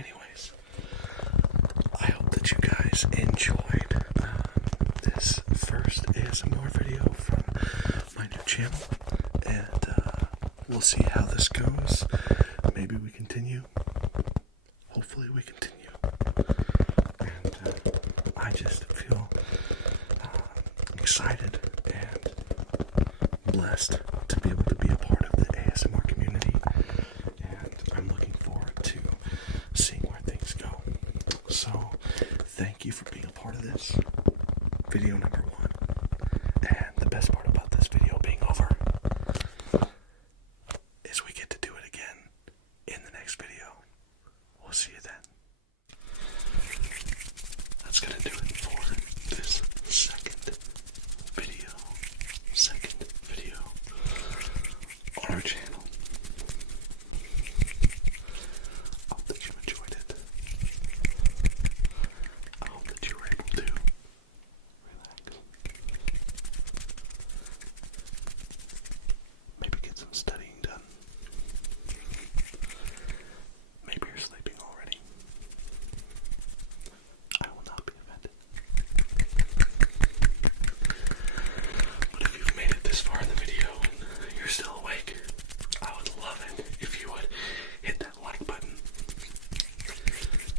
anyways, I hope that you guys enjoyed this first ASMR video from my new channel, and we'll see how this goes. Maybe we continue. Hopefully we continue. And I just feel excited and blessed to be able to be a part of the ASMR community, and I'm looking forward to seeing where things go. So thank you for being a part of this video number 1, and the best part about this video being over is we get to do it again in the next video. We'll see you then. That's gonna do it for this second video on our channel. I hope that you enjoyed it. I hope that you were able to relax. Maybe get some studying done. Maybe you're sleeping already. I will not be offended. But if you've made it this far in the video and you're still awake, I would love it if you would hit that like button.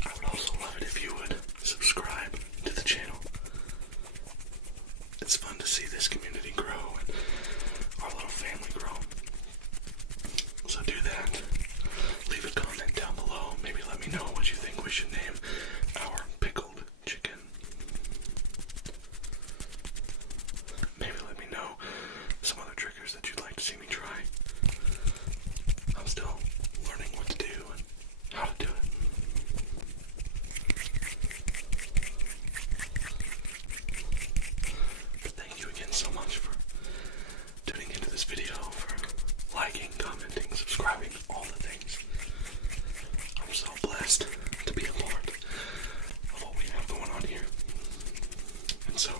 I would also love it if you would subscribe to the channel. It's fun to see this community grow and our little family grow. So do that. Leave a comment down below. Maybe let me know what you think we should name our pickled chicken. Maybe let me know some other triggers that you'd like to see me try. I'm still learning what to do and how to do it. But thank you again so much for tuning into this video, for liking, commenting, subscribing, all the things. I'm so blessed to be a part of what we have going on here. And so,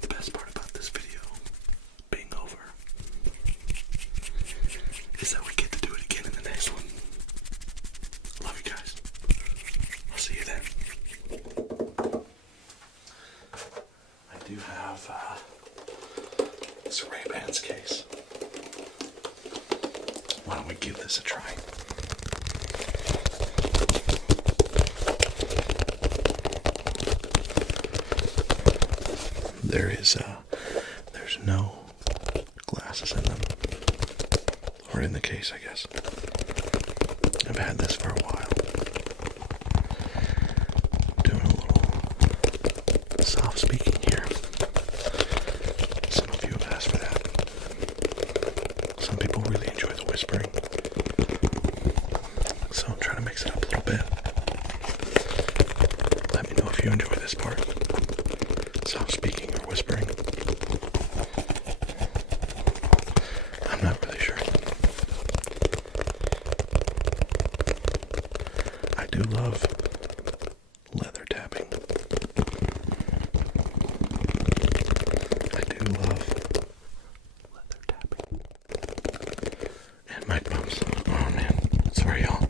the best part about this video being over is that we get to do it again in the next one. Love you guys. I'll see you then. I do have this Ray-Bans case. Why don't we give this a try? There's no glasses in them, or in the case, I guess. I've had this for a while. Doing a little soft speaking here. Some of you have asked for that. Some people really enjoy the whispering, so I'm trying to mix it up a little bit. Let me know if you enjoy this part. Soft speaking or whispering. I'm not really sure. I do love leather tapping. I do love leather tapping. And mic bumps. Oh man. Sorry y'all.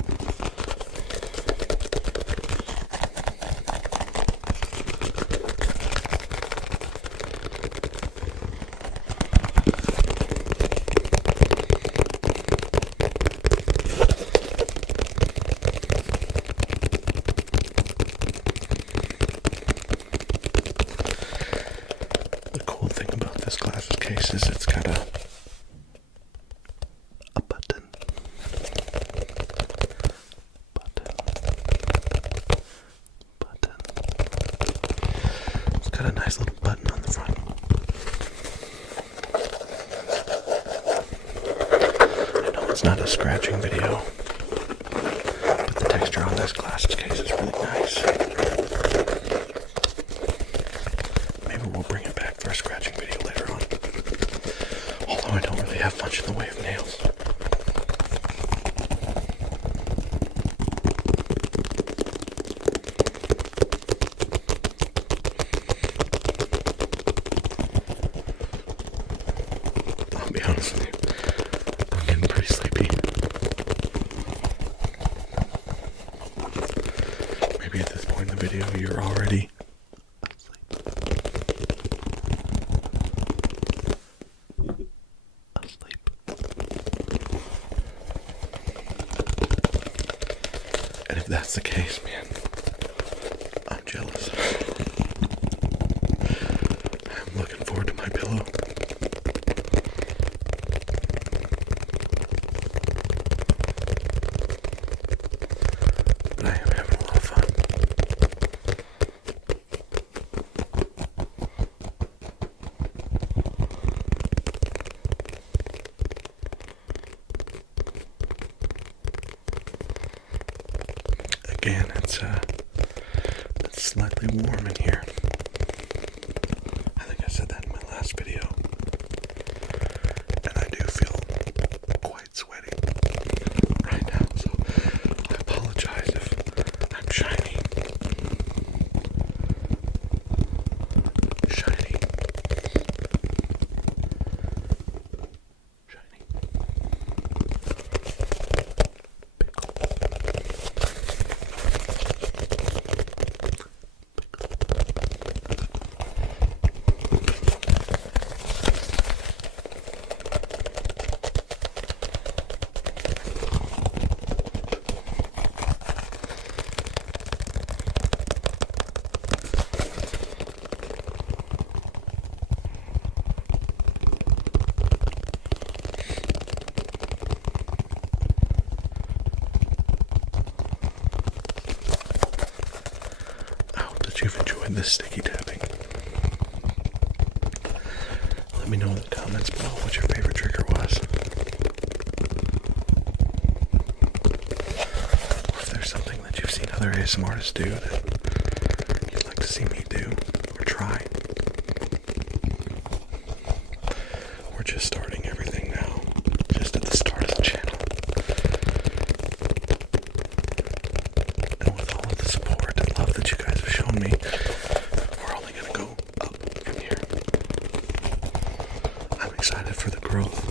This glasses case is it's got a button. It's got a nice little button on the front. I know it's not a scratching video, but the texture on this glasses case is really nice. Maybe we'll bring it back for a scratching video later on. Although I don't really have much in the way of nails. I'll be honest with you, I'm getting pretty sleepy. point in the video, you're already asleep. And if that's the case, man, I'm jealous. I'm looking forward to my pillow. But I am having a lot of fun. Again, it's slightly warm in here. I think I said that in my last video. And I do feel quite sweaty right now, so I apologize if I'm shiny. Shiny. You've enjoyed this sticky tapping. Let me know in the comments below what your favorite trigger was. Or if there's something that you've seen other ASMR artists do that you'd like to see me do or try. We're just starting everything now. Just at the start of the channel. And with all of the support and love that you guys have shown me, we're only going to go up from here. I'm excited for the growth.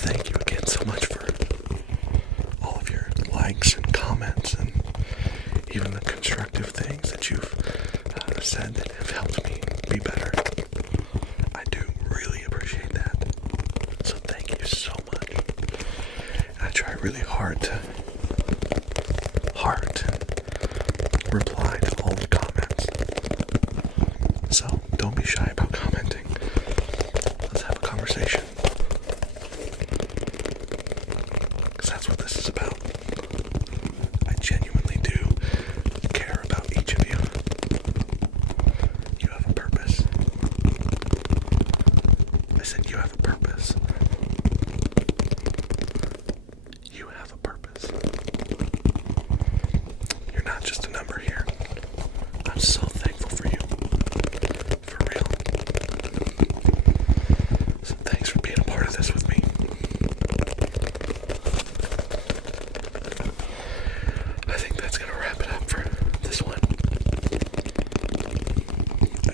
Thank you again so much for all of your likes and comments and even the constructive things that you've said that have helped me be better. I do really appreciate that. So thank you so much. And I try really hard to reply to all the comments. So don't be shy about commenting. Let's have a conversation. Because that's what this is about. I genuinely do care about each of you. You have a purpose. I said you have a purpose. You have a purpose. You're not just a number here. I'm so thankful for you. For real. So thanks for being a part of this with me. I think that's going to wrap it up for this one.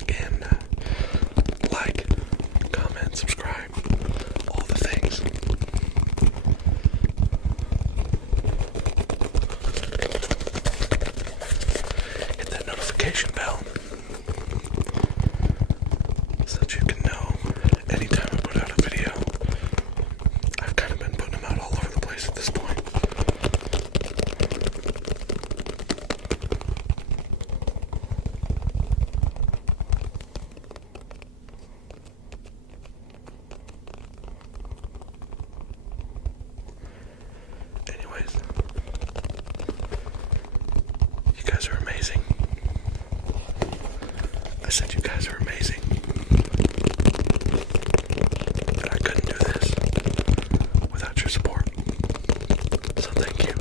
Again, like, comment, subscribe, all the things. Hit that notification bell so that you can know anytime I put out a video. I've kind of been putting them out all over the place at this point. Anyways, you guys are amazing. I said you guys are amazing. And I couldn't do this without your support. So thank you.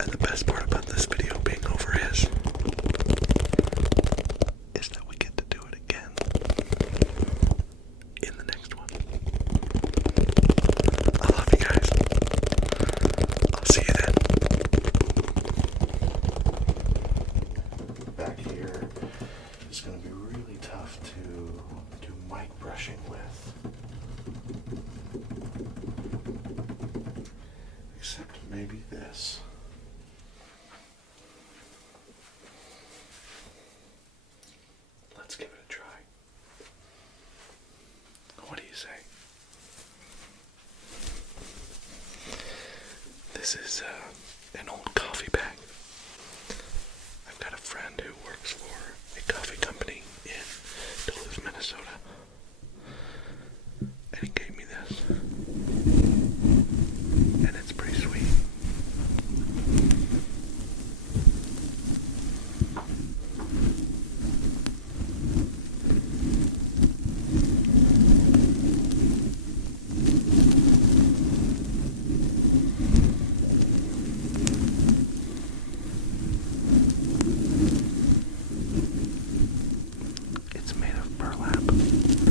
And the best part about this video being over is that we get to do it again in the next one. I love you guys. I'll see you then. Back here is going to be really tough to do mic brushing with. Except maybe this. This is an old coffee bag. I've got a friend who works for a coffee company in Duluth, Minnesota. And he gave me this. And it's pretty sweet. It's made of burlap.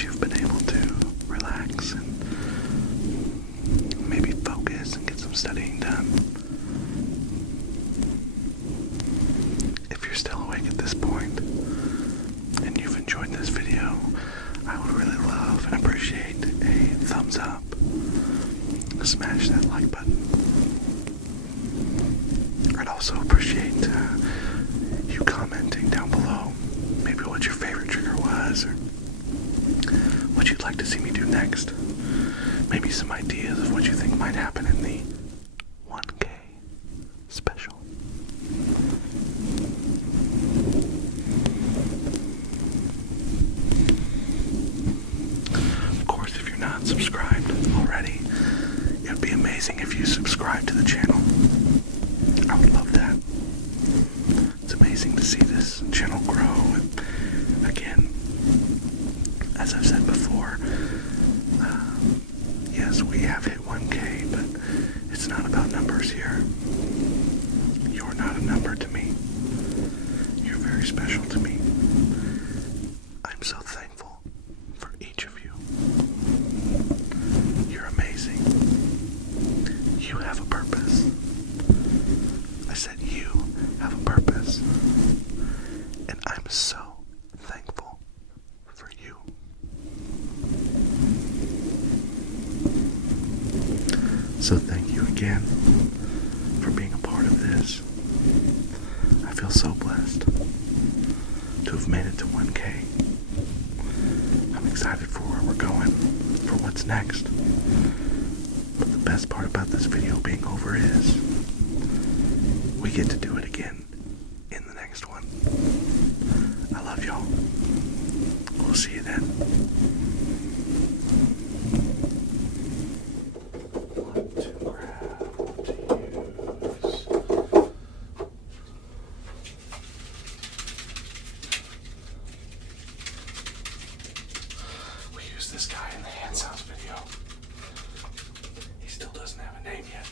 that you've been able to relax and maybe focus and get some studying done. If you're still awake at this point and you've enjoyed this video, I would really love and appreciate a thumbs up. Smash that like button. I'd also appreciate you commenting down below maybe what your favorite trigger was or what you'd like to see me do next. Maybe some ideas of what you think might happen in the 1K special. Of course, if you're not subscribed already, it would be amazing if you subscribe to the channel. I would love that. It's amazing to see this channel grow. And again, as I've said before, yes, we have hit 1K, but it's not about numbers here. You're not a number to me. You're very special to me. I'm so thankful for each of you. You're amazing. You have a purpose. I said you have a purpose. And I'm so thankful for you. So thank you again for being a part of this. I feel so blessed to have made it to 1K. I'm excited for where we're going, for what's next. But the best part about this video being over is we get to do it again in the next one. I love y'all. We'll see you then. What to grab, what to use. We used this guy in the hand sounds video. He still doesn't have a name yet.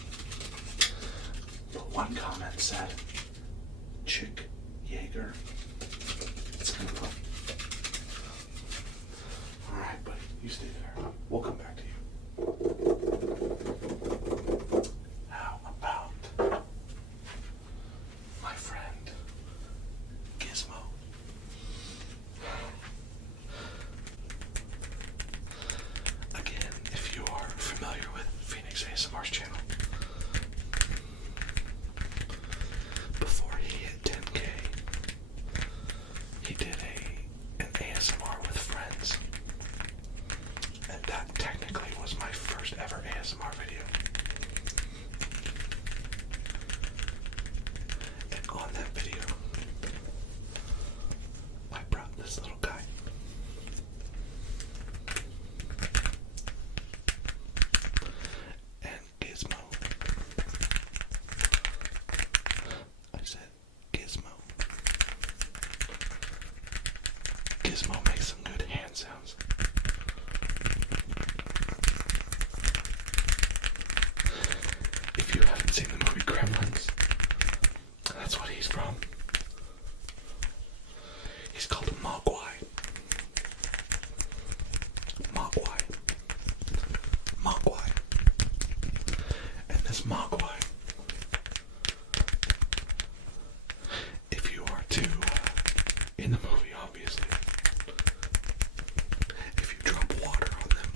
But one comment said, Chick Jaeger. It's kind of fun. Alright, buddy, you stay there. We'll come back to you. How about my friend Gizmo? Again, if you are familiar with FENiX ASMR's channel, before he hit 10K, he did an ASMR with friends. And that technically was my first ever ASMR video. And on that video, I brought this little guy. And Gizmo. I said, Gizmo. Gizmo makes some good hand sounds. If you haven't seen the movie Gremlins, that's what he's from. He's called Mogwai. Mogwai. Mogwai. And this Mogwai, if you are to, in the movie obviously, if you drop water on them,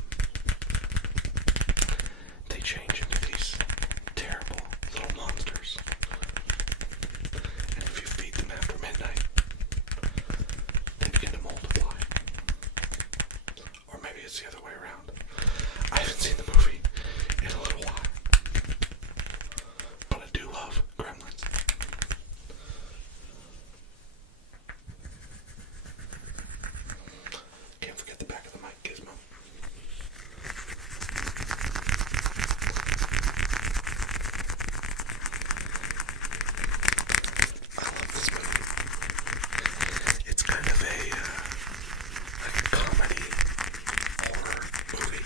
they change into these terrible little monsters. And if you feed them after midnight, they begin to multiply. Or maybe it's the other way around. I haven't seen the movie in a little while. But I do love Gremlins. Can't forget the back of the mic, Gizmo. I love this movie. It's kind of like a comedy horror movie.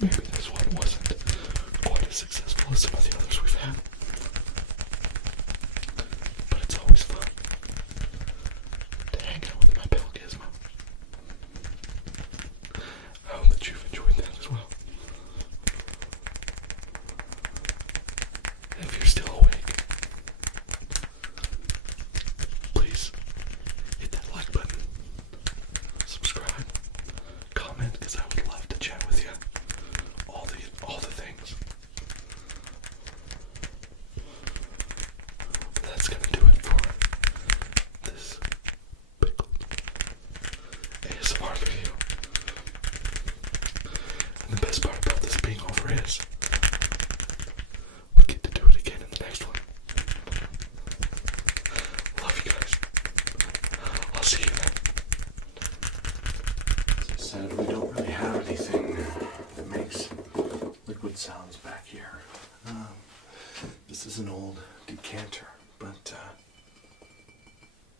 maybe this one wasn't quite as successful as some of the others we've had. But it's always fun to hang out with my pal Gizmo. I hope that you've enjoyed that as well. And if you're still awake, please hit that like button, subscribe, comment, because I would love to chat with you. All the things. But that's gonna do it for this pickled ASMR video. And the best part about this being over is we get to do it again in the next one. Love you guys. I'll see you then. As I said, we don't really have anything that makes liquid sounds back here. This is an old decanter, but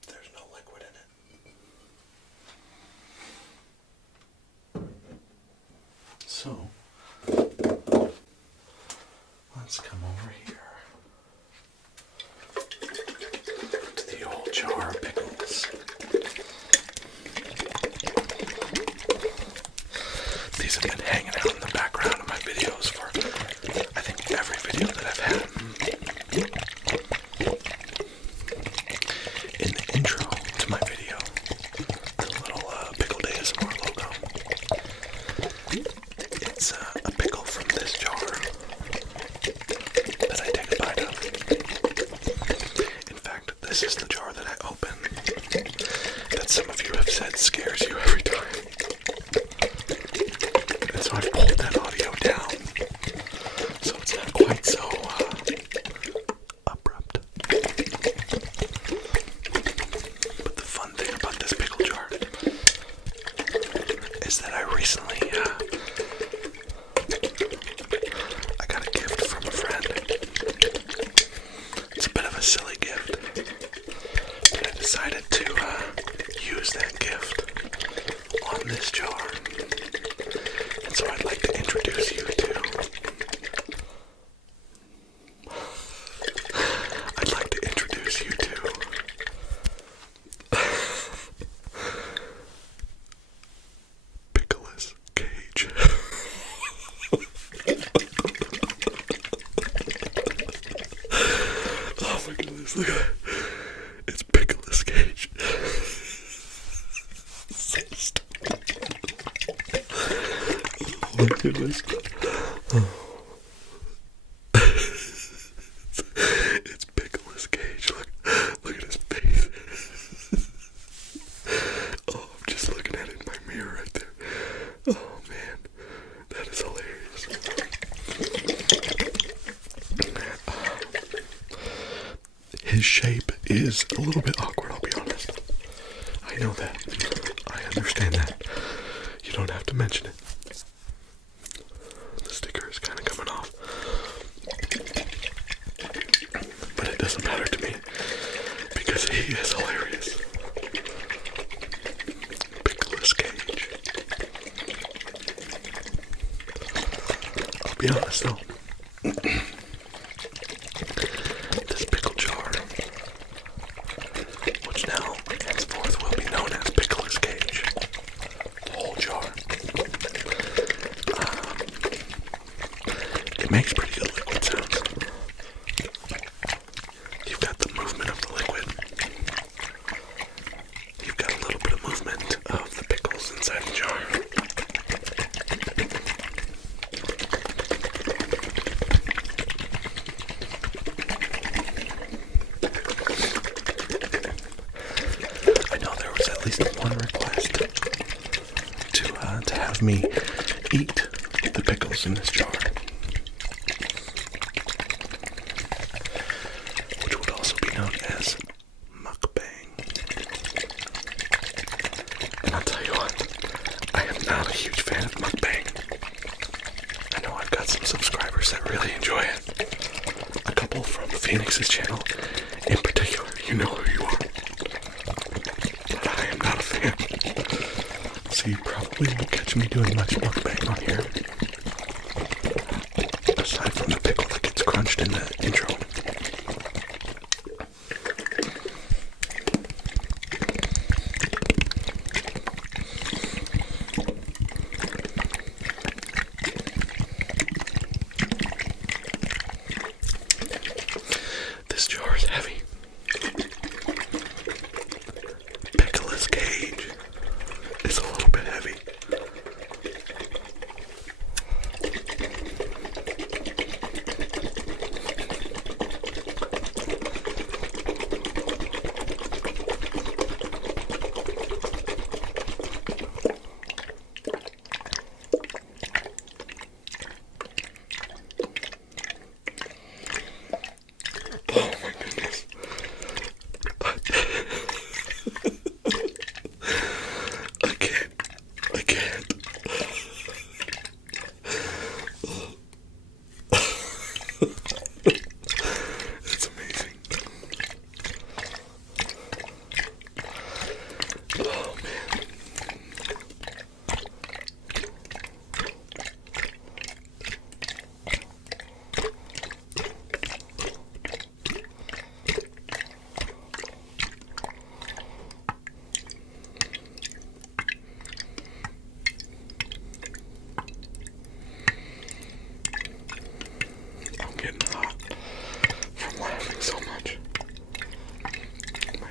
there's no liquid in it. So, let's come over here to the old jar of pickles. These have been hanging out in the background of my videos for, I think, every video that I've had. In the intro to my video, the little Pickled ASMR logo, it's a pickle from this jar that I take a bite of. In fact, this is the jar that I open that some of you have said scares you every time. And so I've pulled that audio down so it's not quite so abrupt. But the fun thing about this pickle jar is that I recently I got a gift from a friend. It's a bit of a silly gift, but I decided to use that gift on this jar. And so I'd like to introduce you to Pickle's cage. Oh my goodness, look at that. It's Pickle's cage. So stupid. Oh my goodness. It's Pickle's cage. Look at his face. Oh, I'm just looking at it in my mirror right there. Oh man, that is hilarious. His shape is a little bit awkward, I'll be honest. I know that. I understand that. You don't have to mention it. The sticker is kind of coming off. But it doesn't matter to me because he is hilarious. Pickle's cage. I'll be honest though. This pickle jar, which now henceforth will be known as Pickle's cage, the whole jar, it makes pretty good liquid sounds. You've got the movement of the liquid. You've got a little bit of movement of the pickles inside the jar. I know there was at least one request to have me eat the pickles in this jar, which would also be known as mukbang. And I'll tell you what, I am not a huge fan of mukbang. I know I've got some subscribers that really enjoy it. A couple from FENiX's channel in particular, you know who you are. But I am not a fan. So you probably won't catch me doing much mukbang on here. in the intro. This jar is heavy. Pickle's cage is a little bit heavy.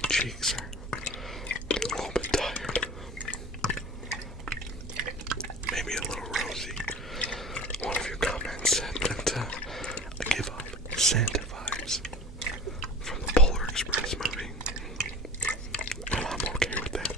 Cheeks are a little bit tired. Maybe a little rosy. One of your comments said that I give off Santa vibes from the Polar Express movie. And I'm okay with that.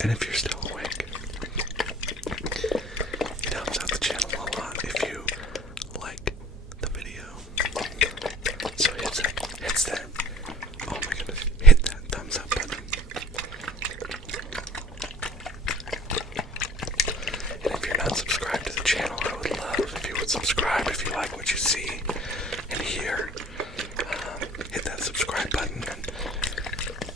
And if you're still awake, it helps out the channel a lot if you like the video. So hit that, oh my goodness, hit that thumbs up button. And if you're not subscribed to the channel, I would love if you would subscribe if you like what you see and hear. Hit that subscribe button and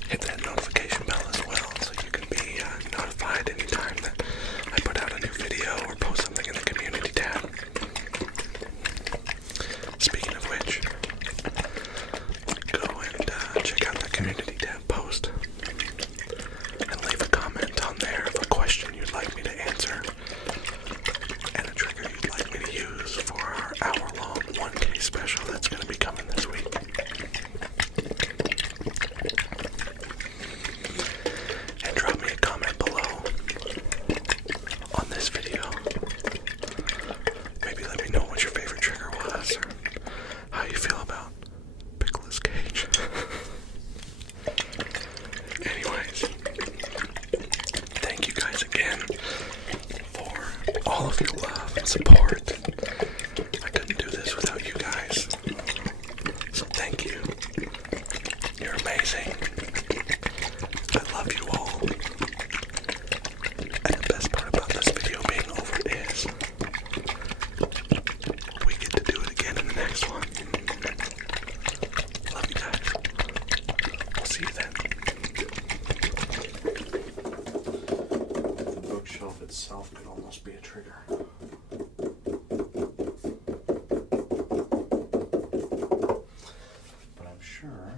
hit that notification bell as well, so you can be notified anytime that I put out a new video or post something in the community tab. Speaking of which, go and check out the community tab post and leave a comment on there of a question you'd like me to answer and a trigger you'd like me to use for our hour-long 1K special that's going to be coming this week. itself could almost be a trigger. But I'm sure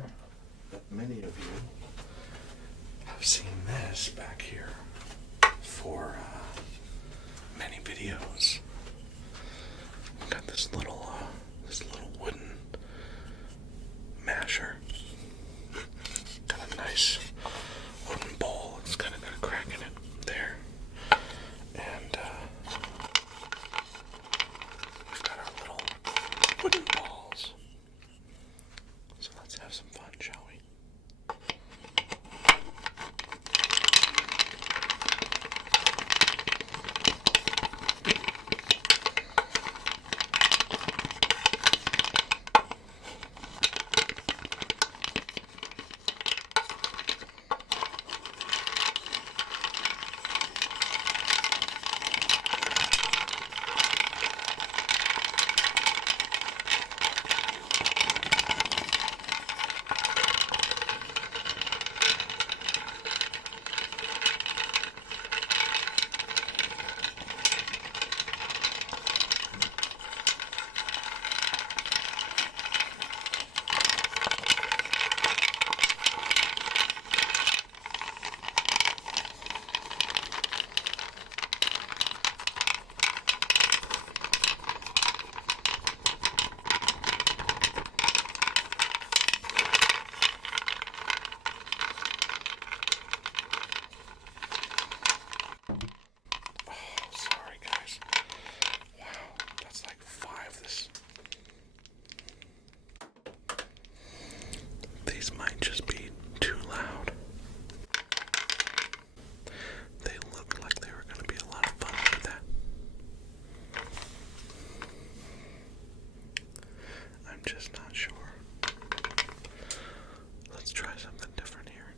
that many of you have seen this back here for many videos. We've got this little wooden masher. Got a nice wooden bowl. It's kind of got a crack in it there. And we've got our little wooden balls. So let's have some fun, shall we? These might just be too loud. They look like they were going to be a lot of fun with that. I'm just not sure. Let's try something different here.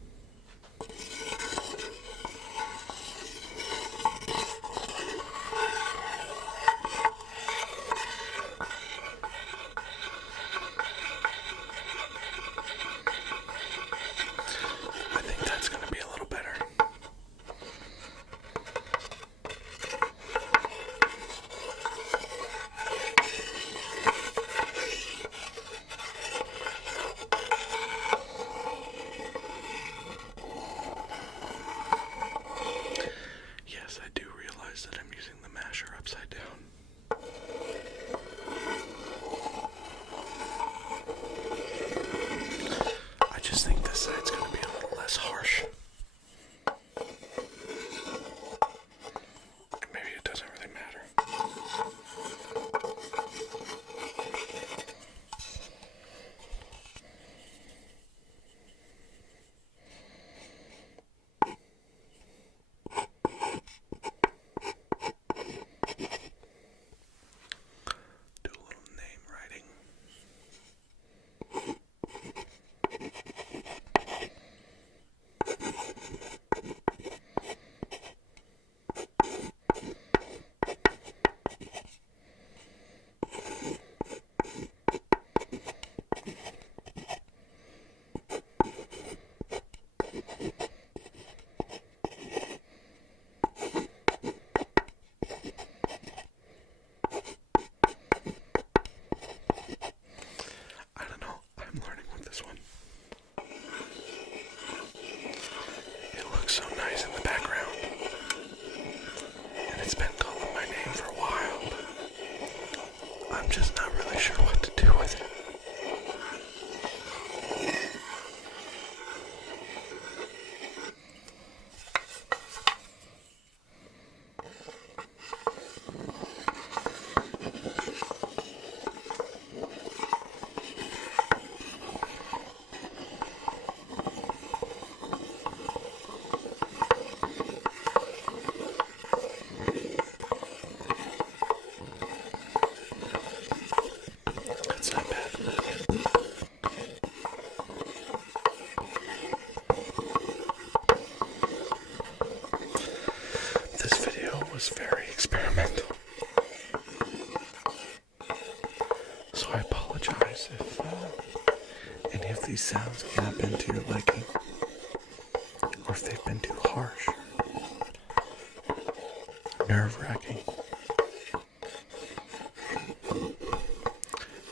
Upside down. I just think this side's going to be a little less harsh. Maybe it doesn't really matter. Was very experimental, so I apologize if any of these sounds have not been to your liking, or if they've been too harsh. nerve-wracking.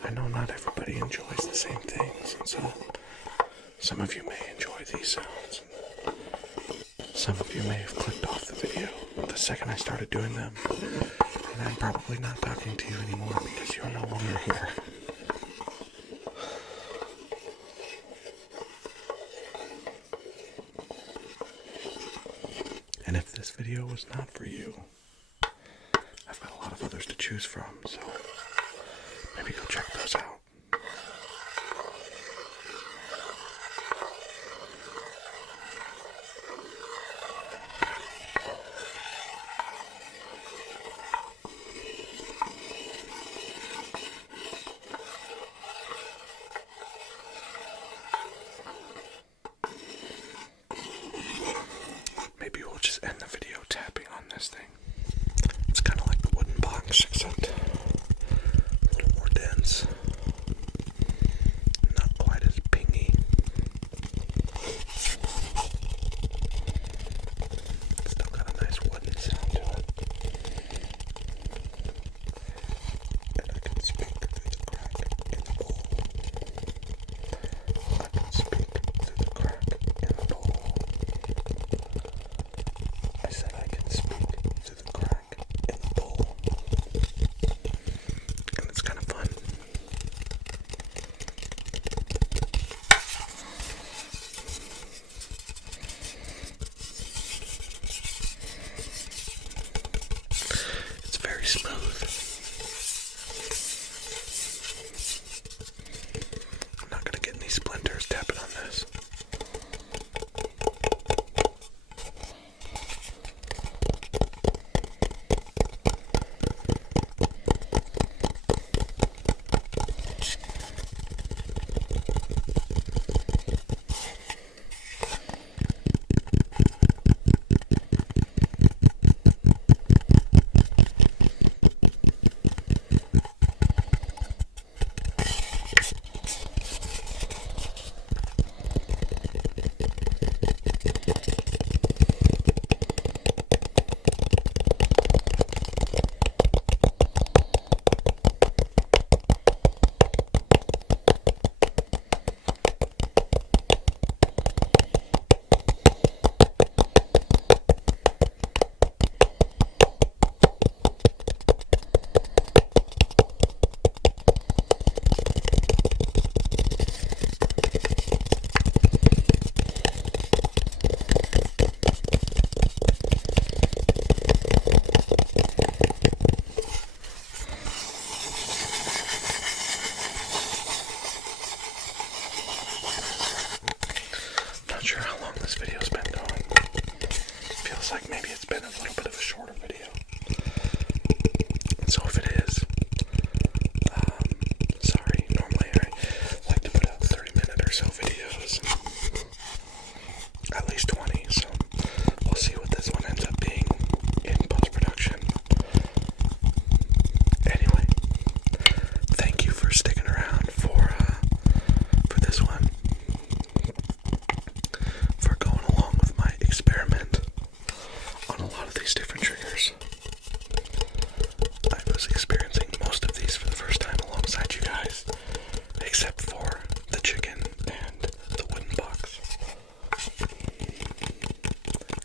I know not everybody enjoys the same things, and so some of you may enjoy these sounds. Some of you may have clicked off the video the second I started doing them, and I'm probably not talking to you anymore because you're no longer here. And if this video was not for you, I've got a lot of others to choose from, so maybe go check those out. Maybe we'll just end the video tapping on this thing. It's kind of like the wooden box, except a little more dense. Not quite as pingy. Still got a nice wooden sound to it. And I can speak through the crack in the bowl. I can speak through the crack in the bowl. I said I can speak through the crack in the bowl. And it's kind of fun. It's very smooth. I'm not going to get any splinters tapping on this. Not sure how long this video's been going. Feels like maybe it's been a little bit of a shorter video. And so if it is, sorry. Normally I like to put out 30-minute or so videos. At least 20, so we'll see what this one ends up being in post-production. Anyway, thank you for sticking around for this one. For going along with my experiment on a lot of these different triggers. I was experiencing most of these for the first time alongside you guys, except for the chicken and the wooden box.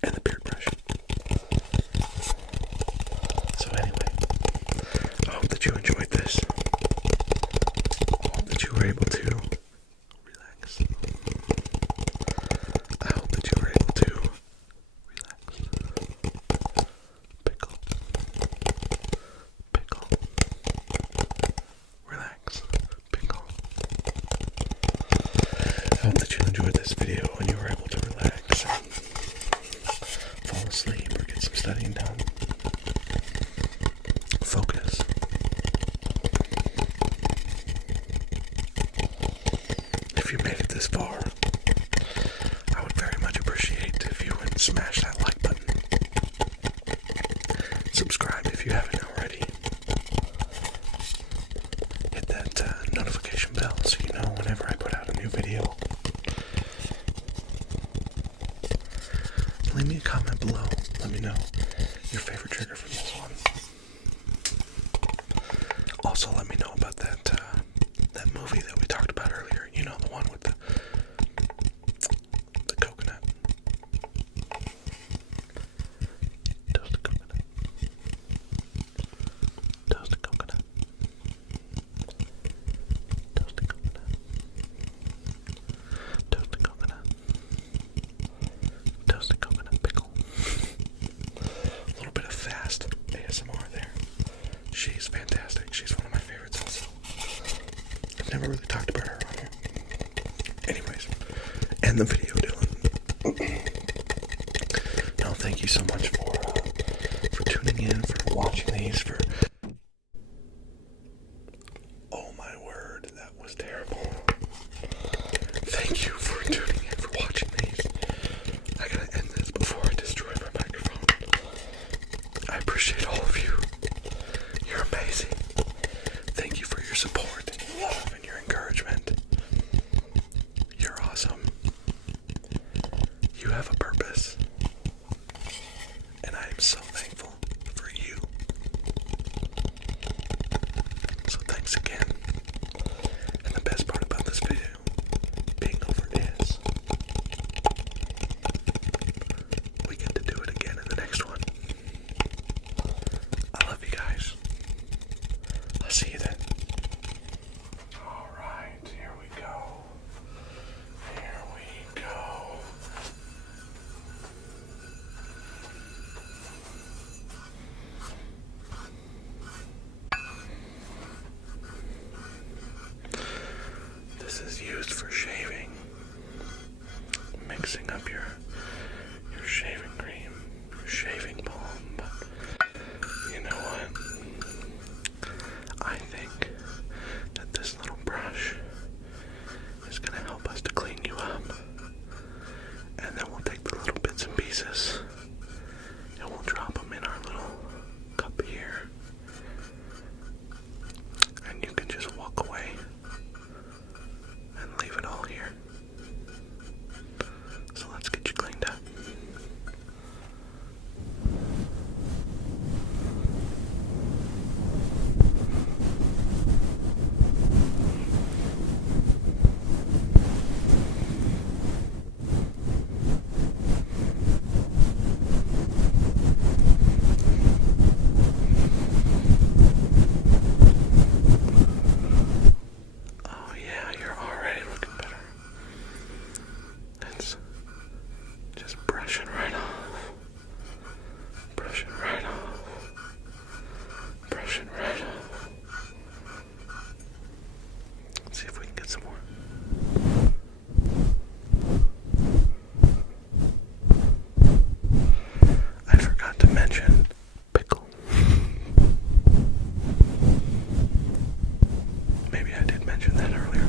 And the beard brush. So anyway, I hope that you enjoyed this. I hope that you were able to relax. I hope that you were able to relax. Pickle. Relax. Pickle. I hope that you enjoyed this video and you were able to relax and fall asleep or get some studying done. Focus. If you made it this far, I would very much appreciate if you would smash that like button. Subscribe if you haven't already. Hit that notification bell so you know whenever I put out a new video. Leave me a comment below. Let me know your favorite trigger from this one. Also, let me know about that movie that we talked about earlier. You know, the one with the coconut. Toasted coconut. Toasted coconut. Toasted coconut. Toasted coconut. Toasted coconut pickle. A little bit of fast ASMR there. She's fantastic. She's one of my favorites also. I've never really talked about her on here. Anyways, end the video, Dylan. No, thank you so much for tuning in, for watching these, for... Oh my word, that was terrible. Thank you for tuning in, for watching these. I gotta end this before I destroy my microphone. I appreciate all of you. You're amazing. Thank you for your support and your love and your encouragement. You're awesome. You have a purpose. And I am so thankful for you. So thanks again. And the best part about this video being over is we get to do it again in the next one. I love you guys. I'll see you then. Alright, here we go. Here we go. This is used for shaving. Mixing up your shaving cream, your shaving balm. But you know what? I think that this little brush is going to help us to clean you up. And then we'll take the little bits and pieces and we'll drop them in our little cup here. And you can just walk away and leave it all here. So let's get you cleaned up. Oh yeah, you're already looking better. It's just brushing right off. Brushing right off. Brushing right off. Let's see if we can get some more. I forgot to mention pickle. Maybe I did mention that earlier.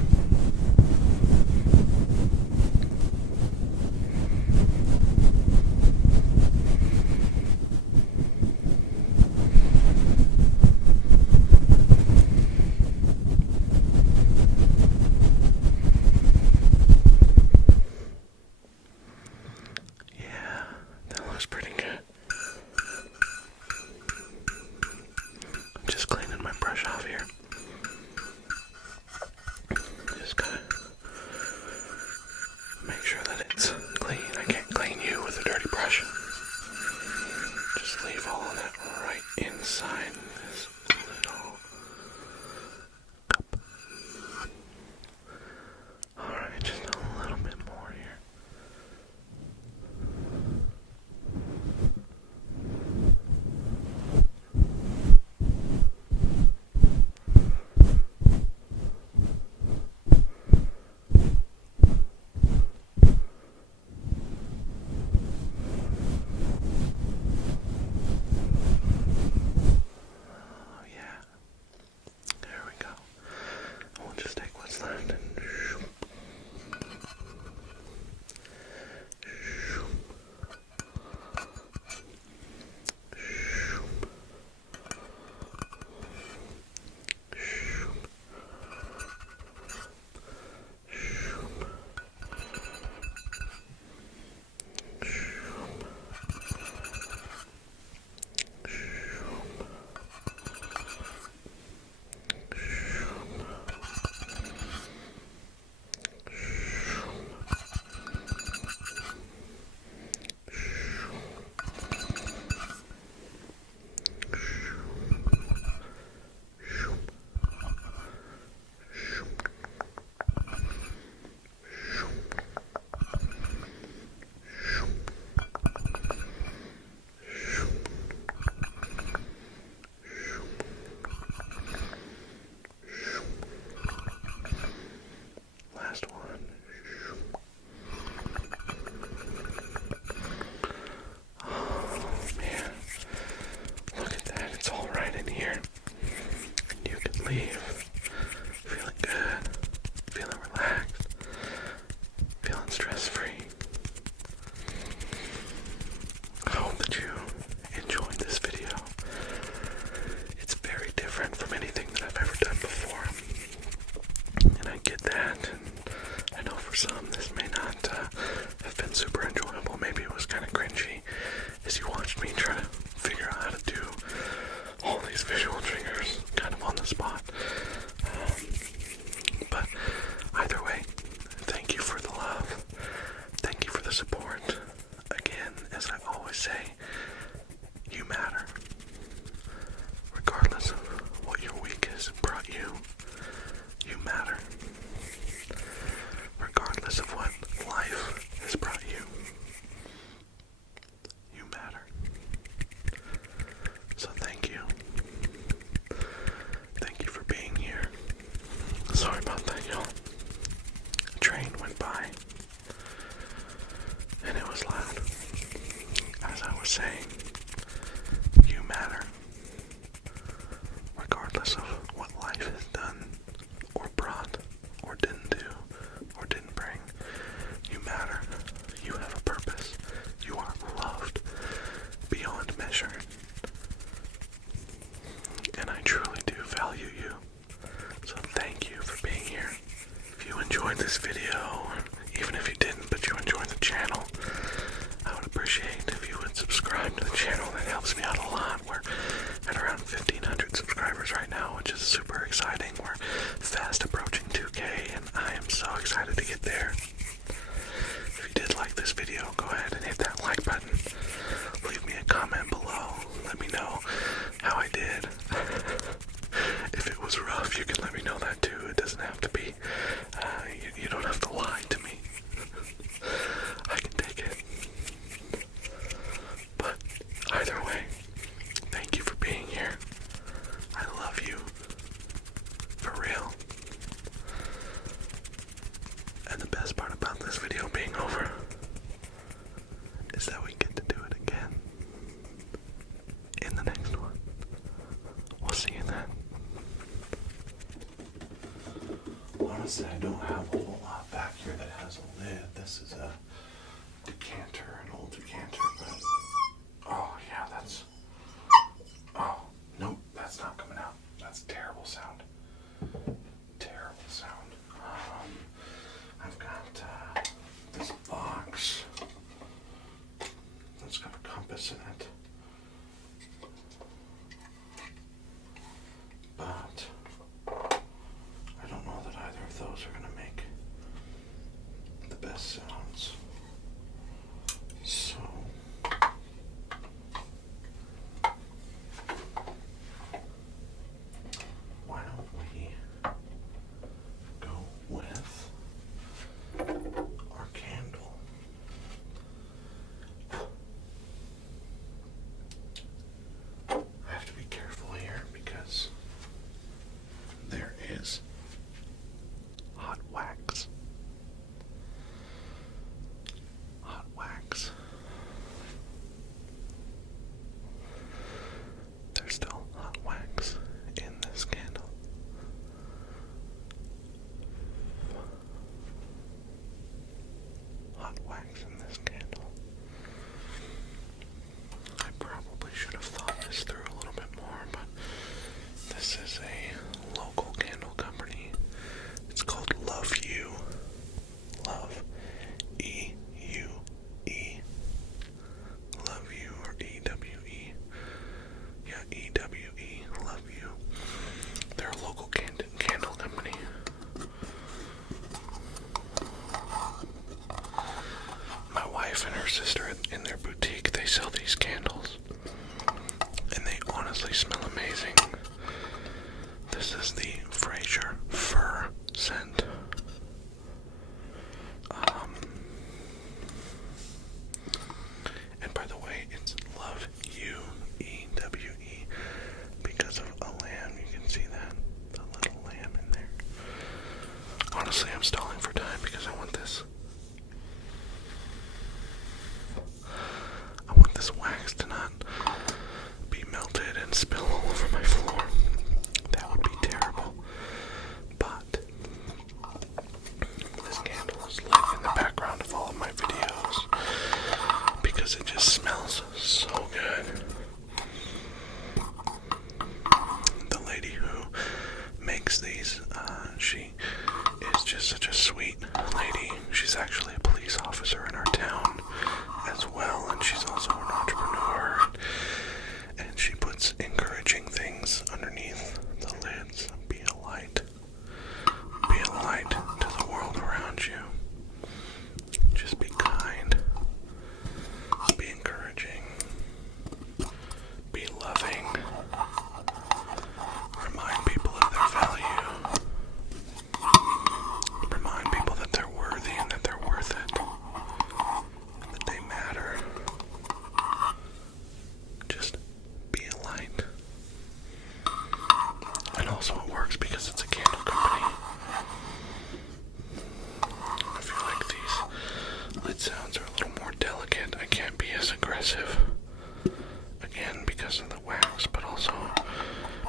saying you matter. Regardless of what life has done, or brought, or didn't do, or didn't bring, you matter. You have a purpose. You are loved beyond measure. And I truly do value you. So thank you for being here. If you enjoyed this video, or even if you didn't, but you enjoyed the channel, I would appreciate if you would subscribe to the channel. That helps me out a lot. We're at around 1,500 subscribers right now, which is super exciting. We're fast approaching 2K, and I am so excited to get there. If you did like this video, go ahead and hit that like button. Leave me a comment below. Let me know how I did. If it was rough, you can let me know that too. It doesn't have to be, you don't have to lie to me. I can take it. But either way, thank you for being here. I love you. For real. And the best part about this video being over is that we get to do it again in the next one. We'll see you then. Honestly, I don't have a whole lot back here that has a lid. This is a decanter, an old decanter, but oh yeah, that's, oh, nope, that's not coming out. That's a terrible sound. Terrible sound. I've got this box that's got a compass in it. But I don't know that either of those are going to make the best sounds. So why don't we go with our candle? I have to be careful here because there is hot wax. Hot wax. There's still hot wax in this candle. Hot wax in this candle. I probably should have thought this through a little bit more, but this is a local candle company. It's called Love You. Love. E-U-E. Love You, or E-W-E. Yeah, E-W-E. Love You. They're a local candle company. My wife and her sister, in their boutique, they sell these candles. And they honestly smell amazing. This is the Fraser Fur scent. And by the way, it's Love You, E-W-E, because of a lamb. You can see that, the little lamb in there. Honestly, I'm stalling for time because I want this. I want this wax to not be melted and spill all over my floor. That would be terrible. But this candle is lit in the background of all of my videos because it just smells so good. The lady who makes these, she is just such a sweet lady. She's actually a police officer in our town as well, and she's also an entrepreneur. And she puts encouraging things underneath the lids. Be a light. Be a light to the world around you. Just be kind. Be encouraging. Be loving. Remind people of their value. Remind people that they're worthy and that they're worth it. And that they matter. Just be a light. And also it works because it's a candle company. I feel like these lid sounds are a little more delicate. I can't be as aggressive freshness of the wax, but also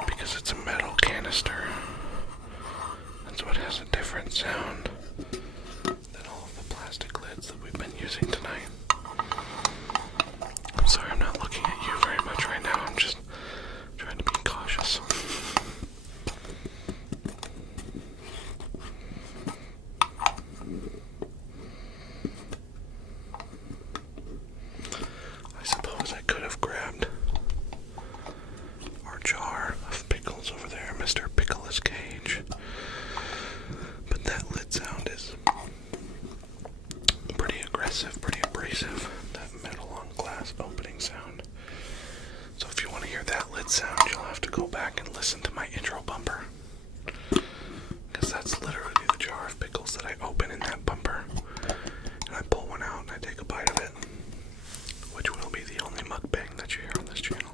because it's a metal canister. And so it has a different sound than all of the plastic lids that we've been using tonight. I'm sorry I'm not looking at you very much right now. I'm just trying to be cautious. I suppose I could have grabbed our jar of pickles over there, Mr. Pickle's cage. But that lid sound is pretty aggressive, pretty abrasive. That metal on glass opening sound. So if you want to hear that lid sound, you'll have to go back and listen to my intro bumper. Because that's literally the jar of pickles that I open in that bumper. And I pull one out and I take a bite of it. Which will be the only mukbang that you hear on this channel.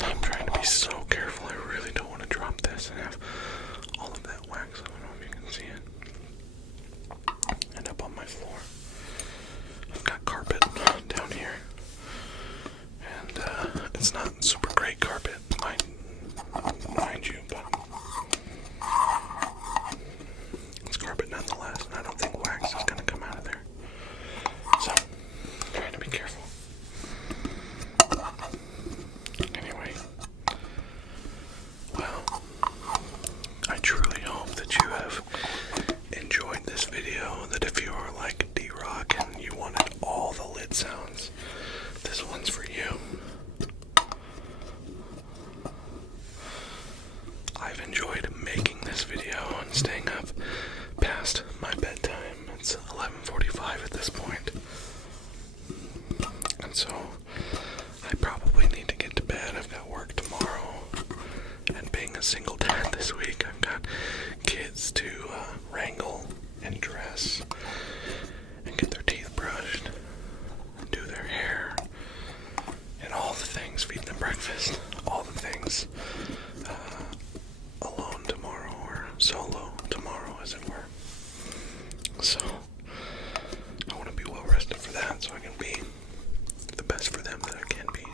I'm trying to be so careful. I really don't want to drop this and have all of that wax. I don't know if you can see it. And up on my floor, I've got carpet down here. And it's not super great carpet, mind you, but it's carpet nonetheless, and I don't think wax is going to come out of there. So, I'm trying to be careful. Anyway, well, I truly hope that you have enjoyed this video, that if you are like D-Rock and you wanted all the lid sounds, this one's for you. I've enjoyed making this video and staying up past my bedtime. It's 11:45 at this point. And so I probably need to get to bed. I've got work tomorrow. And being a single dad this week, I've got kids to wrangle and dress and get their teeth brushed and do their hair and all the things, feed them breakfast, all the things. Alone tomorrow, or solo tomorrow, as it were. So, I want to be well rested for that, so I can be the best for them that I can be.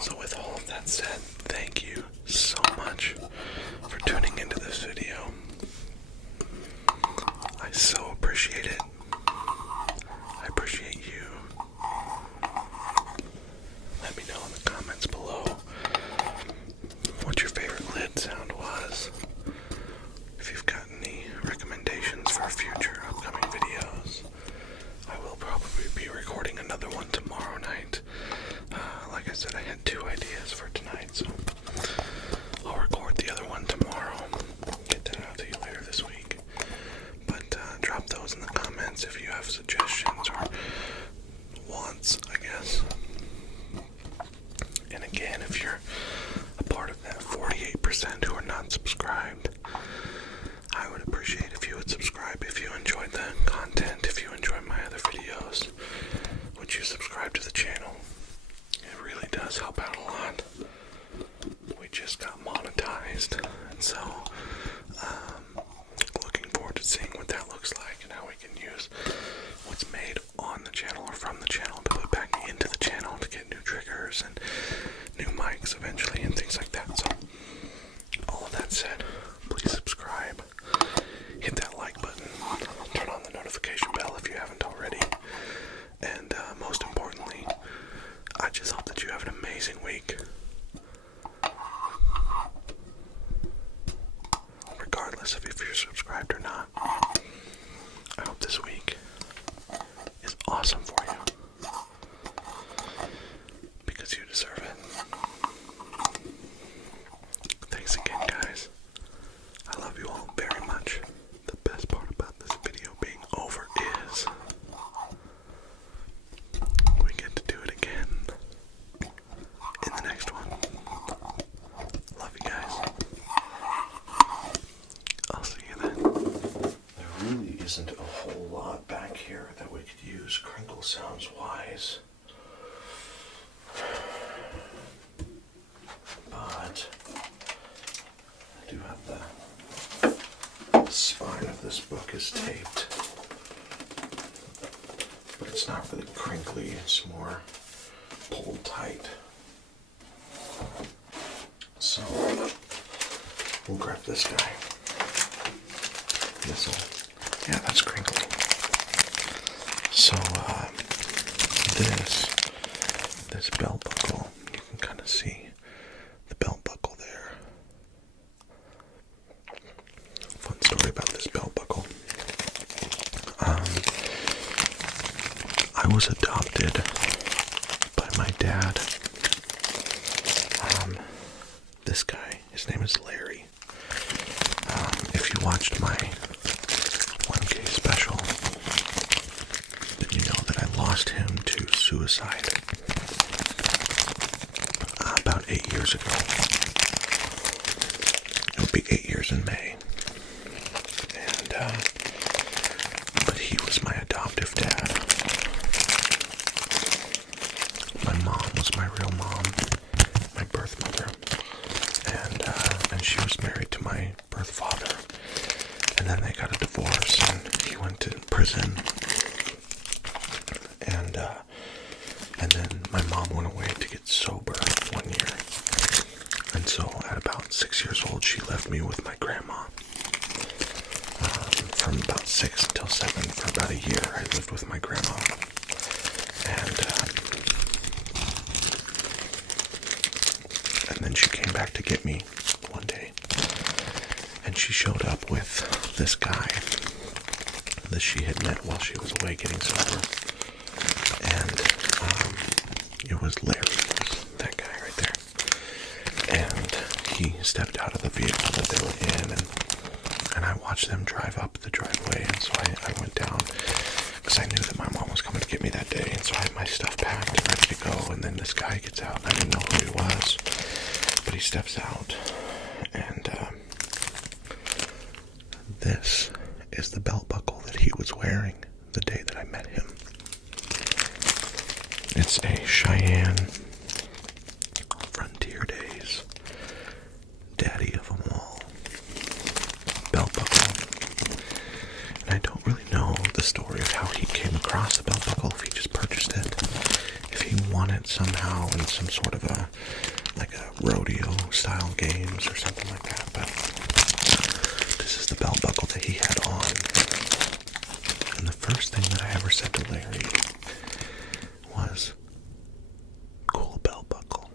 So with all of that said, thank you so much for tuning into this video. I so appreciate it. I appreciate you. Let me know in the comments below what your favorite lid sound was. If you've got any recommendations for future upcoming videos, I will probably be recording another one tomorrow night. Like I said, I had 2 ideas for tonight, so I'll record the other one tomorrow. Get that out to you later this week. But drop those in the comments if you have suggestions or wants, I guess. And again, if you're a part of that 48% who are not subscribed, I would appreciate if you would subscribe if you enjoyed the content, if you enjoy my other videos. Would you subscribe to the channel? It really does help out a lot. We just got monetized, and so looking forward to seeing what that looks like and how we can use what's made on the channel or from the channel to put back into the channel to get new triggers and new mics eventually and things like that. So all of that said, please subscribe, hit that like button, turn on the notification bell if you haven't already, and most importantly, I just hope that you have an amazing week. Regardless of if you're subscribed or not, I hope this week is awesome for you. Because you deserve it. Thanks again, guys. I love you all very much. The best part about this video being over is we get to do it again in the next one. Love you guys. I'll see you then. There really isn't a whole lot back here that we could use crinkle sounds wise. this book is taped, but it's not really crinkly, it's more pulled tight. So we'll grab this guy. Yeah, that's crinkly. So this belt buckle, you can kind of see the belt buckle there. Fun story about this belt buckle. I was adopted by my dad. This guy, his name is Larry. If you watched my 1K special, then you know that I lost him to suicide about 8 years ago. It'll be 8 years in May. But he was my adoptive dad. My mom was my real mom, my birth mother, and she was married to my birth father. And then they got a divorce, and he went to prison. And then my mom went away to get sober 1 year. And so at about 6 years old, she left me with my grandma. From about 6 until 7, for about a year, I lived with my grandma. And then she came back to get me one day. And she showed up with this guy that she had met while she was away getting sober. And it was Larry, that guy right there. And he stepped out of the vehicle that they were in, and I watched them drive up the driveway. And so I went down, because I knew that my mom was coming to get me that day. And so I had my stuff packed and ready to go. And then this guy gets out, and I didn't know who he was. But he steps out, and this is the belt buckle that he was wearing the day that I met him. It's a Cheyenne Frontier Days Daddy of them all belt buckle. And I don't really know the story of how he came across the belt buckle, if he just purchased it, if he won it somehow in some sort of a rodeo style games or something like that. But this is the belt buckle that he had on. And the first thing that I ever said to Larry was, "Cool belt buckle."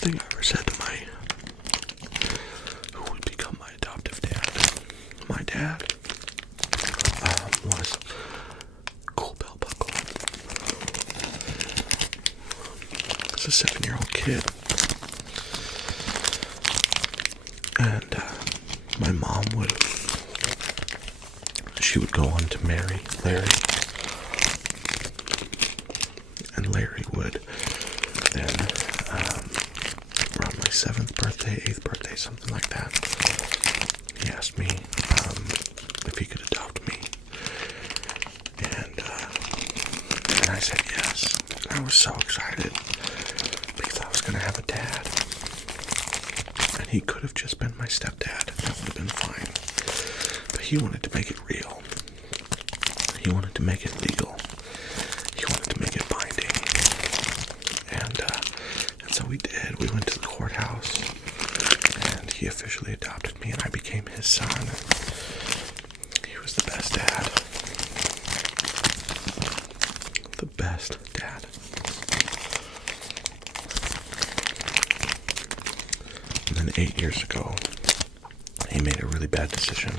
Thing I ever said to who would become my adoptive dad, my dad, was, "Cool belt buckle." As a 7-year-old kid, and my mom she would go on to marry Larry, and Larry would then, around my 7th birthday, 8th birthday, something like that, he asked me if he could adopt me. And I said yes. I was so excited because I was going to have a dad. And he could have just been my stepdad. That would have been fine. But he wanted to make it real. He wanted to make it legal. He wanted to make it binding. And so we did. We went to the courthouse, and he officially adopted me, and I became his son. He was the best dad. The best dad. And then 8 years ago, he made a really bad decision,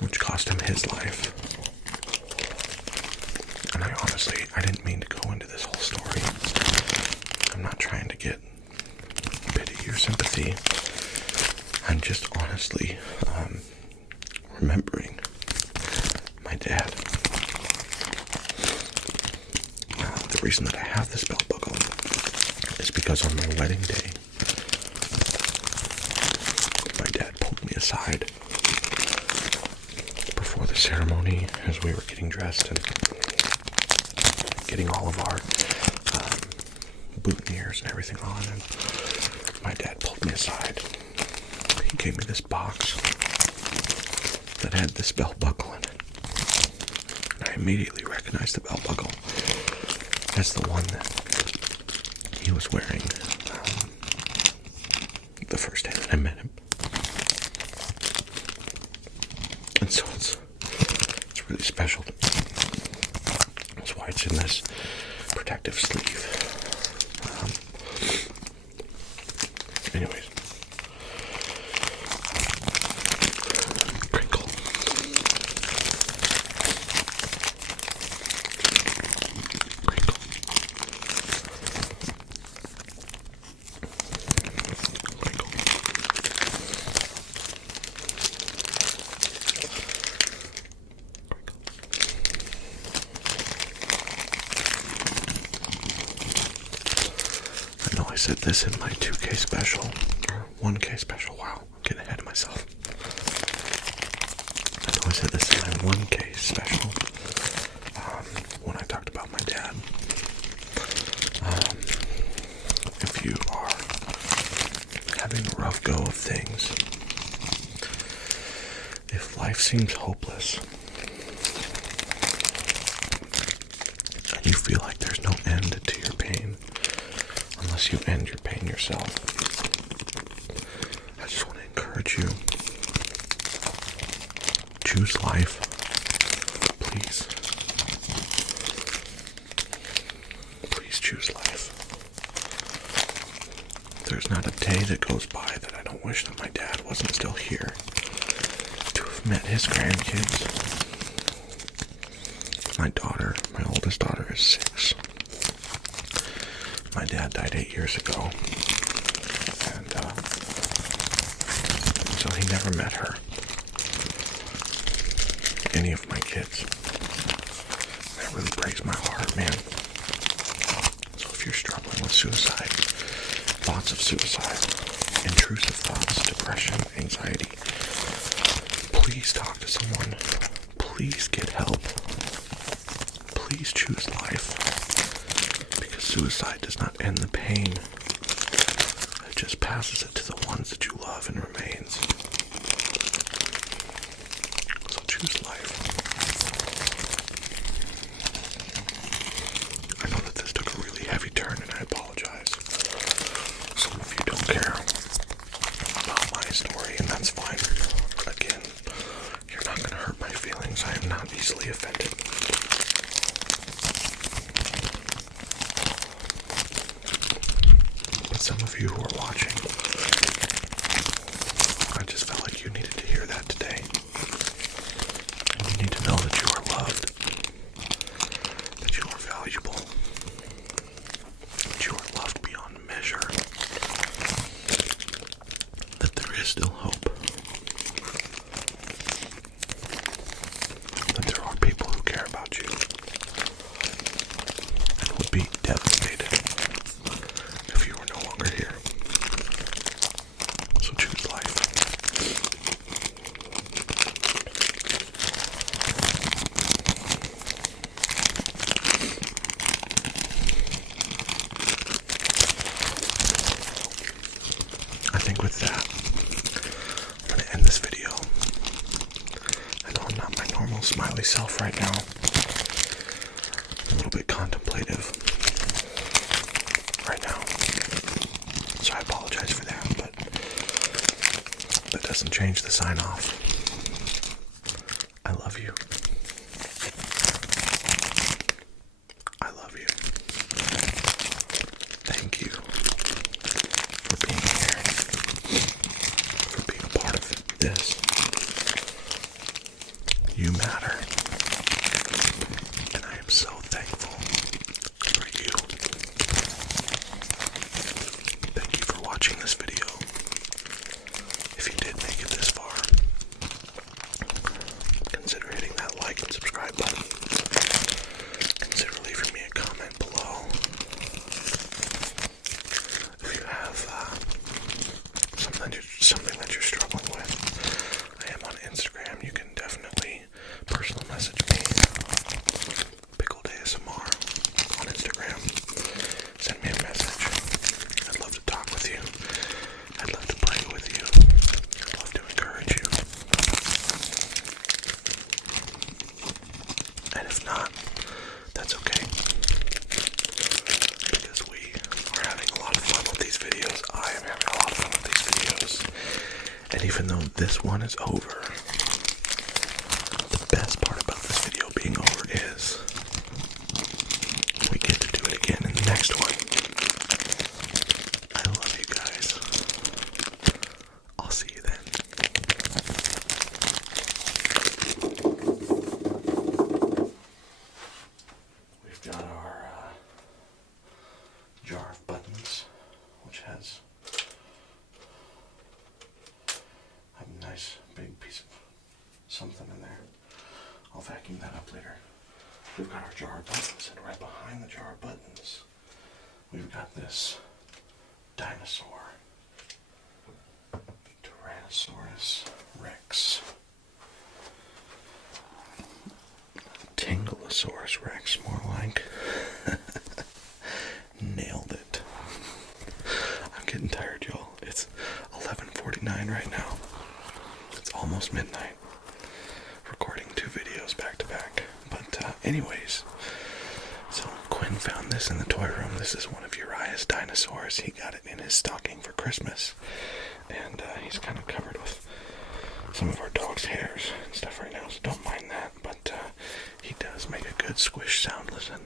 which cost him his life. And I didn't mean to go into this whole story. I'm not trying to get pity or sympathy. I'm just honestly remembering my dad. The reason that I have this belt buckle is because on my wedding day, my dad pulled me aside before the ceremony as we were getting dressed and getting all of our boutonnieres and everything on, and my dad pulled me aside. He gave me this box that had this belt buckle in it. And I immediately recognized the belt buckle as the one that he was wearing the first day that I met him. And so it's really special to me. That's why it's in this protective sleeve. Anyways. Crinkle. Crinkle. Crinkle. I know I said this in my 2K special, or 1K special. Wow, I'm getting ahead of myself. I know I said this in my 1K special when I talked about my dad. If you are having a rough go of things, if life seems hopeless, and you feel like there's no end to your pain, unless you end your pain yourself, I just want to encourage you. Choose life. Please. Please choose life. There's not a day that goes by that I don't wish that my dad wasn't still here to have met his grandkids. My daughter, my oldest daughter, is 6. My dad died 8 years ago, and so he never met her. Any of my kids. That really breaks my heart, man. So if you're struggling with suicide, thoughts of suicide, intrusive thoughts, depression, anxiety, please talk to someone. Please get help. Please choose life. Because suicide does not end the pain. It just passes it to the ones that you love and remains. So choose life. I know that this took a really heavy turn and I apologize. Some of you don't care about my story, and that's fine. Again, you're not going to hurt my feelings. I am not easily offended. But some of you who are watching, I just felt like you needed to hear that today. And you need to know that you are loved, that you are valuable, that you are loved beyond measure, that there is still hope, that there are people who care about you and would be devastated if you were no longer here. So choose life. I think with that, I'm going to end this video. I know I'm not my normal smiley self right now. I'm a little bit contemplative right now. So I apologize for that, but that doesn't change the sign off. I love you. I love you. Thank you for being here, for being a part of this. You matter. And I am so thankful for you. Thank you for watching this video. If you did make it this far, And even though this one is over, the best part about this video being over is we get to do it again in the next one. I love you guys. I'll see you then. We've got our jar of buttons, which has a nice big piece of something in there. I'll vacuum that up later. We've got our jar of buttons, and right behind the jar of buttons, we've got this Dinosaur. Tyrannosaurus Rex. Tingleosaurus Rex, more like. Nailed it. I'm getting tired, y'all. It's 11:49 right now. It's almost midnight. Recording 2 videos back to back. But anyways, so Quinn found this in the toy room. This is one of Uriah's dinosaurs. He got it in his stocking for Christmas. And he's kind of covered with some of our dog's hairs and stuff right now, so don't mind that. But he does make a good squish sound. Listen.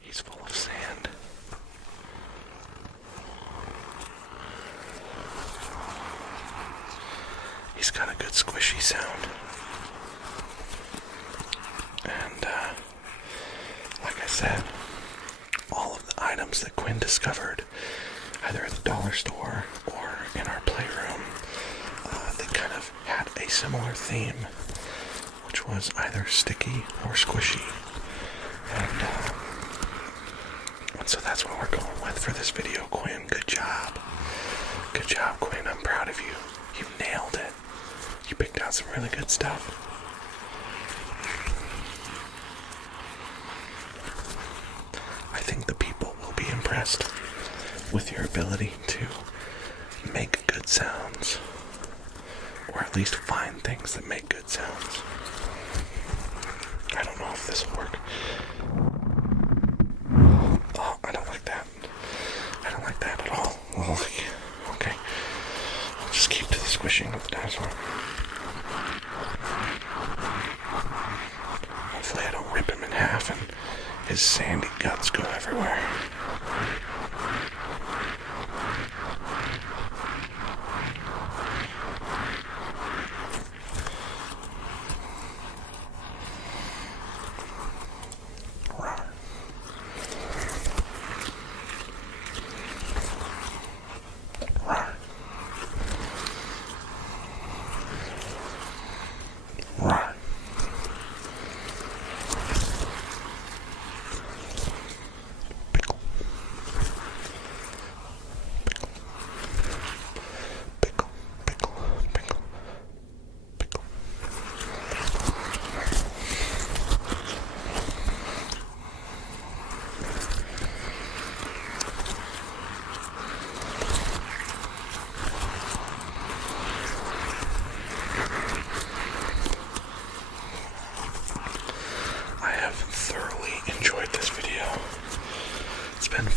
He's full of sand. He's got a good squishy sound. And like I said, all of the items that Quinn discovered, either at the dollar store or in our playroom, they kind of had a similar theme, which was either sticky or squishy. And so that's what we're going with for this video, Quinn. Good job. Good job, Quinn. I'm proud of you. You nailed it. You picked out some really good stuff. I think the people will be impressed with your ability to make good sounds, or at least find things that make good sounds. I don't know if this will work. Oh, I don't like that. I don't like that at all. Well, okay. I'll just keep to the squishing of the dinosaur. Hopefully I don't rip him in half and his sandy guts go everywhere.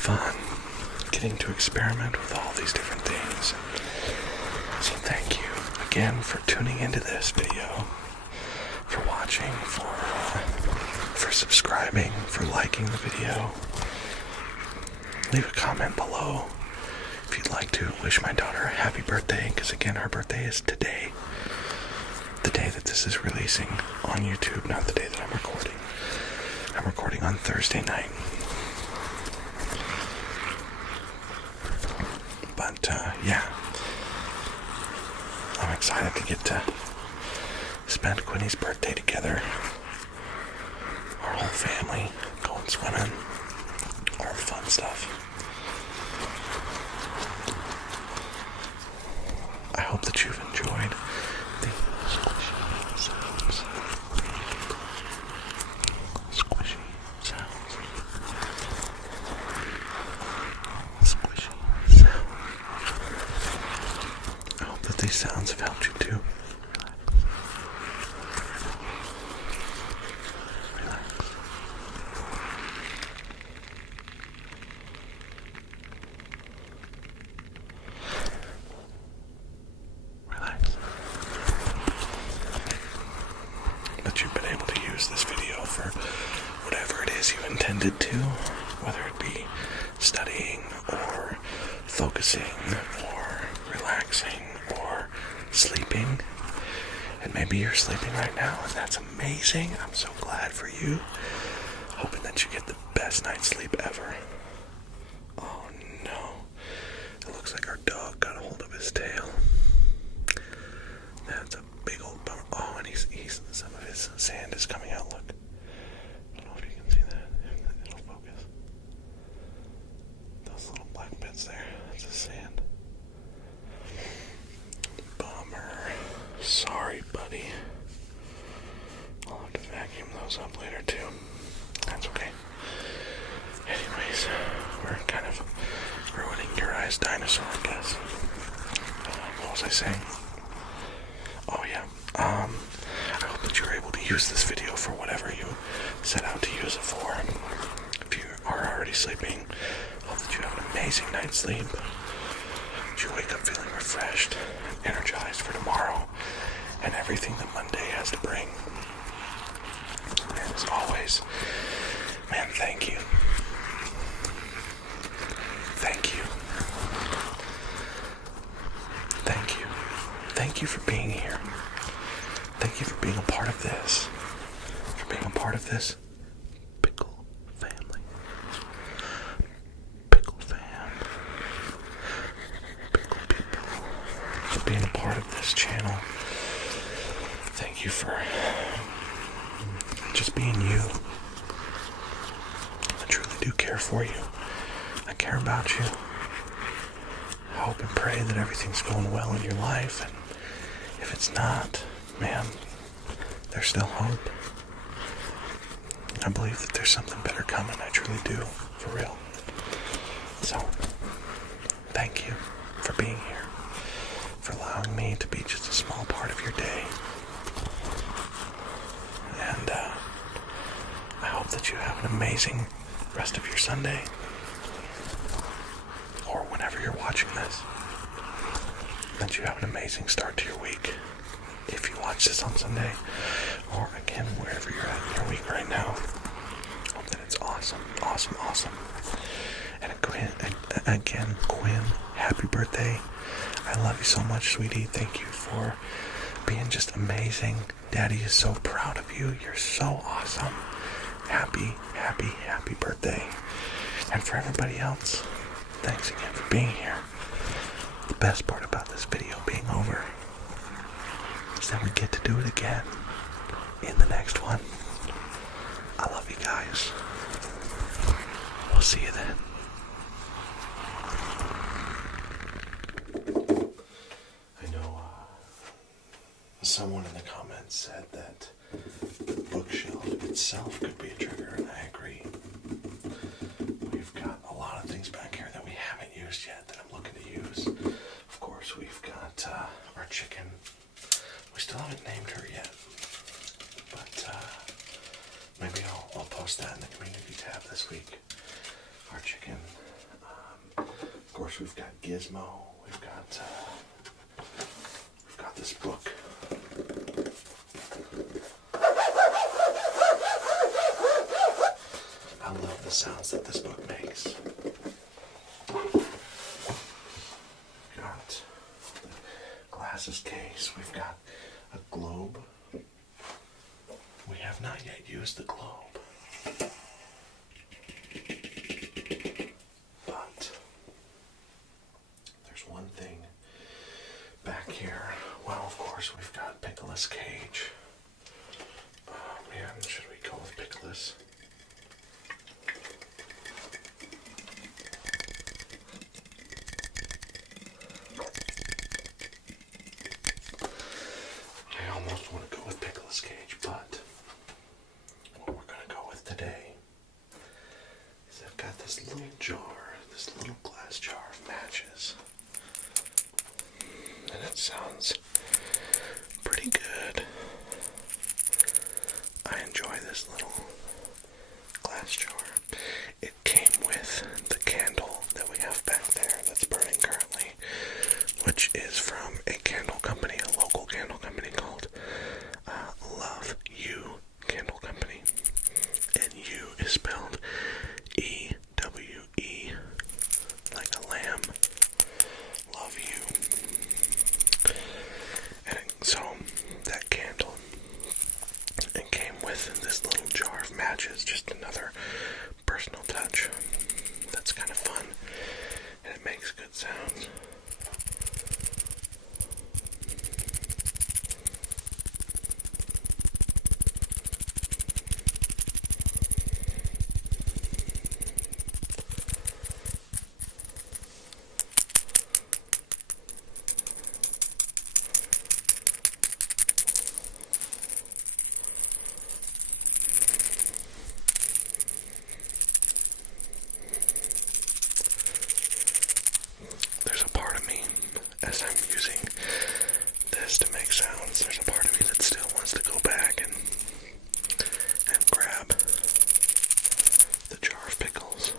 Fun getting to experiment with all these different things. So thank you again for tuning into this video, for watching, for subscribing, for liking the video. Leave a comment below if you'd like to wish my daughter a happy birthday, because again, her birthday is today. The day that this is releasing on YouTube, not the day that I'm recording. I'm recording on Thursday night. But, yeah, I'm excited to get to spend Quinny's birthday together. Our whole family going swimming, all the fun stuff. I hope that you've enjoyed the squishy sounds. Squishy sounds. Squishy sounds. I hope that these sounds have helped you too. Relax. committed to, whether it be studying or focusing or relaxing or sleeping. And maybe you're sleeping right now, and that's amazing. I'm so glad for you. Hoping that you get the best night's sleep ever. Oh no. It looks like our dog got a hold of his tail. That's a big old bummer. Oh, and he's some of his sand is coming out. Look. I don't know if you can see that. It'll focus. Those little black bits there. That's his sand. Bummer. Sorry, buddy. I'll have to vacuum those up later too. That's okay. Anyways, we're kind of ruining your eyes, Dinosaur, I guess. What was I saying? Oh yeah. I hope that you're able to use this video for whatever you set out to use it for. If you are already sleeping, I hope that you have an amazing night's sleep. That you wake up feeling refreshed and energized for tomorrow and everything that Monday has to bring. And as always, man, thank you. Thank you. Thank you. Thank you for being here. Thank you for being a part of this. For being a part of this Pickle family. Pickle fam. Pickle people. For being a part of this channel. Thank you for just being you. I truly do care for you. I care about you. I hope and pray that everything's going well in your life, and if it's not, man, there's still hope. I believe that there's something better coming. I truly do, for real. So, thank you for being here, for allowing me to be just a small part of your day. And I hope that you have an amazing rest of your Sunday, or whenever you're watching this, that you have an amazing start to your week. If you watch this on Sunday, or again, wherever you're at in your week right now, hope that it's awesome, awesome, awesome. And again, Quinn, happy birthday. I love you so much, sweetie. Thank you for being just amazing. Daddy is so proud of you. You're so awesome. Happy, happy, happy birthday. And for everybody else, thanks again for being here. The best part about this video being over is that we get to do it again in the next one. I love you guys. We'll see you then. I know someone in the comments said that the bookshelf itself could be a trigger, and I agree. We've got a lot of things back here that we haven't used yet that I'm looking to use. Of course, we've got our chicken. We still haven't named her yet, but maybe I'll post that in the community tab this week. Our chicken. Of course, we've got Gizmo. We've got this book. I love the sounds that this book makes. We've got the glasses case. We've got a globe. We have not yet used the globe. But there's one thing back here. Well, of course, we've got Pickle's cage. Oh man, should we go with Pickle's? I almost want to go with Pickle's cage, but what we're going to go with today is I've got this little jar, this little glass jar of matches. And it sounds pretty good. I enjoy this little glass jar. It came with the candle that we have back there that's burning currently, which is from a candle company, a local candle company called Love You Candle Company. And you is spelled there's a part of me, as I'm using this to make sounds, there's a part of me that still wants to go back and grab the jar of pickles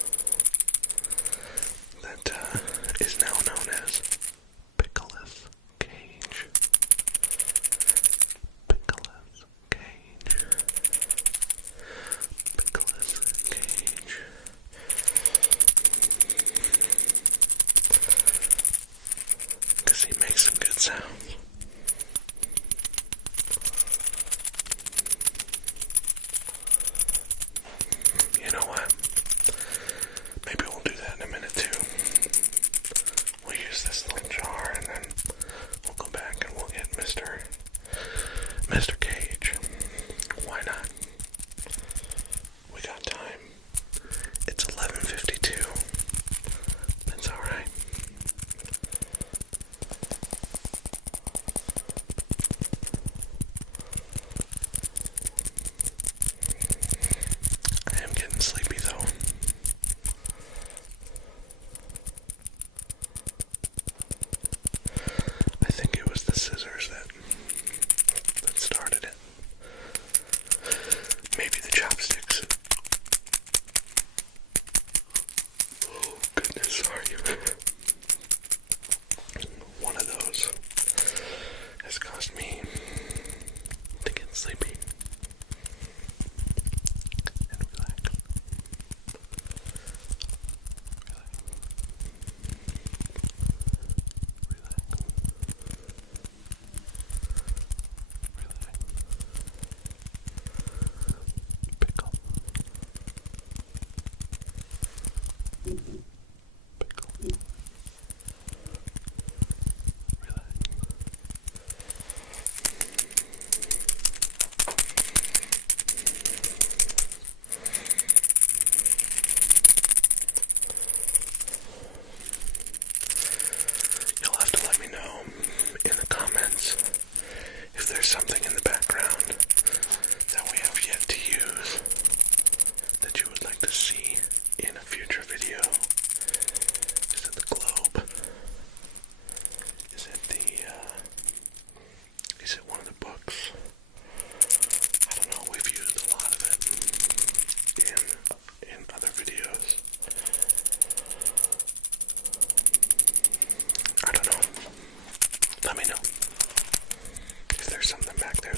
that is now known as Pickle-less Cage. Pickle-less Cage. Pickle-less Cage. Because he makes some good sounds. You know what? Maybe we'll do that in a minute too. We'll use this little jar and then we'll go back and we'll get Mr. Cage. Why not? We got time. It's 11:52. That's alright. I am getting sleepy though. I think it was the scissors that started it. Maybe the chopsticks. Oh goodness, are you? One of those has caused me to get sleepy and relax. Pickle. Relax. You'll have to let me know in the comments if there's something in the background that we have yet to use that you would like to see in a future video. Is it the globe? Is it one of the books? I don't know, we've used a lot of it in other videos. I don't know. Let me know if there's something back there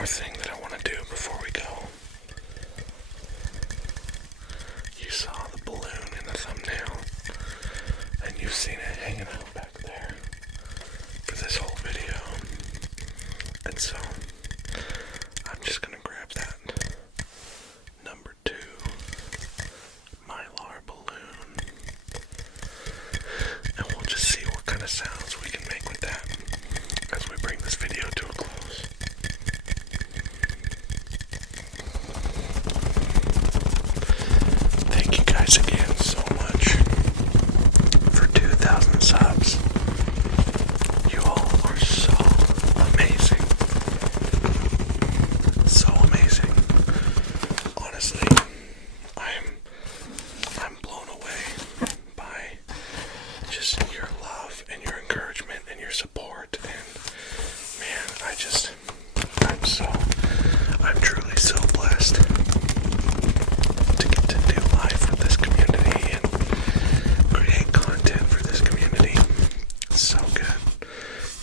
more thing that I want to do before we go. You saw the balloon in the thumbnail, and you've seen it hanging out back there for this whole video. And so, I'm just going to grab that number 2 Mylar balloon, and we'll just see what kind of sounds we can make with that as we bring this video to a close. Thank you guys again so much for 2,000 subs. You all are so amazing. So amazing. Honestly, I'm blown away by just your love and your encouragement and your support. And man, I'm truly so blessed to get to do life with this community and create content for this community. It's so good.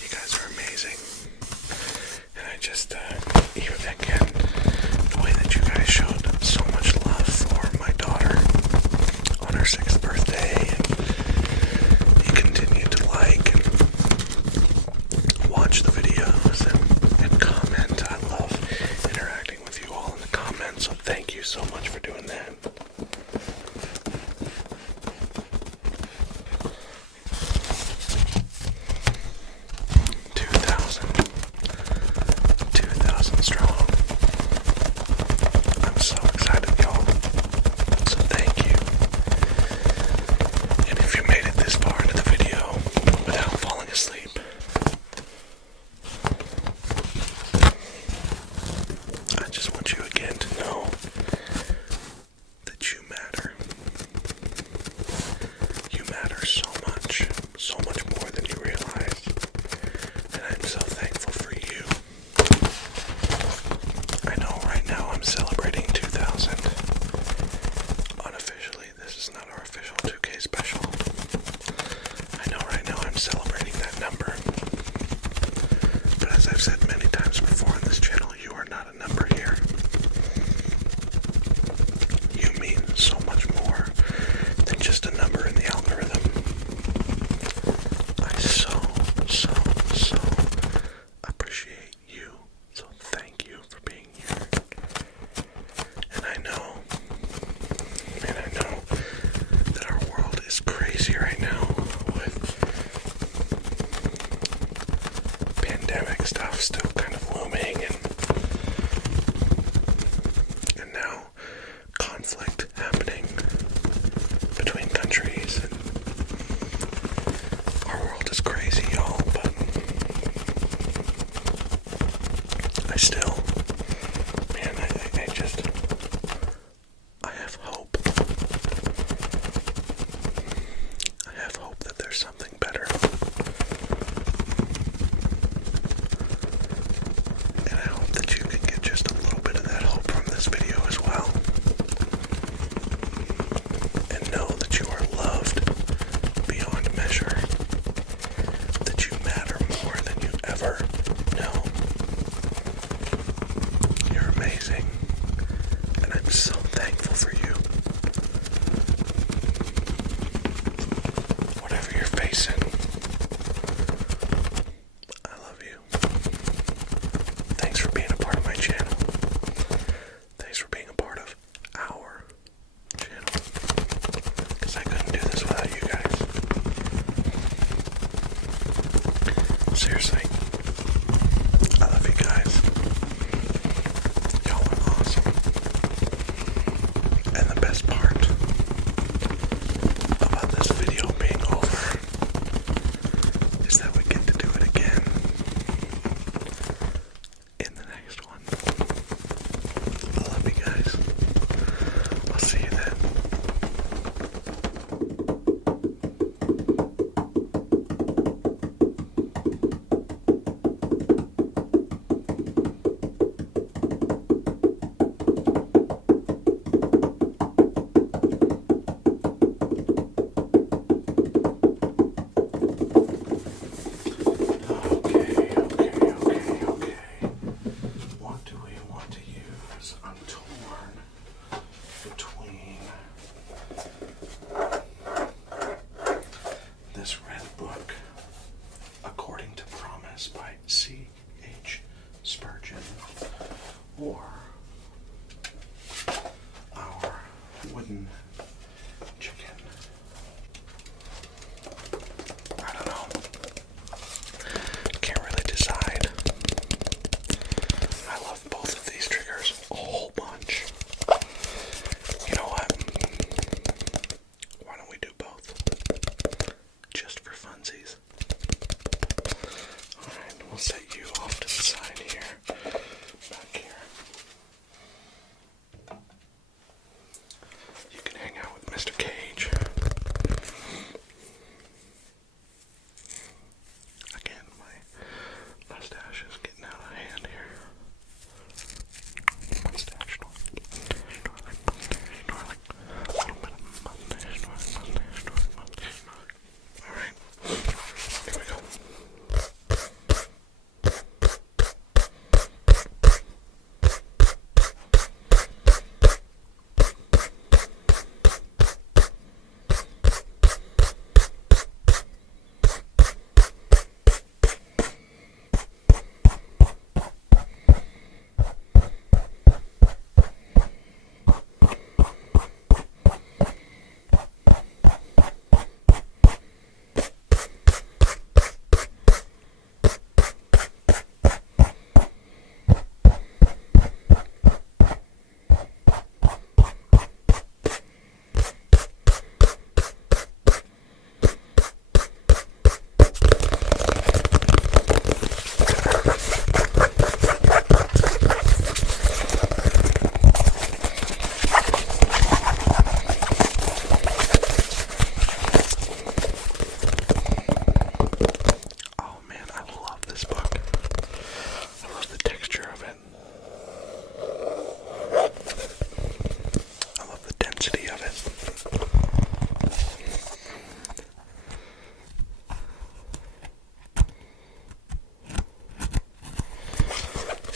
You guys are amazing. And I just, even again, the way that you guys showed so much love for my daughter on her 6th birthday, and you continue to like and watch the videos and comment. I love interacting with you all in the comments, so thank you so much for doing that. Two thousand strong. I'm so excited, y'all. So thank you. And if you made it this far into the video without falling asleep, I just want you again to know that you matter. You matter so much more than you realize. And I'm so thankful for you. I know right now I'm celebrating 2,000. Unofficially, this is not our official 2K special. I know right now I'm celebrating that number. But as I've said many times before on this channel, you are not a number here. You mean so much more than just a number in the algorithm. I so appreciate you. So thank you for being here. And I know that our world is crazy right now with pandemic stuff still kind of looming, and now conflict happening between countries, and our world is crazy, y'all, but I still, man, I have hope. I have hope that there's something better. And I hope that you can get just a little bit of that hope from this video as well. And know that you are loved beyond measure. That you matter more than you ever know. You're amazing. And I'm so thankful for you. Whatever you're facing, I love you. Thanks for being a part of my channel. Thanks for being a part of our channel. Because I couldn't do this without you guys. Seriously. I love you guys. Y'all are awesome. And the best part about this video being over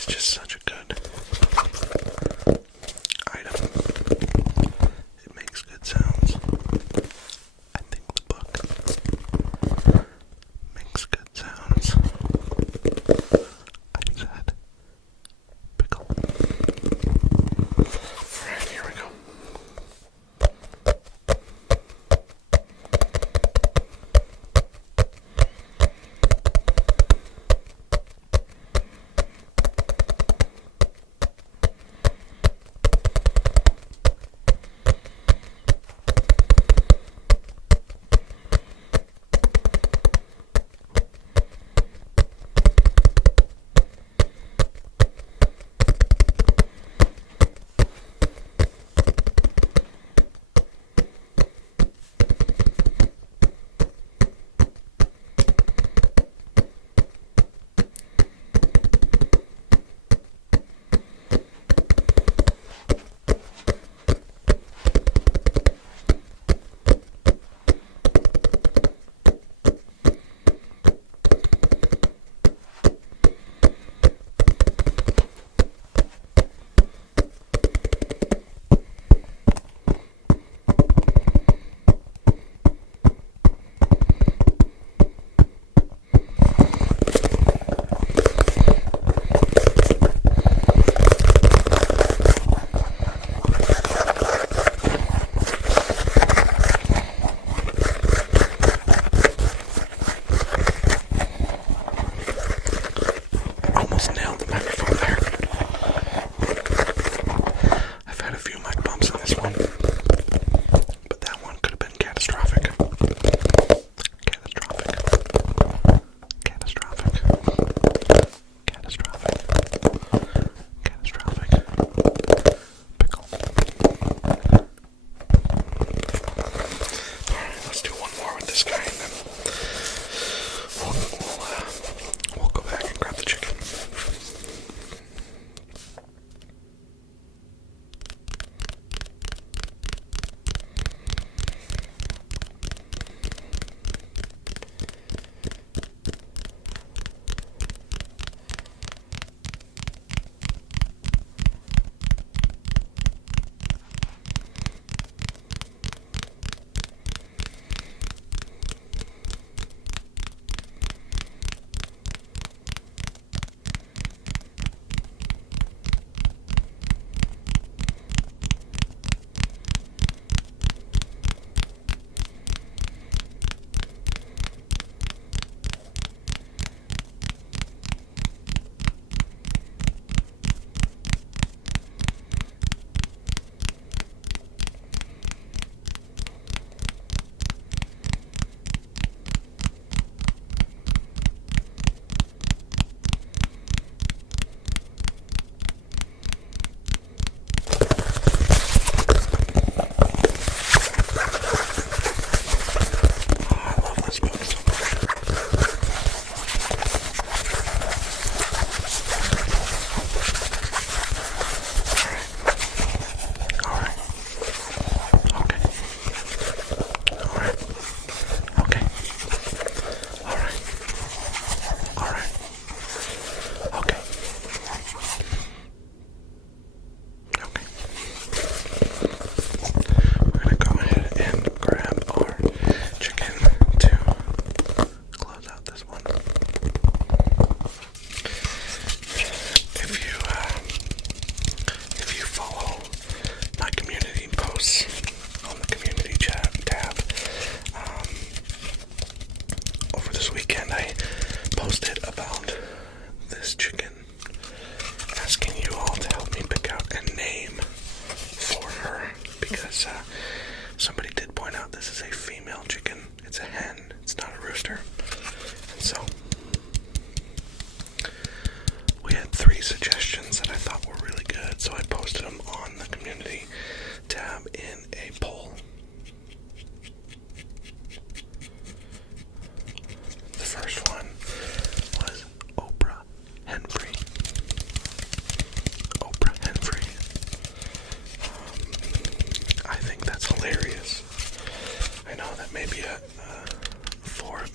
It's just such a good item. It makes good sounds. I think the book makes good sounds. I said pickle. Alright, here we go.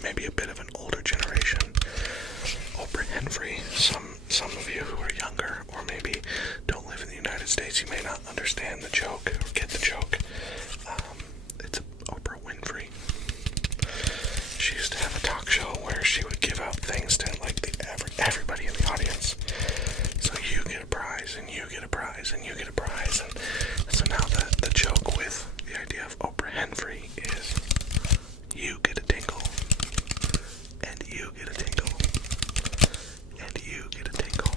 maybe a bit of an older generation. Oprah Winfrey, some of you who are younger maybe don't live in the United States, you may not understand the joke or get the joke. It's Oprah Winfrey. She used to have a talk show where she would give out things to like everybody in the audience. So you get a prize, and you get a prize, and you get a prize, and so now the joke with the idea of Oprah Winfrey is you get a tinkle, and you get a tinkle, and you get a tinkle.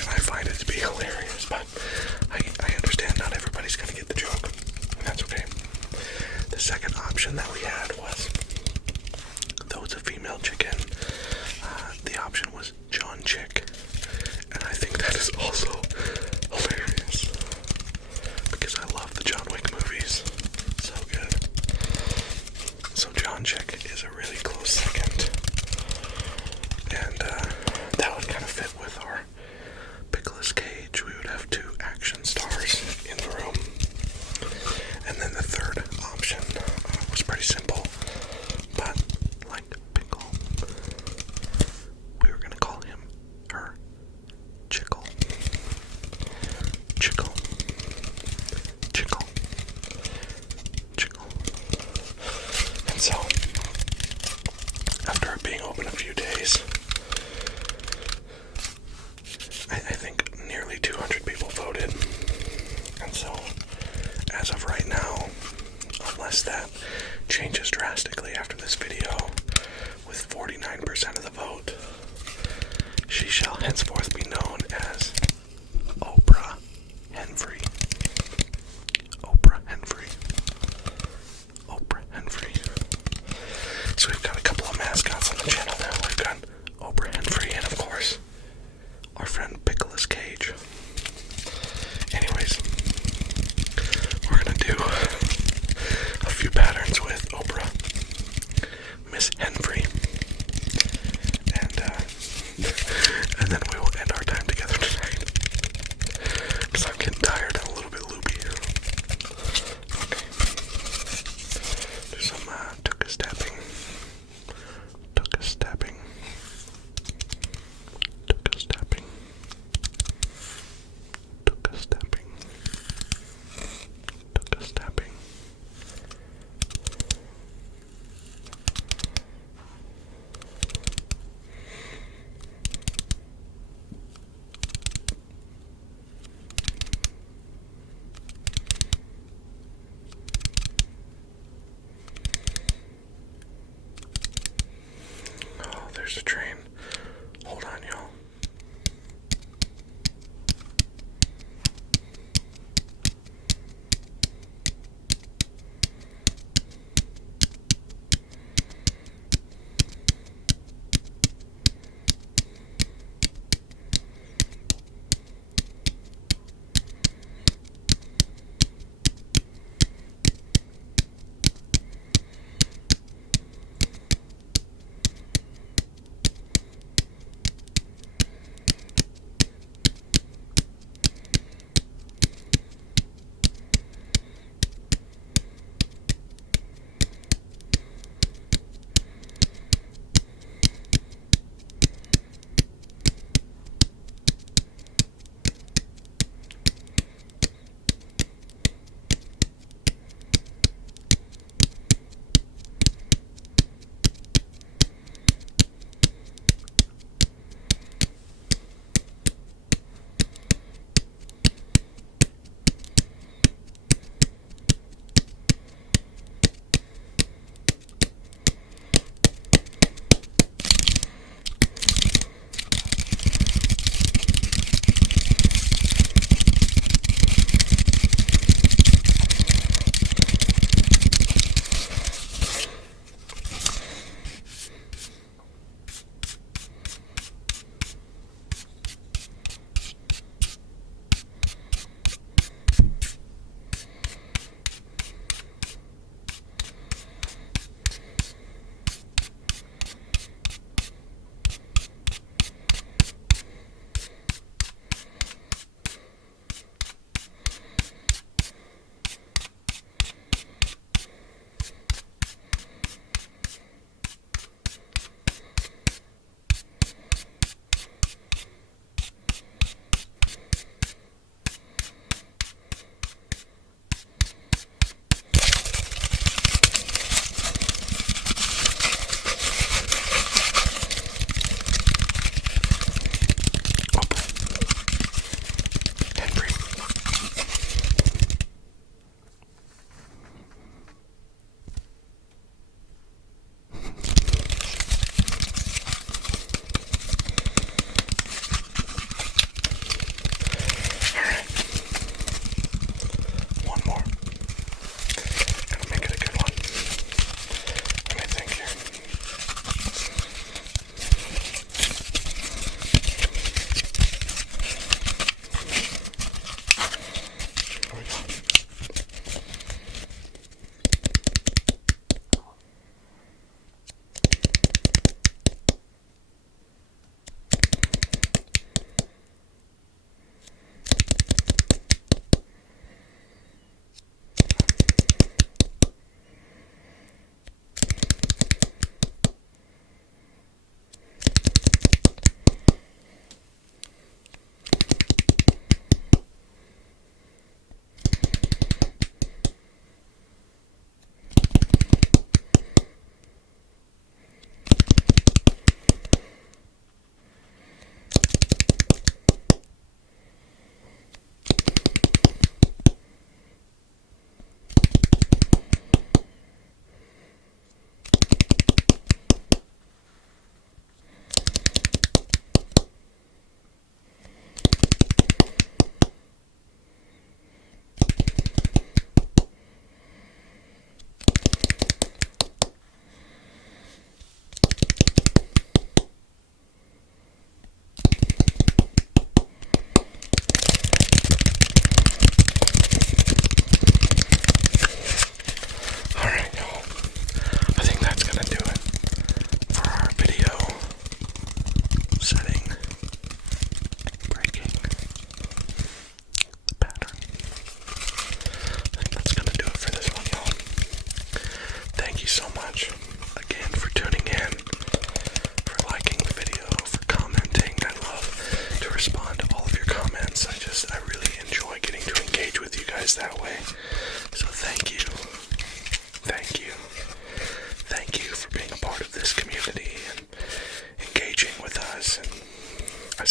And I find it to be hilarious, but I understand not everybody's gonna get the joke, and that's okay. The second option that we had was, though it's a female chicken, the option was John Chick. And I think that is also hilarious, because I love the John Wick movies. So good. So John Chick is a really close second. And that would kind of fit with our Pickle-themed cage. We would have 2 action stars in the room. And then the third option was pretty simple, but like Pickle, we were going to call him her Chickle. Chickle. Chickle. Chickle. And so, after it being open a few days, I think nearly 200 people voted. And so, as of right now, unless that changes drastically after this video, with 49% of the vote, she shall henceforth be known as Oprah Winfrey. Oprah Winfrey. Oprah Winfrey. So we've got a couple of mascots on the channel now. We've got Oprah Winfrey and, of course, our friend Pickle-themed Cage. Anyways, we're gonna do a few patterns with Oprah, Miss Winfrey, and then we will end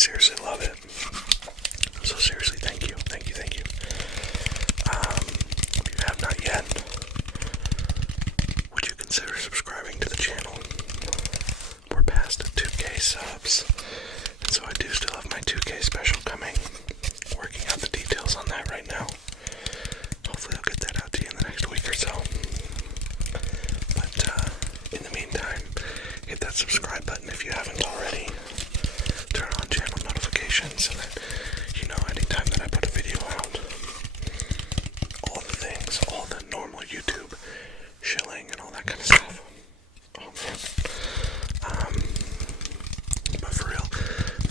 seriously love it. So seriously, thank you. If you have not yet, would you consider subscribing to the channel? We're past 2K subs, and so I do still have my 2K special coming. Working out the details on that right now. Hopefully I'll get that out to you in the next week or so. But in the meantime, hit that subscribe button if you haven't already. Turn on channel notifications so that you know anytime that I put a video out. All the things, all the normal YouTube shilling and all that kind of stuff. Oh man. But for real,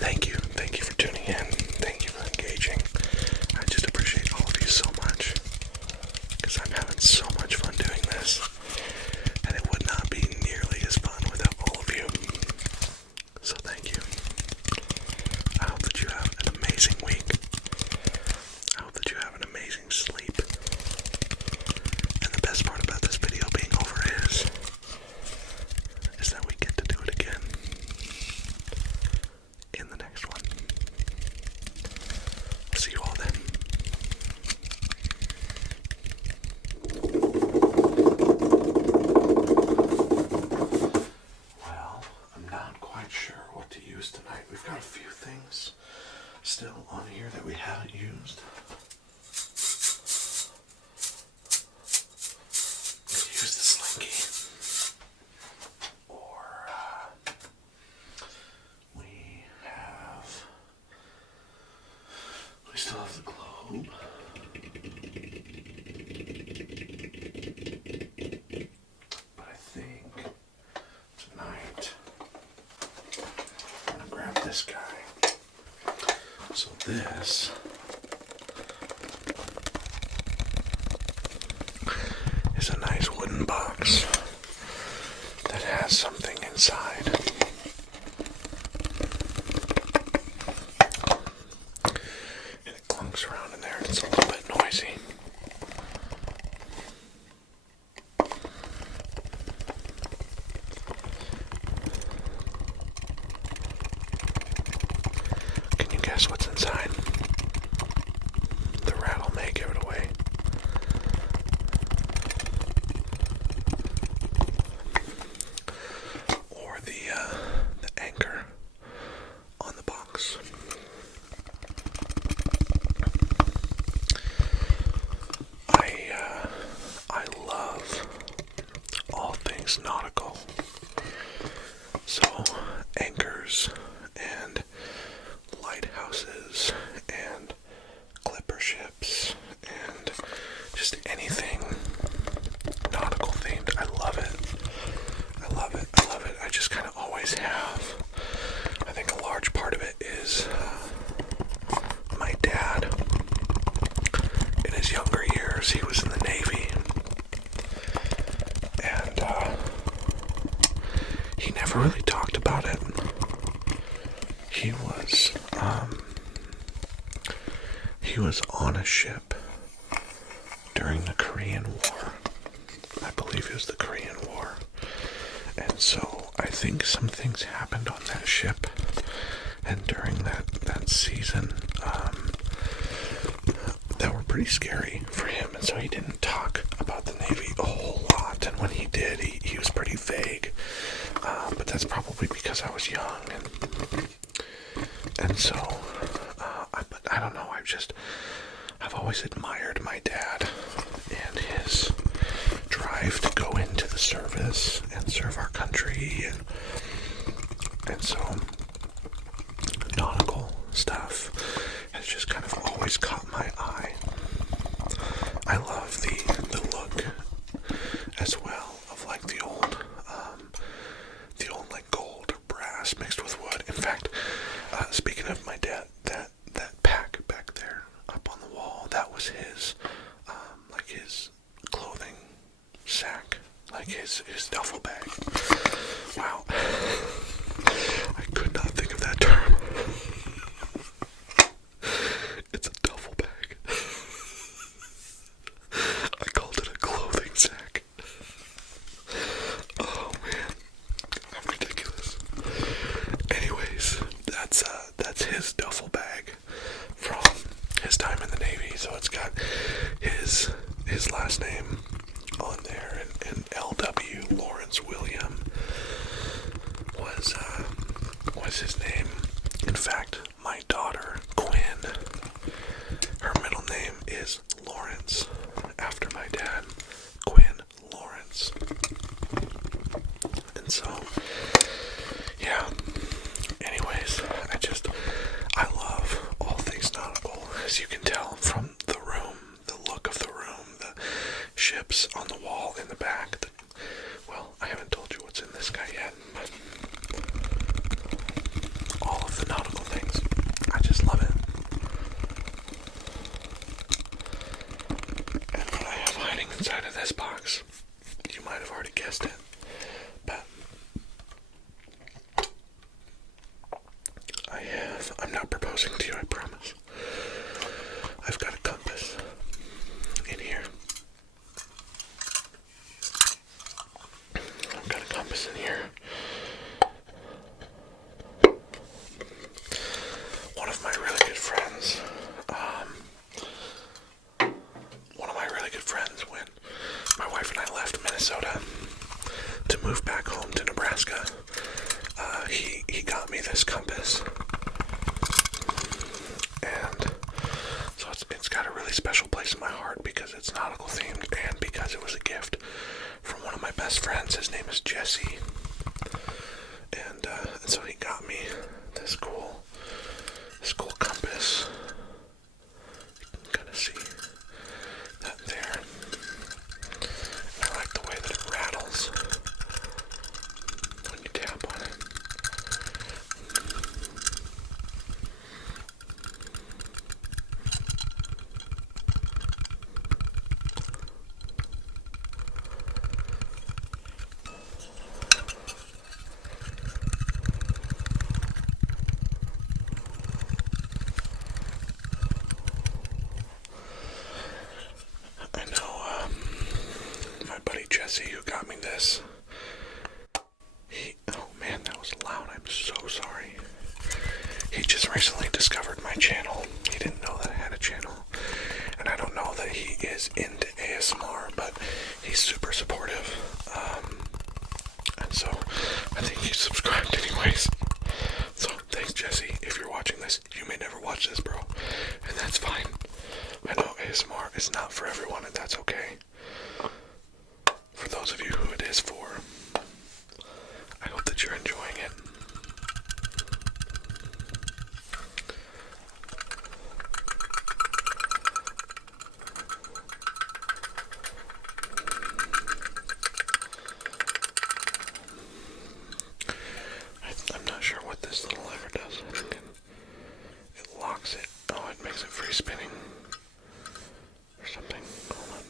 thank you for tuning in. Thank you for engaging. I just appreciate all of you so much, because I'm having so much fun doing this, and it would not be nearly as fun without all of you. So thank you. I hope that you have an amazing week. I hope that you have an amazing sleep. And the best part about this video being over is that we get to do it again in the next one. I'll see you all then. Well, I'm not quite sure what to use tonight. We've got a few things still on here that we haven't used. Could use the slinky. Or we still have the globe. But I think tonight I'm gonna grab this guy. So this is a nice wooden box that has something inside. And it clunks around in there and it's a little bit noisy. Can you guess what's inside? The rattle may give it away. Or the anchor on the box. I love all things nautical. So anchors and lighthouses and clipper ships and just anything nautical themed. I love it. I just kind of always have. I think a large part of it is my dad. In his younger years, he was in the Navy, and he never really talked about it. He was on a ship during the Korean War. I believe it was the Korean War. And so I think some things happened on that ship and during that season that were pretty scary for him. And so he didn't talk about the Navy a whole lot. And when he did, he was pretty vague. But that's probably because I was young. And so, but I don't know. I've always admired my dad and his drive to go into the service and serve our country, and so nautical stuff has just kind of always caught my eye. I love the look as well of like the old like gold or brass mixed with wood. In fact, speaking of my dad, that pack back there up on the wall, that was his like his clothing sack, like his duffel bag. Wow. I could of my really good friends, when my wife and I left Minnesota to move back home to Nebraska, he got me this compass, and so it's got a really special place in my heart because it's nautical themed and because it was a gift from one of my best friends. His name is Jesse, and so he got me this cool compass. You can kind of see that there. And I like the way that it rattles when you tap on it. Jesse, who got me this, oh man, that was loud, I'm so sorry. He just recently discovered my channel. He didn't know that I had a channel, and I don't know that he is into ASMR, but he's super supportive, and so I think he subscribed anyways. So thanks, Jesse. If you're watching this, you may never watch this, bro, and that's fine. I know ASMR is not for everyone, and that's okay. For those of you who it is for, I hope that you're enjoying it. I'm not sure what this little lever does. I think it locks it. Oh, it makes it free spinning or something. Hold on.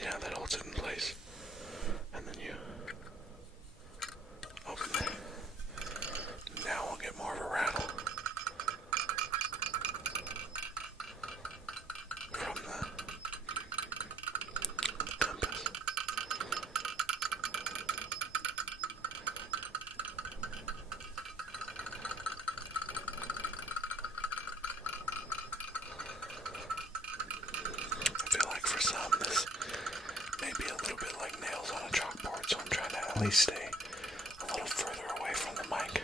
Yeah, that holds it in place. And then you open it. Now we'll get more of a rattle from the compass. I feel like for some this may be a little bit like nails on a chalkboard, so I'm trying to at least stay a little further away from the mic.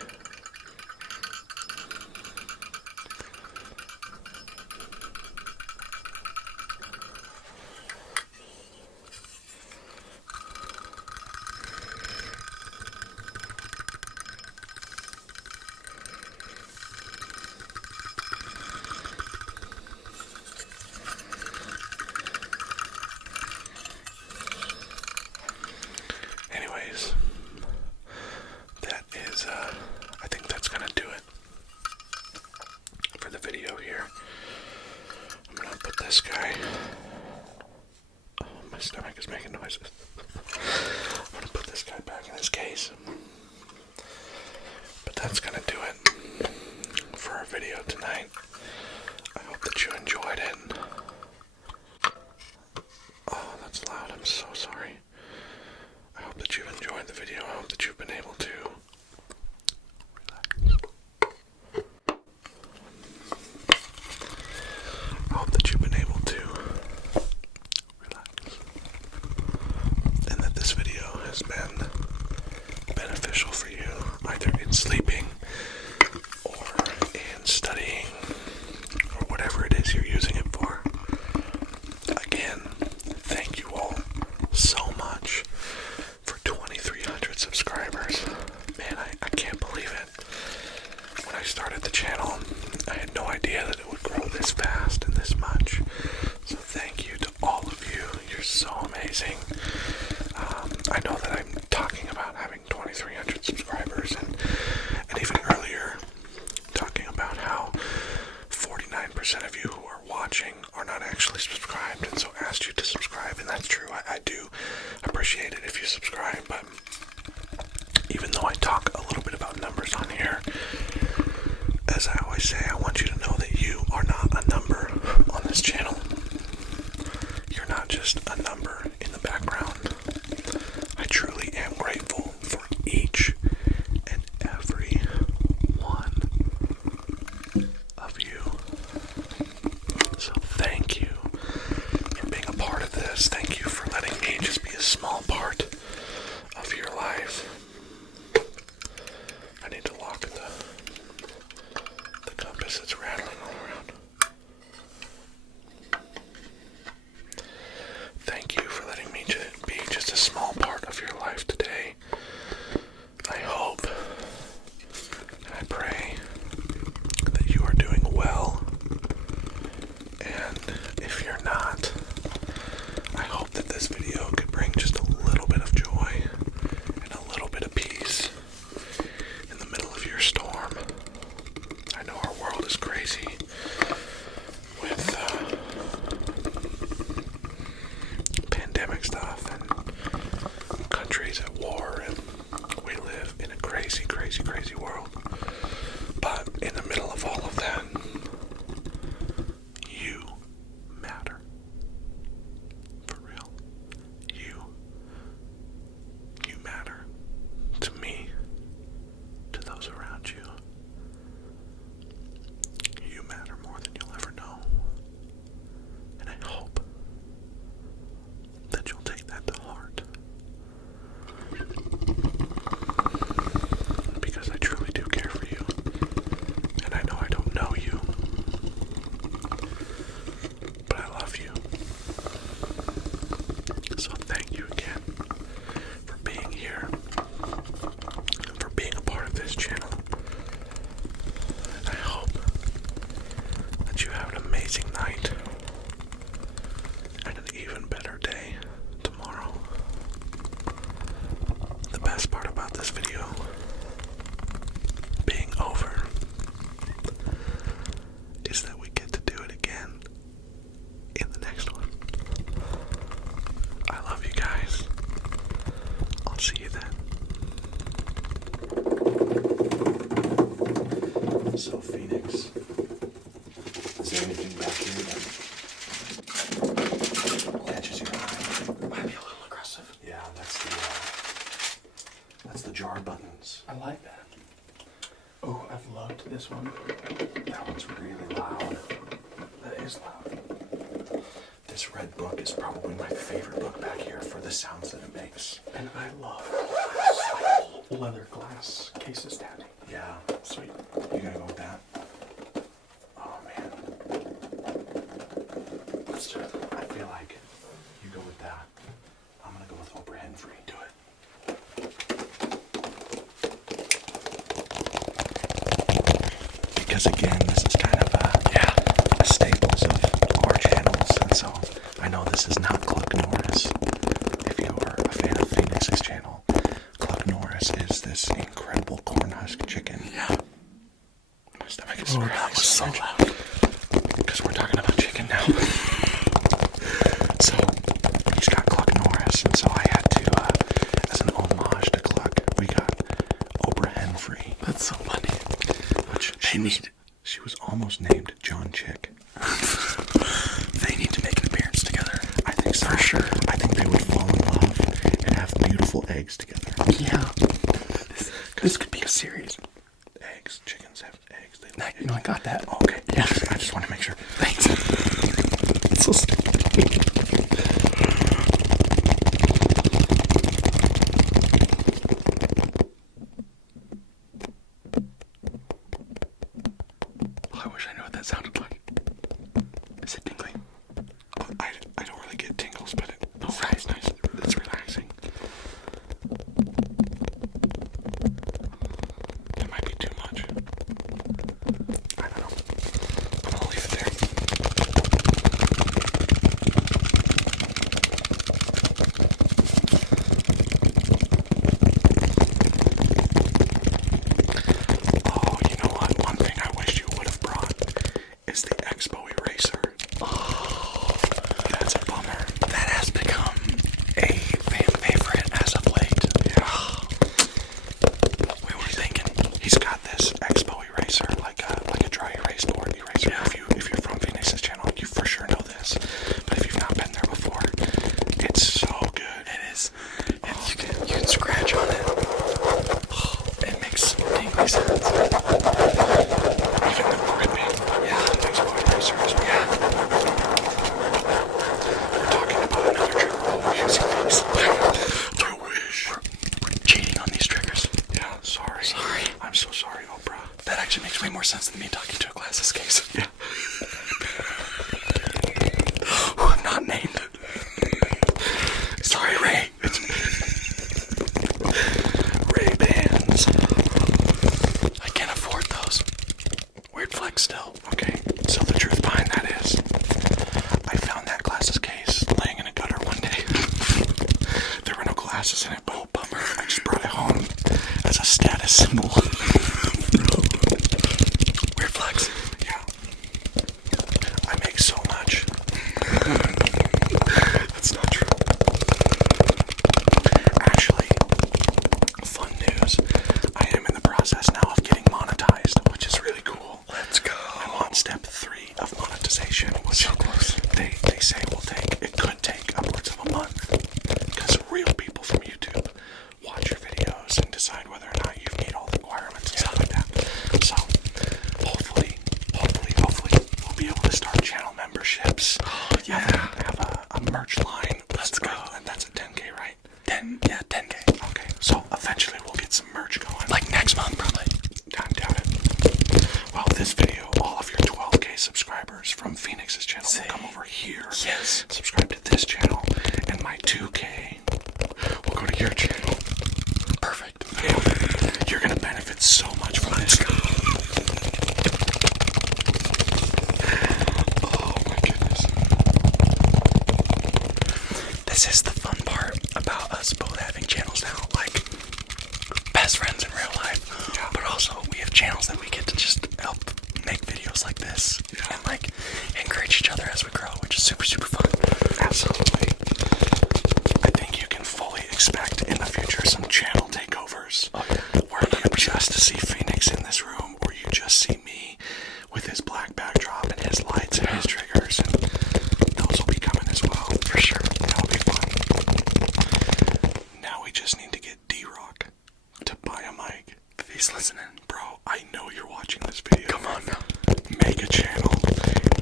I think that's gonna do it for the video here. I'm gonna put this guy. Oh, my stomach is making noises. I'm gonna put this guy back in his case. But that's gonna do it for our video tonight. I hope that you enjoyed it. Oh, that's loud. I'm so sorry. I hope that you've enjoyed the video. I hope that you've been able to sleeping or in studying or whatever it is you're using it for. Again, thank you all so much for 2,300 subscribers. Man, I can't believe it. When I started the channel, I had no idea that it would grow this fast and this much. So thank you to all of you. You're so amazing. I know that I'm talking about having 2,300 subscribers and even earlier talking about how 49% of you who are watching are not actually subscribed, and so asked you to subscribe, and that's true. I do appreciate it if you subscribe, but even though I talk a little bit about numbers on here, as I always say, I want you to know that you are not a number on this channel. You're not just a number in the background. I truly am grateful for each and every to this one. That one's really loud. That is loud. This red book is probably my favorite book back here for the sounds that it makes. And I love leather glass cases tapping. Yeah. Sweet. You gotta go with that? Oh man. Let's do it. I feel like you go with that. I'm gonna go with Oprah Winfrey. Do it. Because again, this is kind of a staples of our channels, and so I know this is not Cluck Norris. If you are a fan of FENiX's channel, Cluck Norris is this incredible corn husk chicken. Yeah. My stomach is that was so loud. because we're talking about chicken now. So he's got Cluck Norris, and so I had to, as an homage to Cluck, we got Oprah Winfrey. That's so funny. Which she was almost named John Chick. They need to make an appearance together. I think so. For sure. I think they would fall in love and have beautiful eggs together. Yeah. This could be a series. Eggs. Chickens have eggs. They No, like I got that. Oh, okay. Yeah. I just want to make sure. Thanks. It's so stupid. I wish I knew what that sounded like. Is it tingling? I don't really get tingles, but Oh, right. nice. It's relaxing. It might be too much. I don't know. I'm gonna leave it there. Oh, you know what? One thing I wish you would have brought is the Expo eraser. Oh, That's a bummer. that has become a fan favorite as of late. Yeah. We were thinking. He's got this Expo eraser, like a dry erase board eraser. Yeah. If you're from FENiX's channel, you for sure know this. But if you've not been there before, it's so good. It is. And you can scratch on it. Oh, it makes some tingly sounds. Even the gripping. Yeah. The Expo eraser is Yeah. We're talking about another trigger while we're using these. I wish. We're cheating on these triggers. Yeah, sorry. Sorry. I'm so sorry, Oprah. That actually makes way more sense than me talking to a glasses case. Yeah. Who I'm not named. Sorry, Ray. Ray-Bans. I can't afford those. Weird flex still. Okay, so the truth behind that is, I found that glasses case laying in a gutter one day. There were no glasses in it, but bummer. I just brought it home as a status symbol. Weird flex. Yeah. I make so much. That's not true. Actually, fun news. I am in the process now of getting monetized, which is really cool. Let's go. I'm on step 3 of monetization, which So close. they say it could take upwards of a month, because real people from YouTube watch your videos and decide whether or not you meet all the requirements and stuff like that. So hopefully we'll be able to start channel memberships. Oh, yeah. Have a merch line. Let's go. And that's at 10K, right? 10K. Okay, so eventually we'll get some merch going. Like next month, probably. I doubt it. Well, this video, all of your 12K subscribers from FENiX's channel will come over here. Yes. Subscribe to this channel, and my 2K will go to your channel. Perfect. Yeah. You're gonna benefit so much from this. Oh my goodness. This is the fun part about us both having channels now. Like, best friends in real life. Yeah. But also, we have channels that we get to just help make videos like this. Yeah. And, like, encourage each other as we grow, which is super, super fun. Absolutely. I think you can fully expect in the future some channel takeovers. Oh, yeah. Where you just see FENiX in this room, or you just see me with his black backdrop and his lights and his triggers, and those will be coming as well. For sure. That'll be fun. Now we just need to get D-Rock to buy a mic. If he's listening. Bro, I know you're watching. watching this video, come on now, make a channel,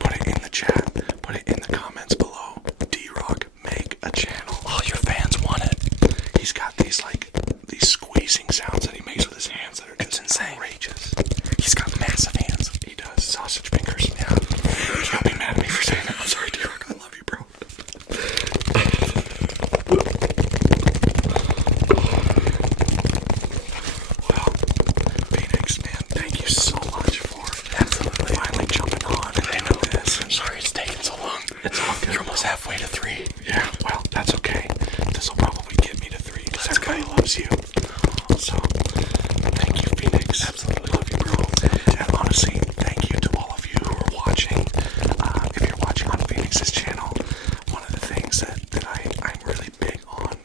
put it in the chat, put it in the comments below. D-Rock, make a channel. All your fans want it. He's got these squeezing sounds that he makes with his hands that are just insane. Outrageous. He's got massive hands. He does. Sausage fingers. Yeah. Don't be mad at me for saying that. I'm sorry, D-Rock. I love you, bro. Well, FENiX, man, thank you so much for finally jumping on and into this. I'm sorry it's taking so long. It's all good. You're almost halfway to 3. Yeah, well, that's okay. This will probably get me to 3 because everybody loves you. So, thank you, FENiX. Absolutely love you, bro. And honestly, thank you to all of you who are watching. If you're watching on FENiX's channel, one of the things that I'm really big on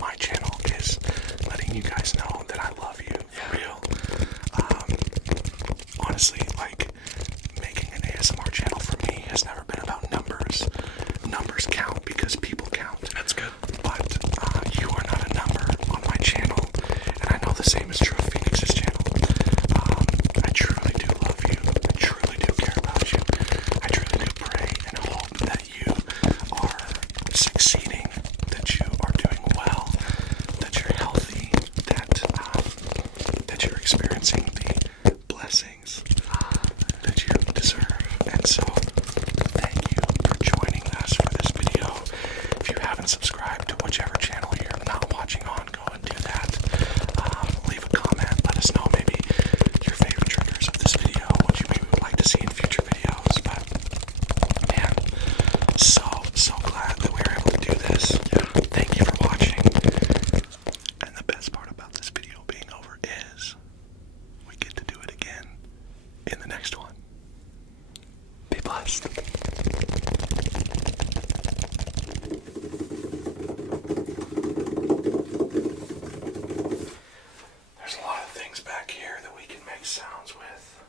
my channel is letting you guys know that I love you for real. Honestly, like, making an ASMR channel for me has never been about numbers. Numbers count because people count. That's good. But you are not a number on my channel, and I know the same is true of FENiX's channel. I truly do love you. I truly do care about you. I truly do pray and hope that you are succeeding, that you are doing well, that you're healthy, that you're experiencing the blessings that you deserve. And so, thank you for joining us for this video. If you haven't subscribed to whichever channel you're not watching on, go and do that. Leave a comment. Let us know maybe your favorite triggers of this video, what you maybe would like to see in future videos. But, man, so glad that we were able to do this. Yeah. Thank you for watching. And the best part about this video being over is we get to do it again in the next one. Be blessed. There's a lot of things back here that we can make sounds with.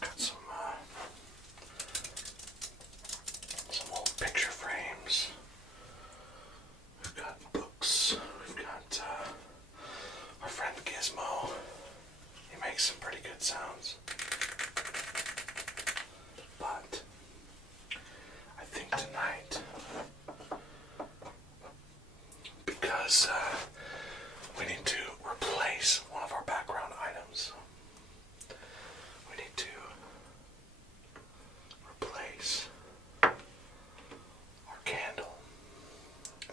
Got some old picture frames. We've got books. We've got our friend Gizmo. He makes some pretty good sounds. But I think tonight, because we need to replace one of our background items, we need to replace our candle.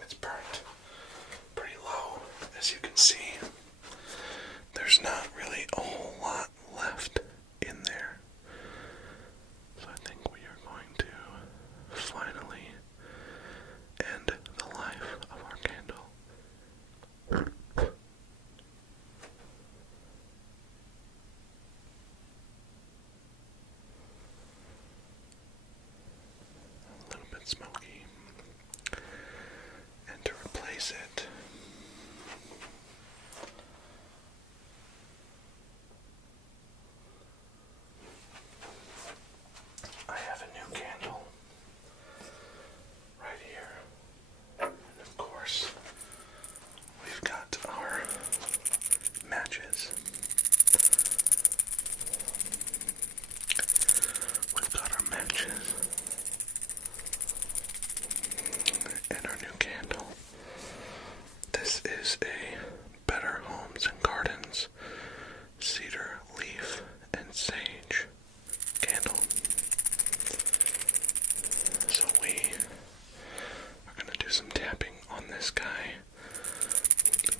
It's burnt pretty low, as you can see. There's not really a whole lot left in there. So I think we are going to finally end the life of our candle. A little bit smoky. And to replace it, I have a new candle right here. And of course, we've got our matches. We've got our matches and our new candle. This is a Better Homes and Gardens cedar leaf and sage candle. So we are going to do some tapping on this guy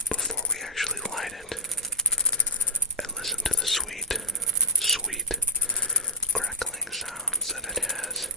before we actually light it and listen to the sweet, sweet crackling sounds that it has.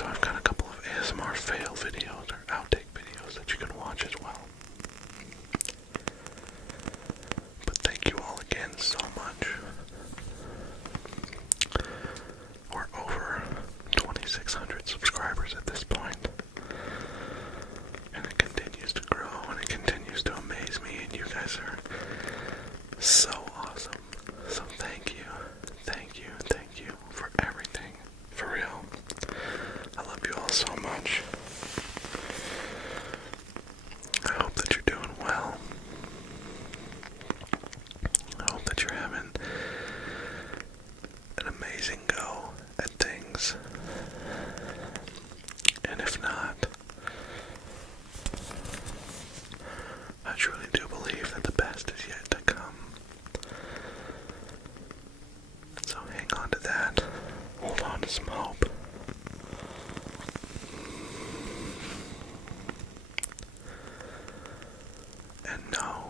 So I've got a couple of ASMR fail videos or outtake videos that you can watch as well. But thank you all again so much. We're over 2,600 subscribers at this point. And it continues to grow and it continues to amaze me, and you guys are so awesome. So thank you for everything. For real. I love you all so much. I hope that you're doing well. I hope that you're having an amazing go at things. And if not, I truly do believe that the best is yet to come. So hang on to that. Hold on to some hope. And know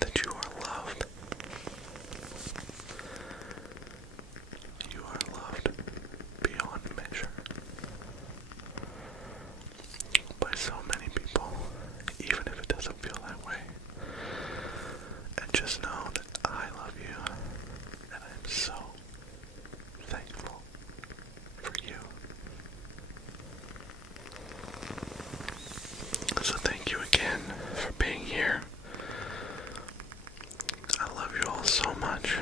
that you are loved. You are loved beyond measure by so many people, even if it doesn't feel that way. And just know that I love you, and I'm so thankful for you. So thank you again for being here. I love you all so much.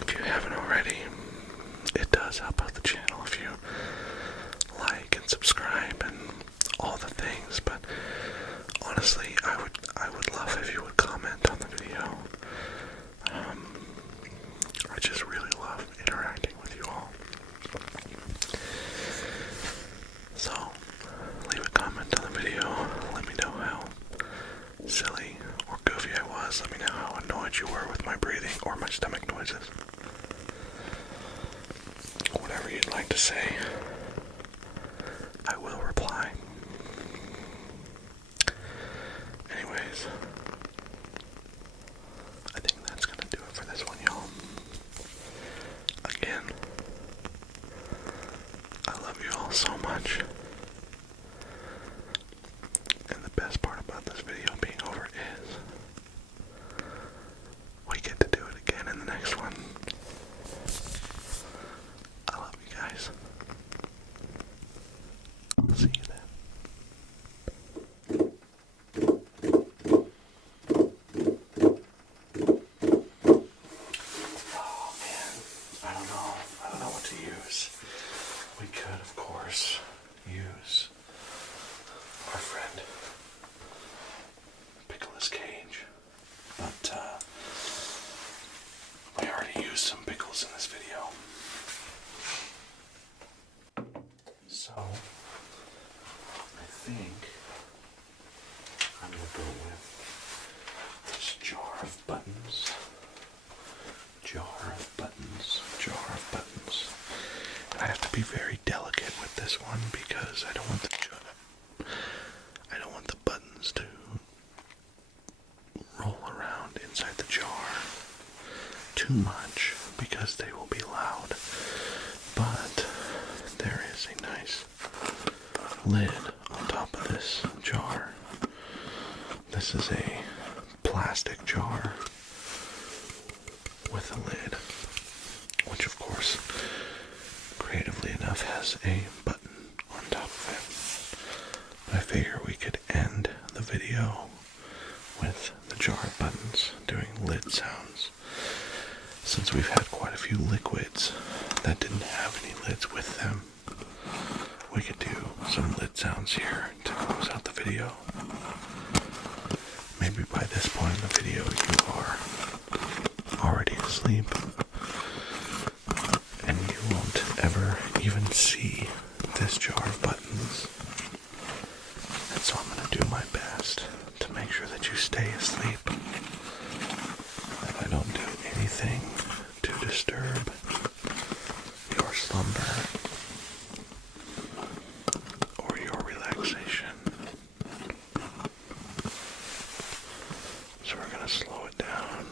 If you haven't already, it does help out the channel if you like and subscribe and all the things, but honestly, I would love if you would comment on the video. I just really love interacting with you all. So, leave a comment on the video. Let me know how silly or goofy I was. Let me know how annoyed you were with my breathing or my stomach noises. Whatever you'd like to say, I will reply. Anyways, I think that's gonna do it for this one, y'all. Again, I love you all so much. And the best part about this video being over is we get to do it again in the next one. I love you guys. I'll see you then. I don't know what to use. We could, of course, use our friend Pickle's cage, but we already used some pickles in this video. So, I think I'm going to go with this jar of buttons. And I have to be very delicate with this one because I don't want the buttons to roll around inside the jar too much because they will be loud. But there is a nice lid on top of this jar. This is a plastic jar with a lid, which of course, creatively enough, has a button on top of it. But I figure we could end the video with the jar of buttons doing lid sounds. Since we've had quite a few liquids that didn't have any lids with them, we could do some lid sounds here to close out the video. Maybe by this point in the video you are already asleep and you won't ever even see this jar of buttons. And so I'm going to do my best to make sure that you stay asleep, that I don't do anything to disturb your slumber or your relaxation. So we're going to slow it down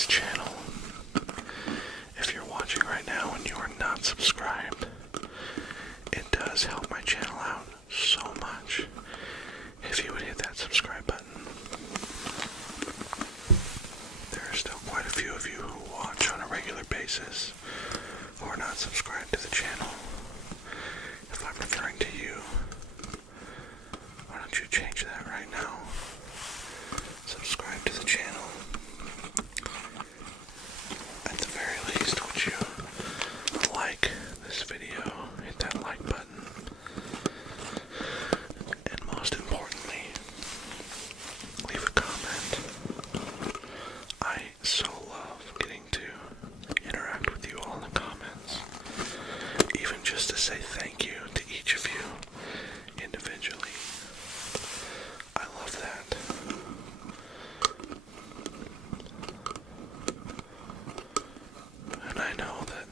this channel. If you're watching right now and you are not subscribed, it does help my channel out so much if you would hit that subscribe button. There are still quite a few of you who watch on a regular basis who are not subscribed to the channel. If I'm referring to you, why don't you change that right now? Subscribe to the channel. At the very least, would you like this video? Hit that like button. And most importantly, leave a comment. I so love getting to interact with you all in the comments. Even just to say thank you to each of you individually. I love that. And I know that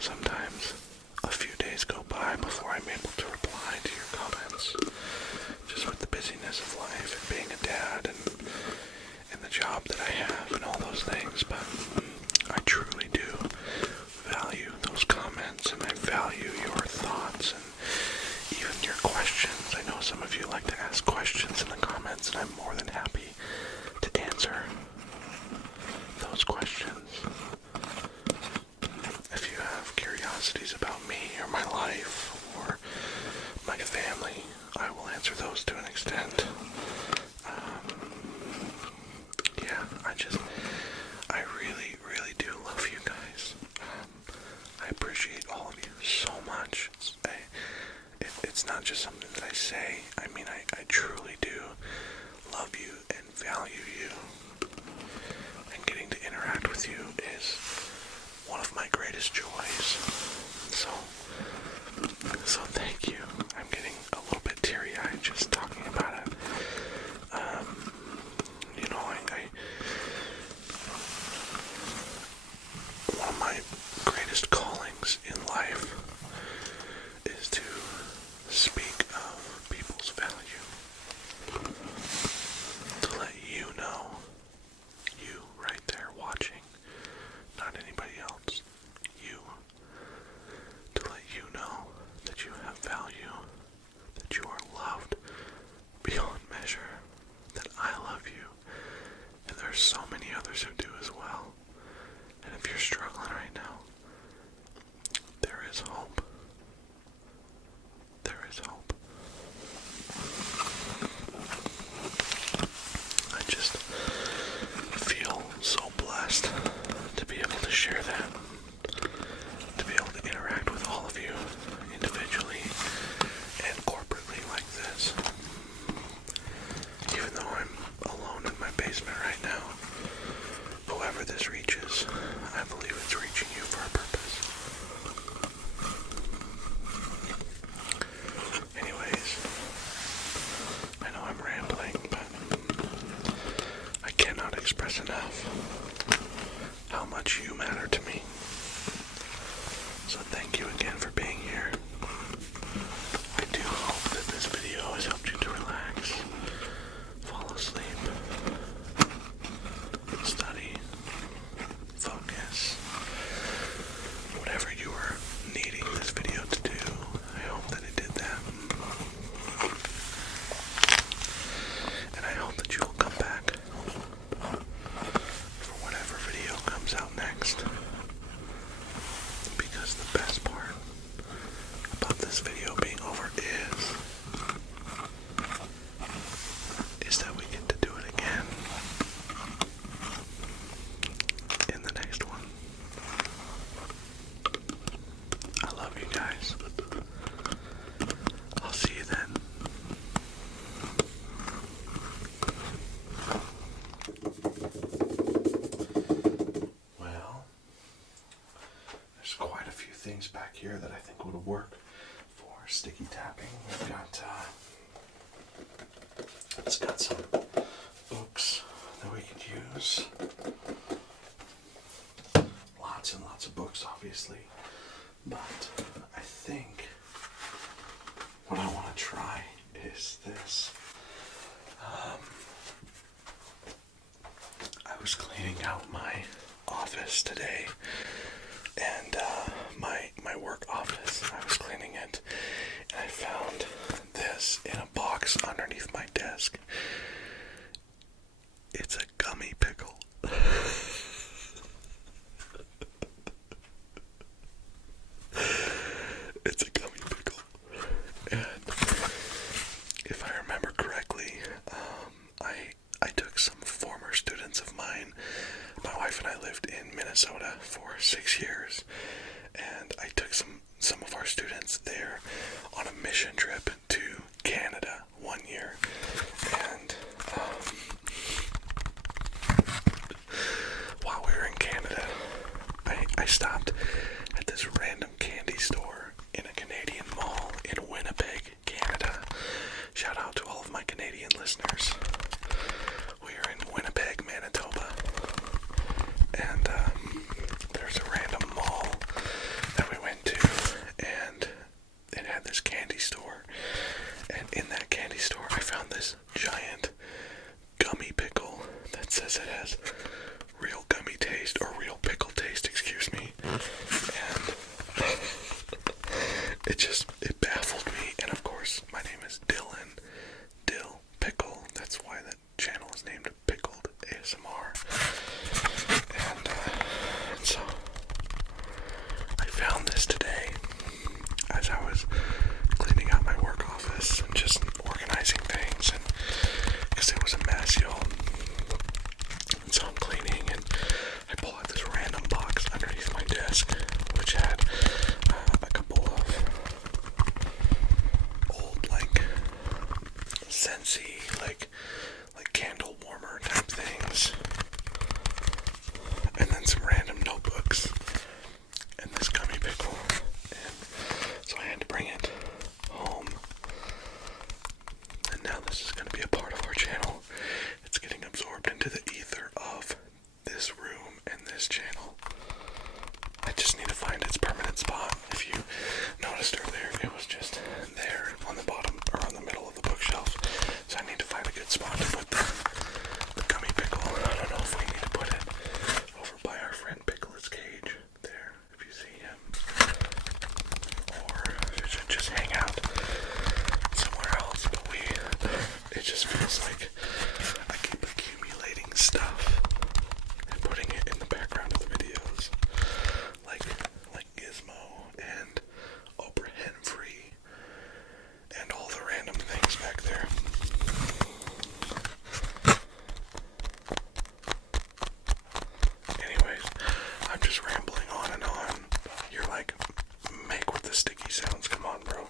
sometimes a few days go by before I'm able to reply to your comments. Just with the busyness of life and being a dad and the job that I have and all those things. But I truly do value those comments, and I value your thoughts and even your questions. I know some of you like to ask questions in the comments, and I'm more than happy to answer those questions. If you have curiosities about me or my life or my family, I will answer those to an extent. I really do love you guys. I appreciate all of you so much. It's not just something that I say. I mean, I truly do love you and value you. And getting to interact with you is one of my greatest joys. So thank you. I'm getting a little bit teary-eyed just talking about it. One of my greatest callings in life is to speak of people's value. To let you know, you right there watching, not anybody else, you, to let you know that you have value, that you are loved beyond measure, that I love you, and there's so many others who do as well. And if you're struggling right now, there is hope. There is hope. I just feel so blessed to be able to share that, to be able to interact with all of you individually and corporately like this. Even though I'm alone in my basement right now, whoever this reaches, I believe it's reaching you for a purpose. Anyways, I know I'm rambling, but I cannot express enough how much you matter to me. So thank you again for being here. I do hope that this video has helped you to relax, fall asleep, study, focus, whatever you were needing this video to do. I hope that it did that. And I hope that you will come back for whatever video comes out next. Because the best part about this video being over is that we get to do it again in the next one. I love you guys. I'll see you then. Well, there's quite a few things back here that I think would work for sticky tapping. We've got it's got some books that we could use. Lots and lots of books, obviously. But I think what I want to try is this. I was cleaning out my office today, and my work office. I was cleaning it, and I found this in a box underneath my desk. It's a gummy pickle. It's a gummy pickle. And if I remember correctly, I took some former students of mine. My wife and I lived in Minnesota for 6 years, and I took some of our students there on a mission trip to Canada 1 year. And while we were in Canada, I stopped at this random candy store in a Canadian mall in Winnipeg, Canada. Shout out to all of my Canadian listeners. We are in Winnipeg, Manitoba, and there's a random mall that we went to, and it had this candy store, and in that candy store I found this giant gummy pickle that says it has real gummy taste, or real pickle taste, excuse me, and it baffled me. And of course, my name is Dylan Dill Pickle. That's why that channel is named Pickled ASMR. And so I found this today as I was cleaning out my work office and just organizing things, and because it was a mess, y'all. And so I'm cleaning, and I pull out this random box underneath my desk, which had a couple of old, like, Sensi, like candle warmer type things, and then some random notebooks, and this gummy pickle. And so I had to bring it home, and now this is going to be a part of our channel. It's getting absorbed into the ether of this room and this channel. I just need to find its permanent spot. If you noticed earlier, it was just there on the bottom, or on the middle of the bookshelf. So I need to find a good spot to put the gummy pickle. I don't know if we need to put it over by our friend Pickle's cage there, if you see him, or it should just hang out somewhere else. But it just feels like I keep accumulating stuff and putting it in the background of the videos, like Gizmo and Oprah Henfrey and all the random things back there. Anyways, I'm just rambling on and on. You're like, make with the sticky sounds. Come on, bro.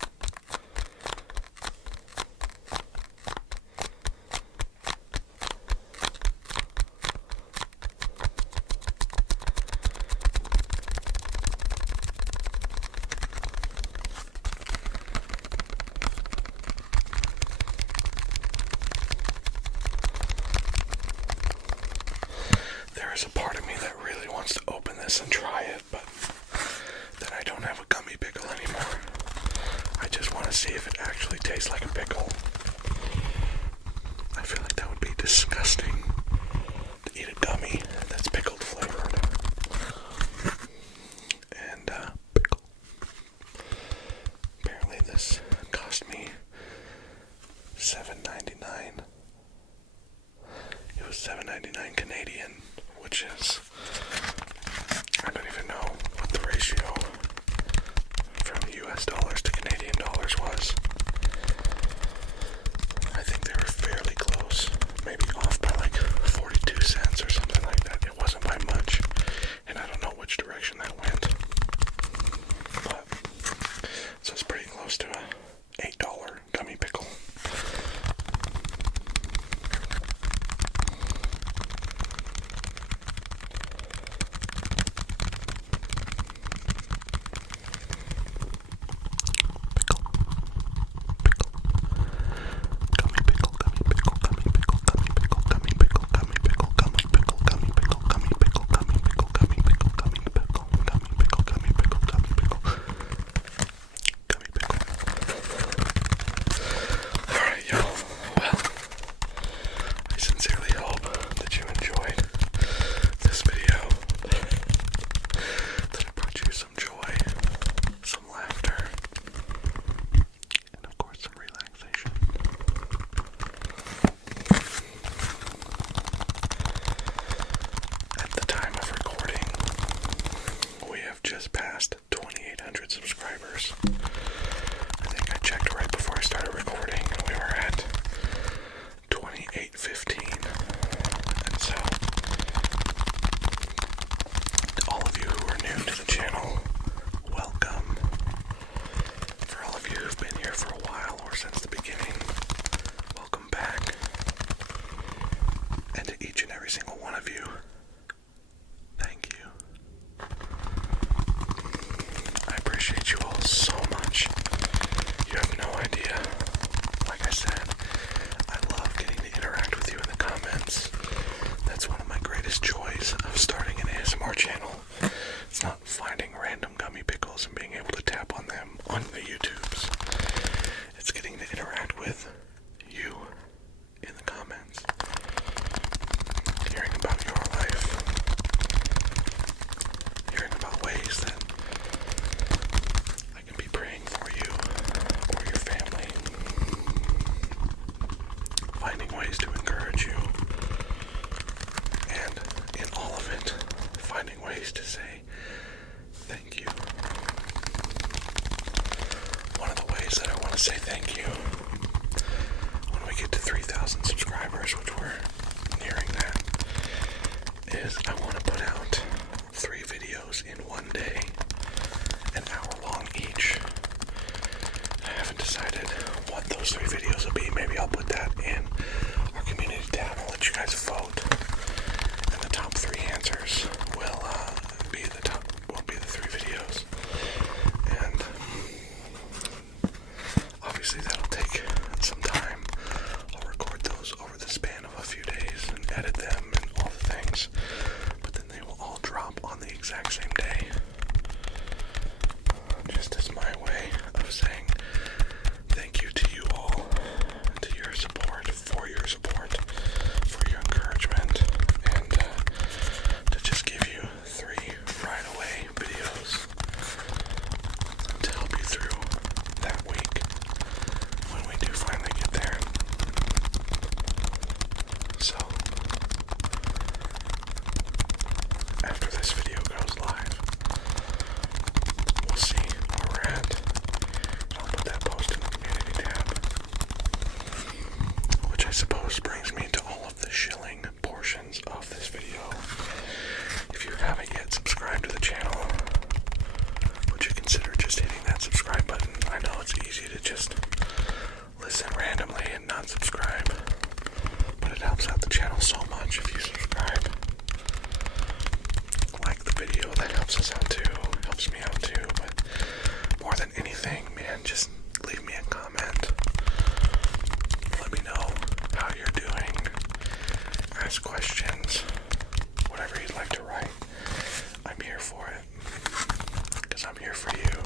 There is a part of me that really wants to open this and try it, but then I don't have a gummy pickle anymore. I just want to see if it actually tastes like a pickle. I feel like that would be disgusting, to eat a gummy that's pickled flavored. And pickle. Apparently this cost me $7.99. It was $7.99 Canadian, which is, I don't even know what the ratio from US dollars to Canadian dollars was. I think they were fairly close, maybe off by like 42 cents or something like that. It wasn't by much, and I don't know which direction that went. But, so it's pretty close to a $8 gummy pickle. Gummy pickle, gummy pickle, gummy pickle, gummy pickle, gummy pickle, gummy pickle, gummy pickle. love you. Thank you. I appreciate you all so much. You have no idea. Like I said, I love getting to interact with you in the comments. That's one of my greatest joys of starting an ASMR channel. It's not finding random gummy pickles and being able to tap on them on the YouTubes. It's getting to interact with you in the comments. Hearing about your life. Hearing about ways that I can be praying for you or your family. Finding ways to encourage you. And in all of it, finding ways to say thank you. One of the ways that I want to say thank you when we get to 3,000 subscribers, which we're nearing that, is I want to put out 3 videos in one day, an hour long each. I haven't decided what those 3 videos will be. Maybe I'll put that in our community tab. I'll let you guys vote. And the top 3 answers will be the 3 videos. And obviously that'll take some time. I'll record those over the span of a few days and edit them and all the things. But then they will all drop on the exact same day. Just as my way of saying thank you to you all, to your support, for your encouragement, and to just give you 3 right away videos to help you through that week when we do finally get there. So, after this video goes live, we'll see where we're at. I'll put that post in the community tab, which I suppose brings me to all of the shilling portions of this video. If you haven't yet subscribed to the channel, would you consider just hitting that subscribe button? I know it's easy to just listen randomly and not subscribe, but it helps out the channel so much if you subscribe. Like the video, that helps us out too, helps me out too, but more than anything, man, just leave me a comment. Let me know how you're doing. Ask questions. Whatever you'd like to write. I'm here for it. Because I'm here for you.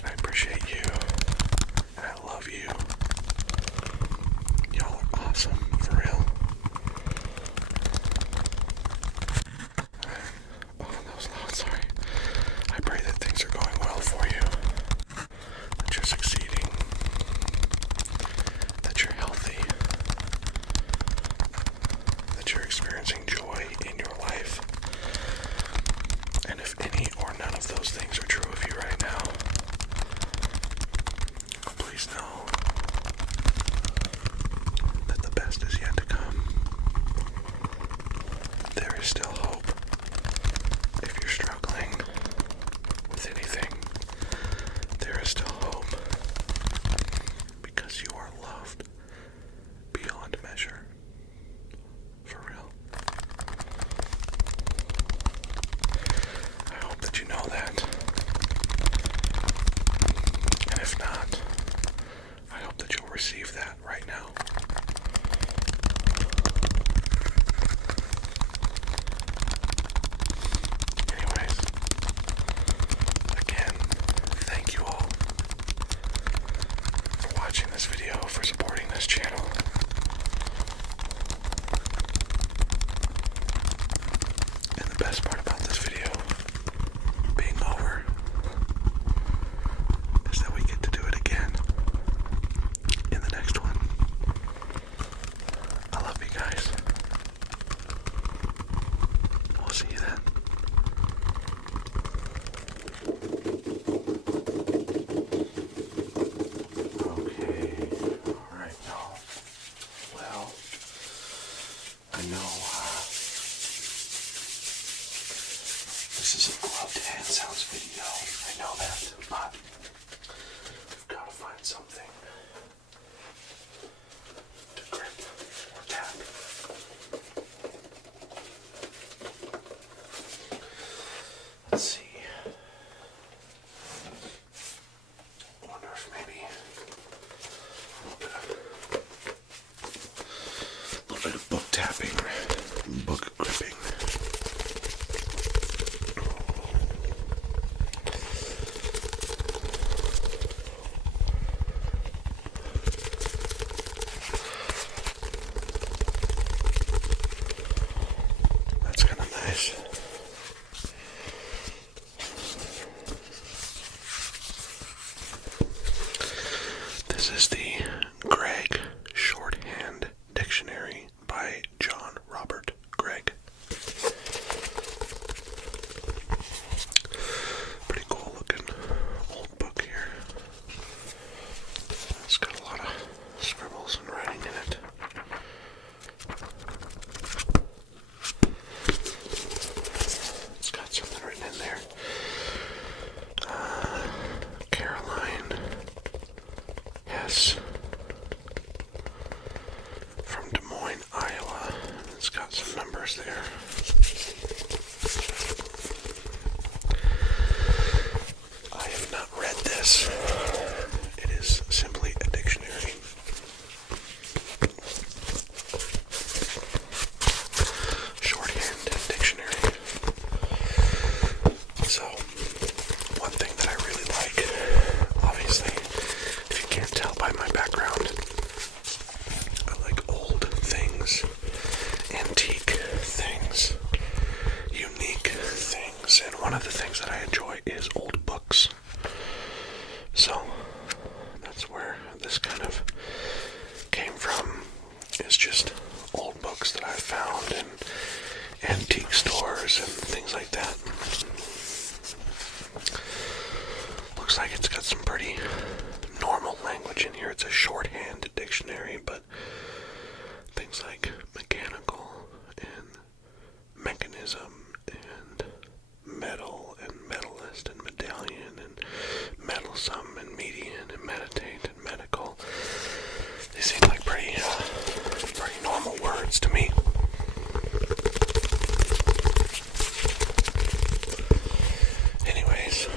And I appreciate you. And I love you. Y'all are awesome. For real. Oh, that was loud. Sorry. I pray that things are going well for you. That you're succeeding. That you're healthy. That you're experiencing joy in your life. And if any or none of those things are true of you right now, please know that the best is yet to come. There is still hope. If you're struggling with anything, there is still hope. Because you are loved beyond measure. For real. I hope that you know that. And if not, I hope that you'll receive that right now. Anyways, again, thank you all for watching this video, for supporting this channel. And the best part about this video being over is that we get to do it again in the next one. I love you guys. We'll see you then. Okay. Alright, y'all. Well, I know this is a gloved hand sounds video. I know that, but we've got to find something to grip or tap. Let's see. Wonder if maybe a little bit of book tapping, book gripping. That's kind of nice. This is the Greg Shorthand Dictionary by John Robert Gregg. Pretty cool looking old book here. It's got a lot of scribbles and writing in it. It's got something written in there. Caroline. Yes. From Des Moines, Iowa. It's got some numbers there. I have not read this. It is simply a dictionary. Shorthand dictionary. So, one thing that I really like, obviously, if you can't tell by my background, I like old things, antique things, unique things, and one of the things that I enjoy is old books. So, that's where this kind of came from, is just old books that I found in antique stores and things like that. Looks like it's got some pretty normal language in here. It's a shorthand dictionary, but things like mechanical and mechanism and metal and metallist and medallion and meddlesome and median and meditate and medical. They seem like pretty normal words to me. Anyways,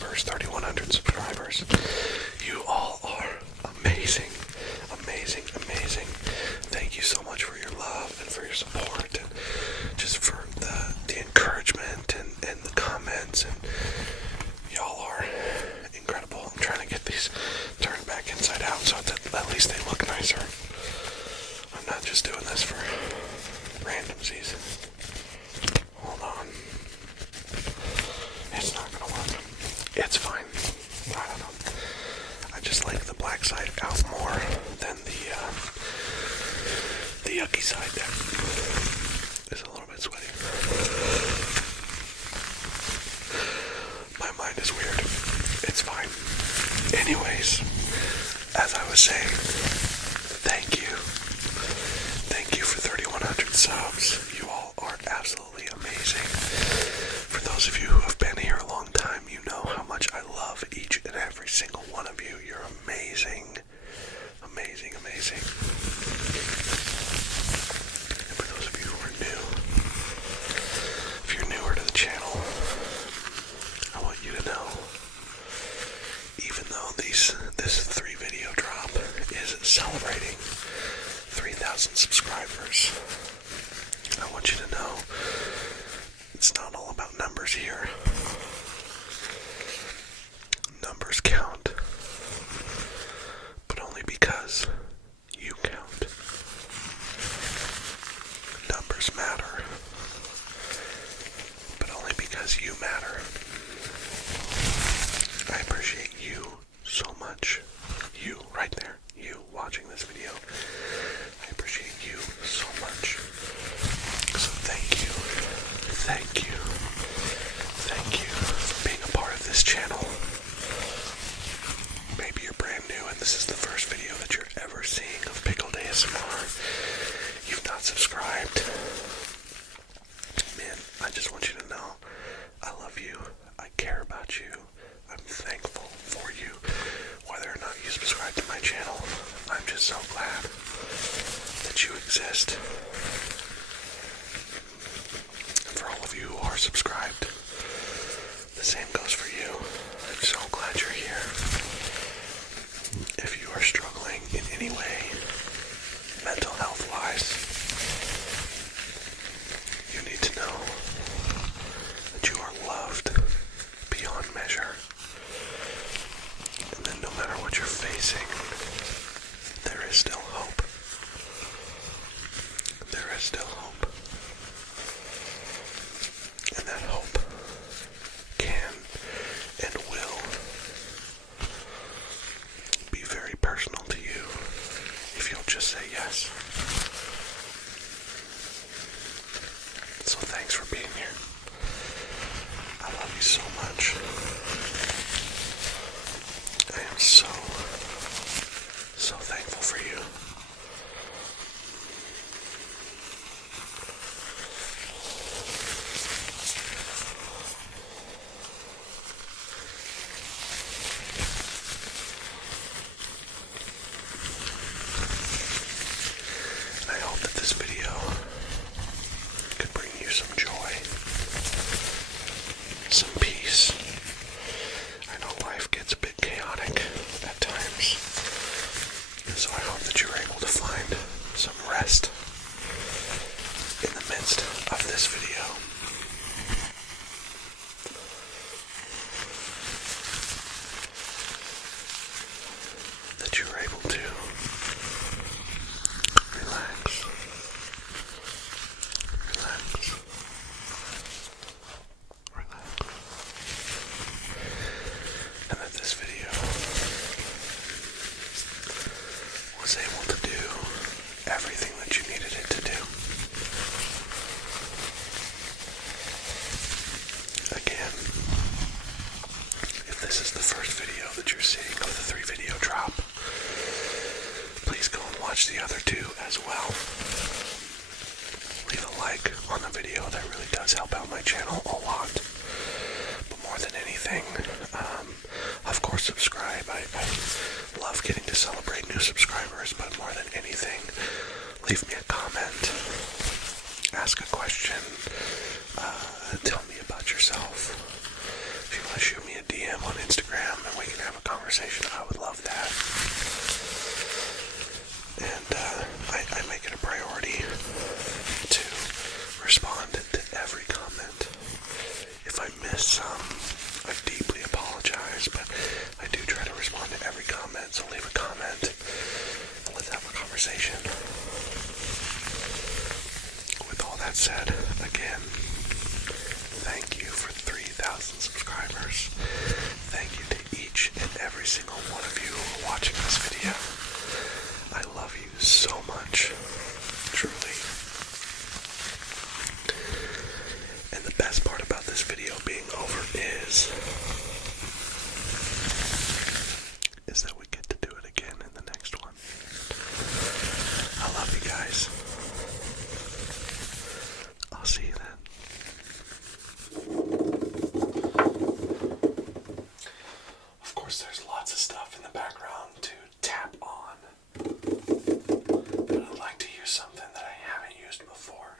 subscribers, 3,100 subscribers. You all are amazing, amazing, amazing. Thank you so much for your love and for your support and just for the encouragement and the comments. And y'all are incredible. I'm trying to get these turned back inside out so that at least they look nicer. I'm not just doing this for randomsies. Hold on. It's not gonna work. It's fine. I don't know. I just like the black side out more than the yucky side there. It's a little bit sweaty. My mind is weird. It's fine. Anyways, as I was saying, thank you. Thank you for 3,100 subs. You all are absolutely amazing. For those of you who have been here a long time, you know how much I love each and every single one of you. You're amazing. Amazing, amazing. And for those of you who are new, if you're newer to the channel, I want you to know, even though this 3 video drop is celebrating 3,000 subscribers, I want you to know it's not all about numbers here. Numbers count, but only because you count. Numbers matter, but only because you matter. I appreciate you so much. You, right there. You watching this video. I appreciate you so much. So thank you. Thank you. Thank you for being a part of this channel. Maybe you're brand new and this is the first video that you're ever seeing of Pickled ASMR. You've not subscribed. Man, I just want you to know I love you. I care about you. I'm thankful for you. Whether or not you subscribe to my channel, I'm just so glad that you exist. And for all of you who are subscribed, the same goes for you. I'm so glad you're here. If you are struggling in any way, mental health wise, you need to know that you are loved beyond measure. And that no matter what you're facing, there is still hope. There is still hope. And that hope can and will be very personal to you if you'll just say yes. So thanks for being here. I love you so much. I am so thankful for you. And I hope that this video could bring you some joy, some peace. I know life gets a bit chaotic at times, and so I hope that you're able to find some rest in the midst of this video. That you're able to relax, relax, relax. And that this video was able to do everything that you needed it to do. Again, if this is the first video that you're seeing of the 3 video drop, please go and watch the other 2 as well. Leave a like on the video. That really does help out my channel a lot. But more than anything, of course, subscribe. I love getting to celebrate new subscribers, but more than anything, leave me a comment, ask a question, tell me about yourself. If you want to shoot me a DM on conversation, I would love that. And I make it a priority to respond to every comment. If I miss some, I deeply apologize, but I do try to respond to every comment, so leave a comment and let's have a conversation. With all that said, again, thank you for 3,000 subscribers. Thank you to each and every single one of you who are watching this video. I love you so much, truly. And the best part about this video being over is that we get to do it again in the next one. I love you guys. I'll see you then. Of course, there's lots of stuff in the background to tap on. But I'd like to use something that I haven't used before.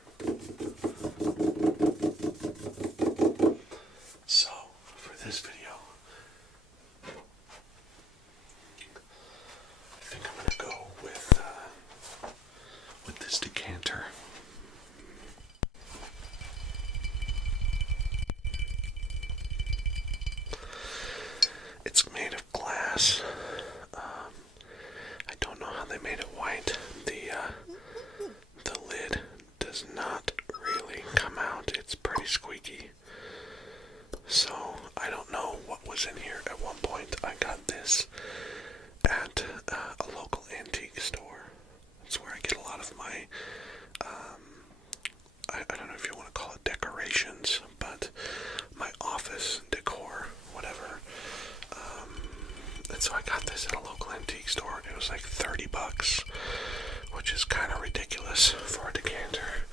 So, for this video, I think I'm going to go with this decanter. It's made of glass. I don't know how they made it white. The lid does not really come out. It's pretty squeaky. So I don't know what was in here. At one point I got this at a local antique store. That's where I get a lot of my I don't know if you want to call it decorations, but my office decor, whatever. And so I got this at a local antique store. It was like $30, which is kind of ridiculous for a decanter.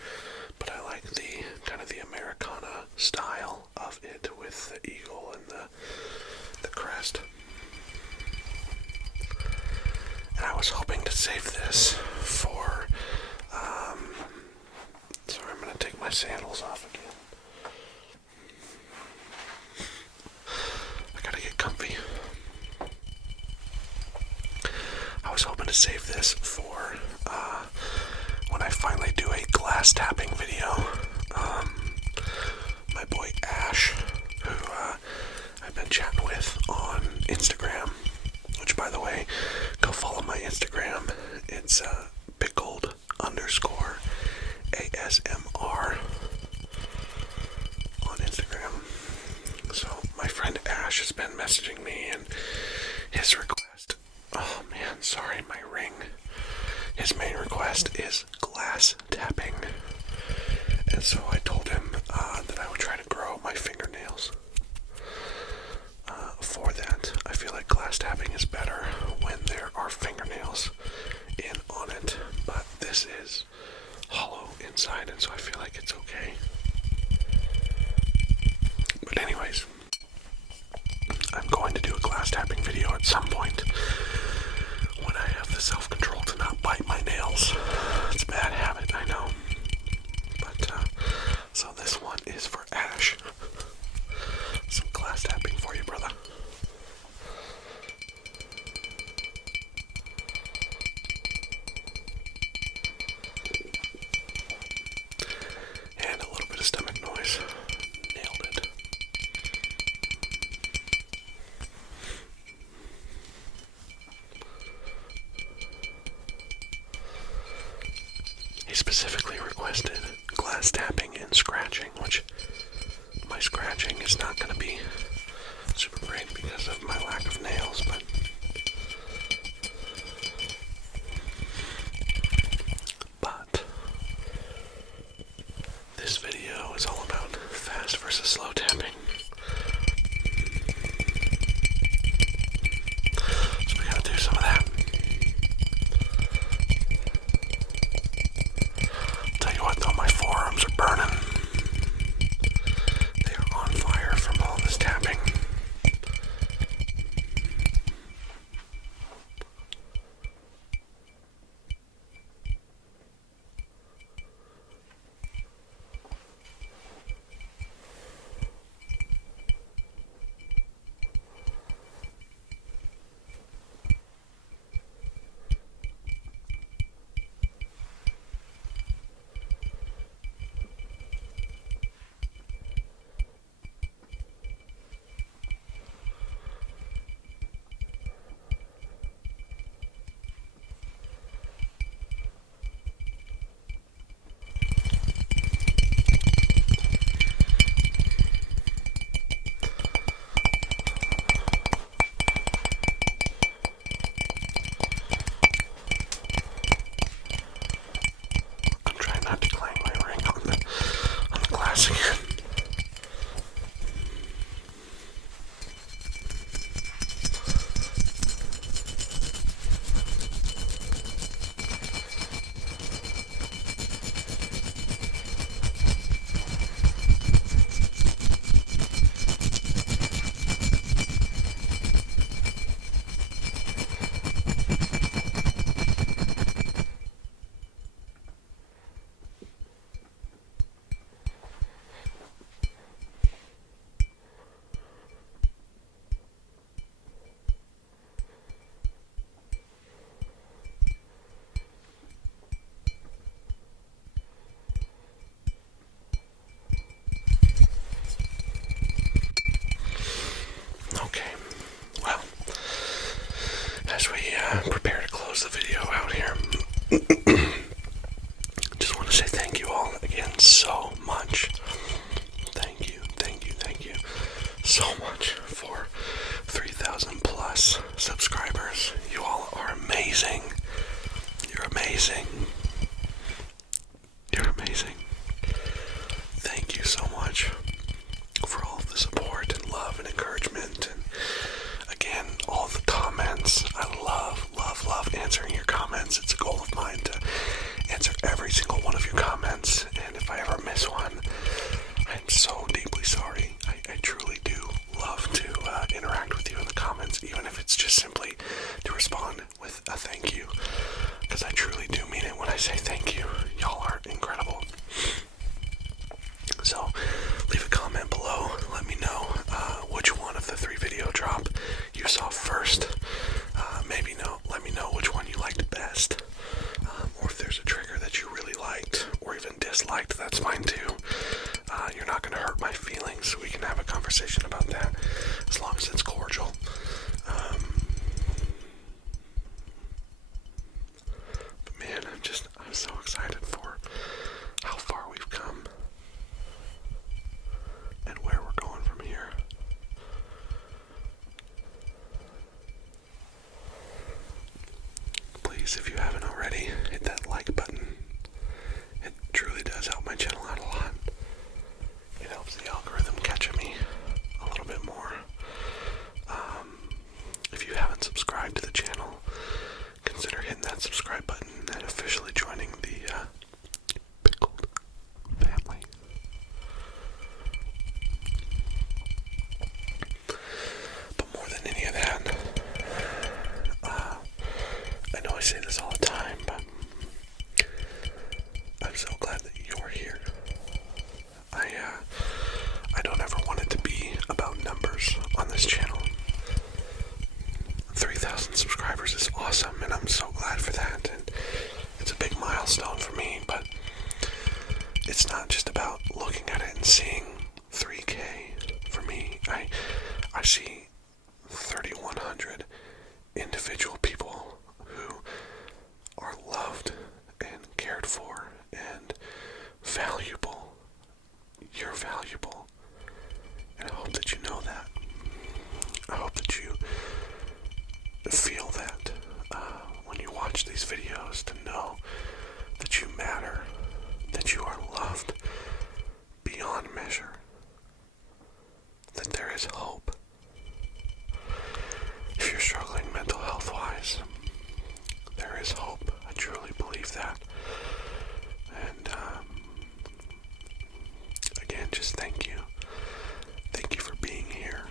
But I like the kind of the Americana style of it with the eagle and the crest. And I was hoping to save this for, sorry, I'm going to take my sandals off again. I gotta get comfy. I was hoping to save this for when I finally do a glass tapping video. My boy Ash, who I've been chatting with on Instagram, which, by the way, go follow my Instagram. It's PickLED_ASMR on Instagram. So my friend Ash has been messaging me, and his request, oh man, sorry, my ring. His main request is glass tapping. And so I told him that I would try to grow my fingernails. For that, I feel like glass tapping is better when there are fingernails in on it, but this is hollow inside, and so I feel like it's okay. But anyways, I'm going to do a glass tapping video at some point when I have the self-control to not bite my nails. It's a bad habit, I know. But, so this one is for Ash. Some glass tapping for you, brother. And a little bit of stomach noise. Nailed it. Okay, well, as we prepare to close the video out here, just want to say thank you all again so much. Thank you so much for 3,000 plus subscribers. You all are amazing. You're amazing. You're amazing. Thank you so much for all of the support and love and encouragement, and again, all the comments. I love answering your comments. It's a goal of mine to answer every single one of your comments, and if I ever miss one, I'm so deeply sorry. I truly do love to interact with you in the comments, even if it's just simply to respond with a thank you, because I truly do mean it when I say thank you. Y'all are incredible. So leave a comment below. Let me know which one of the 3 video drop you saw first. Let me know which one you liked best. Or if there's a trigger that you really liked or even disliked, that's fine too. You're not going to hurt my feelings. We can have a conversation about that as long as it's cordial. But man, I'm so excited for how far we've come and where we're going from here. Please, if you haven't already, hit that like button. It truly does help my channel out a lot. It helps the algorithm catch me a little bit more. If you haven't subscribed to the channel, consider hitting that subscribe button and officially joining the Pickled family. But more than any of that, I know I say this all the time, but I'm so glad that you're here. I don't ever want it to be about numbers on this channel. 3,000 subscribers is awesome, and I'm so glad for that, and it's a big milestone for me, but it's not just about looking at it and seeing 3K. For me, I see 3,100 individual people who are loved and cared for and valuable. You're valuable, and I hope that you know that. I hope that you feel that when you watch these videos, to know that you matter, that you are loved beyond measure, that there is hope. If you're struggling mental health wise, there is hope. I truly believe that. And again, just thank you. Thank you for being here.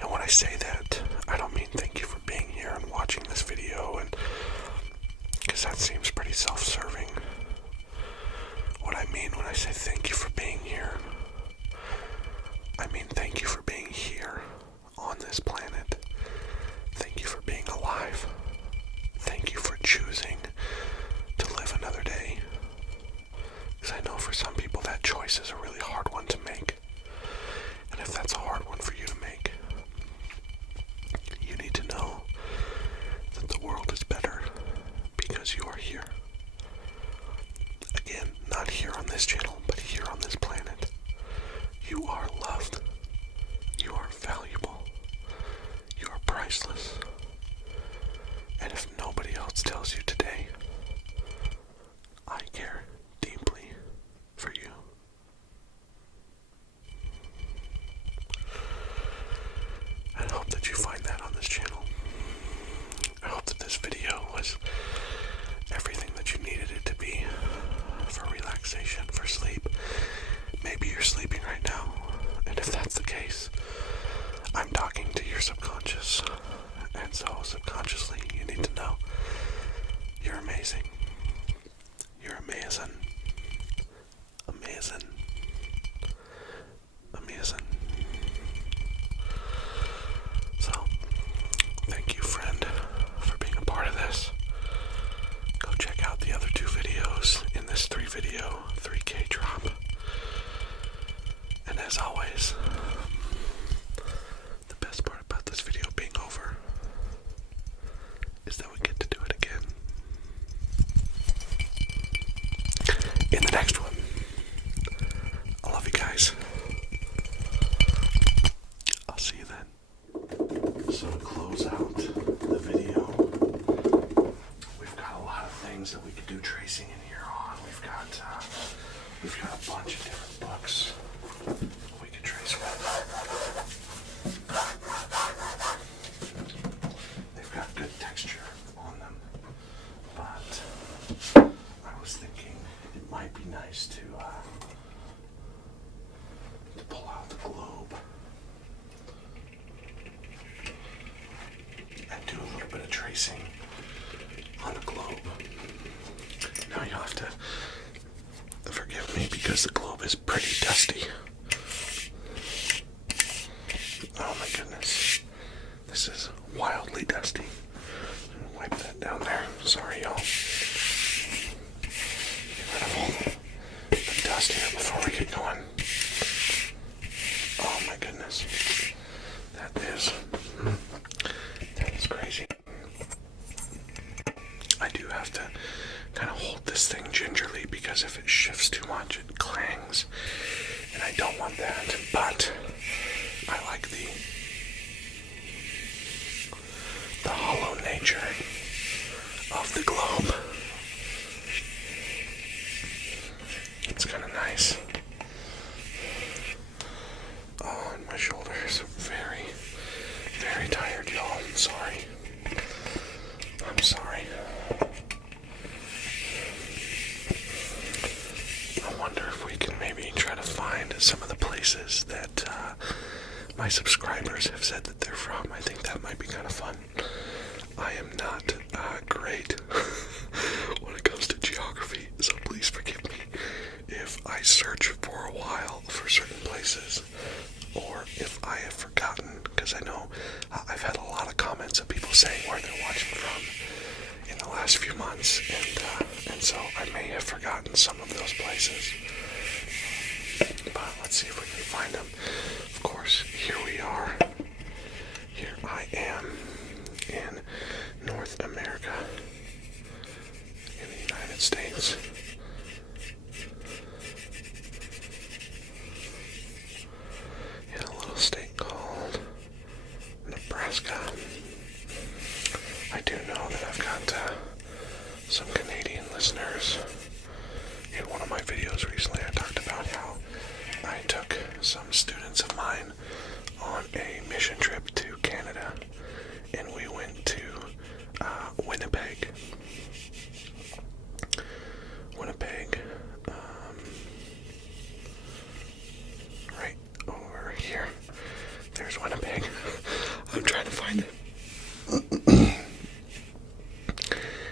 And when I say that, I don't mean thank you for being here and watching this video, and because that seems pretty self-serving. What I mean when I say thank you for being here, I mean thank you for being here on this planet. Thank you for being alive. Thank you for choosing to live another day. Because I know for some people that choice is a really hard one to make. And if that's a hard one for you to make, you need to know that the world is better because you are here. Again, not here on this channel, but here on this planet. You are loved. You are valuable. You are priceless. And if nobody else tells you today, I care deeply for you. And I hope that you find that on this channel. I hope that this video was everything that you needed it to be for relaxation, for sleep. Maybe you're sleeping right now, and if that's the case, I'm talking to your subconscious, and so subconsciously you need to know you're amazing. You're amazing. Amazing. Amazing. So, thank you, friend, for being a part of this. Go check out the other 2 videos in this 3K drop. And as always, facing on the globe. Now you'll have to forgive me because the globe is pretty dusty. Oh my goodness. This is wildly dusty. Wipe that down there. Sorry, y'all. Get rid of all the dust here before we get going. Oh my goodness. That is crazy. I do have to kind of hold this thing gingerly because if it shifts too much, it clangs. And I don't want that. But I like the hollow nature of the globe. It's kind of nice. Oh, and my shoulders are very, very tired, y'all. I'm sorry. I'm sorry. I wonder if we can maybe try to find some of the places that my subscribers have said that they're from. I think that might be kind of fun. I am not great when it comes to geography, so please forgive me if I search for a while for certain places, or if I have forgotten, because I know I've had a lot of comments of people saying where they're watching from in the last few months, and so I may have forgotten some of those places. But let's see if we can find them. Of course, here we are. Here I am in North America, in the United States. In a little state called Nebraska. I do know that I've got some Canadian listeners. In one of my videos recently, I talked about how I took some students of mine on a mission trip to Canada, and we went to Winnipeg. Right over here. There's Winnipeg. I'm trying to find it.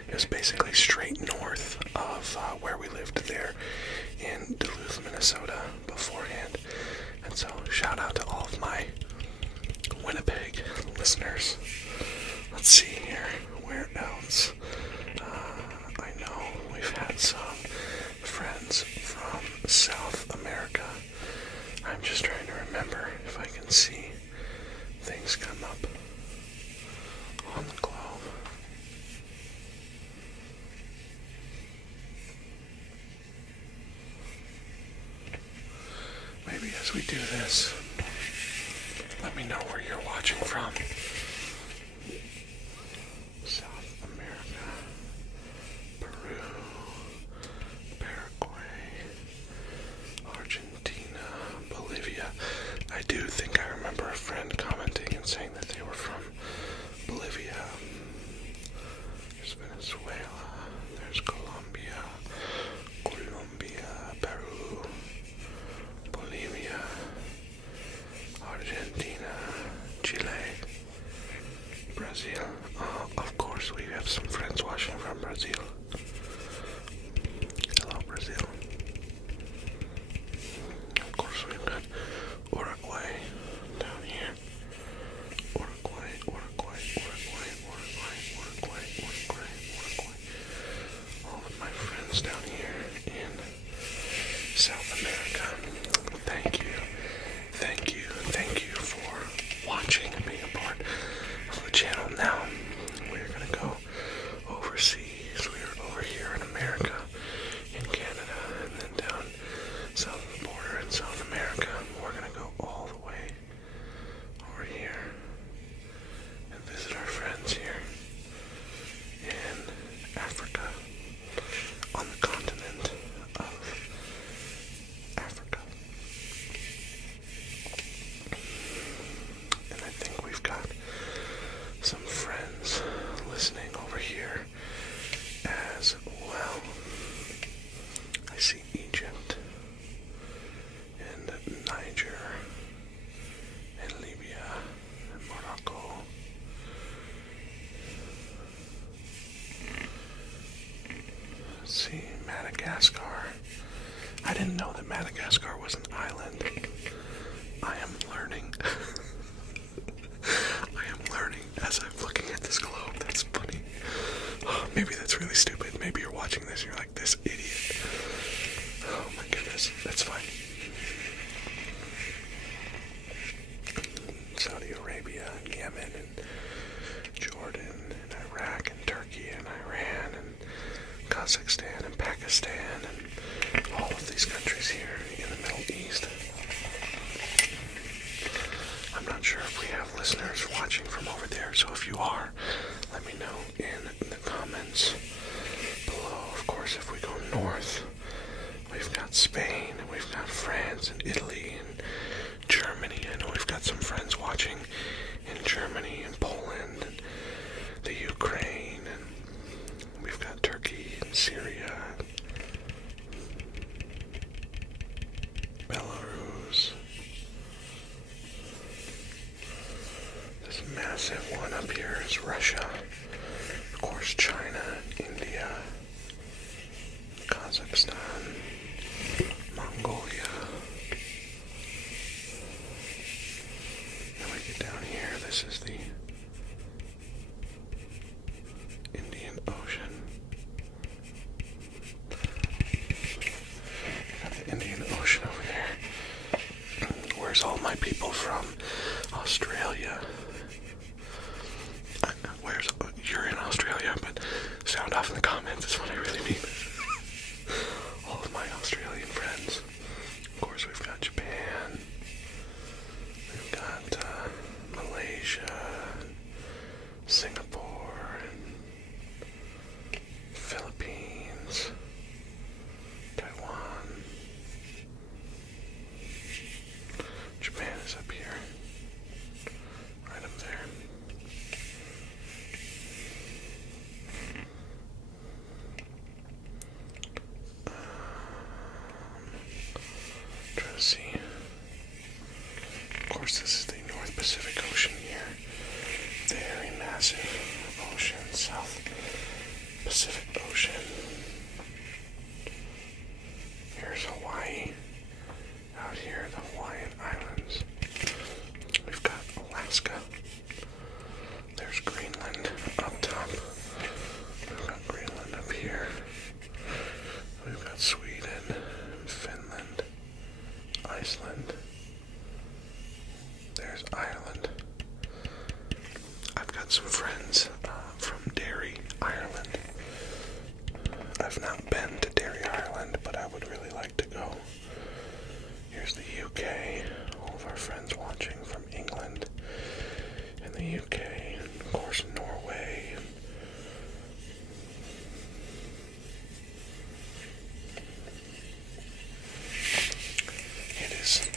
It was basically straight north of where we lived there in Duluth, Minnesota beforehand. And so shout out to all of my Winnipeg listeners. Let's see here. Where else? I know we've had some friends from South America. I'm just trying to remember if I can see things come up on the globe. Maybe as we do this, let me know where you're watching from. South America, Peru, Paraguay, Argentina, Bolivia. I do think I remember a friend commenting and saying that they were from Bolivia. There's Venezuela, there's Colombia, Peru, Bolivia, Argentina, Chile, Brazil. Of course, we have some friends watching from Brazil. Hello, Brazil. Of course, we've got Uruguay down here. Uruguay. All of my friends down here in South America. Thank you for watching and being a part of the channel. Now, we're going to go overseas. We are Madagascar. I didn't know that Madagascar was an island. I am learning. I am learning as I'm looking at this globe. That's funny. Oh, maybe that's really stupid. Maybe you're watching this and you're like, this idiot. Oh my goodness. That's fine. Saudi Arabia and Yemen and Jordan and Iraq and Turkey and Iran and Kazakhstan and Pakistan and all of these countries here in the Middle East. I'm not sure if we have listeners watching from over there, so if you are, let me know in the comments below. Of course, if we go north, we've got Spain, and we've got France, and Italy, and Germany. I know we've got some friends watching in Germany, and Poland, and the Ukraine, and we've got Turkey, and Syria, and Belarus. This massive one up here is Russia. Of course, China, India, Kazakhstan, Mongolia. Then we get down here, this is the Indian Ocean. Got the Indian Ocean over there. Where's all my people from? Australia. You're in Australia, but sound off in the comments is what I really mean. All of my Australian friends. Of course, we've got Japan. We've got Malaysia, Singapore, Philippines, Taiwan. Japan is up here. Right up there. Try to see. Of course, this is the North Pacific Ocean here. Very massive ocean. South Pacific Ocean. Here's Hawaii. Out here, the Hawaiian Islands. We've got Alaska. There's Greenland up top. We've got Greenland up here. We've got Sweden, Finland, Iceland. There's Ireland. I've got some friends from Derry, Ireland. I've not been to Derry, Ireland, but I would really like to go. Here's the UK. All of our friends watching from England and the UK, and of course Norway.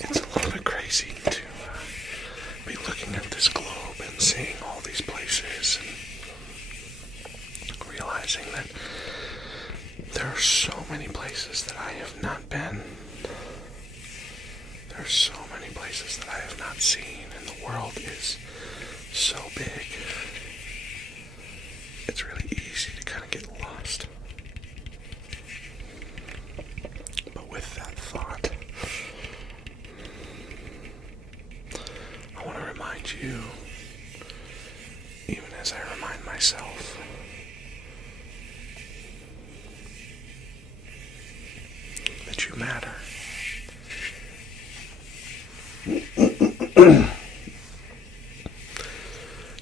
It's a little bit crazy to be looking at this globe and seeing all these places and realizing that there are so many places that I have not been. There are so many places that I have not seen, and the world is so big. It's really easy to kind of get lost. But with that thought, I want to remind you, even as I remind myself, that you matter.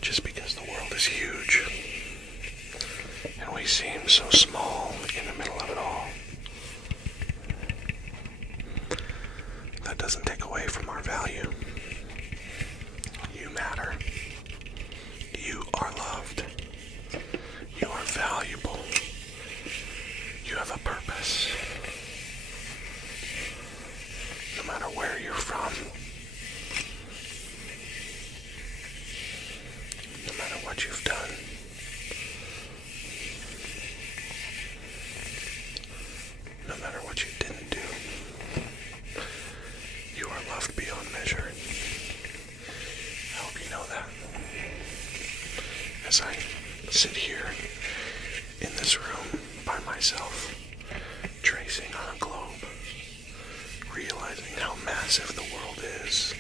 Just because the world is huge and we seem so small in the middle of it all, that doesn't take away from our value. You matter. You are loved. You are valuable. You have a purpose. No matter where you're from, no matter what you've done, no matter what you didn't do, you are loved beyond measure. I hope you know that. As I sit here in this room by myself, racing on a globe, realizing how massive the world is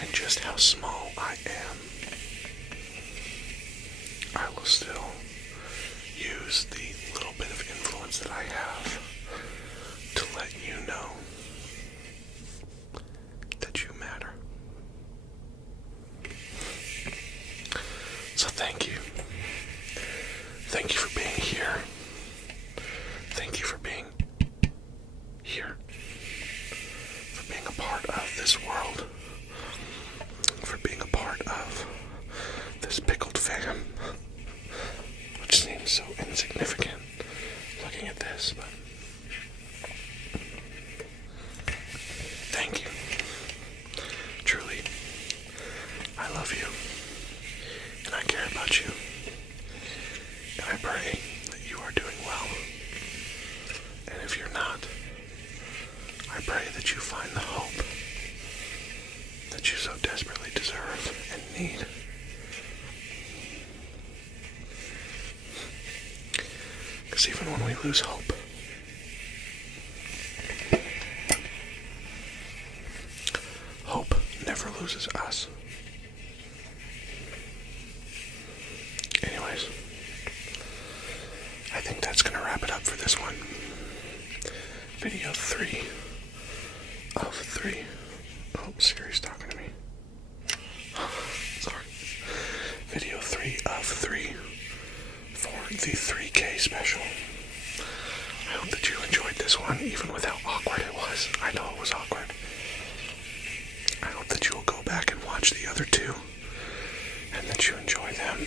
and just how small I am, I will still use the little bit of influence that I have to let you know that you matter. So thank you. Thank you for being here. Thank you for being here. For being a part of this world. For being a part of this pickled fam. Which seems so insignificant looking at this, but thank you. Truly, I love you. And I care about you. And I pray that you are doing well. And if you're not, I pray that you find the hope that you so desperately deserve and need. Because even when we lose hope, hope never loses us. Anyways, I think that's going to wrap it up for this one. Video 3 of 3. Oh, Siri's talking to me. Sorry. Video 3 of 3 for the 3K special. I hope that you enjoyed this one, even with how awkward it was. I know it was awkward. I hope that you will go back and watch the other two, and that you enjoy them.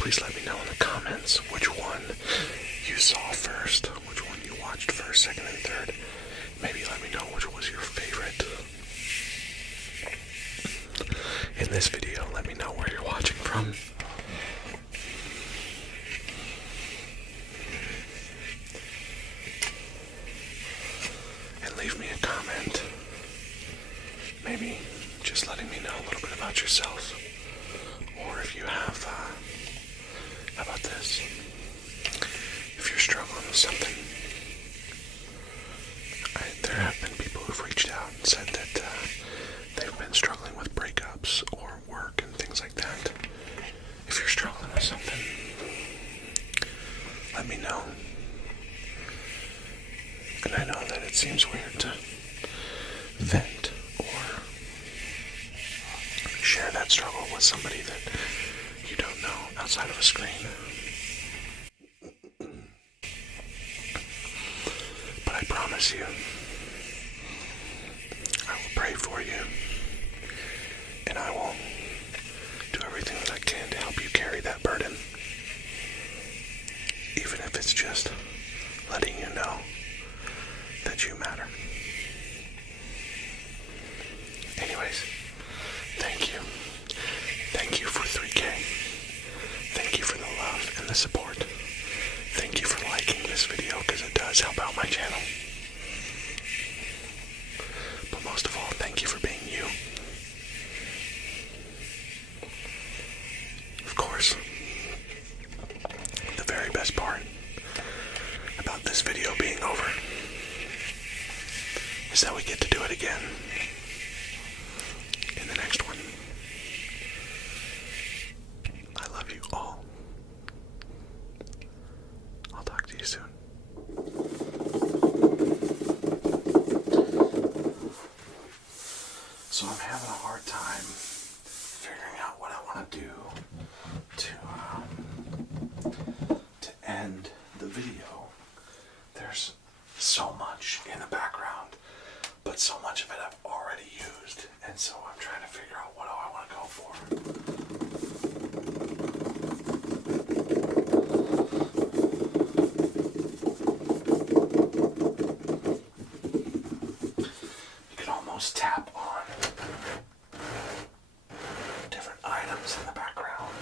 Please let me know in the comments which one you saw first, which one you watched first, second, and third. Maybe let me know which was your favorite. In this video, let me know where you're watching from. And leave me a comment. Maybe just letting me know a little bit about yourself. Or if you have, how about this? If you're struggling with something, there have been people who've reached out and said that they've been struggling with breakups or work and things like that. If you're struggling with something, let me know. And I know that it seems weird to vent or share that struggle with somebody that you don't know outside of a screen. But I promise you, I will pray for you, and I will do everything that I can to help you carry that burden, even if it's just letting you know that you matter. Anyways, thank you. Thank you for 3K. Thank you for the love and the support. Thank you for liking this video, because it does help out my channel. But most of all, thank you for being you. Of course, the very best part about this video being over is that we get to do it again in the next one. I love you all. I'll talk to you soon. So I'm having a hard time figuring out what I want to do to end the video. There's so much in the background, but so much of it I've already used, and so I'm trying to figure out what do I want to go for. Tap on different items in the background,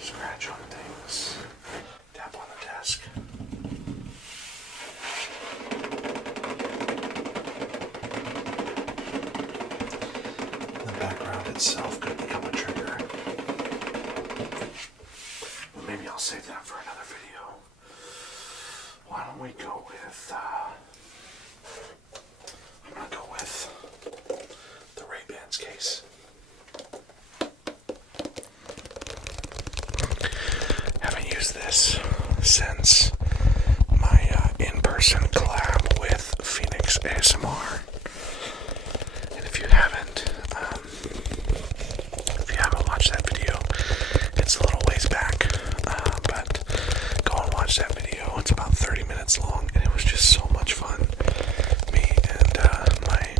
scratch on things, tap on the desk. The background itself could become a trigger, but maybe I'll save that for another video. Why don't we go with this since my in-person collab with FENiX ASMR. And if you haven't watched that video, it's a little ways back, but go and watch that video. It's about 30 minutes long, and it was just so much fun. Me and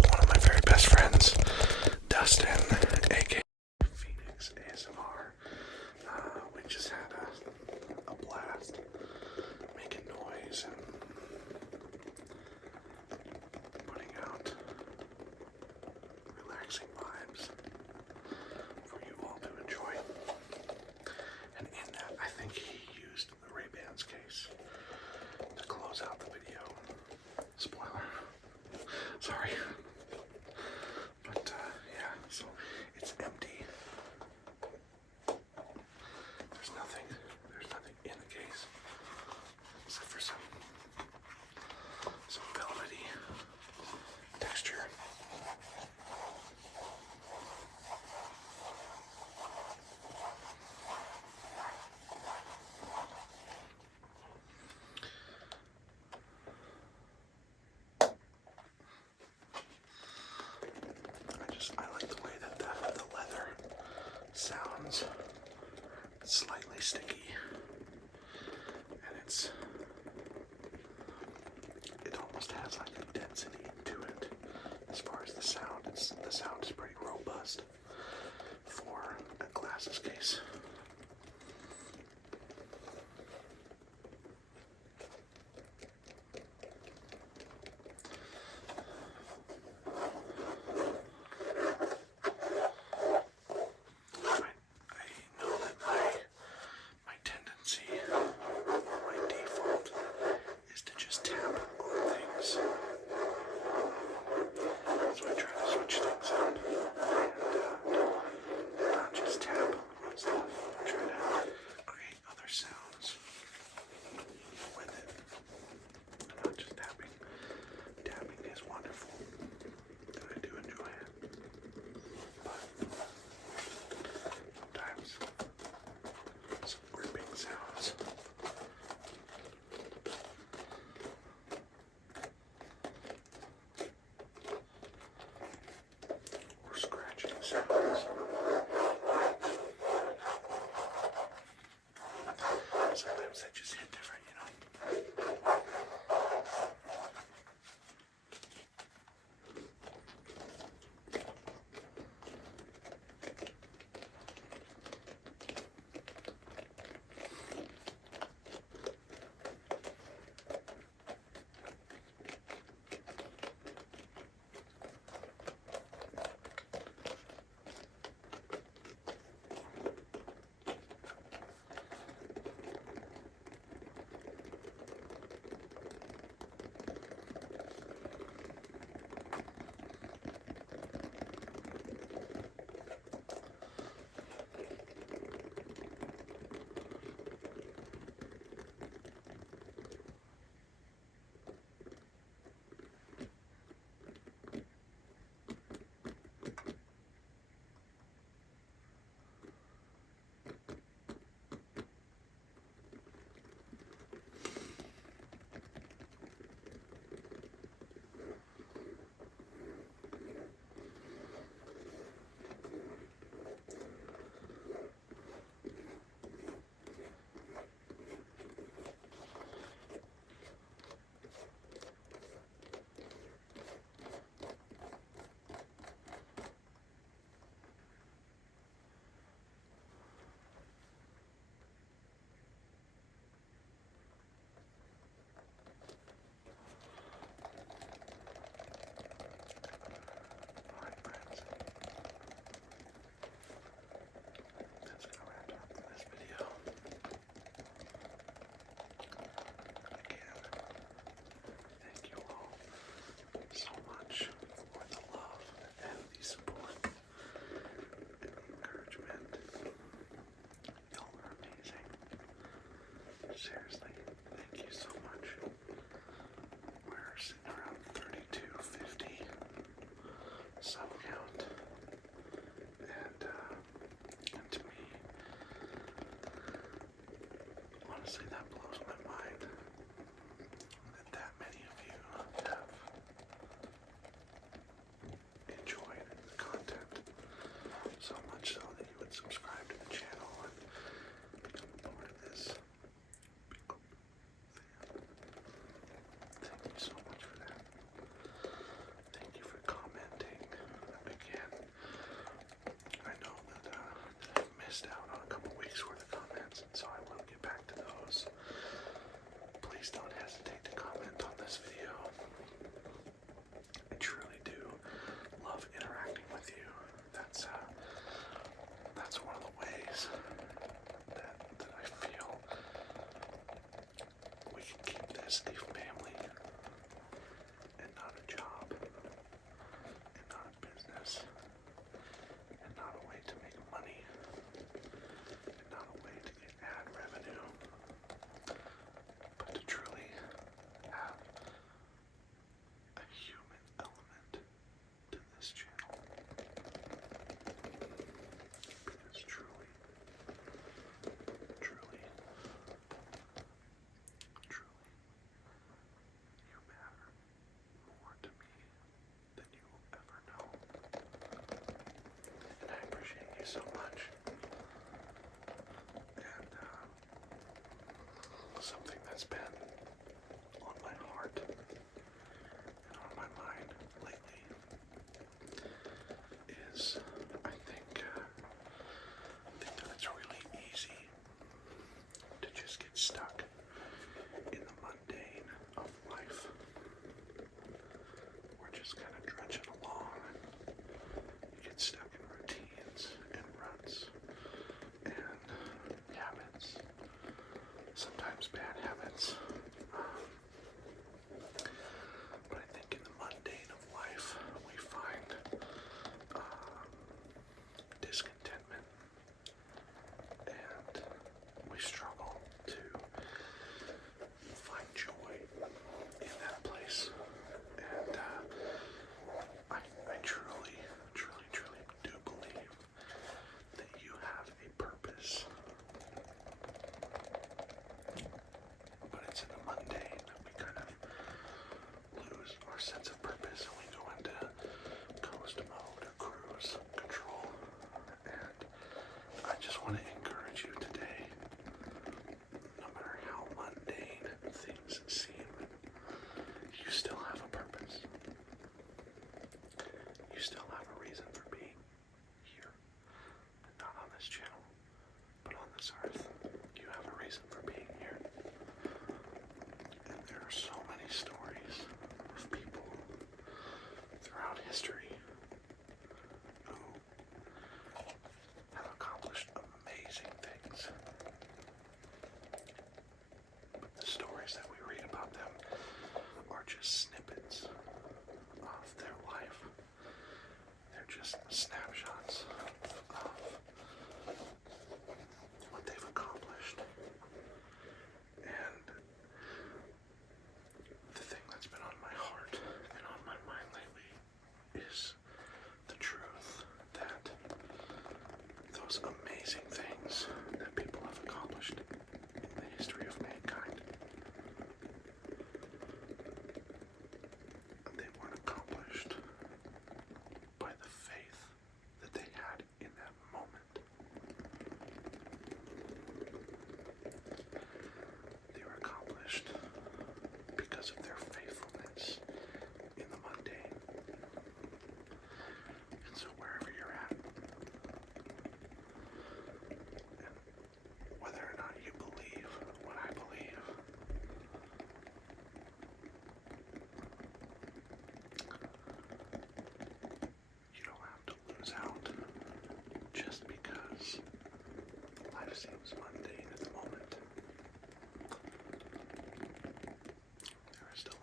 one of my very best friends, Dustin, aka FENiX ASMR, we just had a blast making noise and putting out relaxing vibes for you all to enjoy. And in that, I think he used the Ray-Bans case to close out the video. Spoiler. Sorry. But, yeah, so it's empty. There's nothing in the case except for some velvety texture. I like the way that the leather sounds slightly sticky, and it almost has like a density to it as far as the sound. The sound is pretty robust for a glasses case. Sometimes they just hit different, you know. Seriously, thank you so much. We're sitting around 3250 sub count, and to me, honestly, is a family and not a job and not a business and not a way to make money and not a way to get ad revenue, but to truly have a human element to this channel. Because truly, you matter more to me than you will ever know. And I appreciate you so much. And something that's been on my heart and on my mind lately is I think that it's really easy to just get stuck in the mundane of life. We're just kind of drudging along. You get stuck in routines and ruts and habits, sometimes bad habits. But I think in the mundane of life, we find discontentment, and we struggle to find joy in that place. And I truly do believe that you have a purpose. But it's in the mundane that we kind of lose our sense of purpose and we go into ghost mode or cruise control. And I just want to encourage you today, no matter how mundane things seem, you still have a purpose. You still have a reason for being here. Not on this channel, but on this earth. You have a reason for being here. And there are so many stories of people throughout history who have accomplished amazing things. But the stories that we read about them are just snippets of their life. They're just snapshots of what they've accomplished. And the thing that's been on my heart and on my mind lately is the truth that those amazing things that people have accomplished in the history of mankind, they weren't accomplished by the faith that they had in that moment. They were accomplished because of their faithfulness in the mundane. And so wherever you're at, and whether or not you believe what I believe, you don't have to lose out just because life seems mundane at the moment. There are still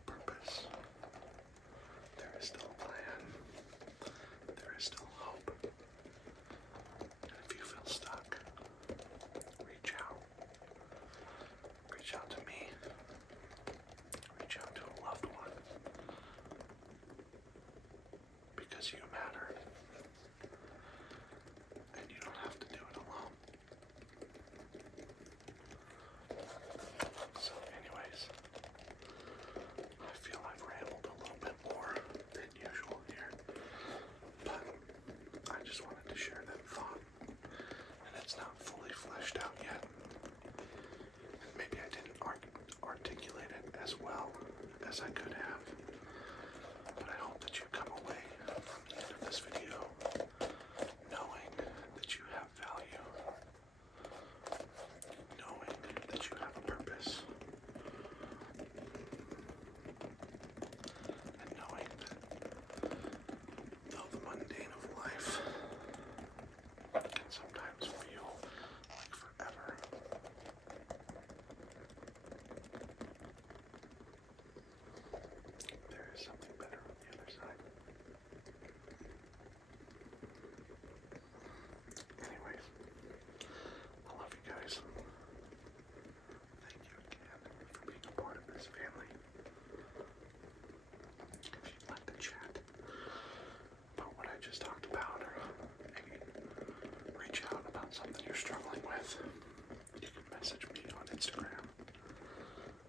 with, you can message me on Instagram.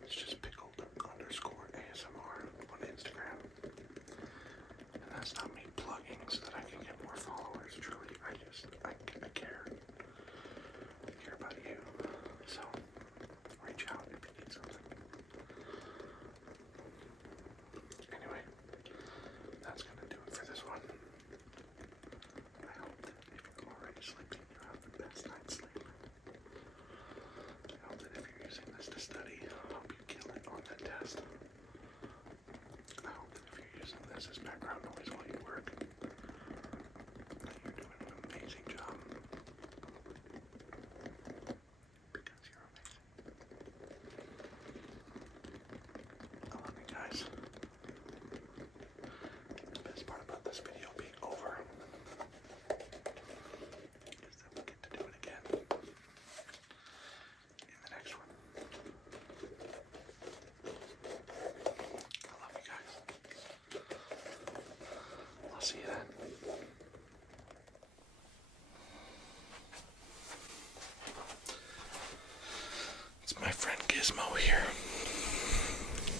It's just pickled_ASMR on Instagram. And that's not me plugging so that I can get more followers. Truly, I care. I care about you. So, reach out if you need something. Anyway, that's gonna do it for this one. I hope that if you're already sleeping, you have the best night's sleep. I hope that if you're using this to study, I hope you kill it on that test. I hope that if you're using this as background noise while you work, that you're doing an amazing job. Because you're amazing. I love you guys. The best part about this video being over is that we get to do it again in the next one. I love you guys. I'll see you then. It's my friend Gizmo here.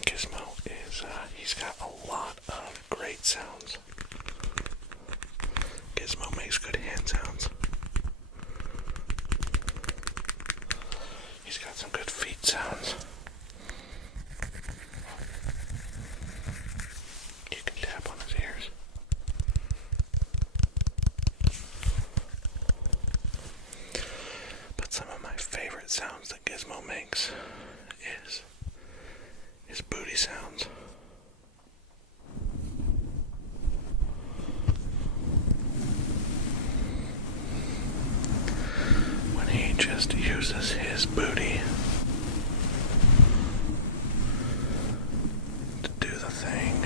Gizmo is, he's got a lot of great sounds. Gizmo makes good hand sounds. He's got some good feet sounds. You can tap on his ears. But some of my favorite sounds that Gizmo makes is his booty sounds. When he just uses his booty to do the thing.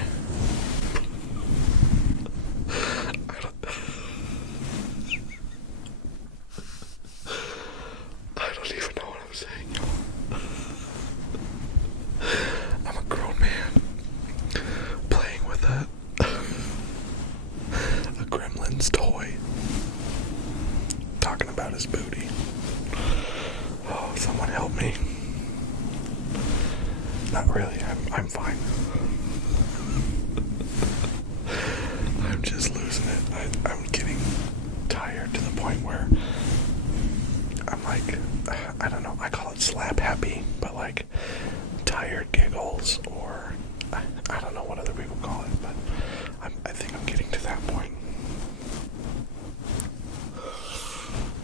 I don't even know what I'm saying, y'all. I'm a grown man playing with a Gremlins toy, talking about his booty. Oh, someone help me. Not really, I'm fine. I'm just losing it. I'm getting tired to the point where I'm like, I don't know, I call it slap happy, but like tired giggles, or I don't know what other people call it, but I think I'm getting to that point.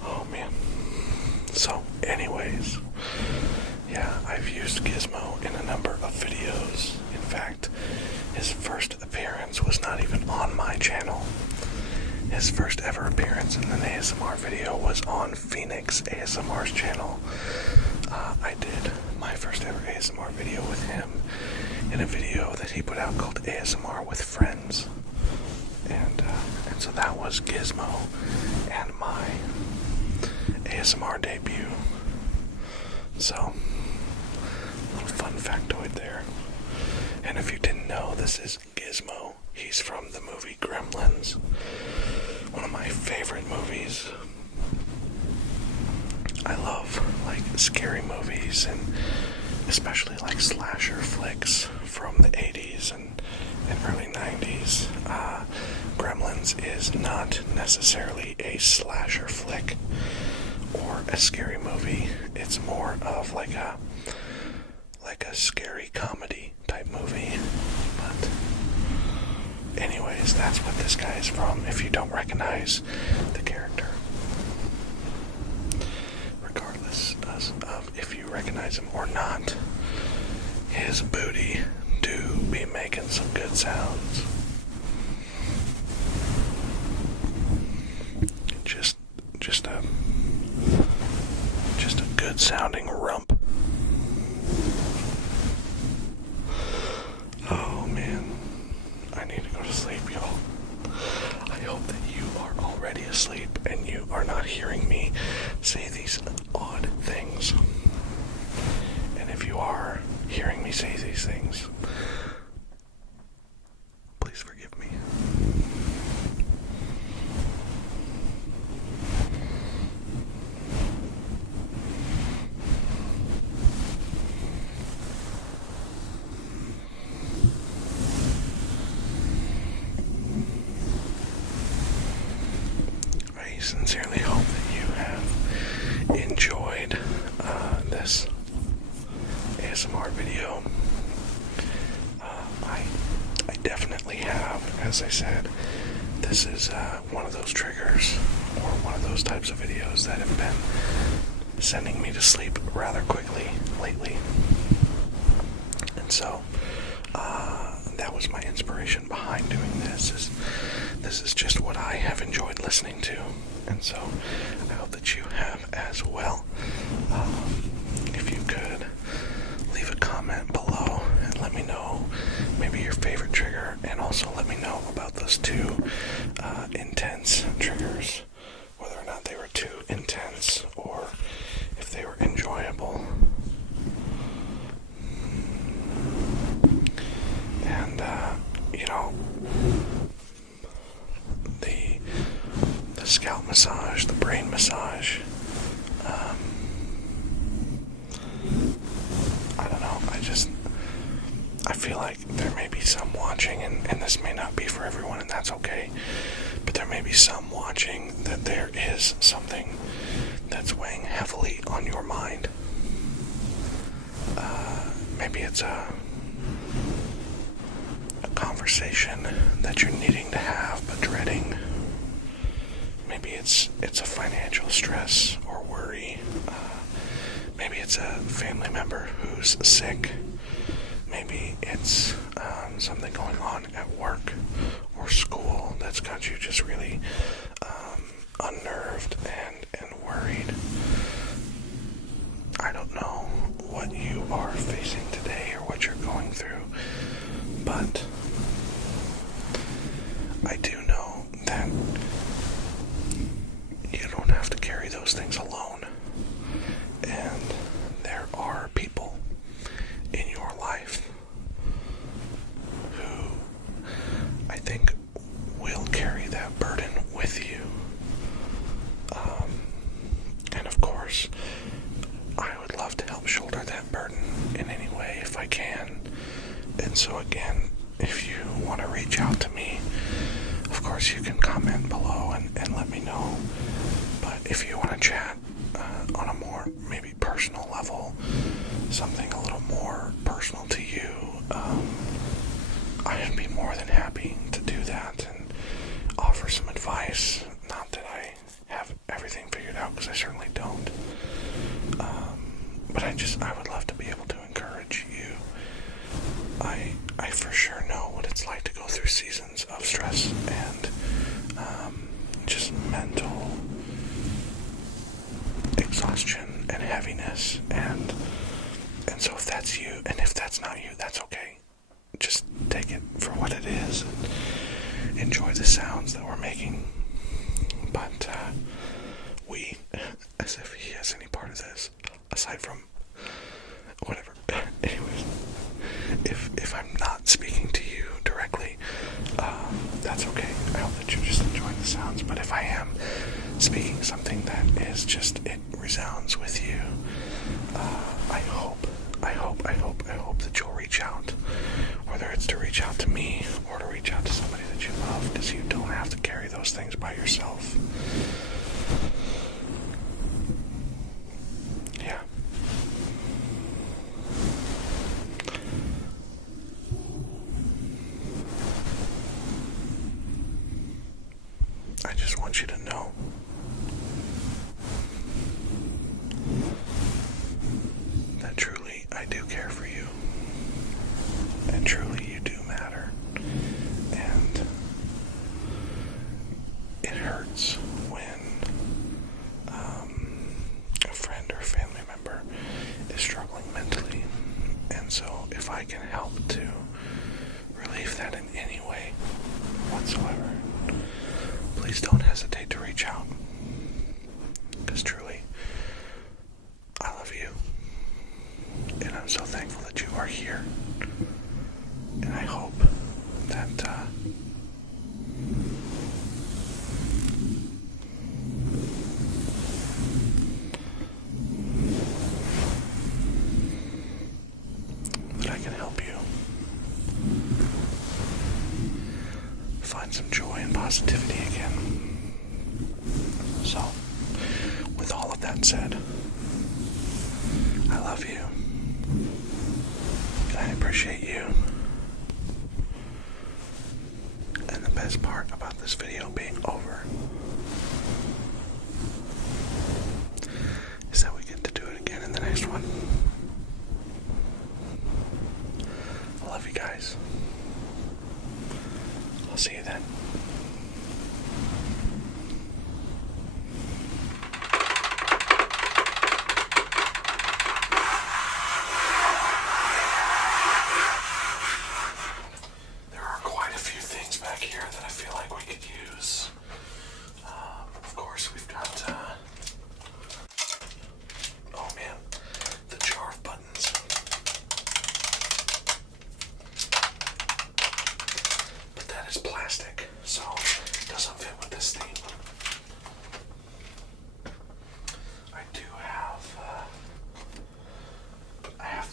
Oh man. So anyways, yeah, I've used Gizmo in a number of videos. In fact, his first appearance was not even on my channel. His first ever appearance in an ASMR video was on FENiX ASMR's channel. I did my first ever ASMR video with him in a video that he put out called ASMR with Friends. And so that was Gizmo and my ASMR debut. So, little fun factoid there. And if you didn't know, this is Gizmo. He's from the movie Gremlins. One of my favorite movies. I love, like, scary movies, and especially, like, slasher flicks from the 80s and early 90s. Gremlins is not necessarily a slasher flick or a scary movie. It's more of like a scary comedy type movie. But anyways, that's what this guy is from, if you don't recognize the character. Regardless of if you recognize him or not, his booty do be making some good sounds. Just a good sounding rump. Oh man, I need to go to sleep, y'all. I hope that you are already asleep and you are not hearing me say these odd things. And if you are hearing me say these things, please forgive me. as I said, this is one of those triggers or one of those types of videos that have been sending me to sleep rather quickly lately. And so that was my inspiration behind doing this. This is just what I have enjoyed listening to, and so I hope that you have as well. If you could leave a comment below and let me know maybe your favorite trigger, and also let me know about those two intense triggers, whether or not they were too intense or if they were enjoyable. And the scalp massage, the brain massage, I don't know, I feel like there may be some watching, and this may not be for everyone, and that's okay, but there may be some watching that there is something that's weighing heavily on your mind. Maybe it's a conversation that you're needing to have but dreading. Maybe it's a financial stress or worry. Maybe it's a family member who's sick. Maybe it's something going on at work or school that's got you just really unnerved and worried. I don't know what you are facing today or what you're going through, but I do know that you don't have to carry those things alone, and there are people in your life who I think will carry that burden with you. And of course, I would love to help shoulder that burden in any way if I can. And so again, if you want to reach out to me, of course you can comment below and let me know. But if you want to chat on a more maybe personal level, something a little more personal to you, I'd be more than happy to do that and offer some advice. Not that I have everything figured out, because I certainly don't. But I would love to be able to encourage you. I for sure know what it's like to go through seasons of stress and just mental exhaustion and heaviness, and so if that's you, and if that's not you, that's okay. Just take it for what it is and enjoy the sounds that we're making. But we, as if he has any part of this aside from whatever. Anyways, if I'm not speaking to you directly, that's okay. I hope that you're just enjoying the sounds. But if I am speaking something that is just, it resounds with you, I hope that you'll reach out. Whether it's to reach out to me or to reach out to somebody that you love, because you don't have to carry those things by yourself. Yeah. I just want you to know that truly I do care for you, and truly you do matter, and it hurts when a friend or family member is struggling mentally, and so if I can help to relieve that in any way whatsoever, please don't hesitate to reach out, because truly I love you, and I'm so thankful that you are here, and I hope that I can help you find some joy and positivity again. So, with all of that said, I love you, and I appreciate you, and the this video being over is that we get to do it again in the next one. I love you guys. I'll see you then.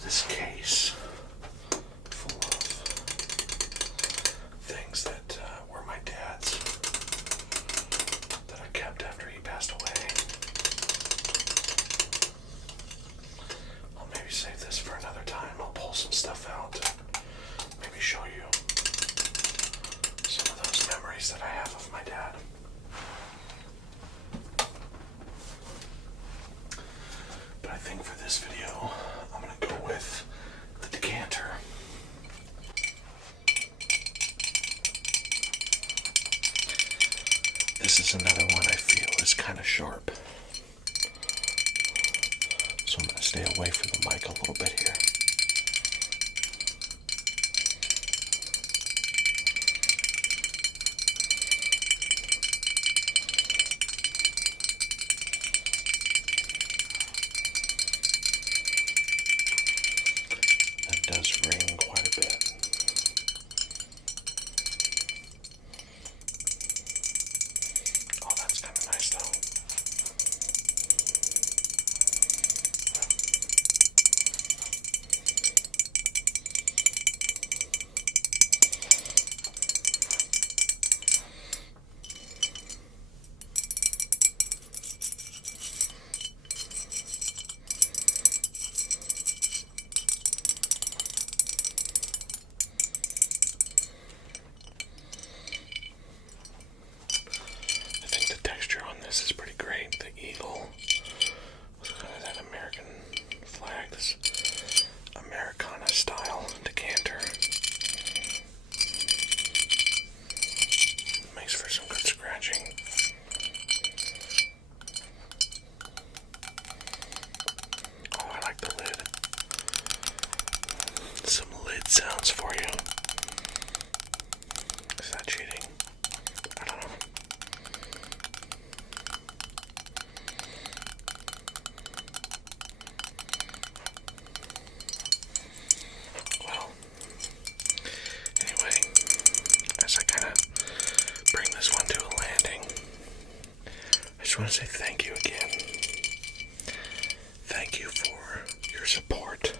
This case full of things that were my dad's that I kept after he passed away. I'll maybe save this for another time. I'll pull some stuff out, maybe show you some of those memories that I have of my dad. But I think for this video, I'm going to go with the decanter. This is another one I feel is kind of sharp. So I'm going to stay away from the mic a little bit here. Does ring quite a bit. Oh, that's kind of nice though. This is pretty great. The eagle was kind of that American flag, this Americana style decanter. Makes for some good scratching. Oh, I like the lid. Some lid sounds for you. Is that cheating? I don't know. I want to say thank you again. Thank you for your support.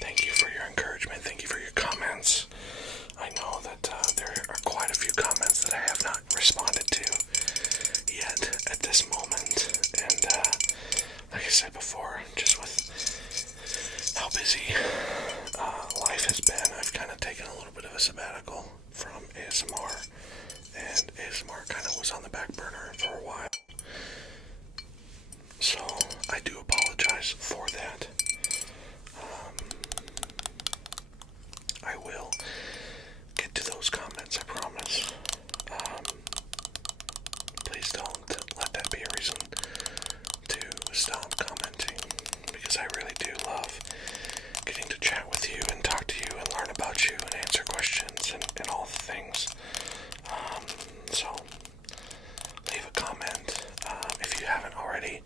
Thank you for your encouragement. Thank you for your comments. I know that there are quite a few comments that I have not responded to yet at this moment. And like I said before, just with how busy life has been, I've kind of taken a little bit of a sabbatical from ASMR. And ASMR kind of was on the back burner for a while. So I do apologize for that. I will get to those comments, I promise. Please don't let that be a reason to stop commenting, because I really do love getting to chat with you and talk to you and learn about you and answer questions and all the things. So leave a comment. If you haven't already,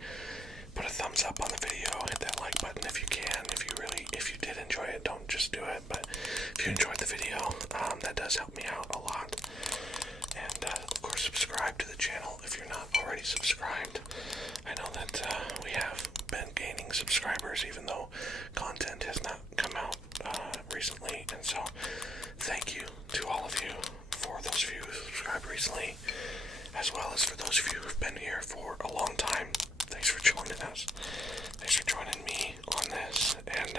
put a thumbs up on the video, hit that like button if you can. If you did enjoy it, don't just do it, but if you enjoyed the video, that does help me out a lot. And of course, subscribe to the channel if you're not already subscribed. I know that we have been gaining subscribers, even though content has not come out recently. And so thank you to all of you, for those of you who subscribed recently, as well as for those of you who've been here for a long time. Thanks for joining us. Thanks for joining me on this. And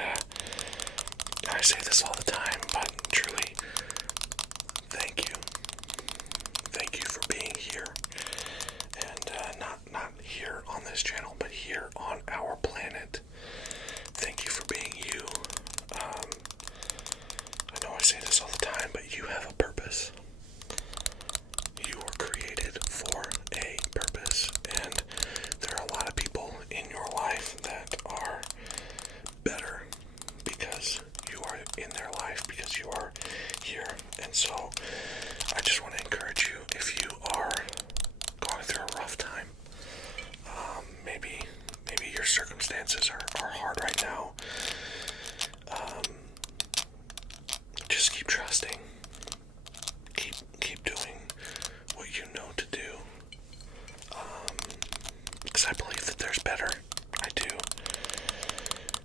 I say this all the time, but truly, thank you. this channel, but here on our planet. Thank you for being you. I know I say this all the time, but you have a purpose. You were created for a purpose, and there are a lot of people in your life that are better because you are in their life, because you are here. And so I just want to encourage you, if you are going through a rough time, maybe your circumstances are hard right now, just keep trusting. Keep doing what you know to do. Because I believe that there's better. I do.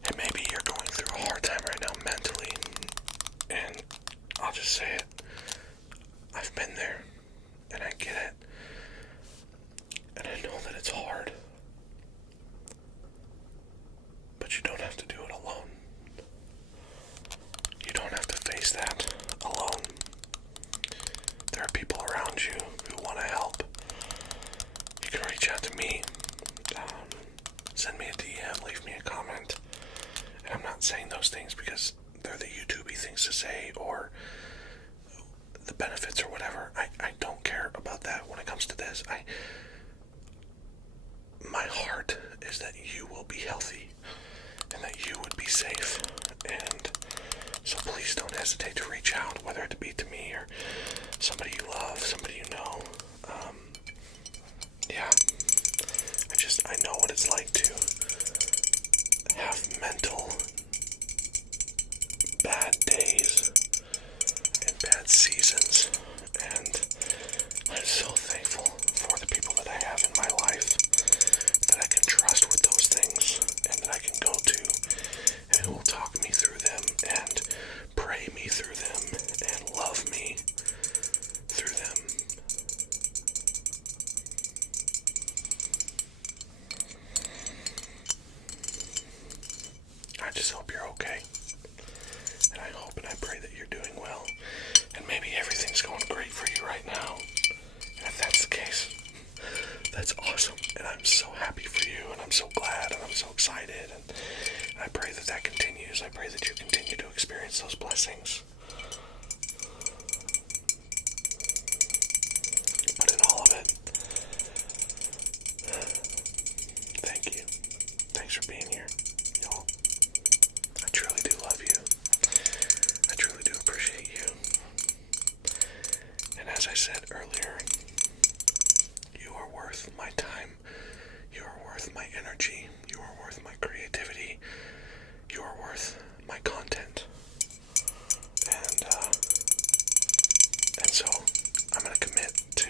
And maybe you're going through a hard time right now mentally. And I'll just say it. I've been there. And I get it. And I know that it's hard. But you don't have to do it alone. You don't have to face that alone. There are people around you who want to help. You can reach out to me. Send me a DM, leave me a comment. And I'm not saying those things because they're the YouTubey things to say or the benefits or whatever. I don't care about that when it comes to this. My heart is that you will be healthy and that you would be safe. And so please don't hesitate to reach out, whether it be to me or somebody you love, somebody you know. Yeah. I know what it's like to have mental bad days and bad seasons. And I'm so thankful for the people that I have in my life that I can trust with those things and that I can go to and who will talk me through them and pray me through them and love me through them. I just hope you're okay. And I hope and I pray that you're doing well. And maybe everything's going great for you right now. And if that's the case, that's awesome. And I'm so happy for you. And I'm so glad. And I'm so excited. And I pray that that continues. I pray that you continue to experience those blessings. But in all of it, thank you. Thanks for being here, y'all. I truly do love you. I truly do appreciate you. And as I said earlier, you are worth my time. You are worth my energy. You are worth my creativity. You are worth my content. And so I'm going to commit to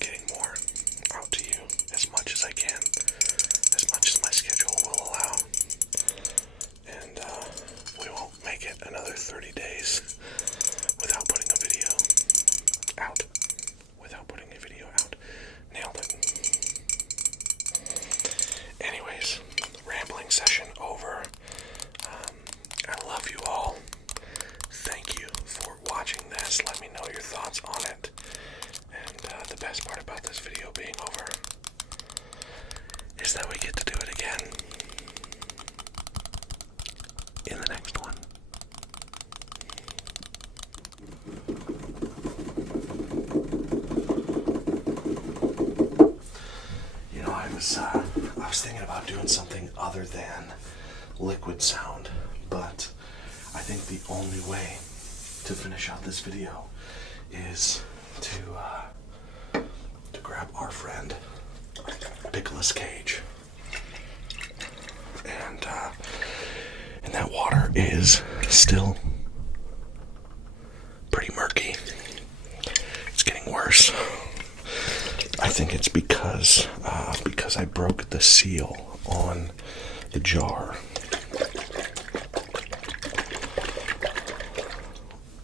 getting more out to you as much as I can, as much as my schedule will allow. And we won't make it another 30 days without putting a video out. Nailed it. Anyways, rambling session over. I love you all. Thank you for watching this. Let me know your thoughts on it. And the best part about this video being over is that we get to do it again in the next one. You know, I was thinking about doing something other than liquid sound, but I think the only way to finish out this video is to grab our friend Pickle's cage, and that water is still pretty murky. It's getting worse. I think it's because I broke the seal on the jar.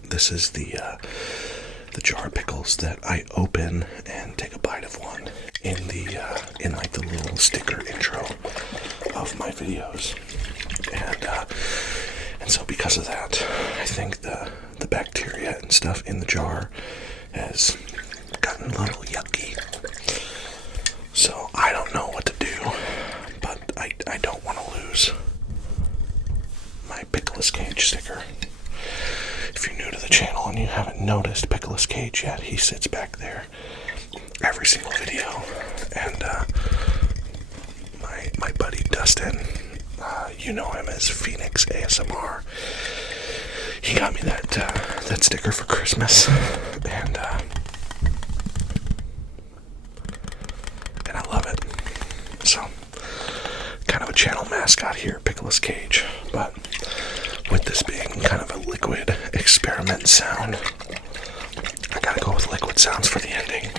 This is the jar of pickles that I open and take a bite of one in like the little sticker intro of my videos, and so because of that, I think the bacteria and stuff in the jar has gotten a little yucky. So I don't know what to do. you haven't noticed Pickle's cage yet, he sits back there every single video. And my buddy Dustin, you know him as FENiX ASMR, he got me that sticker for Christmas, and I love it. So, kind of a channel mascot here, Pickle's cage, but with this being kind of a liquid experiment sound, I gotta go with liquid sounds for the ending.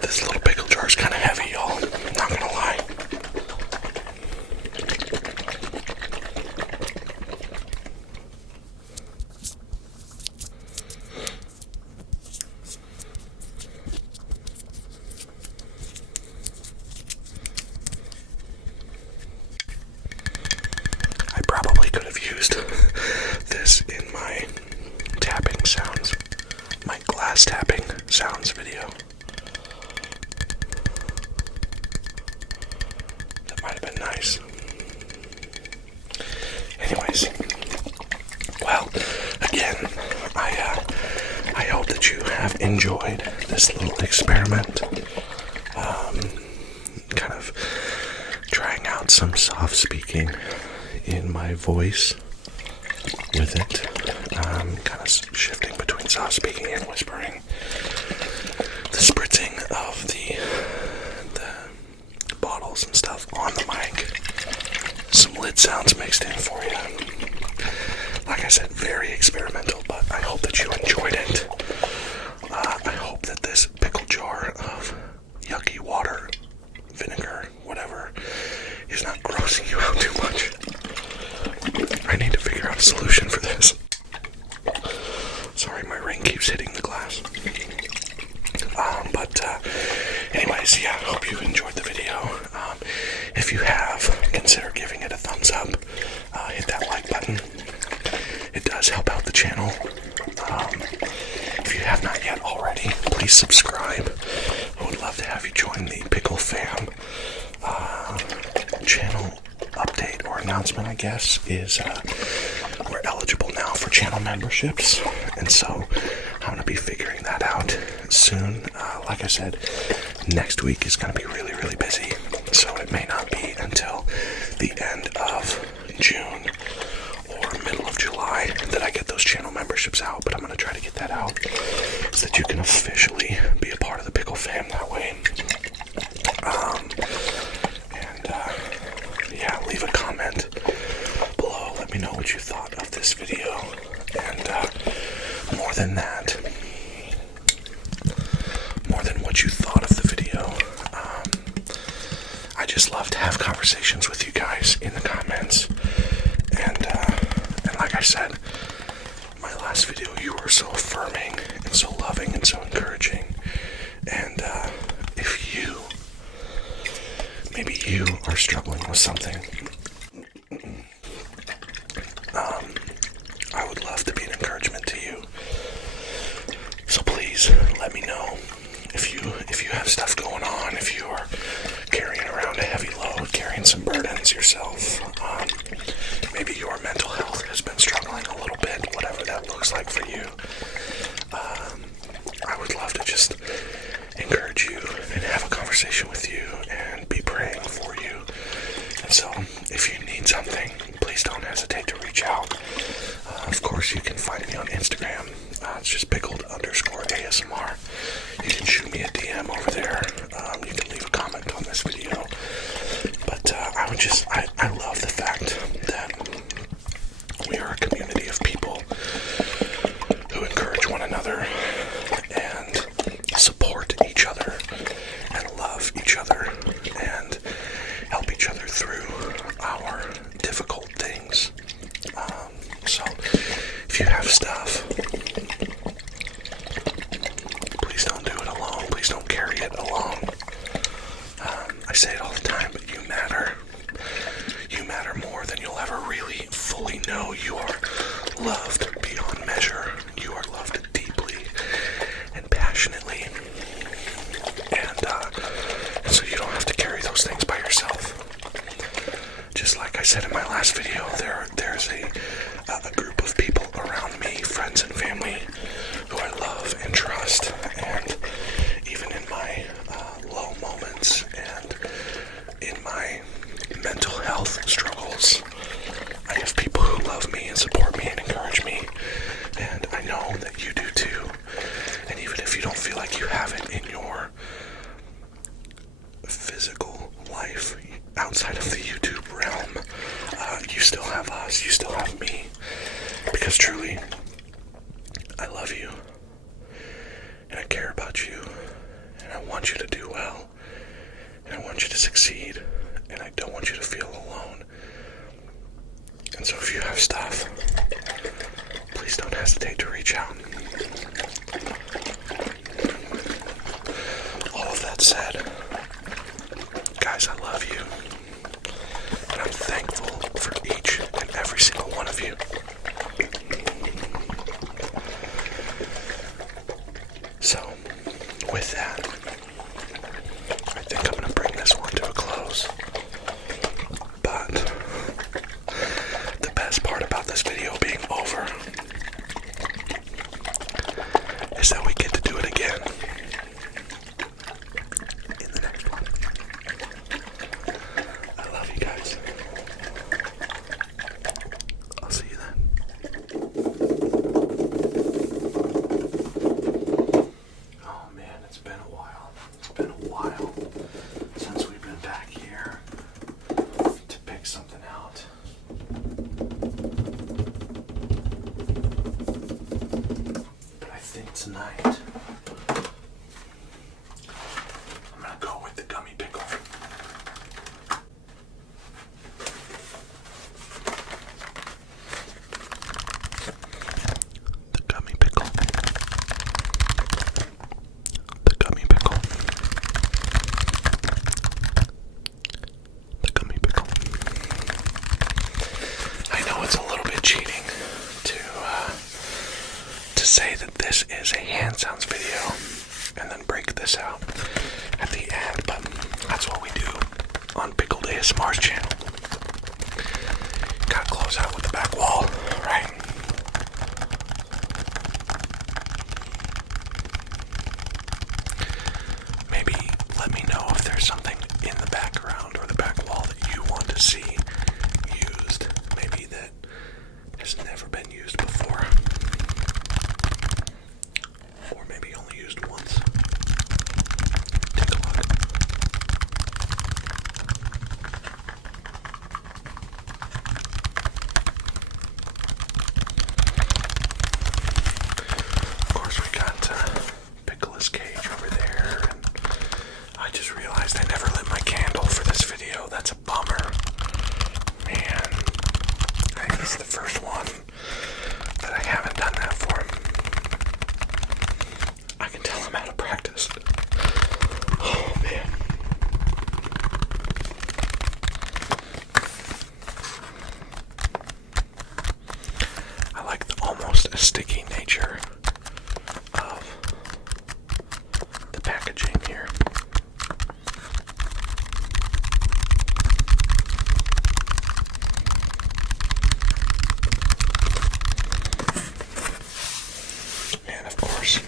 This little pickle jar is kind of heavy, y'all. Not gonna lie. I probably could have used this in my tapping sounds, my glass tapping sounds video. That might have been nice. Anyways, well, again, I hope that you have enjoyed this little experiment. Kind of trying out some soft speaking in my voice with it. Kind of shifting between soft speaking and whispering. The spritzing of the bottles and stuff on the mic. Some lid sounds mixed in for you. Like I said, very experimental, but I hope that you enjoyed it. I hope that this pickle jar of yucky water, vinegar, whatever, is not grossing you out too much. I need to figure out a solution for this. Sorry, my ring keeps hitting the glass. Anyways, yeah, I hope you enjoyed the video. If you have, consider giving it a thumbs up. Hit that like button. It does help out the channel. If you have not yet already, please subscribe. I would love to have you join the Pickle Fam. Channel update or announcement, I guess, is we're eligible now for channel memberships, and so I'm going to be figuring that out soon. Like I said, next week is going to be really, really busy, so it may not be until the end of June or middle of July that I get those channel memberships out, but I'm going to try to get that out so that you can officially be a part of the Pickle Fam that way. Yeah, leave a comment below. Let me know what you thought of this video. And more than that, more than what you thought of the video, I just love to have conversations with you guys in the comments. And like I said, my last video, you were so affirming and so loving and so encouraging. And if maybe you are struggling with something, I would love to be an encouragement to you. So please let me know if you have stuff going on, if you are carrying around a heavy load, carrying some burdens yourself. Maybe your mental health has been struggling a little bit, whatever that looks like for you. I would love to just encourage you and have a conversation with you and be praying for you. And so, if you need something, please don't hesitate to reach out. Of course, you can find me on Instagram. It's just pickled_ASMR. You can shoot me a DM over there. You can leave a comment on this video. But I love the fact that we are a community of people who encourage one another and support each other and love each other if you have stuff, please don't do it alone. Please don't carry it alone. I say it all the time, but you matter. You matter more than you'll ever really fully know. You are loved beyond measure. You are loved deeply and passionately. And so you don't have to carry those things by yourself. Just like I said in my last video, there's a group of people around me, friends and family, who I love and trust. And even in my low moments and in my mental health struggles, I have people who love me and support me and encourage me. And I know that you do too. And even if you don't feel like you have it in your physical life outside of the YouTube realm, you still have us, you still have me. Because truly, I love you. And I care about you. And I want you to do well. And I want you to succeed. And I don't want you to feel alone. And so if you have stuff, please don't hesitate to reach out. All of that said, guys, I love you. And I'm thankful for each and every single one of you. So, with that, I think I'm going to bring this one to a close. But the best part about this video being over is that we get to do it again in the next one. I love you guys. I'll see you then. Oh man, it's been a while. It's been a while since we've been back here to pick something out. But I think tonight I'm gonna go with the gummy pickle. The gummy pickle. The gummy pickle. The gummy pickle. I know it's a little bit cheating to say that this is a hand sounds video and then break this out at the end, but that's what we do on Pickled ASMR's channel. Gotta close out with the back wall, right? Maybe let me know if there's something in the background or the back wall that you want to see used, maybe that has never been used before, or maybe only used once. Take a look. Of course, we got Pickle's cage over there, and I just realized I never lit my candle for this video. That's a bummer. Man, I think this is the first one that I haven't done that for. I can tell I'm out of practice. Oh man. I like the almost sticky nature of the packaging here. And of course,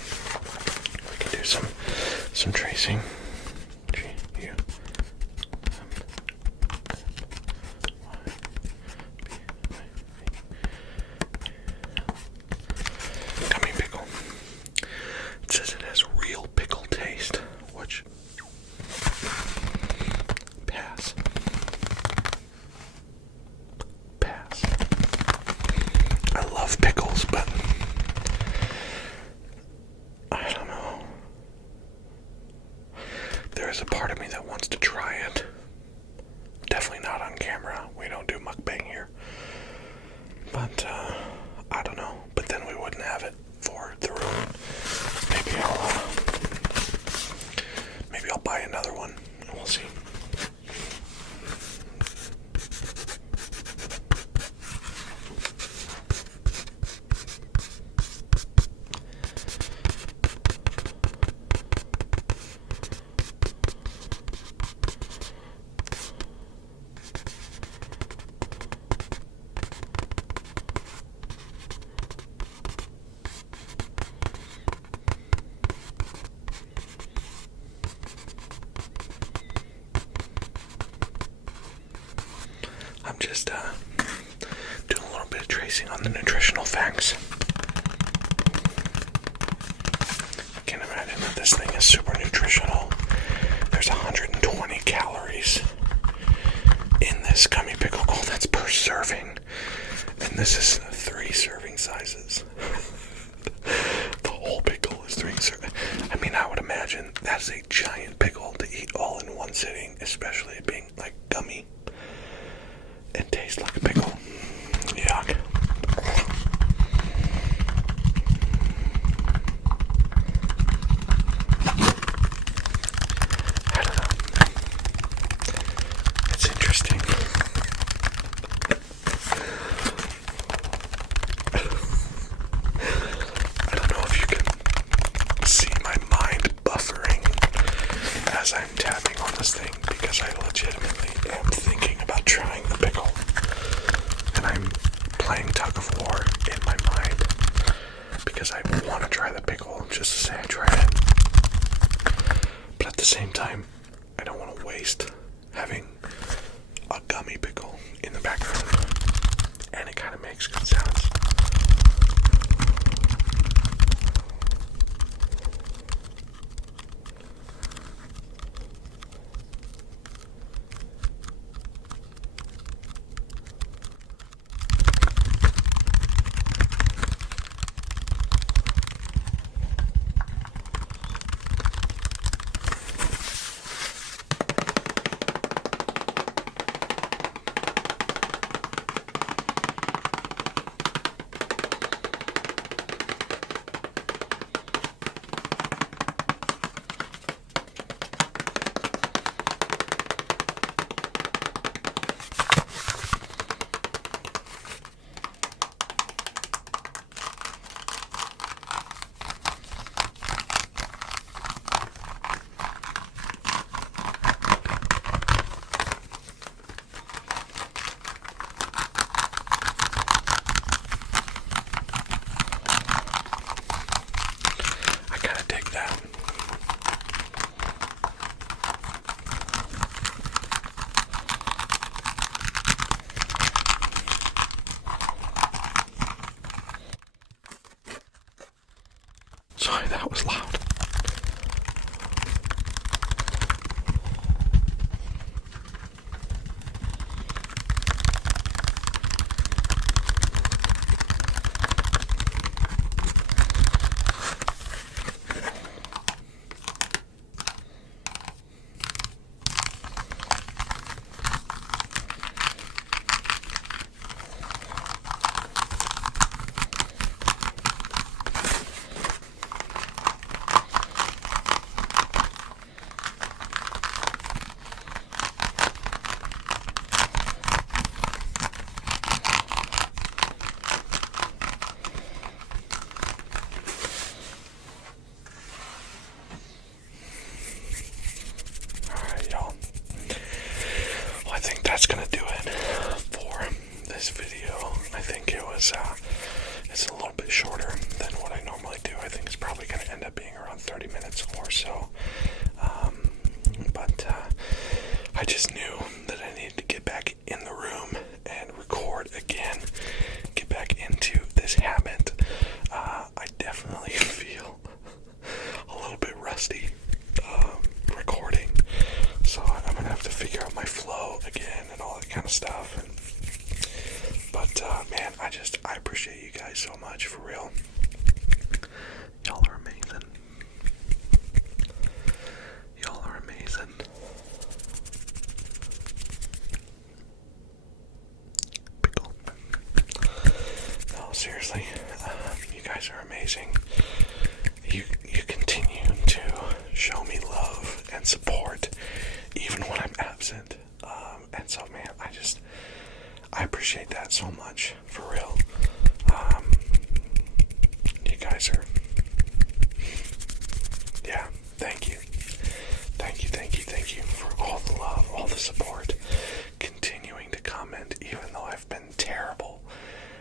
we can do some tracing. Gummy pickle. It says it has real pickle taste, which pass. Pass. I love pickles, but I don't know. just doing a little bit of tracing on the nutritional facts. I can't imagine that this thing is super nutritional. There's 120 calories in this gummy pickle. Oh, that's per serving. And this is 3 serving sizes. The whole pickle is 3 serving. I mean, I would imagine that's a giant pickle to eat all in one sitting, especially it being like gummy and tastes like a pickle. Yuck. I don't know. It's interesting. I don't know if you can see my mind buffering as I'm tapping on this thing, because I legitimately am thinking about trying the pickle. And I'm playing tug of war in my mind because I want to try the pickle just to say I tried it. But at the same time, I don't want to waste having a gummy pickle in the background. And it kind of makes good sounds. Sorry, that was loud. That's gonna do it for this video. I think it was it's a little bit shorter than what I normally do. I think it's probably gonna end up being around 30 minutes or so. But I just knew that I needed to get back in the room and record again, get back into this habit. I definitely feel a little bit rusty recording, so I'm gonna have to figure out my flow again and all that kind of stuff. But man, I appreciate you guys so much, for real. Y'all are amazing. Y'all are amazing. Pickle. No, seriously, you guys are amazing. You continue to show me love and support even when I'm absent. And so, man, I appreciate that so much, for real. You guys are, yeah, thank you. Thank you for all the love, all the support, continuing to comment, even though I've been terrible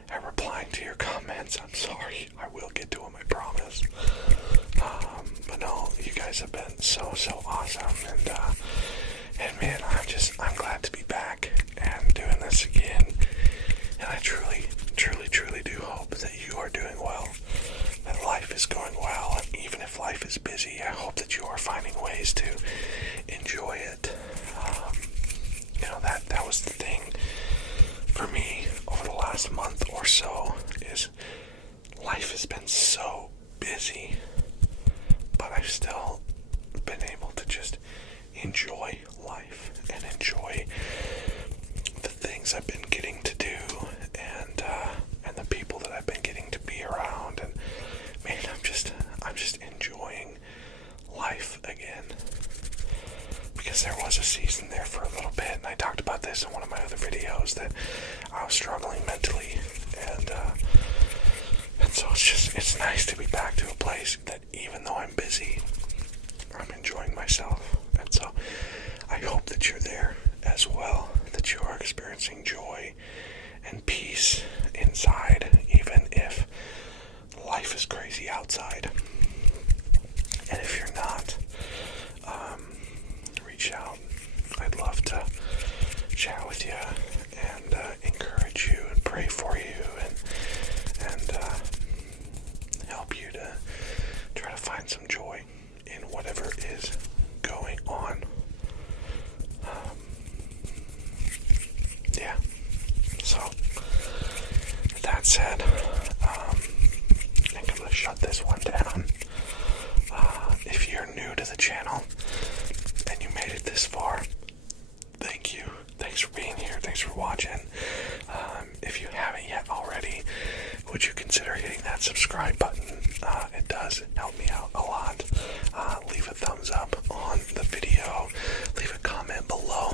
at replying to your comments. I'm sorry. I will get to them, I promise. But no, you guys have been so awesome, and man, I'm glad to be back and doing this again. so it's nice to be back to a place that even though I'm busy, I'm enjoying myself. And so I hope that you're there as well, that you are experiencing joy and peace inside, even if life is crazy outside. And if you're not, reach out. I'd love to chat with you and encourage you and pray for you and help you to try to find some joy in whatever is going on. Yeah. So, with that said, I think I'm going to shut this one down. If you're new to the channel and you made it this far, thank you. Thanks for being here. Thanks for watching. If you haven't yet already, would you consider hitting that subscribe button? It does help me out a lot. Leave a thumbs up on the video. Leave a comment below.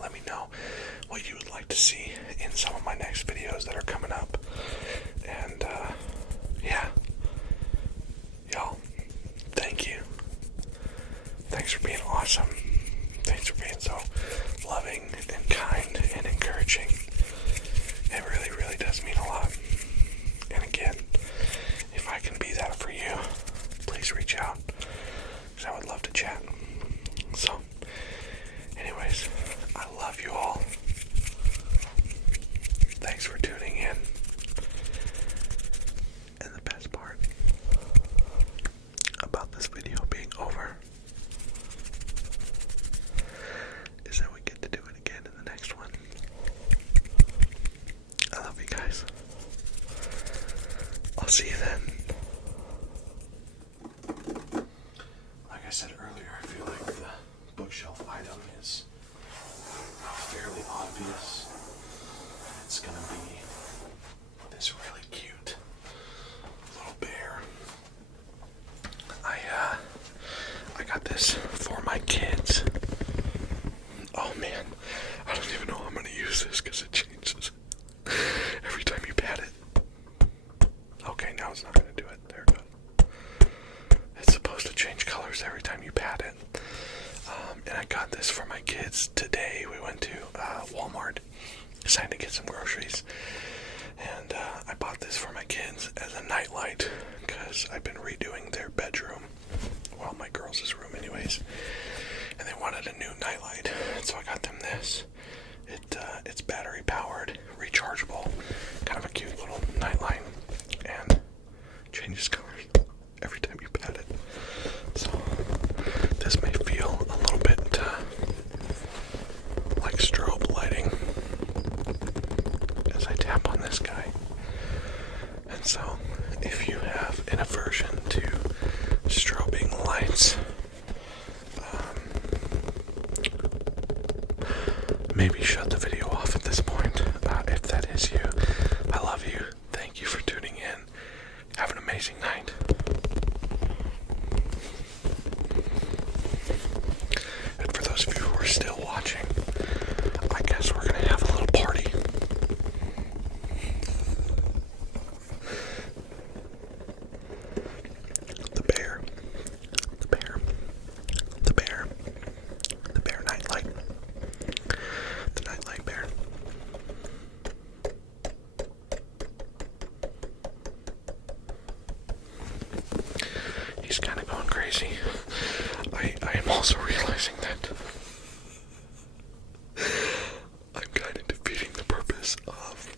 Let me know what you would like to see in some of my next videos that are coming up. And, yeah. Y'all, thank you. Thanks for being awesome. Thanks for being so loving and kind and encouraging. It really, really does mean a lot. And again, if I can be that for you, please reach out, because I would love to chat. So, anyways, I love you all. Thanks for tuning in. And the best part about this video being over is that we get to do it again in the next one. I love you guys. I'll see you then. Like I said earlier, I feel like the bookshelf item is fairly obvious. It's gonna be this really cute little bear. I got this for my kids. Oh man, I don't even know how I'm gonna use this because it changes every time you pat it. Okay, now it's not gonna do it. There it goes. It's supposed to change colors every time you pat it. And I got this for my kids today. We went to Walmart, decided to get some groceries, and I bought this for my kids as a nightlight because I've been redoing their bedroom, well, my girls' room anyways, and they wanted a new nightlight, so I got them this. It's battery powered, rechargeable, kind of a cute little nightlight, and changes colors every time you pat it. So this may feel a little bit like strobe lighting as I tap on this guy. And so if you have an aversion to strobing lights, maybe shut the video off at this point. If that is you, I love you. Thank you for tuning in. Have an amazing night. And for those of you who are still watching, I guess we're gonna have a little party. The bear nightlight. The nightlight bear. He's kind of going crazy. I am also realizing that I'm kind of defeating the purpose of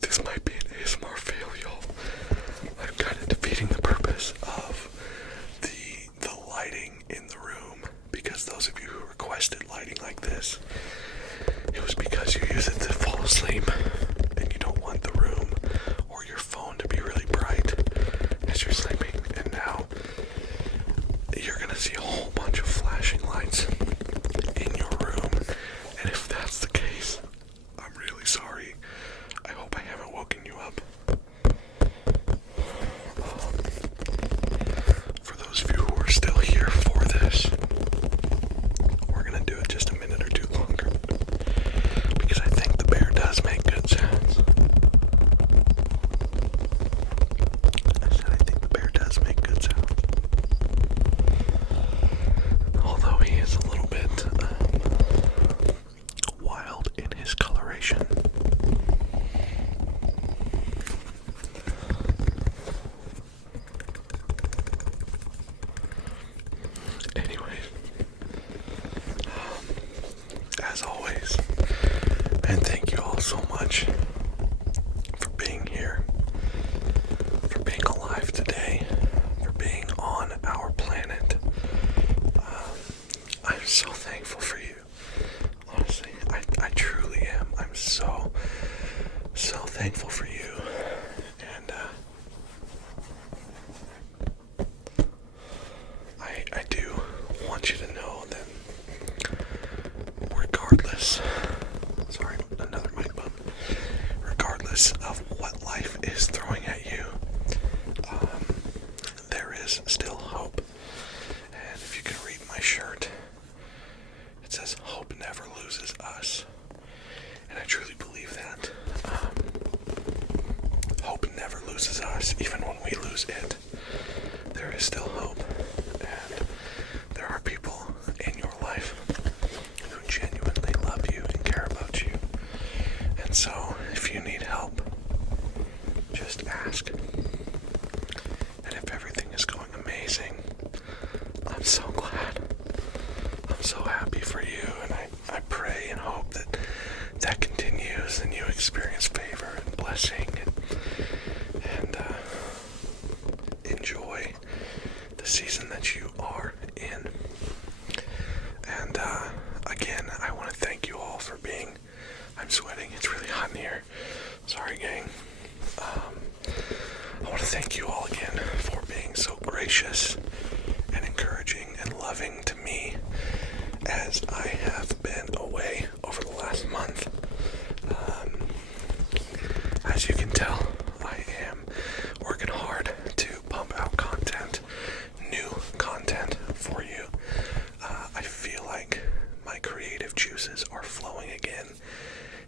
this might be an ASMR fail, y'all. I'm kind of defeating the purpose of the lighting in the room, because those of you who requested lighting like this, it was because you use it to fall asleep and you don't want the room or your phone to be really bright as you're sleeping. And now you're gonna see thankful for you. And I do want you to know that regardless, sorry, another mic bump, regardless of what life is throwing at you, there is still hope. And if you can read my shirt, it says, "Hope never loses us." And I truly believe that. Hope never loses us, even when we lose it. There is still hope. And there are people in your life who genuinely love you and care about you. And so, if you need help, just ask. And if everything is going amazing, I'm so glad. I'm so happy for you, and I pray and hope that that continues and you experience favor and blessing and enjoy the season that you are in. And again, I want to thank you all for being, I'm sweating, it's really hot in here. Sorry, gang. I want to thank you all again for being so gracious and encouraging and loving to me as I have been away over the last month. As you can tell, I am working hard to pump out content, new content for you. I feel like my creative juices are flowing again,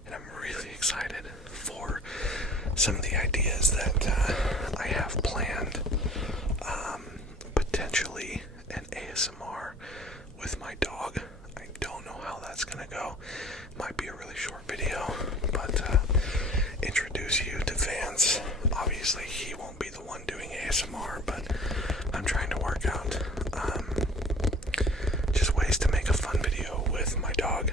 and I'm really excited for some of the ideas that I have planned. Potentially an ASMR with my dog. I don't know how that's gonna go. Might be a really short video, but introduce you to Vance. Obviously he won't be the one doing ASMR, but I'm trying to work out just ways to make a fun video with my dog.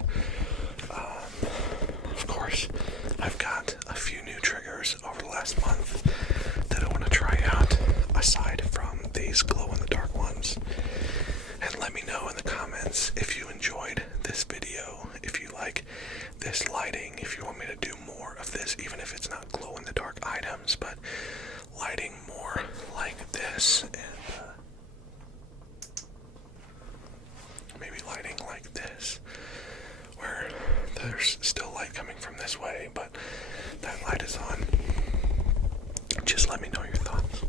Of course, I've got a few new triggers over the last month that I want to try out aside from these glow-in-the-dark ones. And let me know in the comments if you enjoyed this video, if you like this lighting, if you want me to do more of this, even if it's not glow-in-the-dark items, but lighting more like this, and maybe lighting like this, where there's still light coming from this way, but that light is on. Just let me know your thoughts.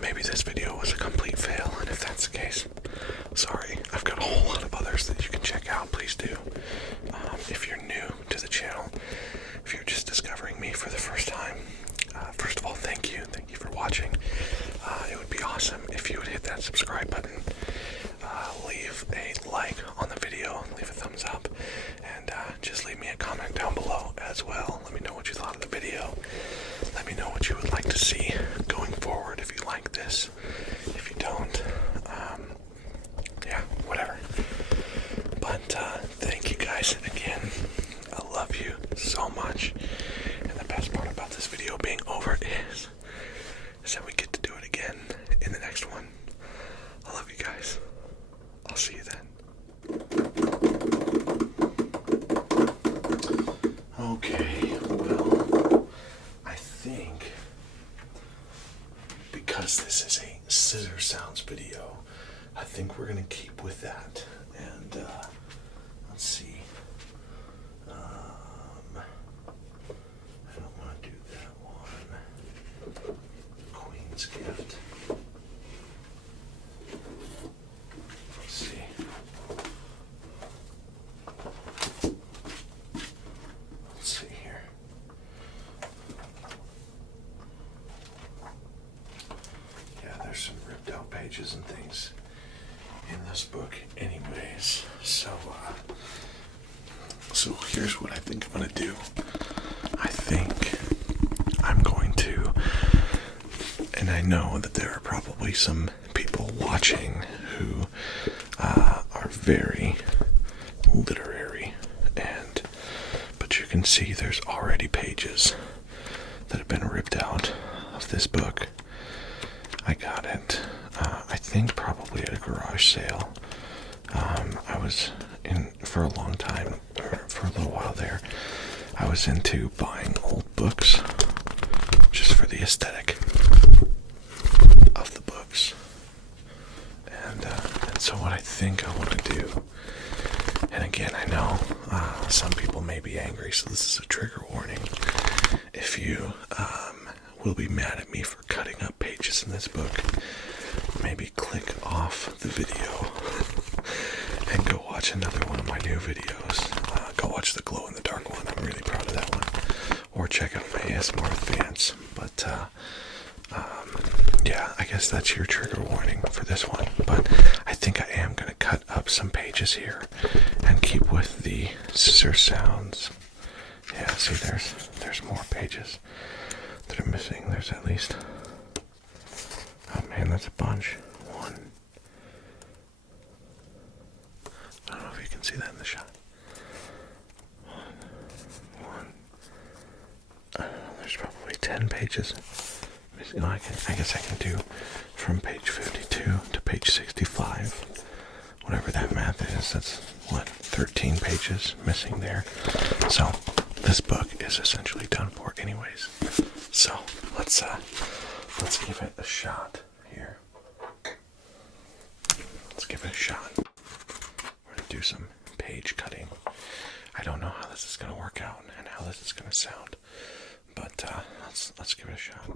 Maybe this video was a complete fail, and if that's the case, sorry. I've got a whole lot of others that you can check out. Please do. If you're new to the channel, if you're just discovering me for the first time, first of all, thank you. Thank you for watching. It would be awesome if you would hit that subscribe button, leave a like on the video, leave a thumbs up, and just leave me a comment down below as well. Let me know what you thought of the video. Let me know what you would like to see going forward if you like this. If you don't, yeah, whatever. But thank you guys again. I love you so much. And the best part about this video being over is that we get to do it again in the next one. I love you guys. I'll see you then. Okay, well, I think because this is a scissor sounds video, I think we're going to keep with that. And let's see. I don't want to do that one. Queen's Gift. Let's see. Let's see here. Yeah, there's some ripped out pages and things in this book anyways. So here's what I think I'm going to do. I think I'm going to, and I know that there are probably some people watching who are very literary, but you can see there's already pages that have been ripped out of this book. I got it, I think probably at a garage sale. I was in for a long time, or for a little while there. I was into buying old books just for the aesthetic of the books. And so what I think I want to do, and again, I know some people may be angry, so this is a trigger warning. If you will be mad at me for cutting up pages in this book, maybe click off the video and go watch another one of my new videos. Go watch the glow in the dark one. I'm really proud of that one. Or check out my ASMR fans. But yeah, I guess that's your trigger warning for this one. But I think I am going to cut up some pages here and keep with the scissor sounds. Yeah, see, there's more pages that are missing. There's at least, oh man, that's a bunch. One. I don't know if you can see that in the shot. One. I don't know, there's probably 10 pages. I guess I can do from page 52 to page 65. Whatever that math is, that's what, 13 pages missing there. So this book is essentially done for anyways. So let's give it a shot here. Let's give it a shot. We're gonna do some page cutting. I don't know how this is gonna work out and how this is gonna sound, but let's give it a shot.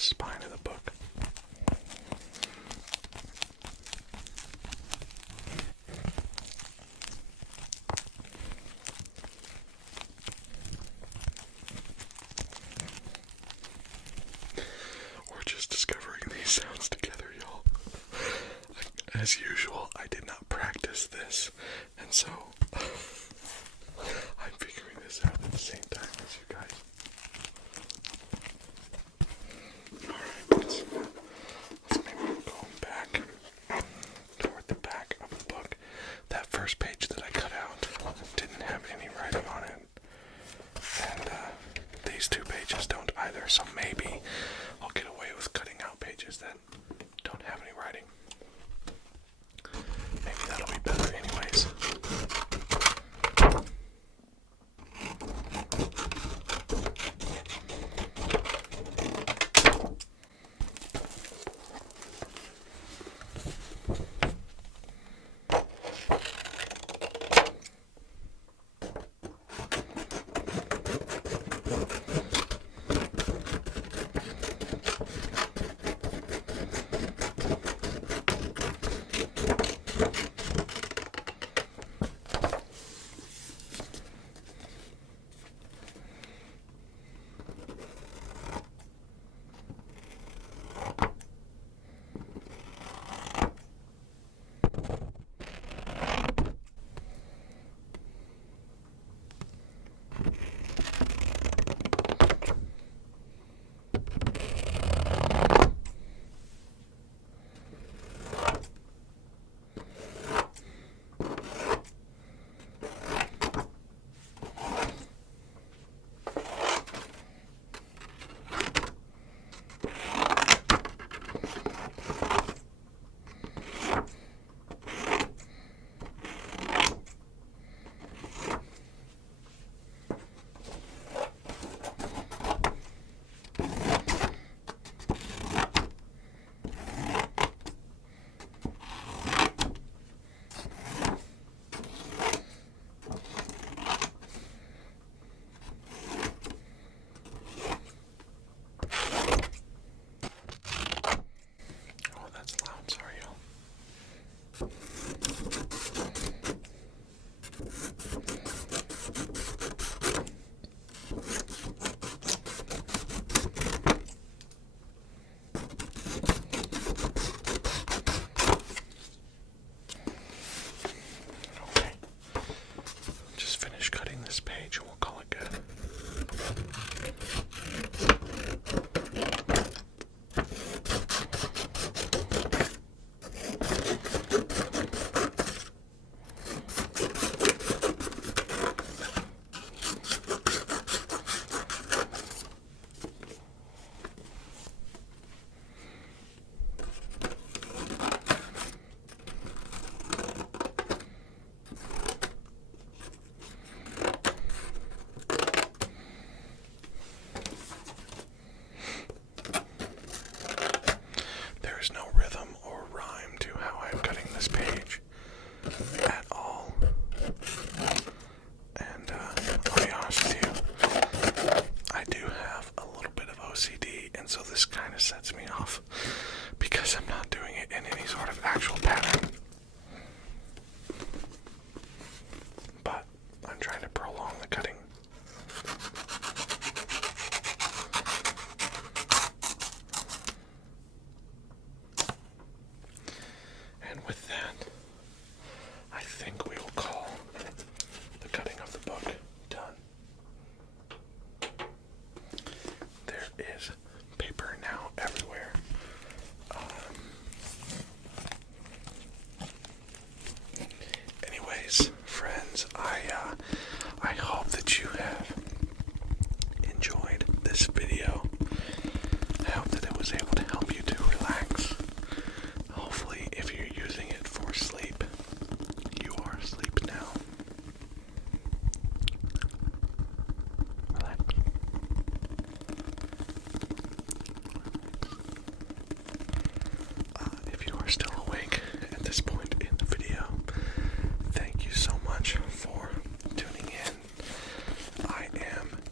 Spine of the book. We're just discovering these sounds together, y'all. As usual, I did not practice this, and so I'm figuring this out at the same time as you guys. Let's maybe go back toward the back of the book. That first page that I cut out didn't have any writing on it, and these two pages don't either, so maybe I'll get away with cutting out pages that don't have any writing. Maybe that'll be better anyways.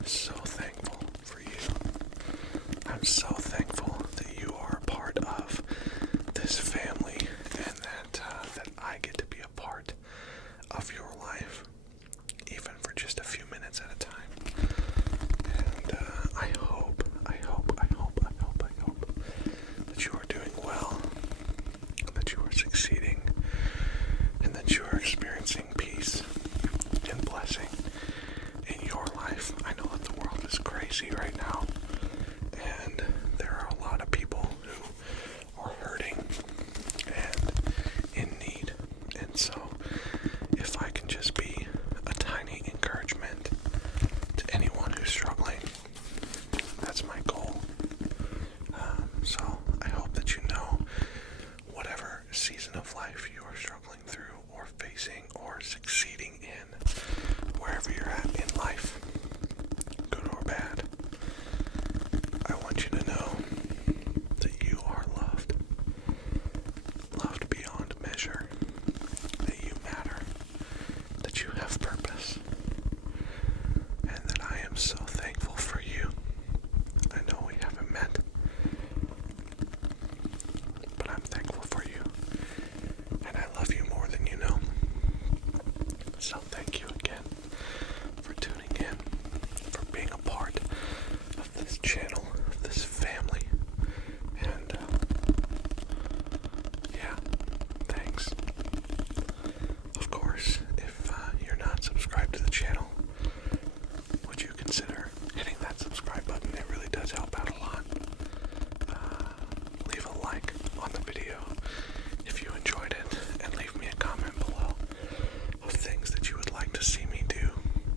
so thankful for you. I'm so thankful that you are a part of this family and that I get to be a part of your life, even for just a few minutes at a time. And I hope that you are doing well, that you are succeeding, and that you are experiencing peace and blessing in your life. I know that the world is crazy right now, and there are a lot of people who are hurting and in need. And so, if I can just be a tiny encouragement to anyone who's struggling, that's my goal. So I hope that you know, whatever season of life you are struggling through or facing or succeeding in, wherever you're at in life, good or bad, I want you to know that you are loved. Loved beyond measure. That you matter. That you have purpose. And that I am so thankful for you. I know we haven't met, but I'm thankful for you. And I love you more than you know. So thank you again for tuning in, for being a part of this channel, of this family. And yeah, thanks. Of course, if you're not subscribed to the channel, would you consider hitting that subscribe button? It really does help out a lot. Leave a like on the video if you enjoyed it, and leave me a comment below of things that you would like to see me do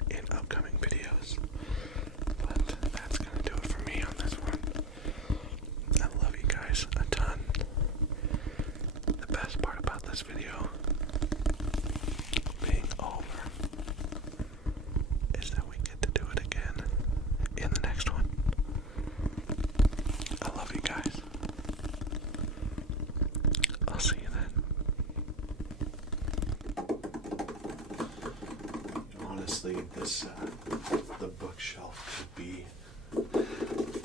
in upcoming videos. But that's gonna do it for me on this one. I love you guys a ton. The best part about this video being over is that we get to do it again in the next one. I love you guys. I'll see you then. Honestly, the bookshelf could be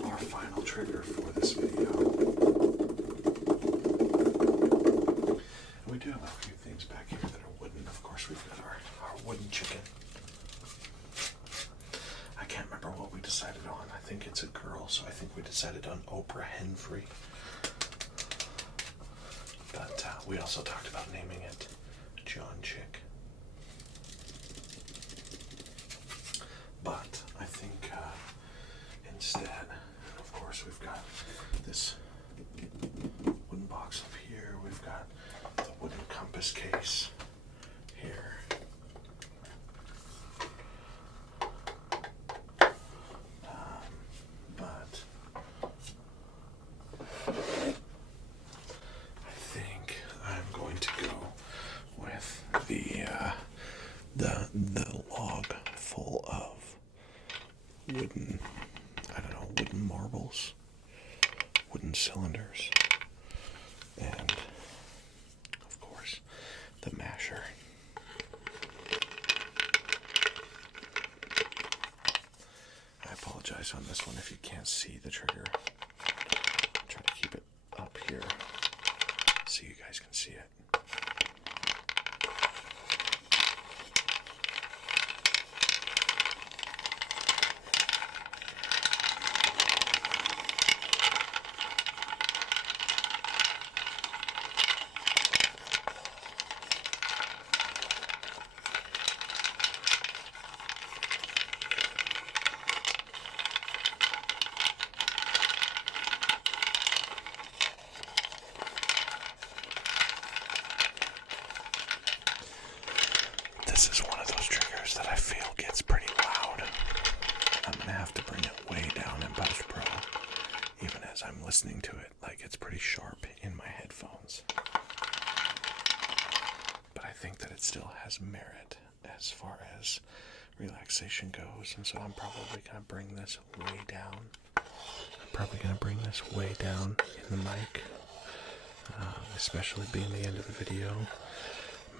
our final trigger for this video. And we do have a few things back here that are wooden. Of course, we've got our wooden chicken. I can't remember what we decided on. I think it's a girl, so I think we decided on Oprah Henfrey. But we also talked about naming it John Chick. But I think instead, of course, we've got this wooden box up here. We've got the wooden compass case here. But I think I'm going to go with the log full of wooden, wooden marbles, wooden cylinders, and of course the masher. I apologize on this one if you can't see the trigger. I'll try to keep it up here so you guys can see it. This is one of those triggers that I feel gets pretty loud. I'm going to have to bring it way down in post-pro, even as I'm listening to it. Like, it's pretty sharp in my headphones. But I think that it still has merit as far as relaxation goes, and so I'm probably going to bring this way down. In the mic, especially being the end of the video.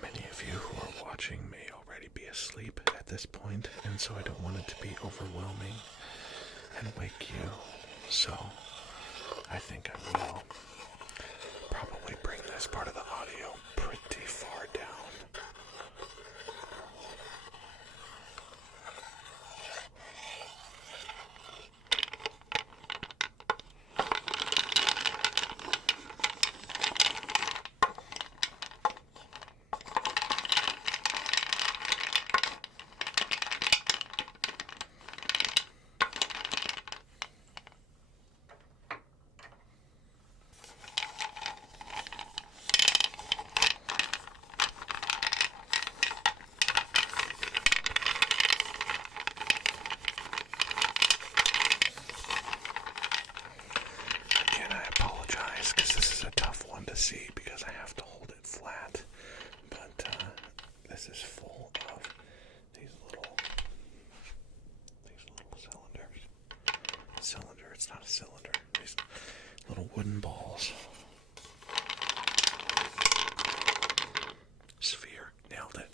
Many of you who are watching may already be asleep at this point, and so I don't want it to be overwhelming like you. So I think I will probably bring this part of the audio pretty far down. See, because I have to hold it flat, but this is full of these little cylinders. It's not a cylinder. These little wooden balls. Sphere. Nailed it.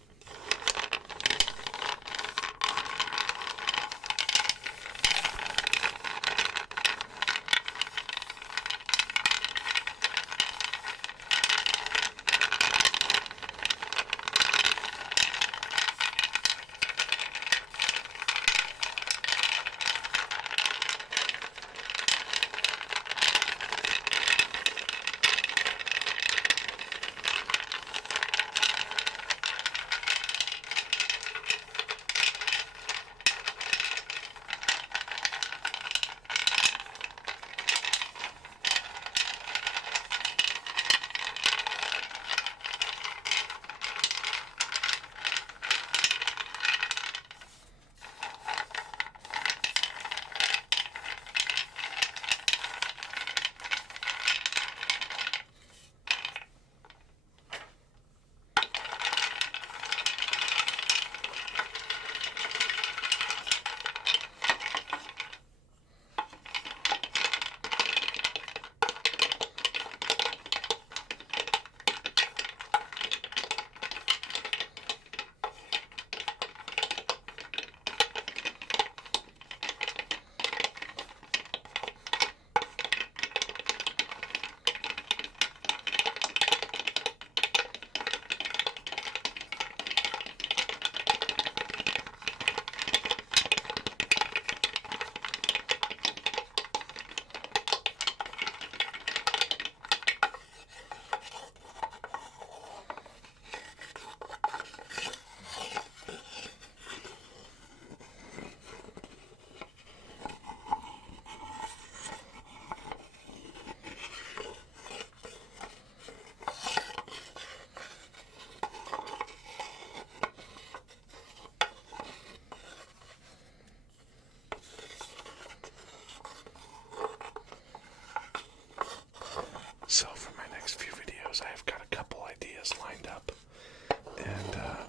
So for my next few videos, I've got a couple ideas lined up,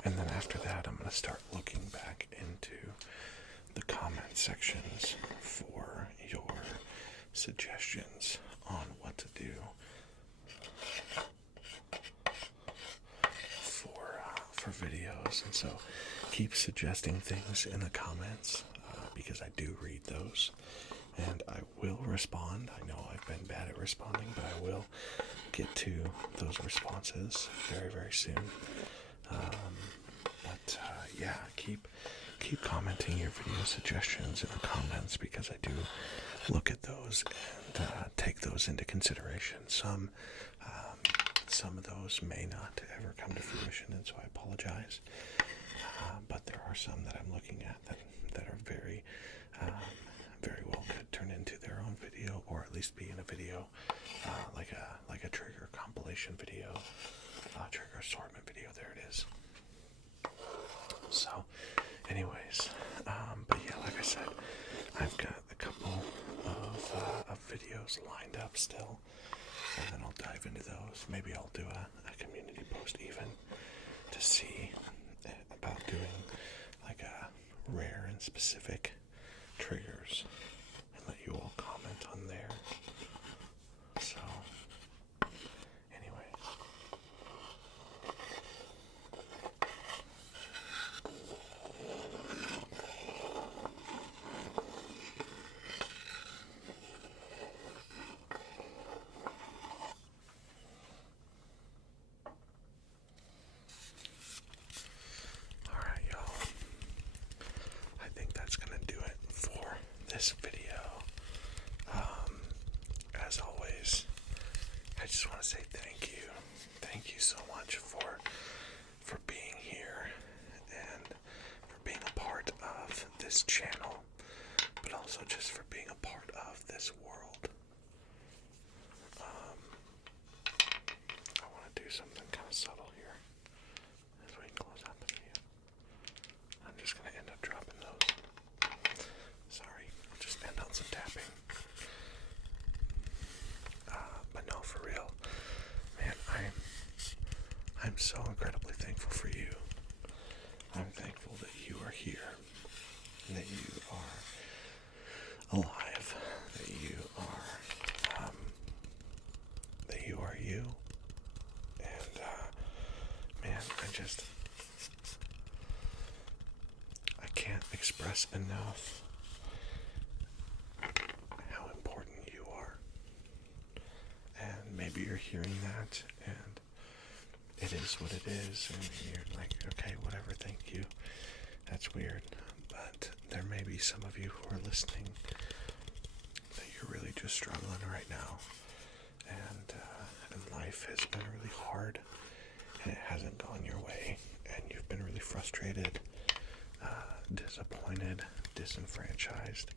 and then after that, I'm going to start looking back into the comment sections for your suggestions on what to do for videos. And so keep suggesting things in the comments because I do read those. And I will respond. I know I've been bad at responding, but I will get to those responses very, very soon. Yeah, keep commenting your video suggestions in the comments because I do look at those and take those into consideration. Some of those may not ever come to fruition, and so I apologize. But there are some that I'm looking at that are very well could turn into their own video, or at least be in a video, like a trigger compilation video, trigger assortment video. There it is. So, anyways, but yeah, like I said, I've got a couple of videos lined up still, and then I'll dive into those. Maybe I'll do a community post even to see about doing like a rare and specific triggers and let you all comment on there. So anyway, this video. As always, I just want to say thank you. Thank you so much for being here and for being a part of this channel, but also just for being a part of this world. I want to do something kind of subtle here as we close out the video. I'm just going to end up dropping those. Sorry, I'll just end on some tapping. But no, for real, man, I'm so incredibly thankful for you. I'm thankful that you are here, and that you are alive, that you are you, and man, I can't express enough how important you are. And maybe you're hearing that, and it is what it is, and you're like, okay, whatever, thank you. That's weird. But there may be some of you who are listening that you're really just struggling right now, and life has been really hard, and it hasn't gone your way, and you've been really frustrated, disappointed, disenfranchised,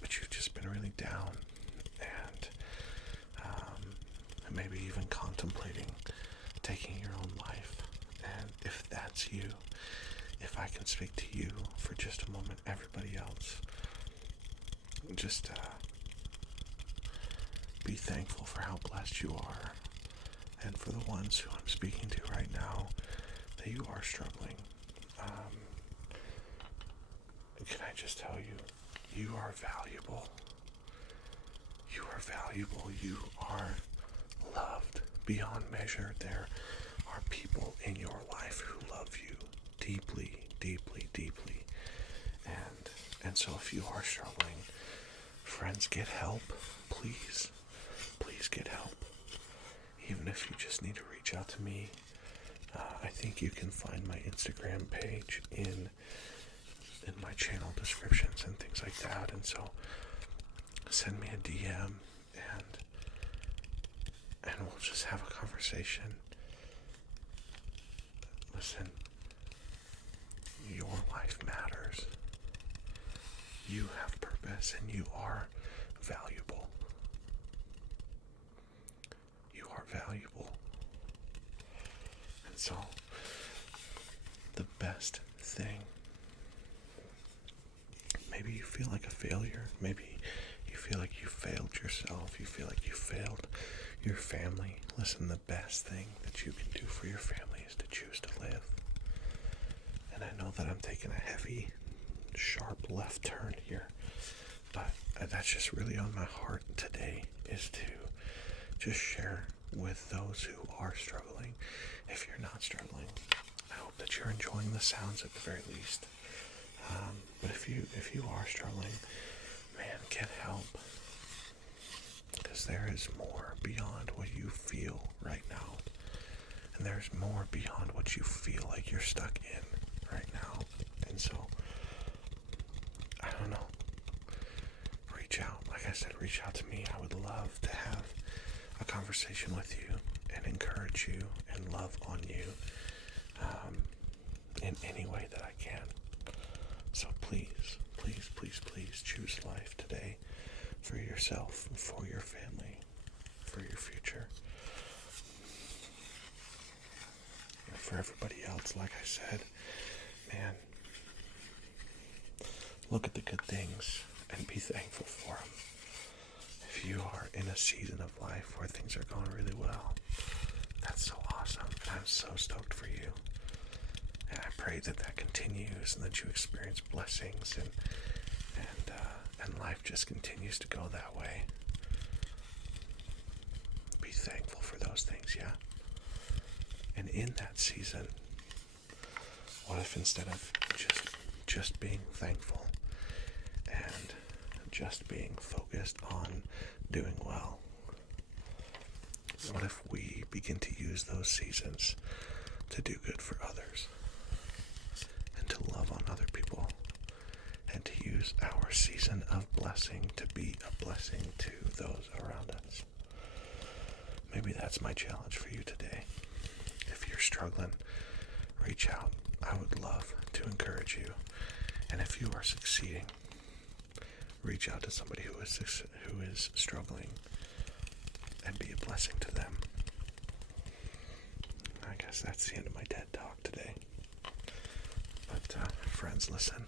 but you've just been really down, and maybe even contemplating taking your own life. And if that's you, if I can speak to you for just a moment, everybody else, just be thankful for how blessed you are, and for the ones who I'm speaking to right now, that you are struggling. Can I just tell you, you are valuable. You are valuable. You are loved beyond measure. There are people in your life who love you deeply, deeply, deeply. And so if you are struggling, friends, get help. Please get help. Even if you just need to reach out to me, I think you can find my Instagram page in my channel descriptions and things like that. And so send me a DM, and we'll just have a conversation. Listen, your life matters. You have purpose, and you are valuable. You are valuable. And so, the best thing, maybe you feel like a failure, maybe you feel like you failed yourself, you feel like you failed your family. Listen, the best thing that you can do for your family is to choose to live. And I know that I'm taking a heavy, sharp left turn here, but that's just really on my heart today, is to just share with those who are struggling. If you're not struggling, I hope that you're enjoying the sounds at the very least. But if you are struggling, man, get help. Because there is more beyond what you feel right now. And there's more beyond what you feel like you're stuck in right now. And so, I don't know. Reach out. Like I said, reach out to me. I would love to have a conversation with you and encourage you and love on you in any way that I can. So please, please, please, please choose life today for yourself, for your family, for your future. And for everybody else, like I said, man, look at the good things and be thankful for them. If you are in a season of life where things are going really well, that's so awesome, and I'm so stoked for you. And I pray that that continues, and that you experience blessings, and life just continues to go that way. Be thankful for those things, yeah? And in that season, what if instead of just being thankful and just being focused on doing well, what if we begin to use those seasons to do good for others, and to love on other people, and to use our season of blessing to be a blessing to those around us. Maybe that's my challenge for you today. If you're struggling, reach out. I would love to encourage you. And if you are succeeding, reach out to somebody who is struggling and be a blessing to them. I guess that's the end of my TED Talk today. But friends, listen,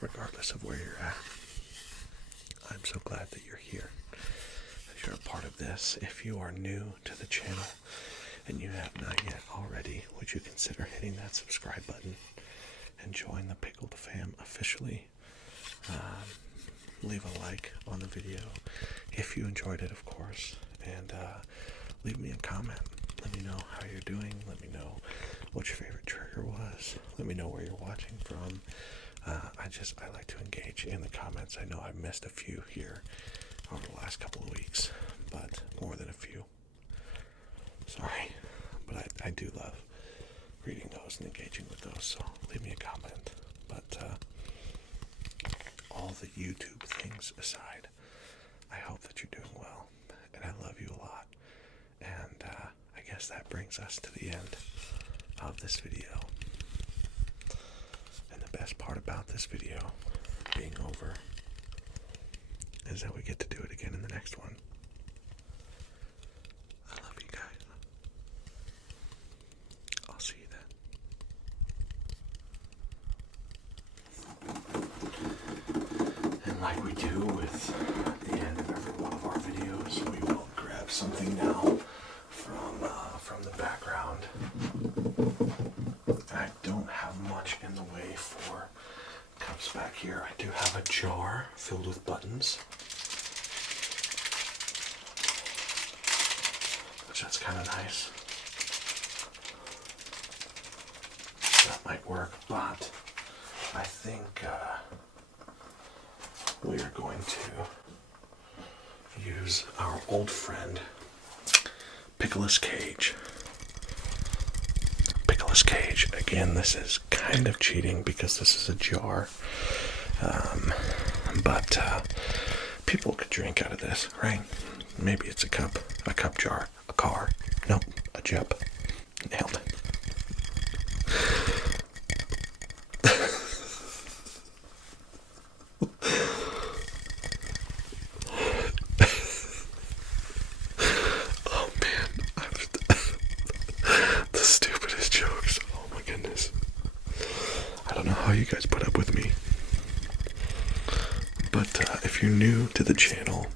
regardless of where you're at, I'm so glad that you're here, that you're a part of this. If you are new to the channel and you have not yet already, would you consider hitting that subscribe button and join the Pickled fam officially? Leave a like on the video if you enjoyed it, of course, and leave me a comment. Let me know how you're doing. Let me know what your favorite trigger was. Let me know where you're watching from. I like to engage in the comments. I know I've missed a few here over the last couple of weeks, but more than a few. Sorry, but I do love reading those and engaging with those, so leave me a comment. But all the YouTube things aside, I hope that you're doing well, and I love you a lot. And I guess that brings us to the end of this video. And the best part about this video being over is that we get to do it again in the next one. I love you guys. I'll see you then. And like we do with the end of every one of our videos, we will grab something now from the background. I don't have much in the way for cups back here. I do have a jar filled with buttons, which that's kind of nice. That might work, but I think we are going to use our old friend Pickle's Cage. Pickle's Cage. Again, this is kind of cheating because this is a jar. But people could drink out of this, right? Maybe it's a cup jar, a car. Nope, a jug. Nailed it. You guys put up with me, but if you're new to the channel,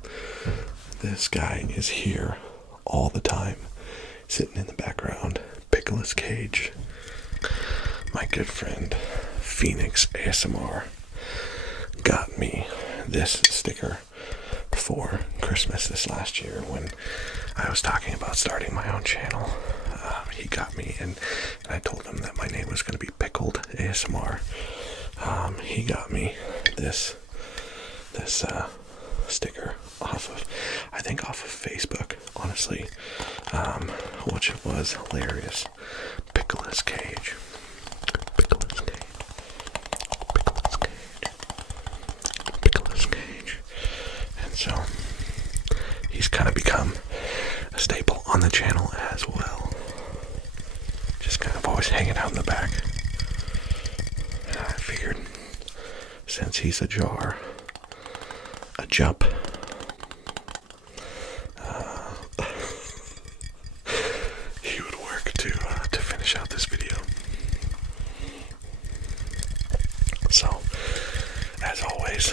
this guy is here all the time, sitting in the background. Pickle's Cage, my good friend FENiX ASMR, got me this sticker for Christmas this last year when I was talking about starting my own channel. He got me, and I told him that my name was going to be Pickled ASMR. He got me this sticker off of Facebook, honestly, which was hilarious. Pickle's Cage. Pickle's Cage. Pickle's Cage. Pickle's Cage. And so he's kind of become a staple on the channel as well. Just kind of always hanging out in the back. And I figured, since he's a jar, a jump, he would work to finish out this video. So, as always,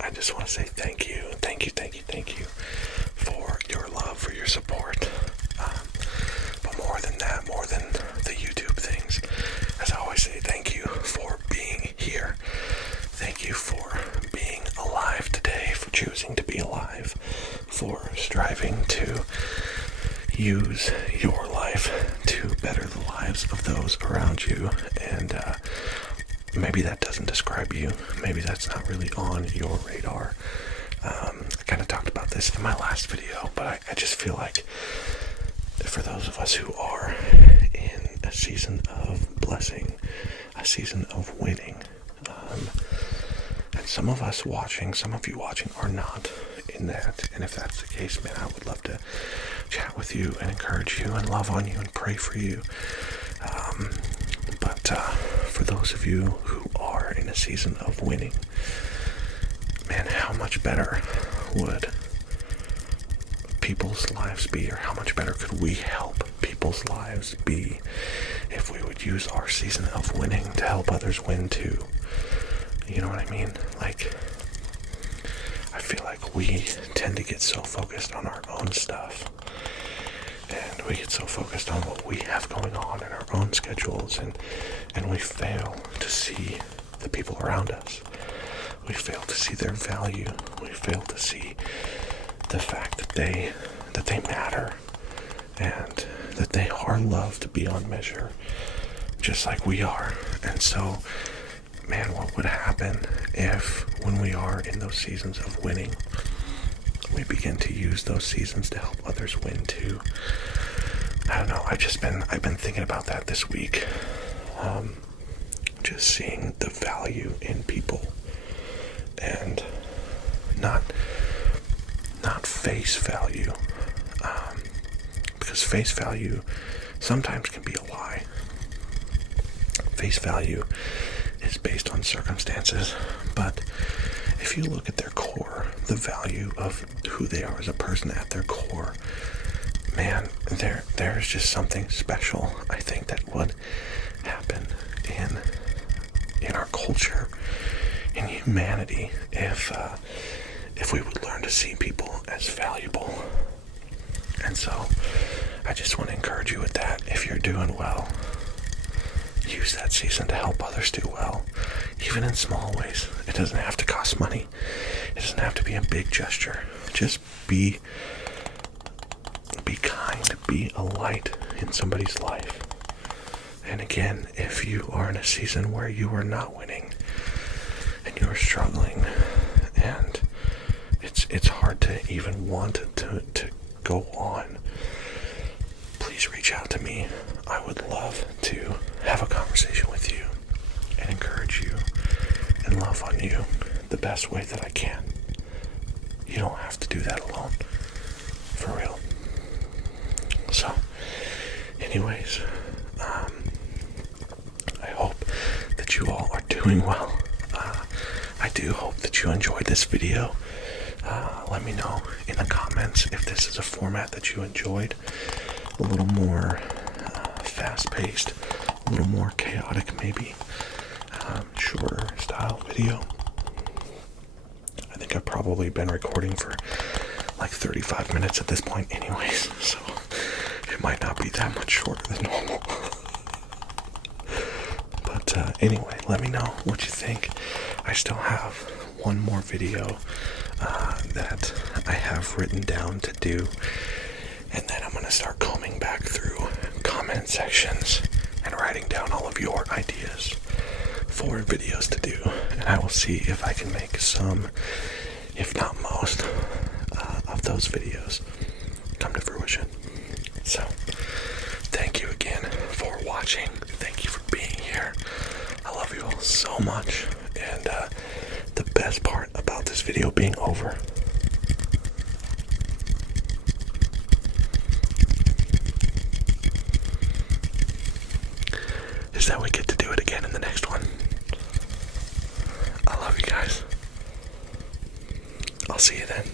I just want to say thank you for your love, for your support. But more than that, more than the YouTube things, as I always say, thank you for being here. Thank you for being alive today, for choosing to be alive, for striving to use your life to better the lives of those around you. And maybe that doesn't describe you. Maybe that's not really on your radar. I kind of talked about this in my last video, but I just feel like for those of us who are in a season of blessing, a season of winning, And some of us watching, some of you watching are not in that. And if that's the case, man, I would love to chat with you and encourage you and love on you and pray for you. But for those of you who are in a season of winning, man, how much better would people's lives be, or how much better could we help people's lives be if we would use our season of winning to help others win too? You know what I mean? Like, I feel like we tend to get so focused on our own stuff, and we get so focused on what we have going on in our own schedules, and we fail to see the people around us. We fail to see their value. We fail to see the fact that they matter, and that they are loved beyond measure, just like we are. And so, man, what would happen if, when we are in those seasons of winning, we begin to use those seasons to help others win too? I don't know. I've been thinking about that this week. Just seeing the value in people, and not face value, because face value sometimes can be a lie. Face value is based on circumstances, but if you look at their core, the value of who they are as a person at their core, man, there's just something special, I think, that would happen in our culture, in humanity, if we would learn to see people as valuable. And so I just want to encourage you with that. If you're doing well, use that season to help others do well, even in small ways. It doesn't have to cost money. It doesn't have to be a big gesture. Just be kind, be a light in somebody's life. And again, if you are in a season where you are not winning and you are struggling, and it's hard to even want to go on, please reach out to me. I would love to have a conversation with you and encourage you and love on you the best way that I can. You don't have to do that alone, for real. So, anyways, I hope that you all are doing well. I do hope that you enjoyed this video. Let me know in the comments if this is a format that you enjoyed. A little more fast-paced, a little more chaotic maybe, shorter style video. I think I've probably been recording for like 35 minutes at this point anyways, so it might not be that much shorter than normal. But anyway, let me know what you think. I still have one more video that I have written down to do, and then I'm going to start combing back through comment sections and writing down all of your ideas for videos to do, and I will see if I can make some, if not most, of those videos come to fruition. So, thank you again for watching. Thank you for being here. I love you all so much, and the best part about this video being over is that we get to do it again in the next one. I love you guys. I'll see you then.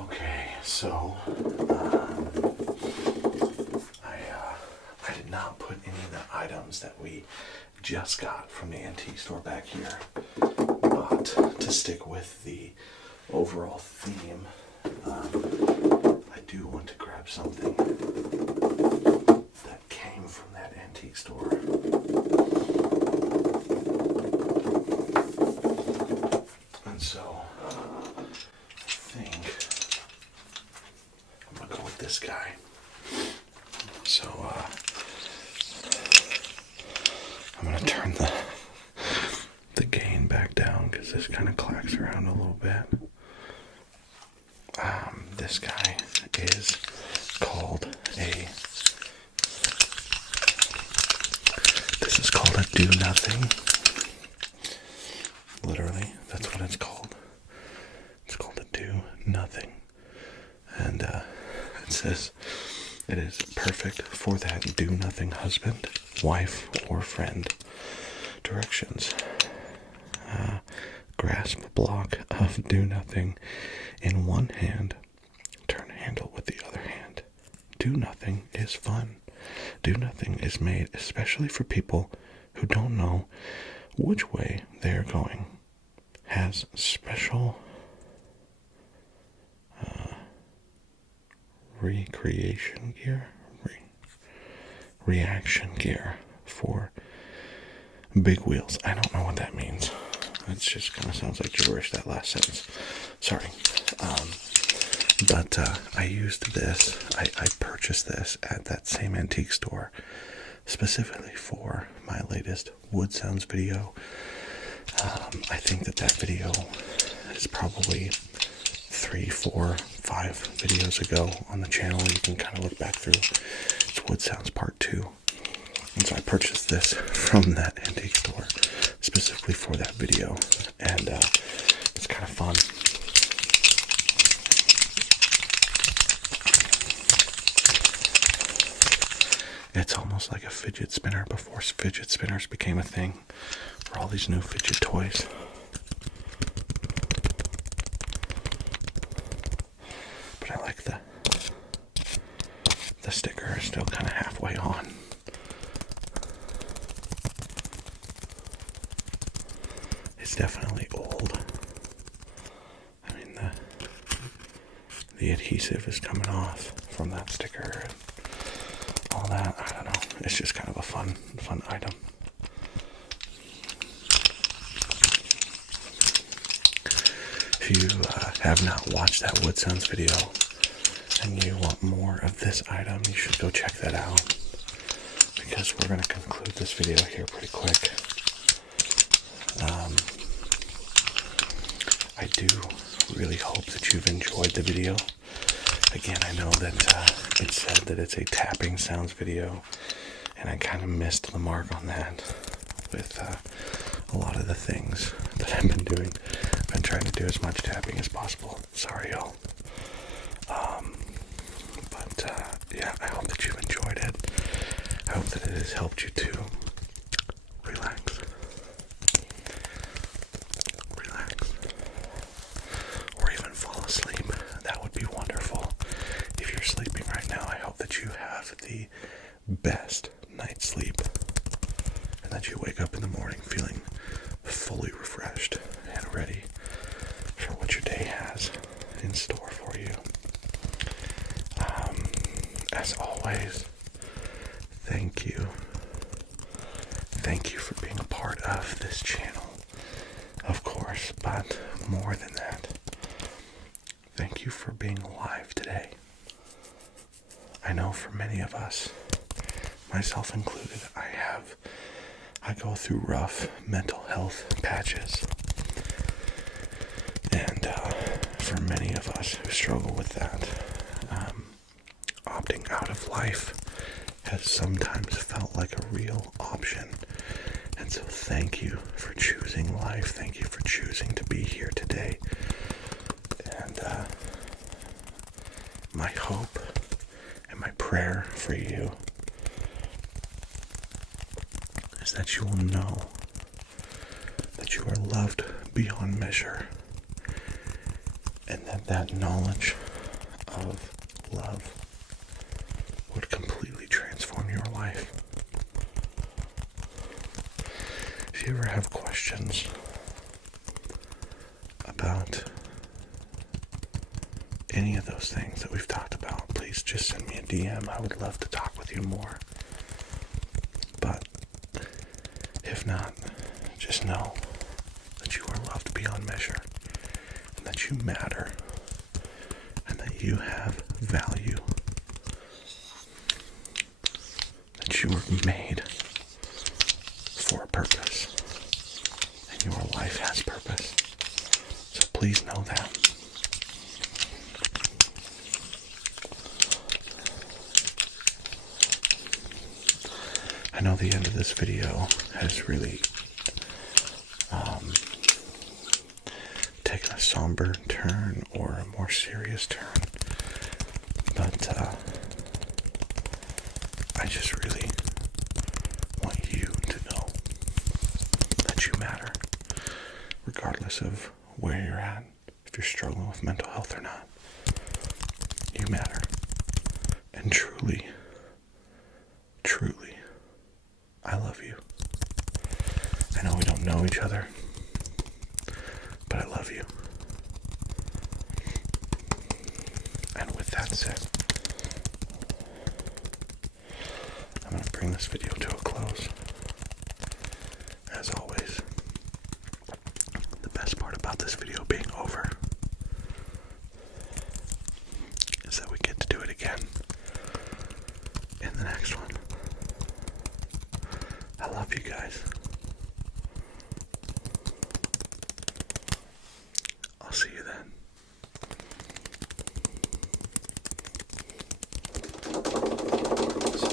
Okay, so I did not put any of the items that we just got from the antique store back here, but to stick with the overall theme, I do want to grab something that came from that antique store. And so I think I'm gonna go with this guy. So I'm gonna turn the gain back down because this kind of clacks around a little bit. This guy is called called a do nothing. Literally, that's what it's called. It's called a do nothing. And it says it is perfect for that do nothing husband, wife, or friend. Directions. Grasp a block of do nothing in one hand. Turn handle with the other hand. Do nothing is fun. Do nothing is made especially for people who don't know which way they are going. Has special recreation gear? Reaction gear for big wheels. I don't know what that means. It just kind of sounds like gibberish, that last sentence. Sorry. But I used this. I purchased this at that same antique store specifically for my latest wood sounds video. I think that video is probably 3, 4, 5 videos ago on the channel. You can kind of look back through. It's Wood Sounds Part 2. And so I purchased this from that antique store specifically for that video. And it's kind of fun. It's almost like a fidget spinner before fidget spinners became a thing. For all these new fidget toys. But I like the sticker is still kind of halfway on. It's definitely old. I mean the adhesive is coming off from that sticker and all that. I don't know. It's just kind of a fun item. If you have not watched that Wood Sounds video and you want more of this item, you should go check that out, because we're going to conclude this video here pretty quick. I do really hope that you've enjoyed the video. Again, I know that it said that it's a tapping sounds video, and I kind of missed the mark on that with a lot of the things that I've been doing. I've been trying to do as much tapping as possible. Sorry, y'all. But yeah, I hope that you've enjoyed it. I hope that it has helped you to relax. Or even fall asleep. That would be wonderful. If you're sleeping right now, I hope that you have the best night's sleep, and that you wake up in the morning feeling fully refreshed and ready for what your day has in store for you. As always, thank you. Thank you for being a part of this channel, of course, but more than that, thank you for being alive today. I know for many of us, myself included, I go through rough mental health patches. And for many of us who struggle with that, opting out of life has sometimes felt like a real option. And so thank you for choosing life. Thank you for choosing to be here today. And my hope and my prayer for you is that you will know that you are loved beyond measure, and that knowledge of love would completely transform your life. If you ever have questions about any of those things that we've talked about, please just send me a DM. I would love to talk with you more. But if not, just know that you are loved beyond measure, and that you matter, and that you have value, that you were made for a purpose, and your life has purpose. So please know that. I know the end of this video has really taken a somber turn or a more serious turn, but I just really want you to know that you matter, regardless of where you're at, if you're struggling with mental health or not. You matter. And truly, truly, I love you. I know we don't know each other, but I love you. And with that said, I'm going to bring this video to a close. As always, the best part about this video being over is that we get to do it again in the next one. I love you guys. I'll see you then. So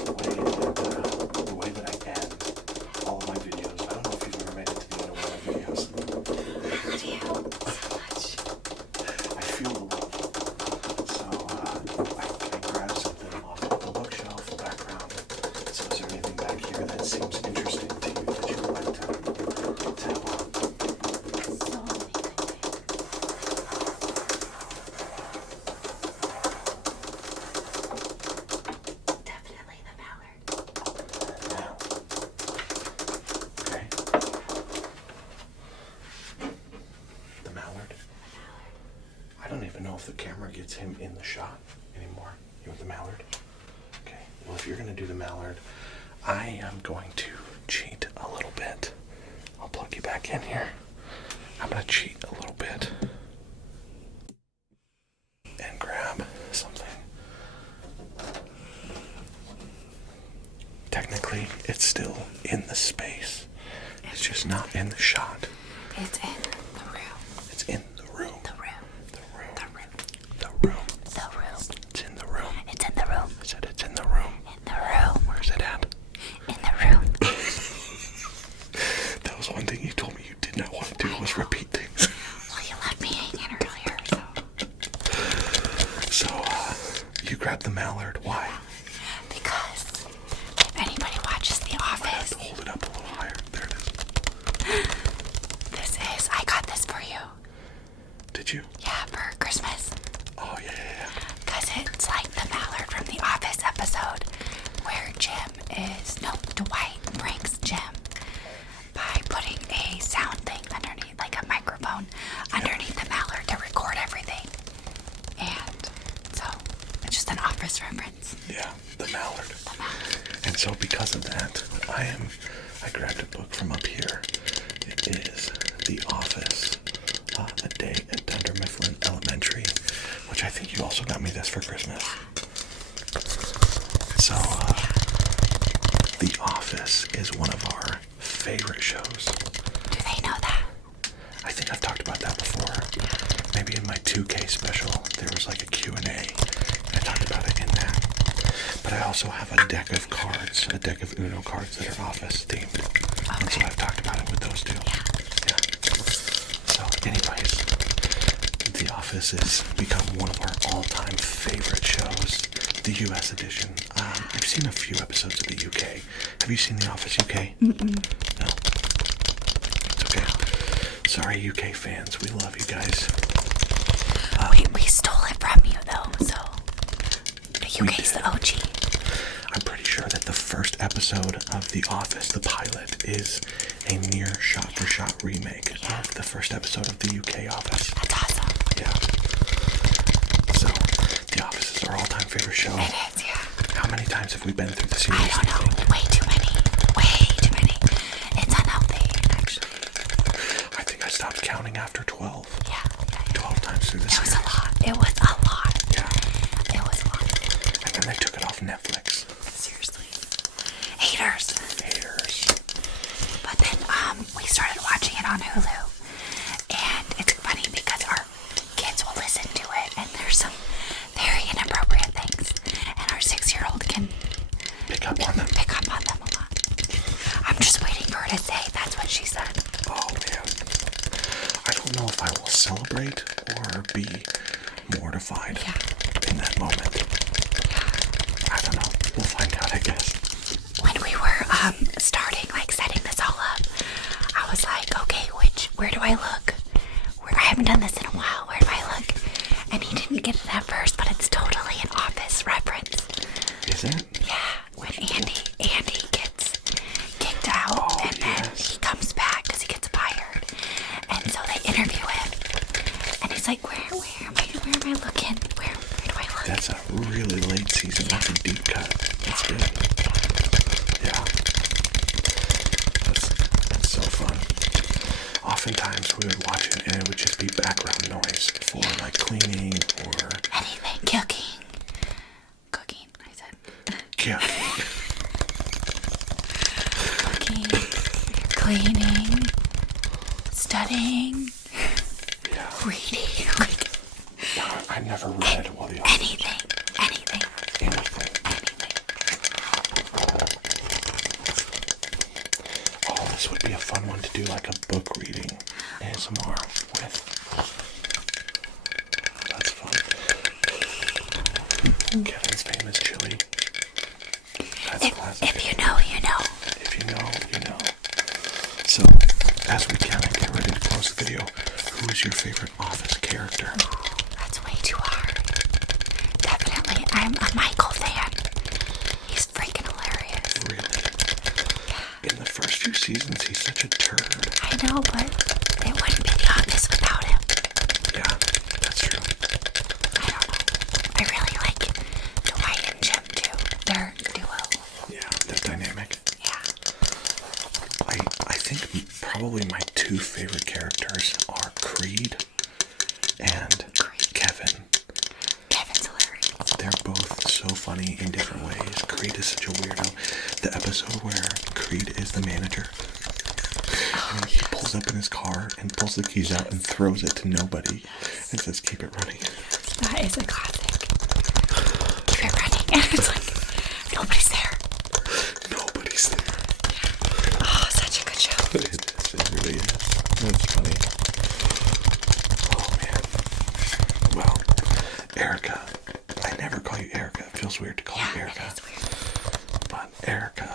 the way that I end all of my videos, I don't know if you've ever made it to the end of one of my videos. How do you help so much? I feel the love. So I grab something off the bookshelf, the background. So is there anything back here that seems interesting to you that you would like to have on? So many good things. Definitely the mallard. Now. Okay. The mallard. I don't even know if the camera gets him in the shot anymore. You want the mallard? Okay. Well, if you're going to do the mallard, I am going to cheat a little bit. I'll plug you back in here. I'm going to cheat a little bit and grab something. Technically, it's still in the space. It's just not in the shot. It's in the room. It's in the room. The room. The room. The room. The room. The room. It's in the room. It's in the room. I said it's in the room. In the room. Where's it at? In the room. That was one thing you told me you did not want to do was repeat things. Well, you left me hanging earlier, so. So, you grabbed the mallard. Why? Because if anybody watches The Office, Hold it up a little higher. There it is. I got this for you. Did you? Yeah, for Christmas. Oh, yeah. Because it's like the mallard from The Office episode where Dwight pranks Jim by putting a sound thing underneath, like a microphone, underneath the mallard to record everything. And so, it's just an Office reference. Yeah, the mallard. The mallard. And so because of that, I grabbed a book from up here. It is The Office, A Day at Dunder Mifflin Elementary, which I think you also got me this for Christmas. So, The Office is one of our favorite shows. Do they know that? I think I've talked about that before. Maybe in my 2K special, there was like a Q&A, and I talked about it in that. But I also have a deck of cards, a deck of Uno cards that are Office themed. Okay. And so I've talked about it with those two. Yeah. So anyways, The Office has become one of our all-time favorite shows. The US edition. I've seen a few episodes of the UK. Have you seen The Office UK? Mm-mm. No. It's okay. Sorry, UK fans. We love you guys. We stole it from you, though, so the UK's the OG. I'm pretty sure that the first episode of The Office, the pilot, is a near shot-for-shot remake of the first episode of the UK Office. That's awesome. Yeah. So, The Office is our all-time favorite show. It is, yeah. How many times have we been through the series? I don't know. Way too many. Way too many. It's unhealthy, actually. I think I stopped counting after 12. Yeah. 12 times through the It series. was a lot. It was a lot. Yeah. It was a lot. And then they took it off Netflix. Seriously. Haters. Haters. But then we started watching it on Hulu. And it's funny because our kids will listen to it and there's some very inappropriate things. And our 6-year-old can Pick up on them. Pick up on them a lot. to say. That's what she said. Oh man. I don't know if I will celebrate or be mortified in that moment. Yeah. I don't know. We'll find out, I guess. When we were starting, like setting this all up, I was like, okay, where do I look? I haven't done this in a while. Where do I look? And he didn't get it at first, but it's totally an Office reference. Is it? Yeah. When Andy gets kicked out, and then he comes back because he gets fired, and so they interview him, and he's like, where am I looking? Where do I look? That's a really late season. That's a deep cut. That's good. Yeah. That's so fun. Oftentimes we would watch it and it would just be background noise for like cleaning or anything. Cooking, I said. Yeah. Cooking, cleaning, studying, reading. I never read while the Anything. Oh, this would be a fun one to do, like a book reading ASMR with. That's fun. Kevin's famous chili. That's classic. If you know, you know. If you know, you know. So, as we kind of get ready to close the video, who is your favorite Office character? That's way too hard. Definitely, I'm a Michael fan. He's freaking hilarious. Really? Yeah. In the first few seasons, he's such a turd. I know, but it wouldn't be The Office without him. Yeah, that's true. I don't know. I really like Dwight and Jim too. Their duo. Yeah, they're dynamic. Yeah. I think probably my two favorite characters are Creed and Kevin. Kevin's hilarious. They're both so funny in different ways. Creed is such a weirdo. The episode where Creed is the manager, and he pulls up in his car and pulls the keys out and throws it to nobody and says, "Keep it running." That is a classic. Keep it running. And it's like, nobody's there. Nobody's there. Oh, such a good show. It really is. That's funny. Oh man. Well, Erica. I never call you Erica. It feels weird to call you Erica. It is weird. But Erica,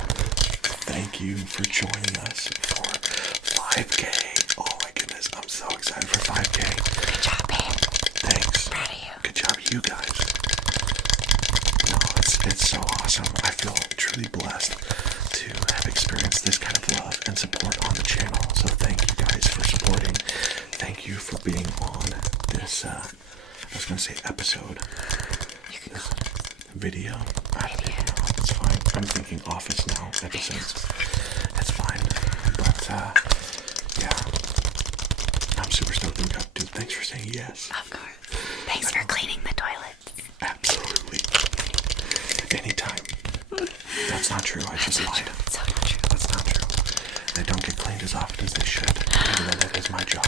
thank you for joining us for 5K. Oh my goodness, I'm so excited for 5K. Good job, babe. Thanks. Proud of you. Good job, you guys. No, it's so awesome. I feel truly blessed to have experienced this kind of love and support on the channel. So thank you guys for supporting. Thank you for being on this, I was going to say episode. This video. I don't even know. It's fine. I'm thinking Office Now episodes. It's fine. But, yeah. I'm super stoked that we got to do. Thanks for saying yes. Of course. Thanks for cleaning the toilets. Absolutely. Anytime. That's not true. I just lied. It's so not true. That's not true. They don't get cleaned as often as they should. Even though that is my job.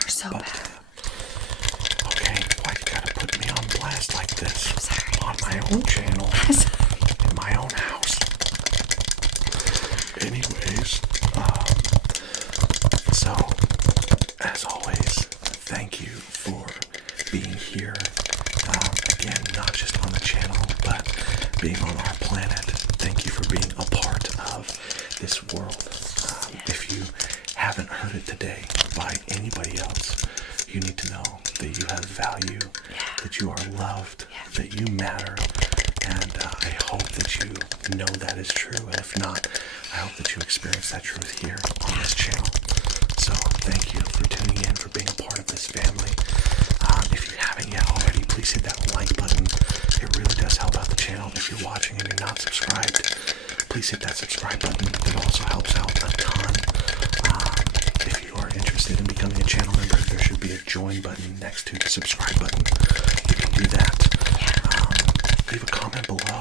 You're so bad. Okay, why you gotta put me on blast like this? I'm sorry. On my own channel. In my own house. Anyways, so, as always, thank you for being here. Again, not just on the channel, but being on our planet. Thank you for being a part of this world. If you haven't heard it today by anybody else, you need to know that you have value, that you are loved, that you matter, and I hope that you know that is true, and if not, I hope that you experience that truth here on this channel. So thank you for tuning in, for being a part of this family. If you haven't yet already, please hit that like button. It really does help out the channel. If you're watching and you're not subscribed, please hit that subscribe button. It also helps out a ton. If you are interested in becoming a channel member, there should be a join button next to the subscribe button. You can do that. Leave a comment below.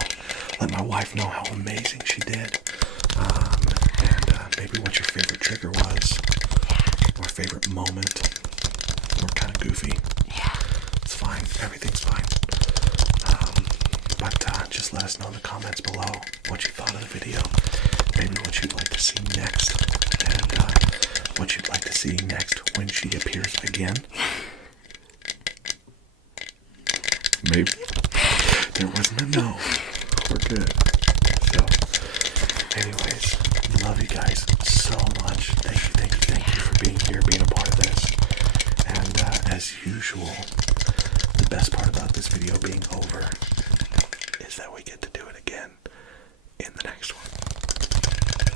Let my wife know how amazing she did. And maybe what your favorite trigger was. Or favorite moment. Or kind of goofy. It's fine. Everything's fine. But just let us know in the comments below what you thought of the video. maybe what you'd like to see next, and what you'd like to see next when she appears again. Maybe. There wasn't a no. We're good. So, anyways, love you guys so much. Thank you for being here, being a part of this. And as usual, the best part about this video being over is that we get to do it again in the next one.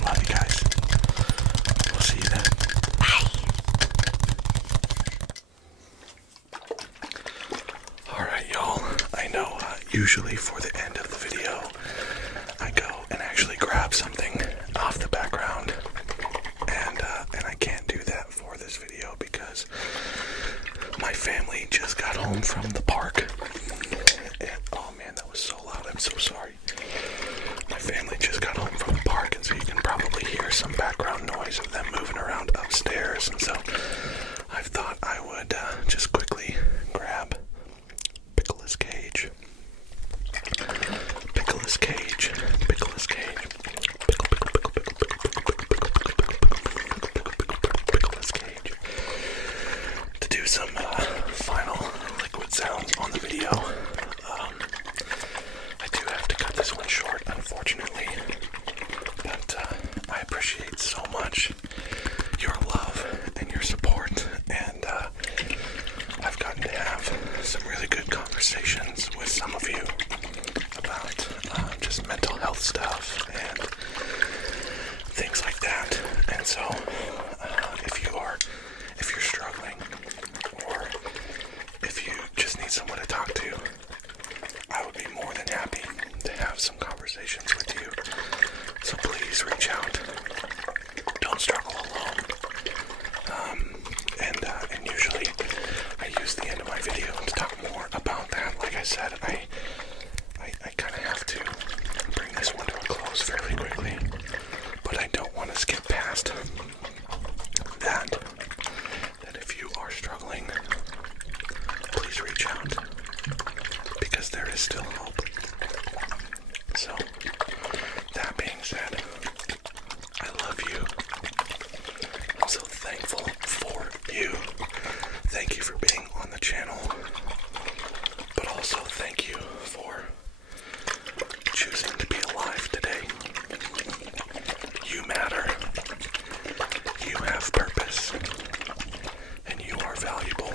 Love you guys. We'll see you then. Bye. Alright, y'all. I know usually for the end of the video, I go and actually grab something off the background. And I can't do that for this video because my family just got home from the park. And, oh man, that was so loud. I'm so sorry. My family just got home from the park, and so you can probably hear some background noise of them moving around upstairs. And so I thought I would just quickly grab Pickle's cage. Pickle's cage. Pickle's cage. Pickle's cage. To do some final liquid sounds on the video. I do have to cut this one short, unfortunately. But I appreciate so much your love and your support, and I've gotten to have some really good conversations with some of you about just mental health stuff and things like that. And so if you're struggling, or if you just need someone to talk to, I would be more than happy to have some conversations with you. So please reach out. Don't struggle alone. And usually I use the end of my video to talk more about that. Like I said, I kind of have to bring this one to a close fairly quickly, but I don't want to skip past that if you are struggling, please reach out, because there is still hope. So, that being said, I love you. I'm so thankful for you. Thank you for being on the channel, but also thank you for choosing to be alive today. You matter. You have purpose. And you are valuable.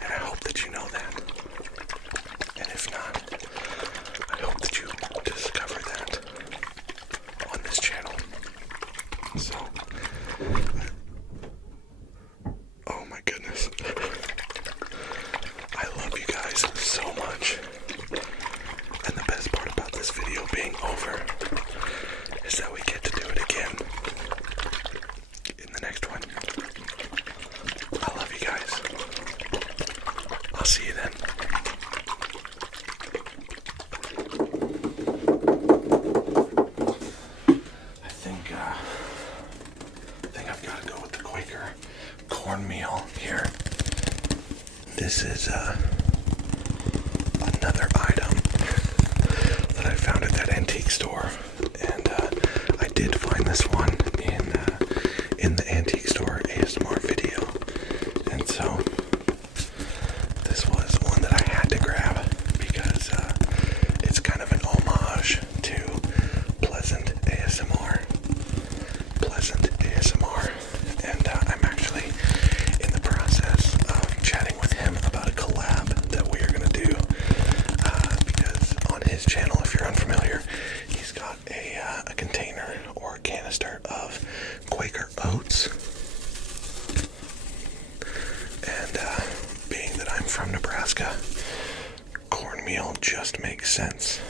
And I hope that you know that. And if not, I hope that you discover that on this channel. So, oh my goodness. I love you guys so much. And the best part about this video being over is that we get to do it again in the next one. I love you guys. I'll see you then. I think I've got to go with the Quaker cornmeal here. This is another item that I found at that antique store, and I did find this one in the antique store ASMR video, and so this was one that I had to grab because it's kind of an homage to Pleasant ASMR, and I'm actually in the process of chatting with him about a collab that we are going to do, because on his channel, if you're unfamiliar, he's got a container or a canister of Quaker oats, and being that I'm from Nebraska, cornmeal just makes sense,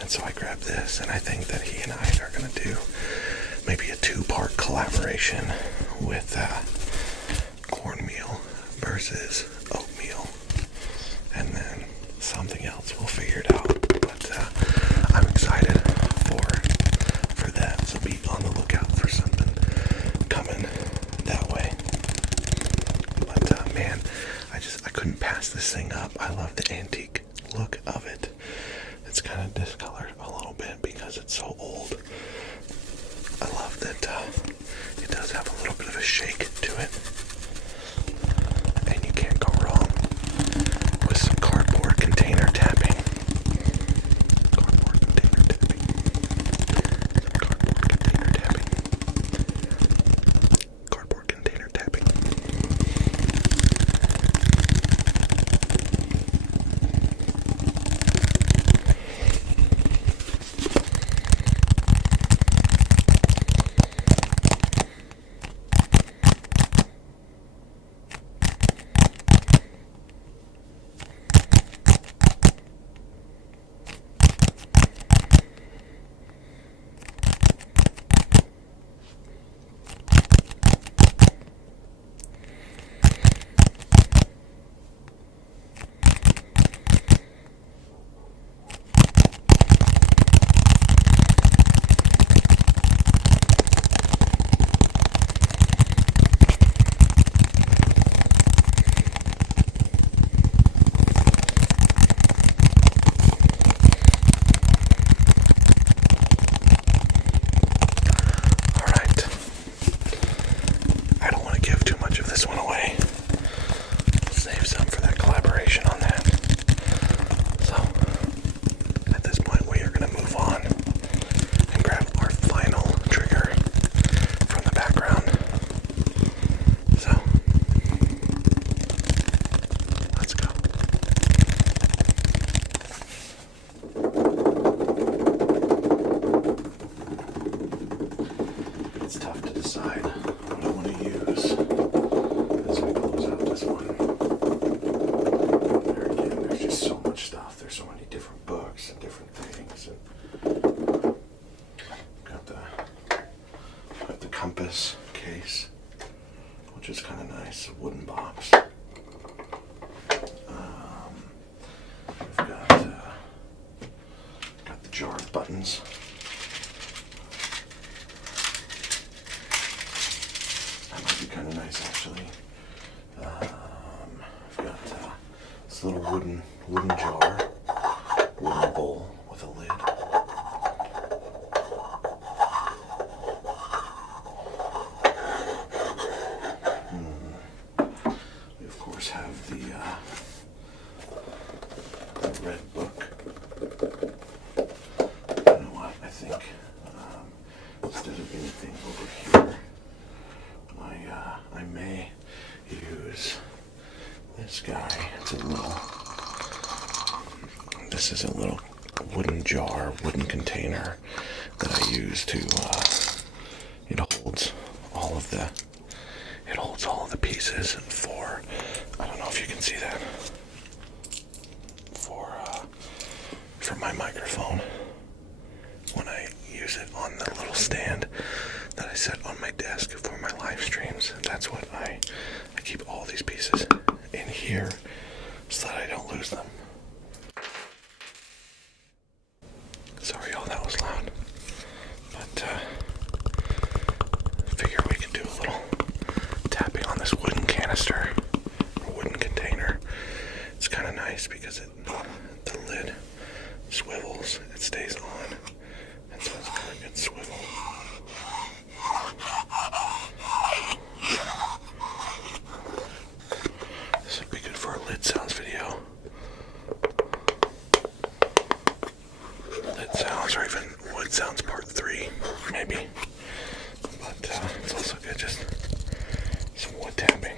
and so I grabbed this, and I think that he and I are going to do maybe a 2-part collaboration with cornmeal versus oatmeal, and then something else. We'll figure it out, but I'm excited for that, so be on the lookout for something coming that way. But man, I couldn't pass this thing up. I love the antique look of it. It's kind of discolored a little bit because it's so old, compass case, which is kind of nice. A wooden box. We've got the jar of buttons. That might be kind of nice, actually. We've got this little wooden jar, wooden bowl with a lid. We of course have the red book. You know what? I think instead of anything over here, I may use this guy. This is a little wooden jar, wooden container that I use to. It holds all of the pieces for. I don't know if you can see that. For my microphone, when I use it on the little stand that I set on my desk for my live streams. That's what I keep all these pieces in here so that I don't lose them. Sorry, y'all, that was loud. But figure we can do a little tapping on this wooden canister or wooden container. It's kind of nice because the lid swivels, it stays on, and so it's got a good swivel. This would be good for a lid sounds video. Lid sounds, or even wood sounds part 3, maybe. But it's also good, just some wood tapping.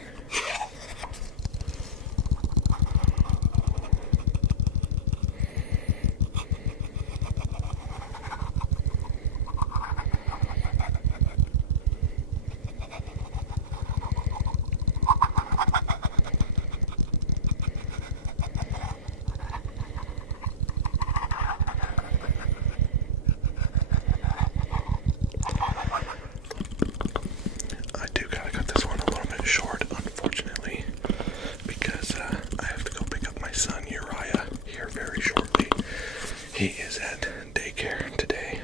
He is at daycare today,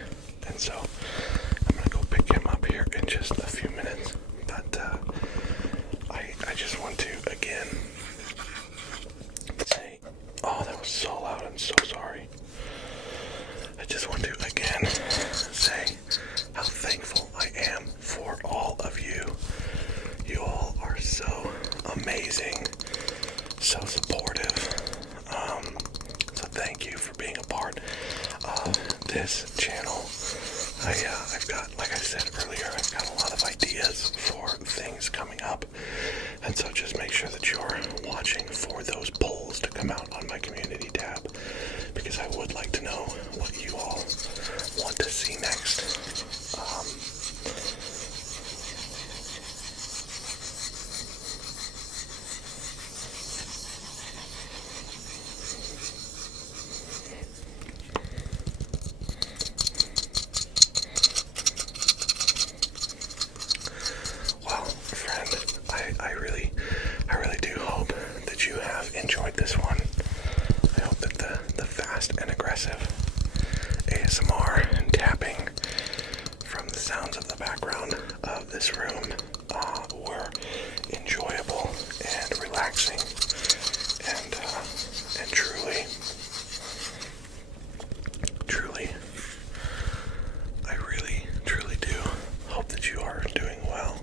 and so I'm going to go pick him up here in just a few minutes. But I just want to, again, say, oh, that was so loud, I'm so sorry. I just want to, again, say how thankful I am for all of you. You all are so amazing, so supportive. So thank you for being a part of this channel. I've got, like I said earlier, I've got a lot of ideas for things coming up. And so just make sure that you're watching for those polls to come out on my community tab, because I would like to know what you all want to see next. I really do hope that you have enjoyed this one. I hope that the fast and aggressive ASMR and tapping from the sounds of the background of this room were enjoyable and relaxing and truly, I really, truly do hope that you are doing well.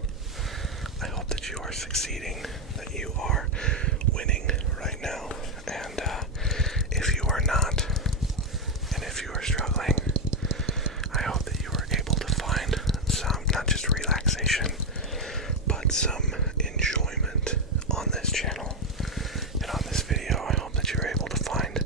I hope that you are succeeding, that you are winning right now. And if you are not, and if you are struggling, I hope that you are able to find some, not just relaxation, but some enjoyment on this channel and on this video. I hope that you're able to find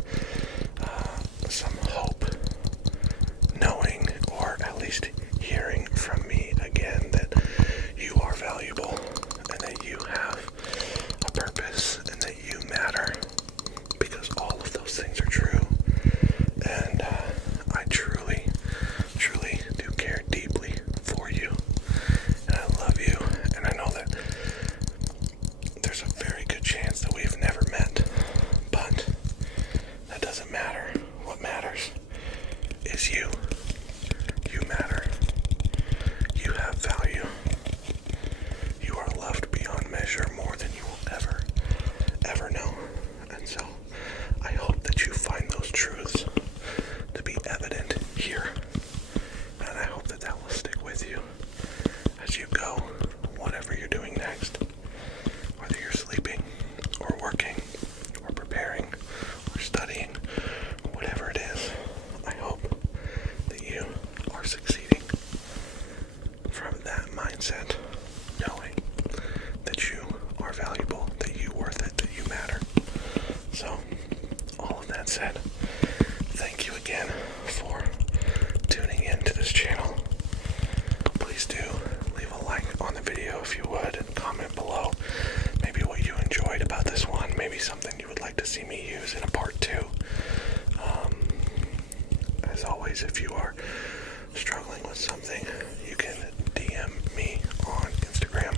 something, you can DM me on Instagram.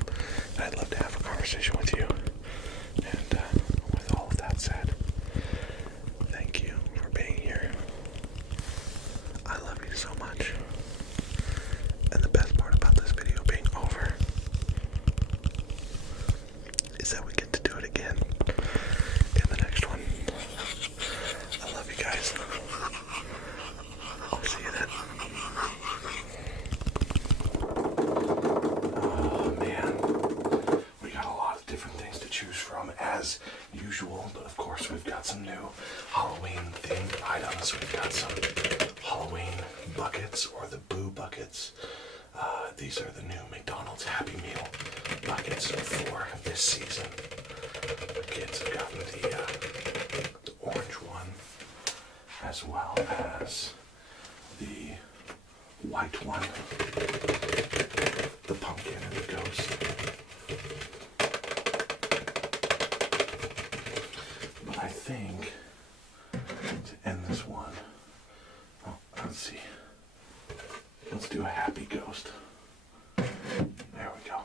And I'd love to have a conversation with you. And with all of that said, thank you for being here. I love you so much. And the best part about this video being over is that we get to do it again in the next one. I love you guys. I'll see you then. Oh man, we got a lot of different things to choose from as usual, but of course we've got some new Halloween themed items. We've got some Halloween buckets, or the Boo buckets. These are the new McDonald's Happy Meal buckets for this season. The kids have gotten the orange one, as well as the white one, the pumpkin and the ghost. But I think to end this one, let's see. Let's do a happy ghost. There we go.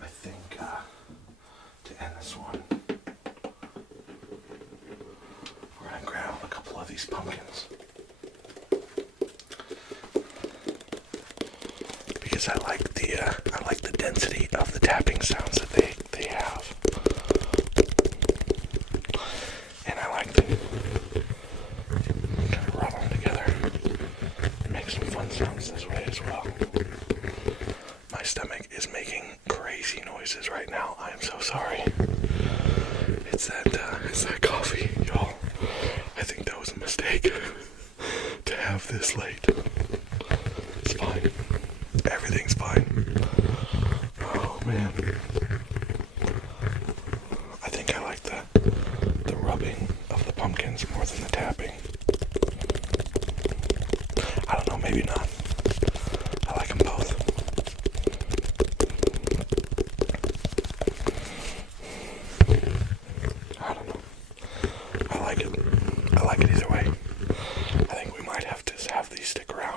I think to end this one, we're gonna grab a couple of these pumpkins because I like the density of the tapping sounds that they have, and I like to kind of rub them together and make some fun sounds this way as well. My stomach is making crazy noises right now. I am so sorry. It's that coffee, y'all. I think that was a mistake to have this late. It's fine. Everything's fine. Oh man. I think I like the rubbing of the pumpkins more than the tapping. I don't know, maybe not. I like them both. I don't know. I like it either way. I think we might have to have these stick around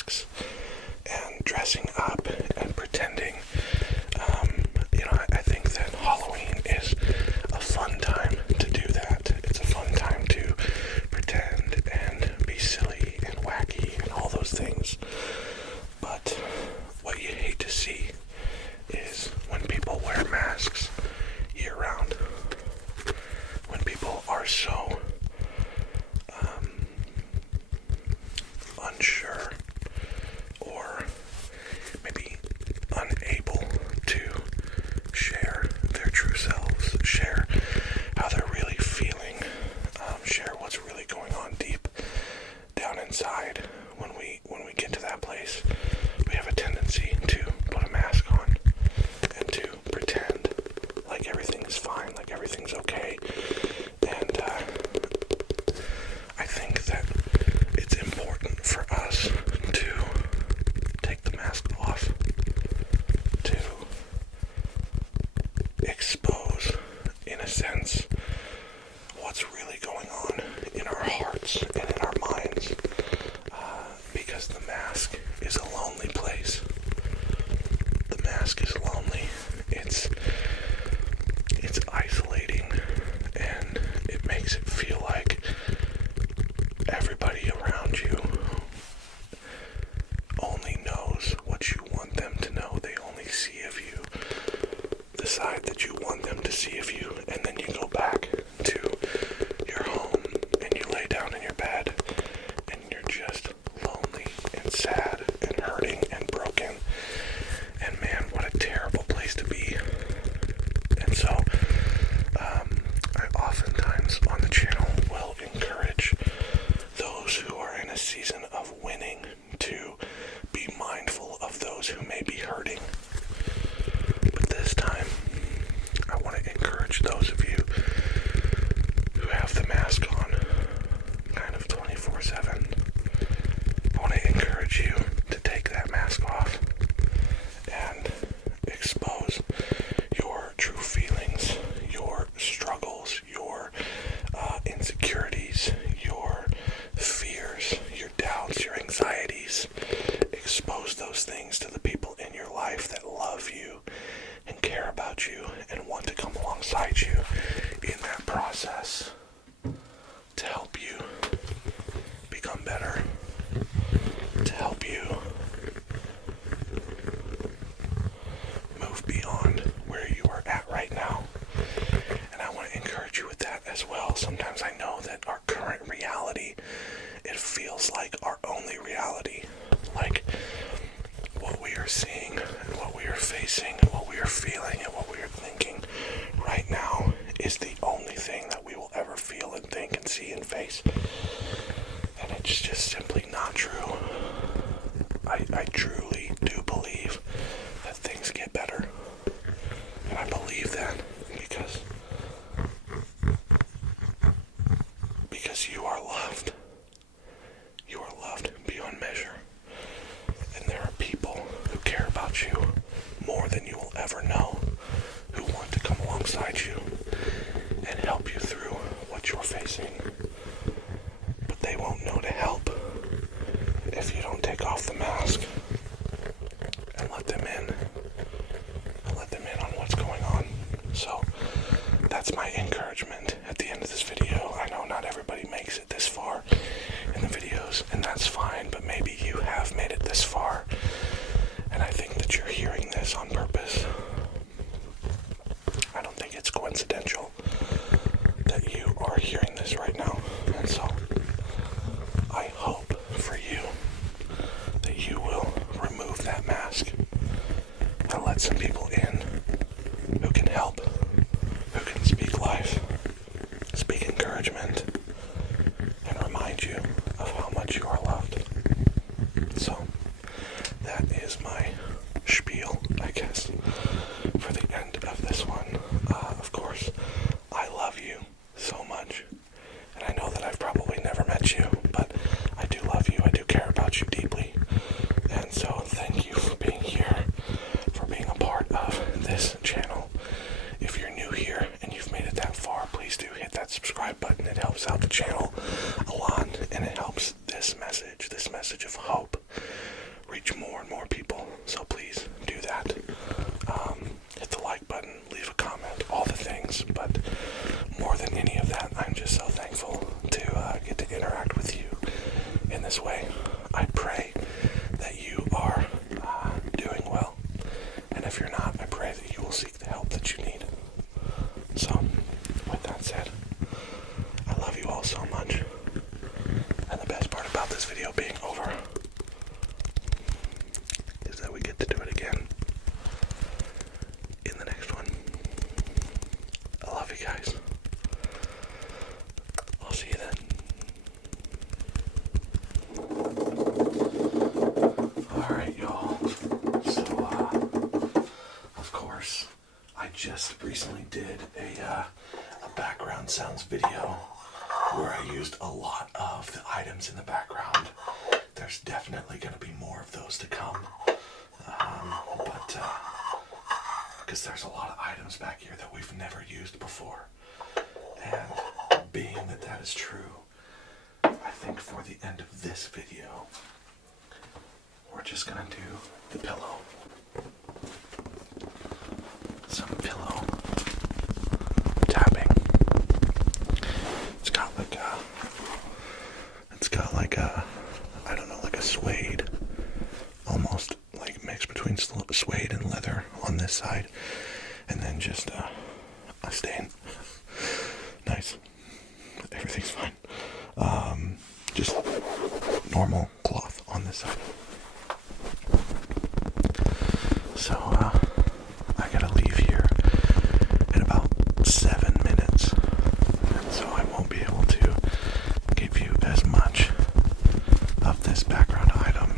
masks and dressing up and pretending. I think that Halloween is a fun time to do that. It's a fun time to pretend and be silly and wacky and all those things. But what you hate to see is when people wear masks year-round. When people are so unsure or maybe unable to share their true selves, share how they're really feeling, share what's really going on deep down inside. When we get to that place, we have a tendency to put a mask on and to pretend like everything's fine, like everything's okay. And I think that it's important for us to take the mask off, to expose, in a sense, what's really going on in our hearts and in our minds, because the mask is a lonely place. The mask is lonely. It's isolating, and it makes it feel like everybody around you only knows what you want them to know. They only see of you the side that you want them to see of you, and then you go back to your home and you lay down in your bed and you're just lonely and sad and hurting and broken. And man, what a terrible place to be. And so I oftentimes on the channel will encourage those who are in a season of winning to be mindful of those who may be hurting. But this time, I want to encourage those of you who have the mask on kind of 24/7. I want to encourage you to take that mask off and expose your true feelings, your struggles, your insecurities, your fears, your doubts, your anxieties. Expose those things to the people in your life that love you and care about you and want to come alongside you in that process to help you become better, to help you move beyond where you are at right now. And I want to encourage you with that as well. Sometimes I know that our current reality, it feels like our only reality. Like what we are seeing and what we are facing and what we are feeling and what we are thinking right now is the only thing that we will ever feel and think and see and face. And it's just simply not true. I truly do believe that things get better. And I believe that because you are loved. You are loved beyond measure. And there are people who care about you more than you will ever know, who want to come alongside you and help you through what you're facing. But they won't know to help if you don't take off the mask and let them in. And let them in on what's going on. So that's my encouragement at the end of this video. I know not everybody makes it this far in the videos, and that's fine, but maybe you have made it this far. And I think that you're hearing this on purpose. I don't think it's coincidental that you are hearing this right now. And so I hope for you that you will remove that mask and let some people in who can help, who can speak life, speak encouragement, and remind you of how much you are loved. So that is my spiel, I guess, for the end of this one. Of course, I love you so much, and I know that I've probably never met you, but I do love you, I do care about you deeply, and so thank you for being here, for being a part of this channel. If you're new here and you've made it that far, please do hit that subscribe button. It helps out the channel a lot, and it helps this message of hope said, I love you all so much. And the best part about this video being over is that we get to do it again in the next one. I love you guys. I'll see you then. Alright, y'all. So, of course, I just recently did a background sounds video where I used a lot of the items in the background. There's definitely going to be more of those to come. Because there's a lot of items back here that we've never used before. And being that that is true, I think for the end of this video, we're just going to do the pillow. Some pillow tapping. It's got like a, I don't know, like a suede, almost like mixed between suede and leather on this side, and then just a stain. Nice. Everything's fine. Just normal cloth on this side. So, I gotta leave here in about 7 minutes, and so I won't be able to give you as much of this background item,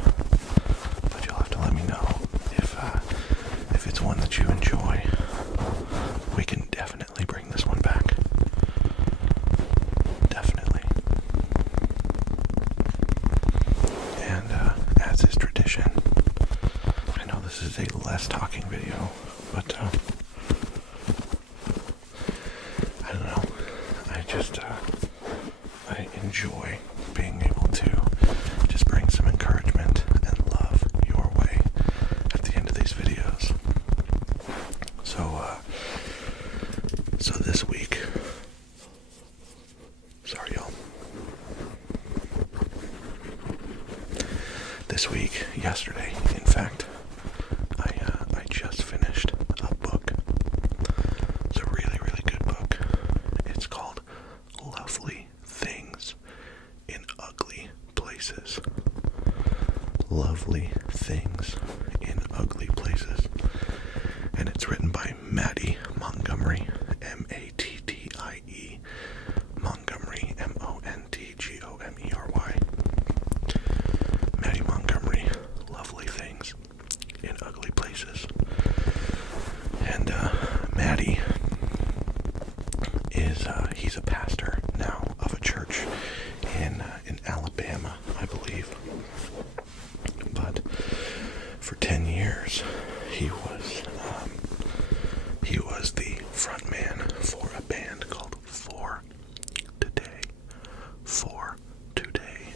but you'll have to let me know if it's one that you enjoy. We can definitely bring this one back. Definitely. And as is tradition, I know this is a less talking video, but I don't know. I enjoy being able to just bring some encouragement and love your way at the end of these videos. So this week, sorry y'all. This week, yesterday, in fact, I just finished a book. It's a really, really good book. It's called Lovely Things in Ugly Places. Lovely Things in Ugly Places. And it's written by Maddie Montgomery, M-A-T-T-I-E, Montgomery, M-O-N-T-G-O-M-E-R-Y. Maddie Montgomery, Lovely Things in Ugly Places. And Maddie is, he's a pastor now of a church in Alabama, I believe. But for 10 years, he was the front man for a band called For Today. For Today.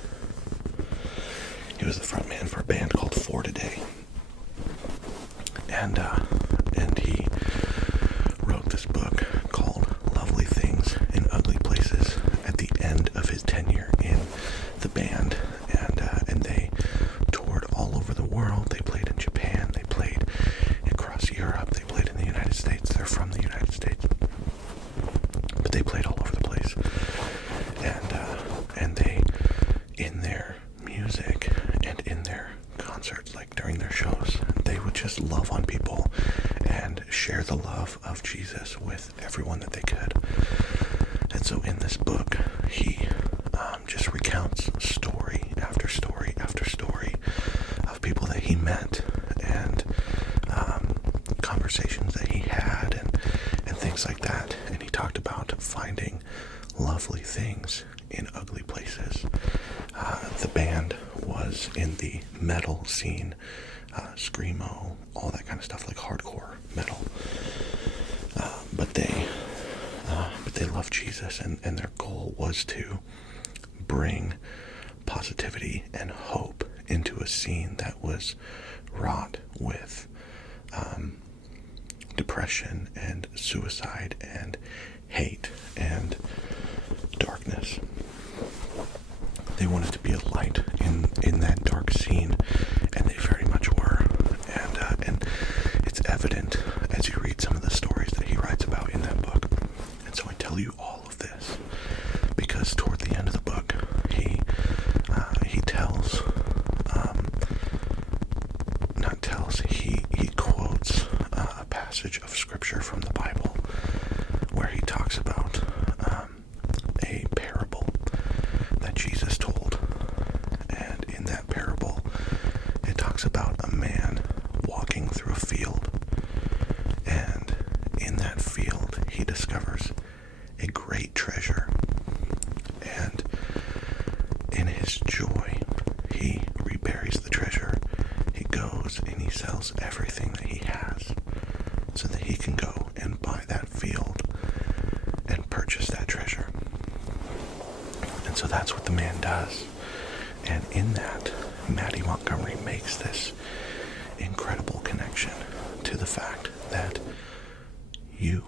He was the front man for a band called For Today. And he wrote this book called Lovely Things in Ugly Places at the end of his tenure in the band. And they toured all over the world. They played in Japan. They played across Europe. They played in the United States. They're from the United States. But they played all over the place. And they, in their music and in their concerts, like during their shows, they would just love on people and share the love of Jesus with everyone that they could. And so in this book, he just recounts story after story after story of people that he met and conversations that he had and things like that. And he talked about finding lovely things in ugly places. The band was in the metal scene, screamo, all that kind of stuff, like hardcore metal. But they loved Jesus, and their goal was to bring positivity and hope into a scene that was wrought with depression and suicide and hate and darkness. They wanted to be a light in that dark scene, and they very much were. And it's evident as you read some of the stories that he writes about in that book. And so I tell you all of And so that's what the man does. And in that, Maddie Montgomery makes this incredible connection to the fact that you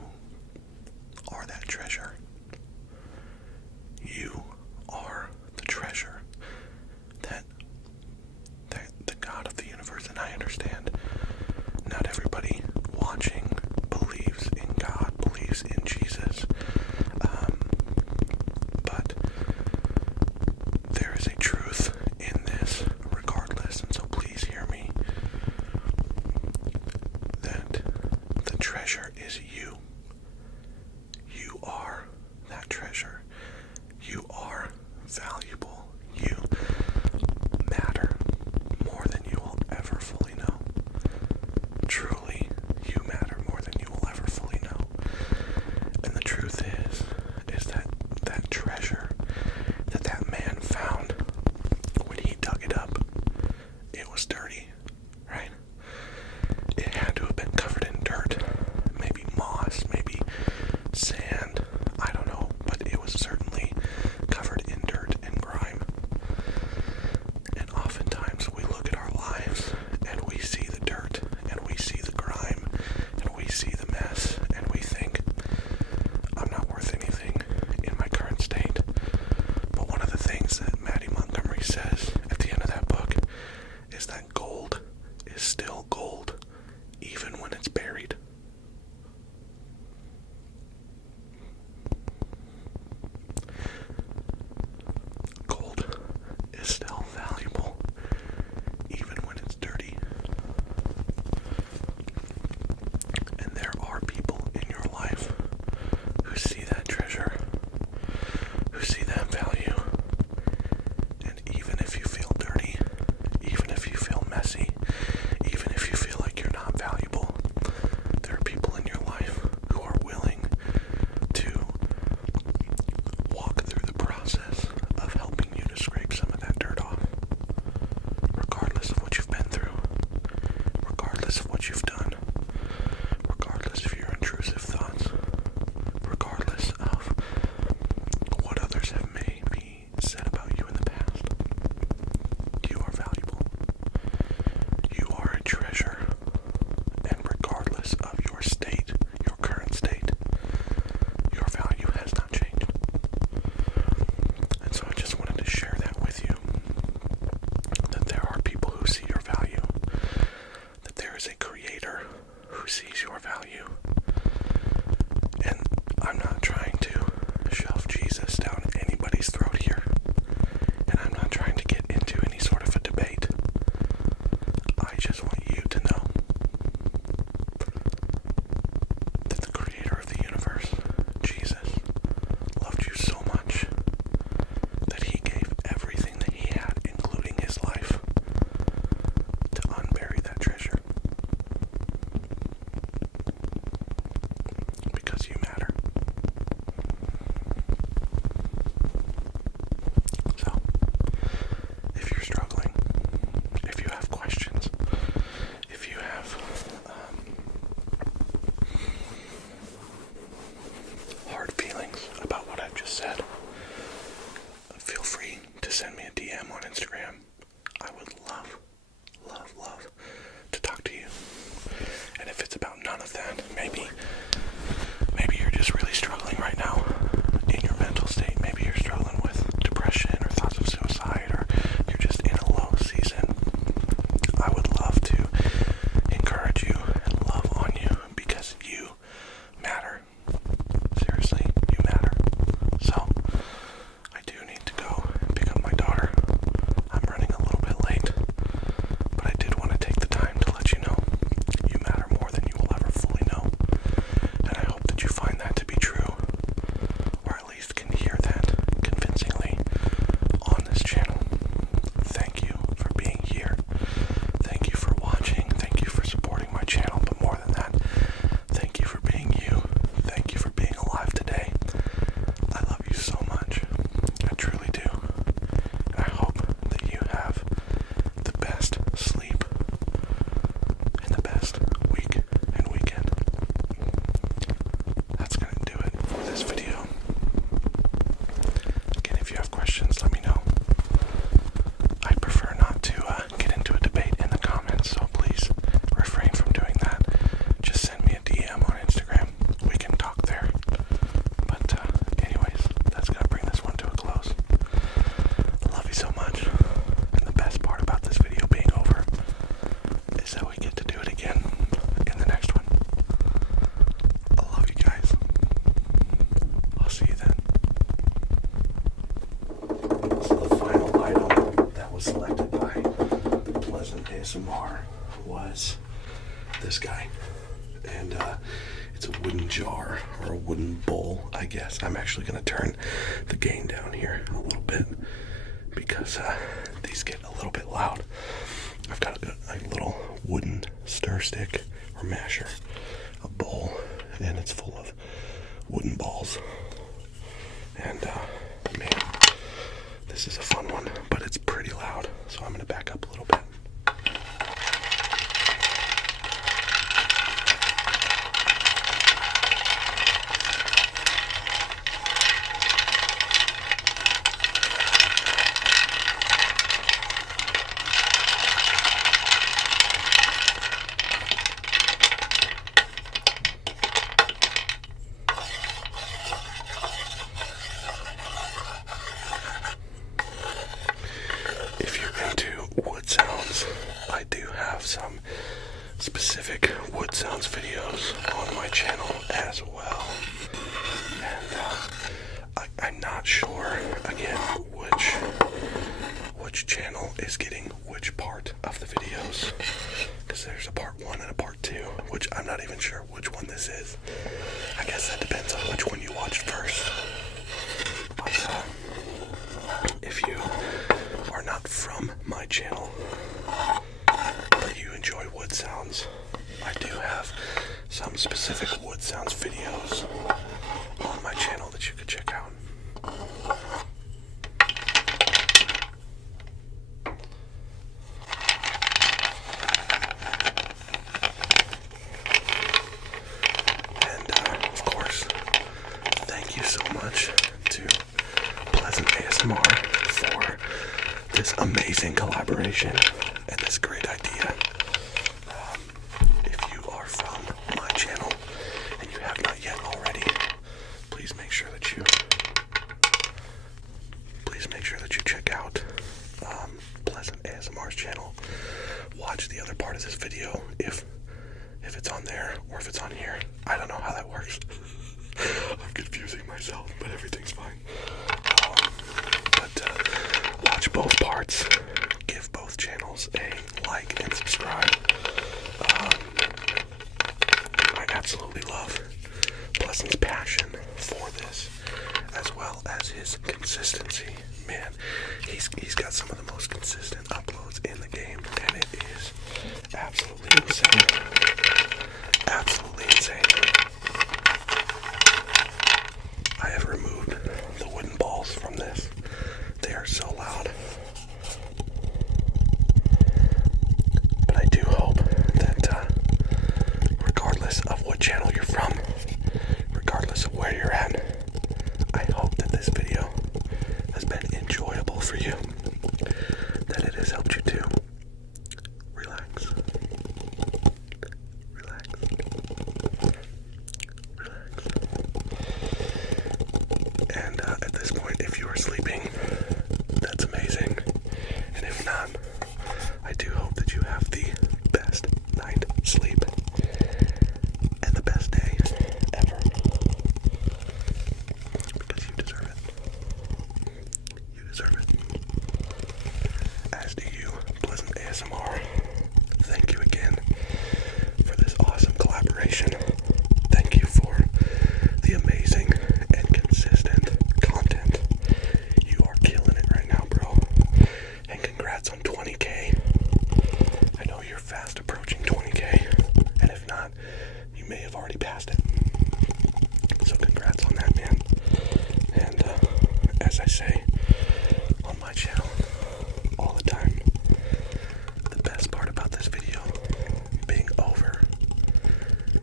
are that treasure. You are the treasure that the God of the universe, and I understand not everybody watching believes in God, believes in Jesus, but there is a truth in this regardless, and so please hear me, that the treasure is you. see you then. So the final item that was selected by Pleasant ASMR was this guy. And it's a wooden jar, or a wooden bowl, I guess. I'm actually going to turn the gain down here a little bit because these get a little bit loud. I've got a little wooden stir stick or masher, a bowl, and it's full of wooden balls. And man, this is a fun one, but it's pretty loud, so I'm going to back up a little bit. Some specific wood sounds videos on my channel as well, and I'm not sure again which channel is getting which part of the videos, because there's a part 1 and a part 2, which I'm not even sure which one this is. I guess that depends on which one you watched first. But if you are not from my channel, you enjoy wood sounds, I do have some specific wood sounds videos on my channel that you could check out. And of course, thank you so much to Pleasant ASMR for this amazing collaboration and this great idea. If you are from my channel and you have not yet already, please make sure that you check out Pleasant ASMR's channel. Watch the other part of this video if it's on there or if it's on here. I don't know how that works. I'm confusing myself, but everything's fine. But watch both parts. Give both channels a like and subscribe. I absolutely love Pleasant's passion for this, as well as his consistency. Man, he's got some of the most consistent uploads in the game, and it is absolutely insane. Absolutely insane. I have removed the wooden balls from this. They are so loud. But I do hope that regardless of what channel you're from, regardless of where you're at, I hope that this video has been enjoyable for you, that it has helped you to relax, relax, relax. And at this point, if you are sleeping, that's amazing. And if not, I do hope that you have the best night sleep and the best day ever. Because you deserve it. You deserve it. As do you, Pleasant ASMR. Thank you again for this awesome collaboration. Thank you for the amazing and consistent content. You are killing it right now, bro. And congrats on 20K. I know you're fast approaching 20K, and if not, you may have already passed it. So congrats on that, man. And as I say on my channel all the time, the best part about this video being over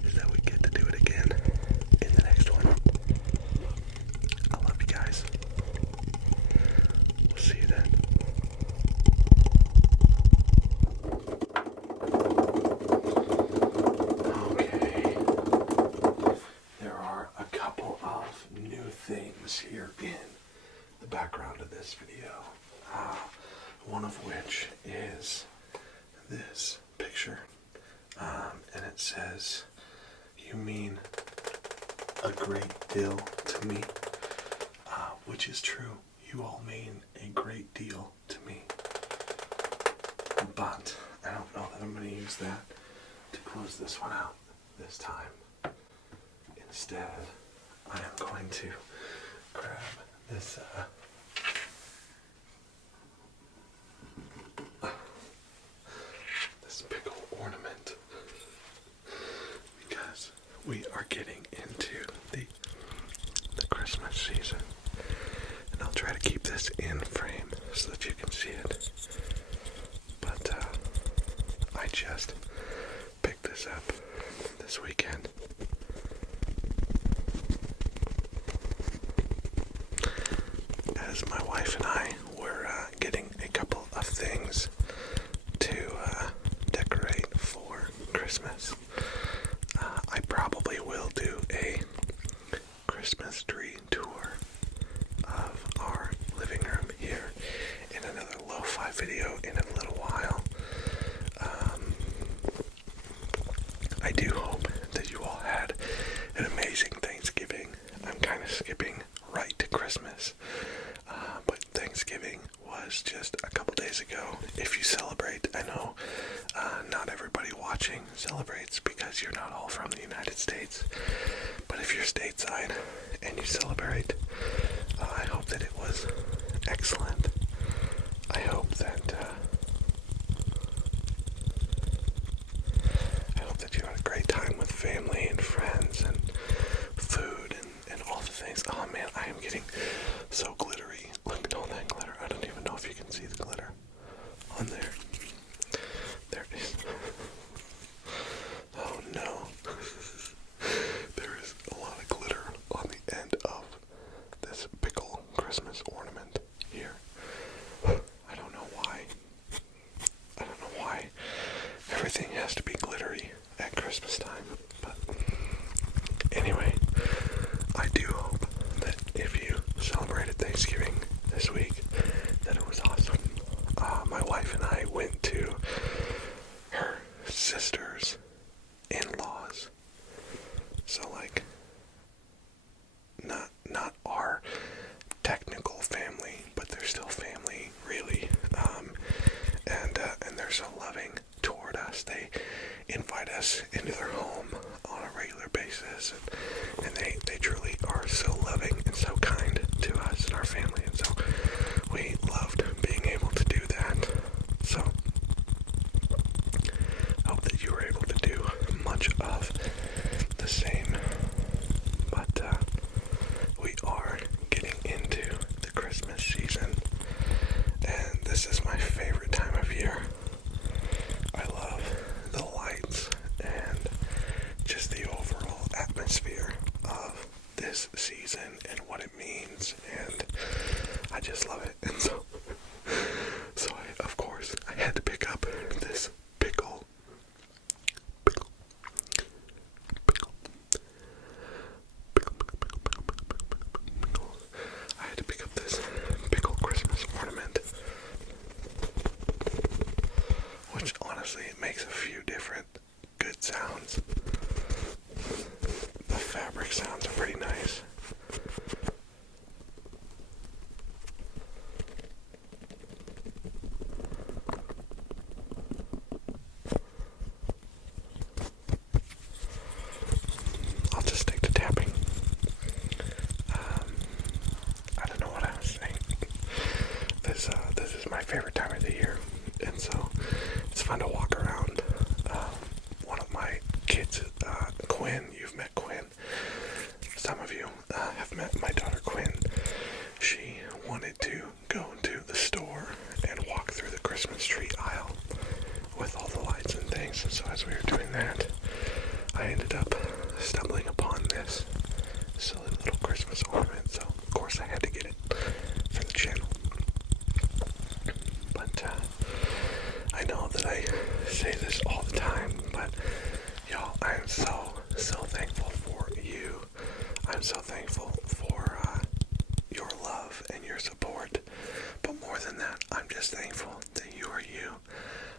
is that we get to do it again in the next one. I love you guys. We'll see you then. Okay. There are a couple of new things here in the background of this video. One of which is this picture. And it says, "You mean a great deal to me." which is true. You all mean a great deal to me. But I don't know that I'm going to use that to close this one out this time. Instead, I am going to grab this this pickle ornament because we are getting into the Christmas season, and I'll try to keep this in frame so that you can see it. But I just picked this up this weekend. As my wife and I were getting a couple of things to decorate for Christmas. I probably will do a Christmas tree tour of our living room here in another lo-fi video in a little while. I do hope that you all had an amazing Thanksgiving. I'm kind of skipping right to Christmas, but Thanksgiving was just a couple days ago. If you celebrate, I know not everybody watching celebrates because you're not all from the United States, but if you're stateside and you celebrate, I hope that it was excellent. I hope that you had a great time with family and friends and food and all the things. Oh man, I am getting so glittery. Look at all that glitter. I don't even know if you can see the glitter on there. There it is. Oh no. There is a lot of glitter on the end of this pickle Christmas ornament here. I don't know why. Everything has to be glittery at Christmas time. But anyway, I do hope that if you celebrated Thanksgiving this week, that it was awesome. My wife and I went to her sister's in-laws. So like, not our technical family, but they're still family, really. And they're so loving toward us. They invite us into their home on a regular basis, and they truly are so loving and so kind to us and our family, and so we loved being able to do that. So I hope that you were able to do much of the same. But we are getting into the Christmas season, and this is my favorite time of year. I love the lights and just the overall atmosphere of this season and what it means, and I just love it. And so of course I had to pick up this pickle. I had to pick up this pickle Christmas ornament, which honestly, it makes a few different good sounds. The fabric sounds are pretty nice. I'll just stick to tapping. I don't know what I was saying. This is my favorite time of the year, and so it's fun to walk around. One of my kids, Quinn, you've met Quinn. Some of you have met my daughter Quinn. She wanted to go into the store and walk through the Christmas tree aisle with all the lights and things, and so as we were doing that, I ended up stumbling upon this silly little Christmas ornament, so of course I had to get it for the channel. But I know that I say this all the time, but y'all, I am so thankful for you. I'm so thankful for your love and your support. But more than that, I'm just thankful that you are you.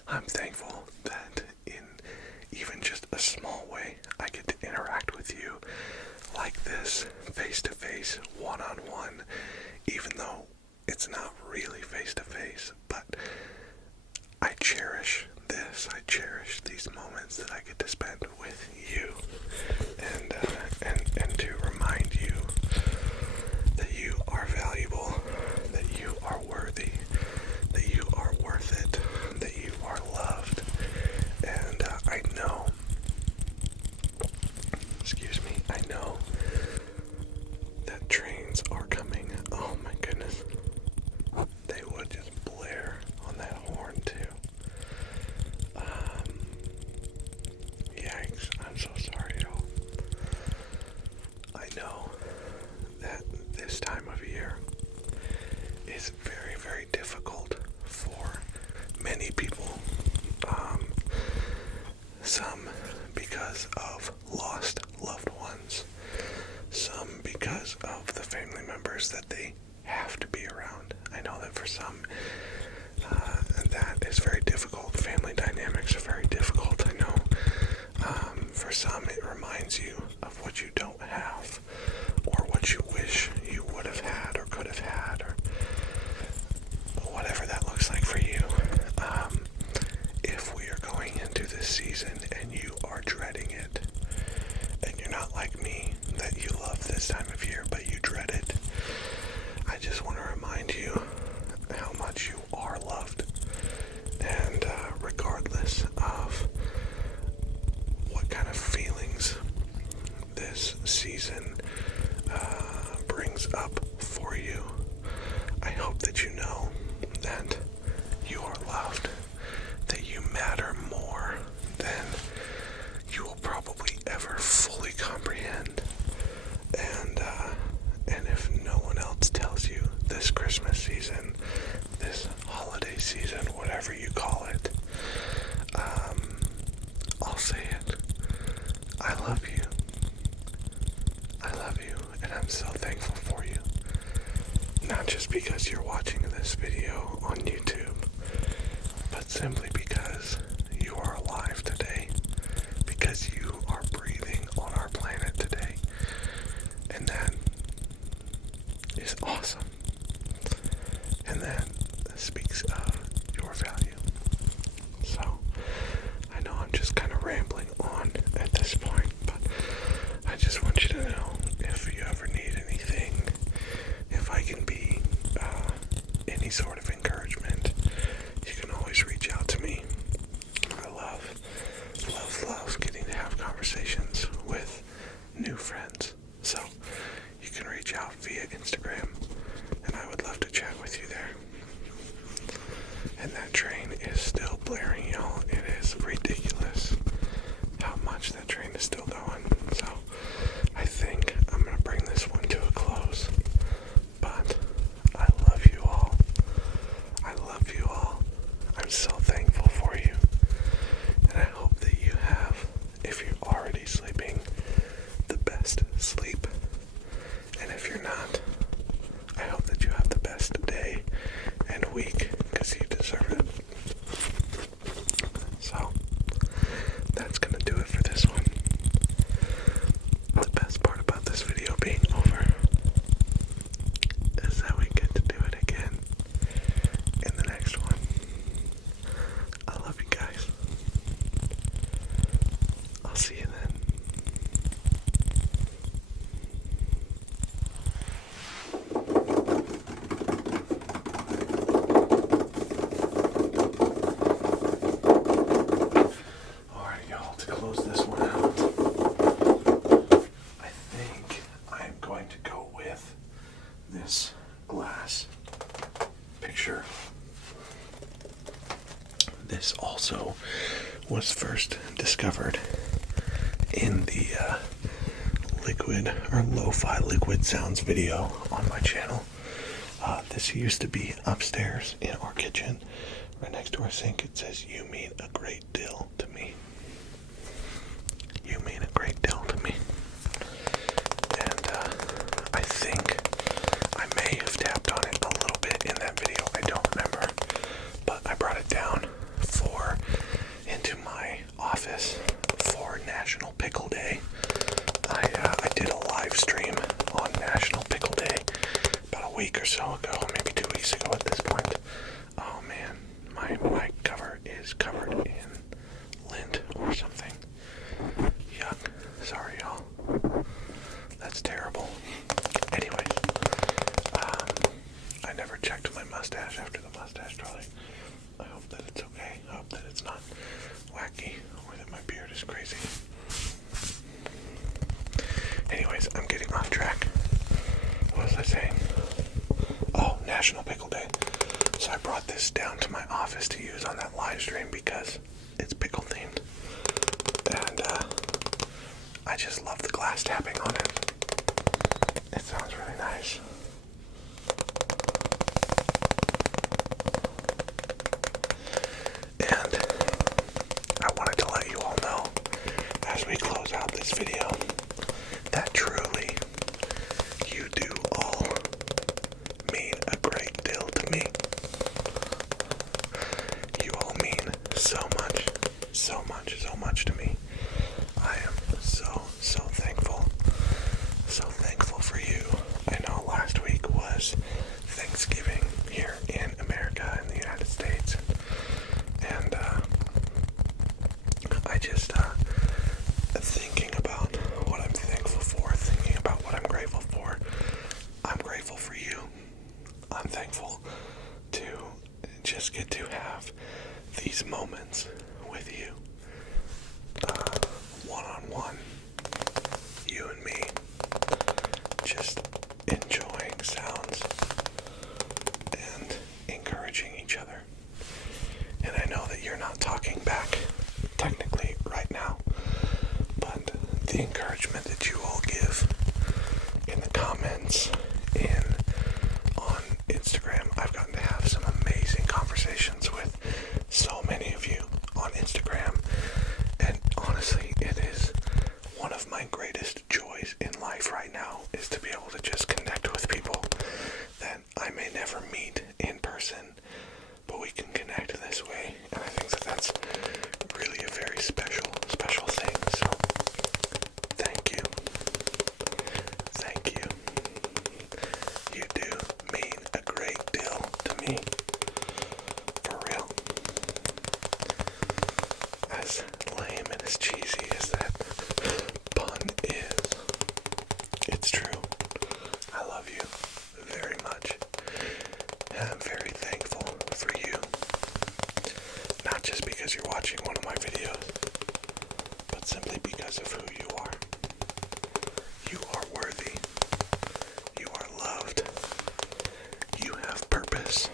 I'm thankful that in even just a small way, I get to interact with you like this, face to face, one-on-one, even though it's not really face-to-face, but I cherish this. I cherish these moments that I get to spend with you, and to remind you that you are valuable, that you are worthy, that you are worth it, that you are loved. And I know, I know that trains are coming. Oh my goodness. They would just blare on that horn too. Yikes, I'm so sorry, y'all. I know that this time of year is very, very difficult for many people. Some because of lost loved ones. Some because of the family members that they have to be around. I know that for some, that is very difficult. Family dynamics are very difficult, I know. For some, it reminds you of what you don't have, or what you wish you would have had, or could have had, or whatever that looks like for you. If we are going into this season and you are dreading it, and you're not like me, that you love this time of year, but you dread it, I just want to remind you how much you are loved. And regardless of what kind of feelings this season brings up for you, I hope that you know that you are loved, that you matter more than you will probably ever fully comprehend. And if no one else tells you this Christmas season, this holiday season, whatever you call it, I'll say it. I love you. I love you, and I'm so thankful for you. Not just because you're watching this video on YouTube, but simply because you are alive today, because you are breathing on our planet today, and that is awesome, and that speaks of your value. So, I know I'm just kind of rambling on at this point, but I just want you to know, if you ever need anything, if I can be any sort of encouragement, you can always reach out to me. I love getting to have conversations with new friends. So you can reach out via Instagram, and I would love to chat with you there. And that train is still blaring, y'all. It is ridiculous how much that train is still going. So I think I'm going to bring this one to a close. But I love you all. I love you all. I'm so thankful for you. And I hope that you have, if you're already sleeping, the best sleep. And if you're not, I hope that you have the best day and week, because you deserve it. So, that's going to do it for this one. The best part about this video being over is that we get to do it again in the next one. I love you guys. I'll see you then. Alright, y'all, to close this one out, I think I'm going to go with this glass picture. This also was first discovered in the liquid or lo-fi liquid sounds video on my channel. This used to be upstairs in our kitchen, right next to our sink. It says, "You mean a great deal to me." You mean a great deal to me. And I think I may have tapped on it a little bit in that video. I don't remember. But I brought it down into my office for National Pickle Day. I did a live stream on National Pickle Day about a week or so ago, maybe 2 weeks ago at this point. Oh man, my mic cover is covered in lint or something. Yuck. Sorry, y'all. That's terrible. Anyways, I never checked my mustache after the mustache trolley. I hope that it's okay. I hope that it's not wacky or that my beard is crazy. Anyways, I'm getting off track. What was I saying? Oh, National Pickle Day. So I brought this down to my office to use on that live stream because it's pickle themed. And I just love the glass tapping on it. It sounds really nice. And I wanted to let you all know, as we close out this video, that truly you do all mean a great deal to me. You all mean so much, so much, so much to me. I am so, so thankful. So thankful for you. I know last week was Thanksgiving here in America, in the United States. And I just, thinking about what I'm thankful for, thinking about what I'm grateful for. I'm grateful for you. I'm thankful to just get to have these moments with you. One-on-one. You and me. Just enjoying sounds and encouraging each other. And I know that you're not talking back technically right now, but the encouragement that you all give in the comments on Instagram, I've gotten to have some amazing conversations with so many of you on Instagram, and honestly, it is one of my greatest joys in life right now, is to be able to just connect with people that I may never meet in person, but we can connect this way, and I think that that's really a very special thing. So thank you. Thank you. You do mean a great deal to me. For real. As lame and as cheesy as that pun is, it's true. I love you very much. And I'm very thankful for you. Not just because you're watching one of my videos, but simply because of who you are. You are worthy. You are loved. You have purpose.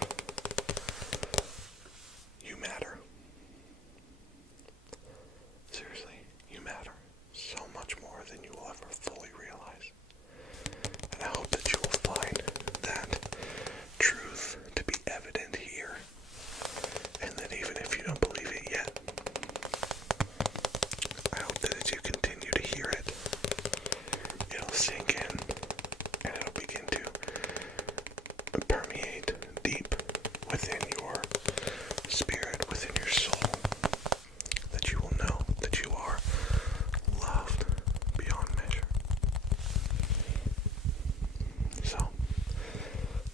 You matter. Seriously, you matter so much more than you will ever fully realize. And I hope that you will find that truth to be evident here. And that even if you don't believe it yet, I hope that as you continue to hear it, it'll sink in and it'll begin to permeate deep within your spirit, within your soul, that you will know that you are loved beyond measure. So,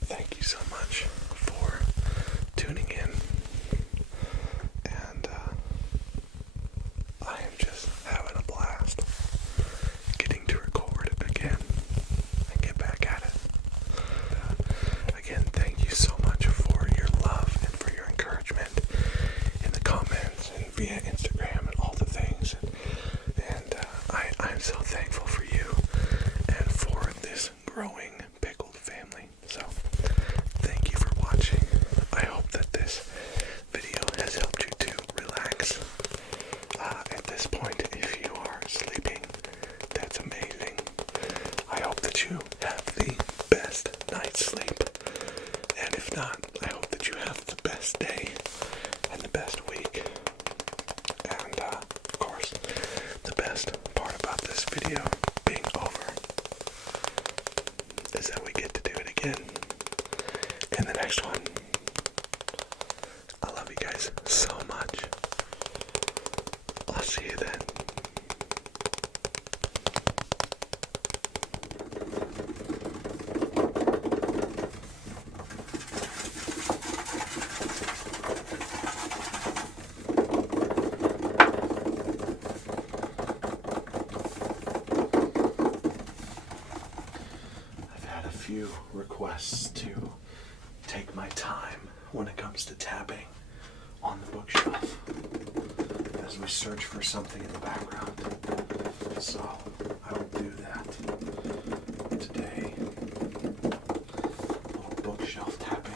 thank you so much for tuning in, and I am just having a blast getting to record again and get back at it. Again, thank you so much for your love and for your encouragement in the comments and via Instagram and all the things. And I'm so thankful for you and for this growing pickled family. So thank you for watching. I hope that this video has helped you to relax. At this point, if you are sleeping, that's amazing. I hope that you have the best night's sleep. And if not, I hope that you have the best day and the best week. And of course, the best part about this video being over is that we get to do it again in the next one. I love you guys so much. I'll see you then. obvious to take my time when it comes to tapping on the bookshelf as we search for something in the background. So I will do that today. A little bookshelf tapping.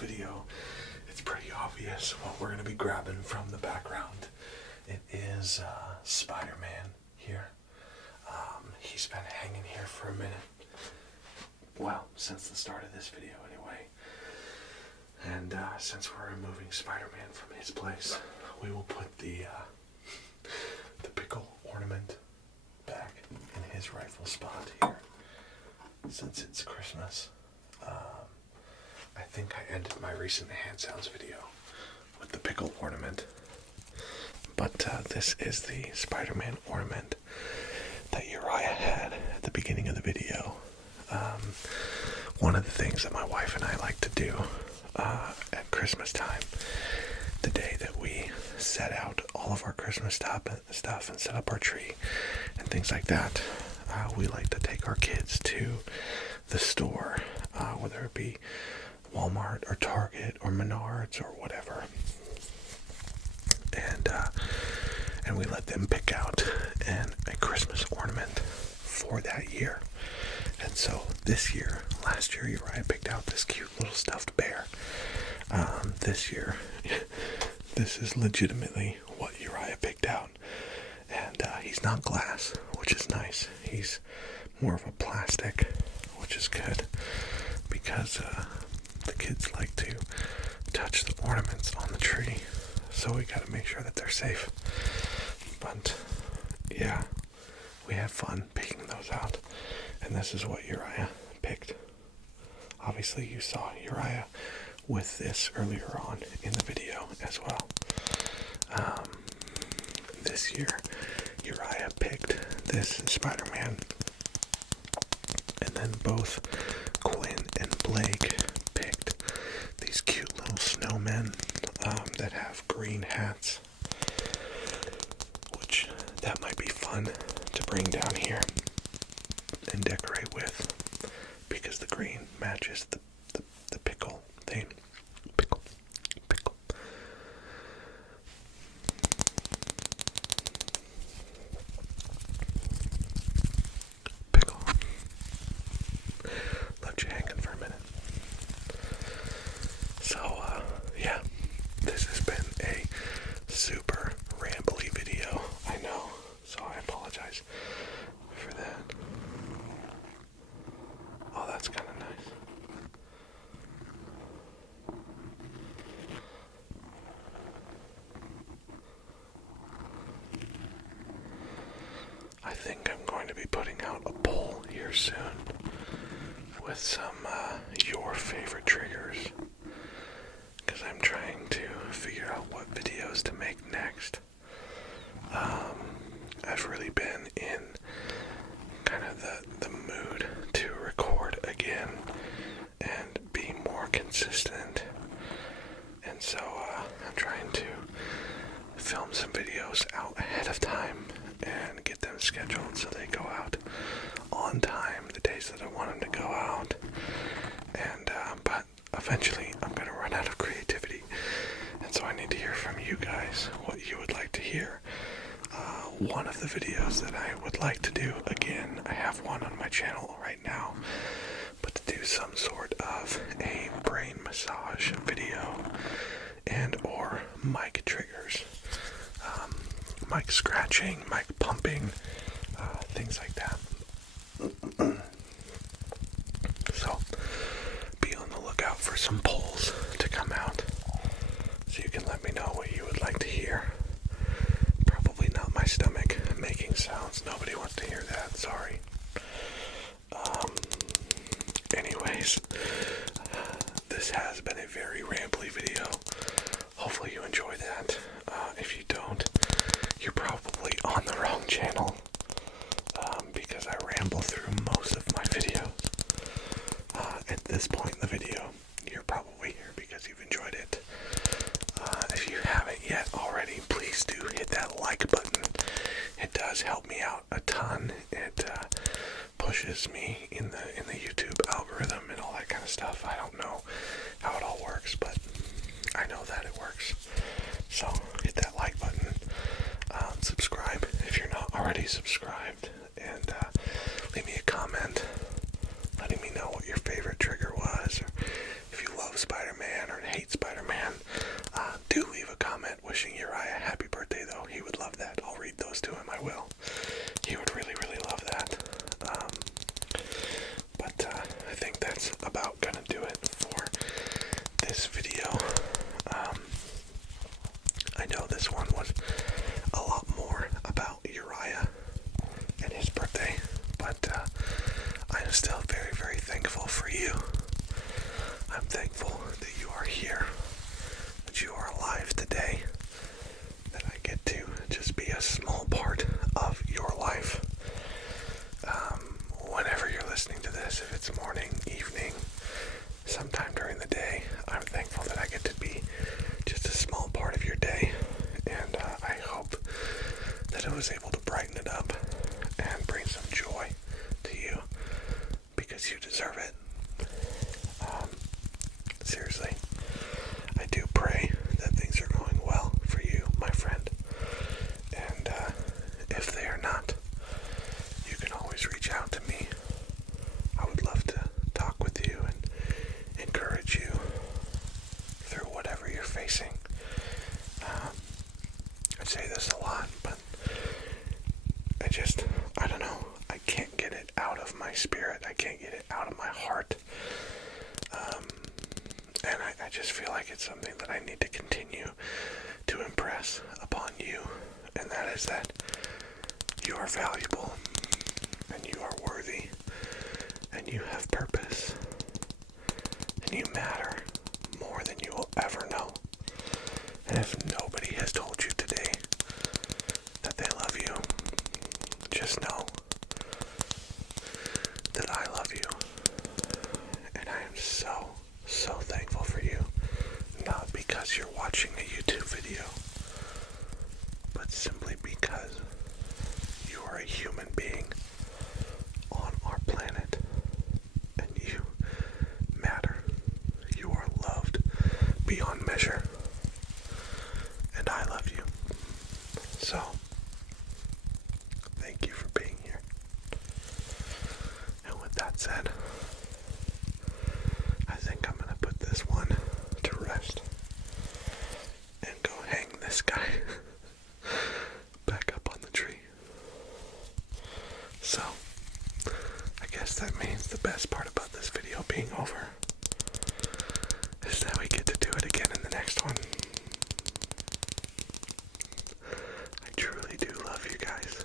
Video, it's pretty obvious what we're going to be grabbing from the background. It is Spider-Man here. He's been hanging here for a minute. Well, since the start of this video anyway. And since we're removing Spider-Man from his place, we will put the pickle ornament back in his rightful spot here. Since it's Christmas. I think I ended my recent hand sounds video with the pickle ornament. But this is the Spider-Man ornament that Uriah had at the beginning of the video. One of the things that my wife and I like to do at Christmas time, the day that we set out all of our Christmas stuff and set up our tree and things like that, we like to take our kids to the store, whether it be Walmart or Target or Menards or whatever, and we let them pick out a Christmas ornament for that year. And so last year Uriah picked out this cute little stuffed bear. This year, this is legitimately what Uriah picked out, and he's not glass, which is nice. He's more of a plastic, which is good because the kids like to touch the ornaments on the tree, so we gotta make sure that they're safe. But yeah, we had fun picking those out, and this is what Uriah picked. Obviously you saw Uriah with this earlier on in the video as well. This year Uriah picked this Spider-Man, and then both Quinn and Blake picked these cute little snowmen that have green hats, which that might be fun to bring down here and decorate with, because the green matches the pickle theme. Pickle. Left you hanging for a minute. So, yeah, this has been a super rambly video, I know, so I apologize for that. Oh, that's kind of nice. I think I'm going to be putting out a poll here soon with some your favorite triggers, because I'm trying to figure out what videos to make next. I've really been in kind of the mood to record again and be more consistent, and so I'm trying to film some videos out ahead of time and get them scheduled so they go out on time the days that I want them to go out. And but eventually I'm going to run out of creativity, and so I need to hear from you guys what you would like to hear. One of the videos that I would like to do, again, I have one on my channel right now, but to do some sort of a brain massage video and or mic triggers, mic scratching, mic pumping, things like that. So be on the lookout for some polls to come out, so you can let me know what you would like to hear. Probably not my stomach making sounds. Nobody wants to hear that. Sorry. Anyways, this has been a very rambly video. I know this one was a lot more about Uriah and his birthday, but I am still very, very thankful for you. I'm thankful that you are here, that you are alive today, that I get to just be a small part of your life. Whenever you're listening to this, if it's morning, evening, sometime during the day, I'm thankful that I get to be just a small part of your day, and I hope that I was able to brighten it up and bring some joy to you, because you deserve it. Seriously, I do pray that things are going well for you, my friend, and if they are not, you can always reach out to me. I would love to talk with you and encourage you through whatever you're facing. I say this a lot, but I don't know, I can't get it out of my spirit, I can't get it out of my heart, and I just feel like it's something that I need to continue to impress upon you, and that is that you are valuable, and you are worthy, and you have purpose, and you matter more than you will ever know. And if nobody has told you today that they love you, just know that I love you, and I am so, so thankful for you, not because you're watching a YouTube video, but simply because you are a human being on our planet, and you matter. You are loved beyond measure, and I love you. So, thank you for being here. And with that said, I think I'm gonna put this one to rest and go hang this guy back up on the tree. So, I guess that means the best part about this video being over is that we get to do it again in the next one. I truly do love you guys.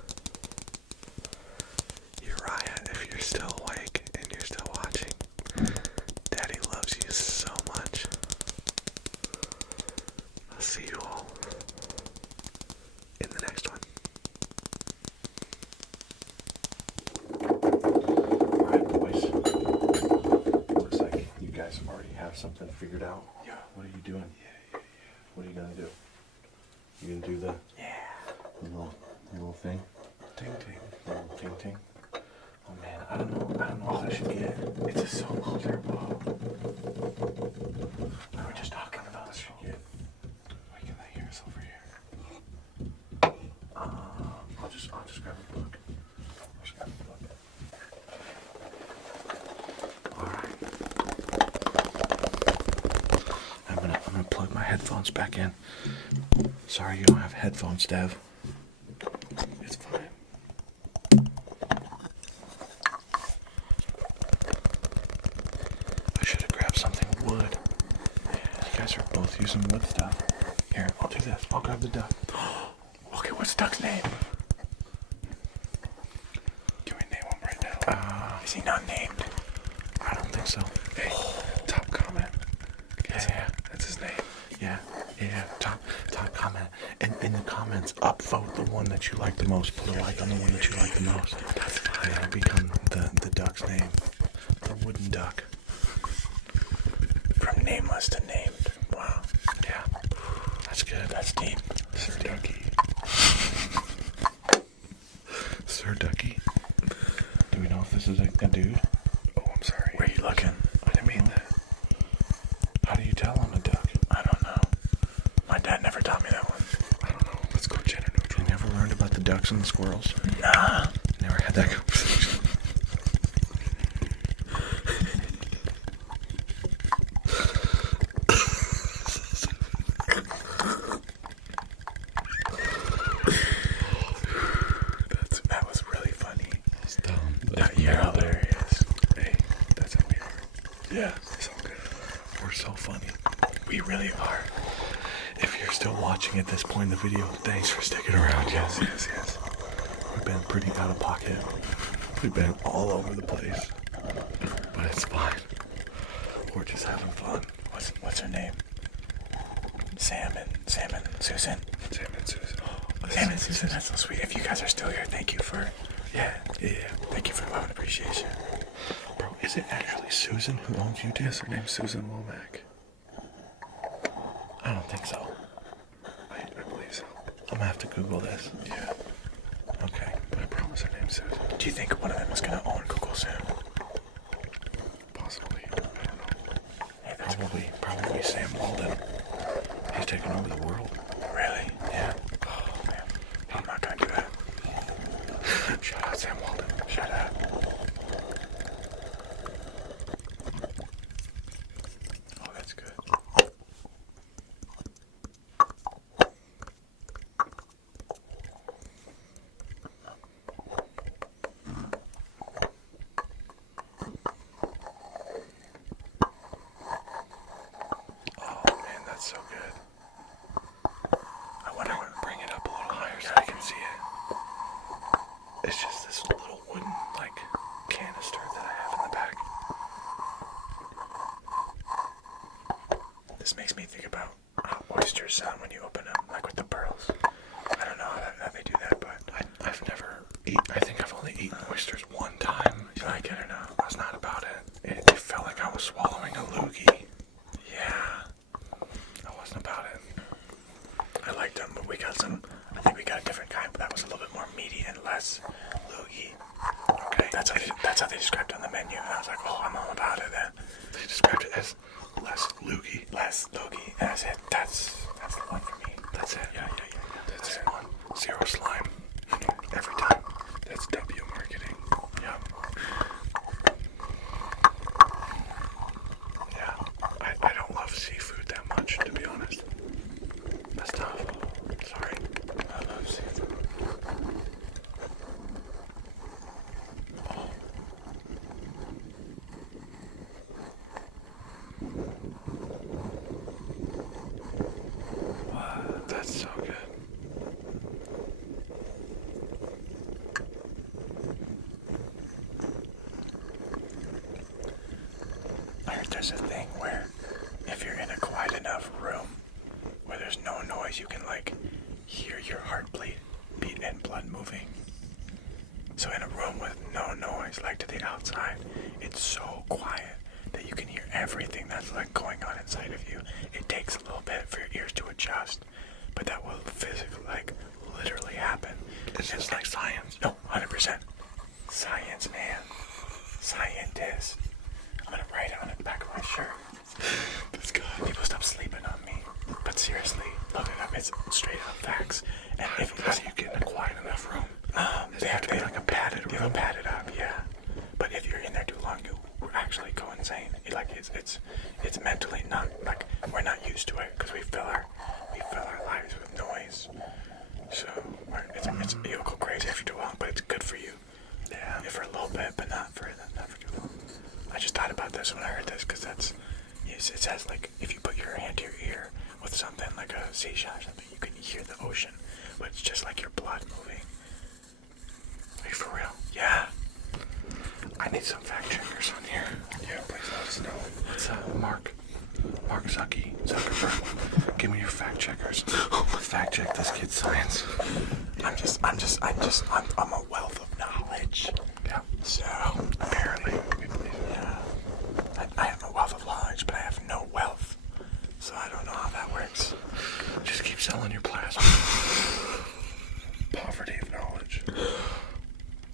Uriah, if you're still awake and you're still watching, Daddy loves you so much. I'll see you all in the next one. Alright, boys. Looks like you guys already have something figured out. Yeah. What are you doing? Yeah. What are you gonna do? You gonna do the little thing? Ting ting. Little ting ting? Oh man, I don't know if I should get it. It's a solo turbo. We were just talking about this. Wait, can they hear us over here? I'll just grab a book. Alright. I'm gonna plug my headphones back in. Sorry you don't have headphones, Dev. It's fine. I should have grabbed something wood. You guys are both using wood stuff. Here, I'll do this. I'll grab the duck. Okay, what's Duck's name? Can we name him right now? Is he not named? I don't think so. Hey, top comment. Yeah. That's his name. Yeah. Top comment. And in the comments, upvote the one that you like the most. Put a like on the one that you like the most. That's fine. That'll become the duck's name. The wooden duck. From nameless to named. Wow. Yeah. That's good. That's deep. Sir Ducky. Sir Ducky. Do we know if this is a dude? Oh, I'm sorry. Where are you looking? I didn't mean that. How do you tell I'm a duck? I don't know. My dad never taught me that one. I don't know. Let's go gender neutral. You never learned about the ducks and the squirrels? Nah. Never had that conversation. That was really funny. Stop. You're hilarious. Hey, that's how we are. Yeah, it's all good. We're so funny. We really are. If you're still watching at this point in the video, thanks for sticking around. Yes. We've been pretty out of pocket. We've been all over the place. But it's fine. We're just having fun. What's her name? Sam and Susan. Sam and Susan. Sam and Susan, that's so sweet. If you guys are still here, thank you for thank you for love and appreciation. Bro, is it actually Susan who owns YouTube? Yes, her name's Susan Womack. I don't think so. I believe so. I'm gonna have to Google this. Yeah. Okay, but I promise her name's Susan. Do you think one of them is gonna own Google soon? Possibly. I don't know. Hey, probably Sam Walden. He's taking over the world. Really? Yeah. Oh man, I'm not gonna do that. Shout out Sam Walden. Shout out. Oh, that's good. Oh man, that's so good. I wonder what. Bring it up a little higher so I can see it. It's just this little wooden, canister that I have in the back. This makes me think about how oysters sound when you open them, like with the pearls. I don't know how they do that, but I've never eaten, I think I've only eaten oysters one time. you like it or not? I was not about it. It felt like I was swallowing a loogie. Yeah, I wasn't about it. I liked them, but we got some. I think we got a different kind, but that was a little bit more meaty and less loogie. Okay. That's how they described it on the menu, and I was like, oh, I'm all about it then. They described it as less loogie. Less loogie, and I said, that's the one for me. That's it. Yeah. That's it. Zero slime. Every time. That's W marketing. Yeah. Yeah. I don't love seafood that much, to be honest. That's tough. Sorry. I love seafood. That's so good. I heard there's a thing where if you're in a quiet enough room where there's no noise, you can hear your heartbeat and blood moving. So in a room with no noise, like to the outside, it's so quiet that you can hear everything that's going on inside of you. It takes a little bit for your ears to adjust, but that will physically, literally happen. It's just like science. No, 100%. Science, man. Scientist. I'm gonna write it on the back of my shirt. This guy. People stop sleeping on me. But seriously, look it up. It's straight up facts. And How do you get in a quiet enough room? Does it have to be like a padded room? You have padded up, yeah. But if you're in there too long, you actually go insane. It's mentally not we're not used to it because we fill our lives with noise. So you'll go crazy after too long, but it's good for you. Yeah. For a little bit, but not for too long. I just thought about this when I heard this because it says if you put your hand to your ear with something like a seashell or something, you can hear the ocean, but it's just like your blood moving. Are you for real? Yeah. I need some fact checkers on here. Yeah, please let us know. It's Mark Zuckerberg. Give me your fact checkers. Fact check this kid's science. I'm a wealth of knowledge. Yeah. So Apparently, we believe it. yeah, I have a wealth of knowledge, but I have no wealth. So I don't know how that works. Just keep selling your plasma. Poverty of knowledge.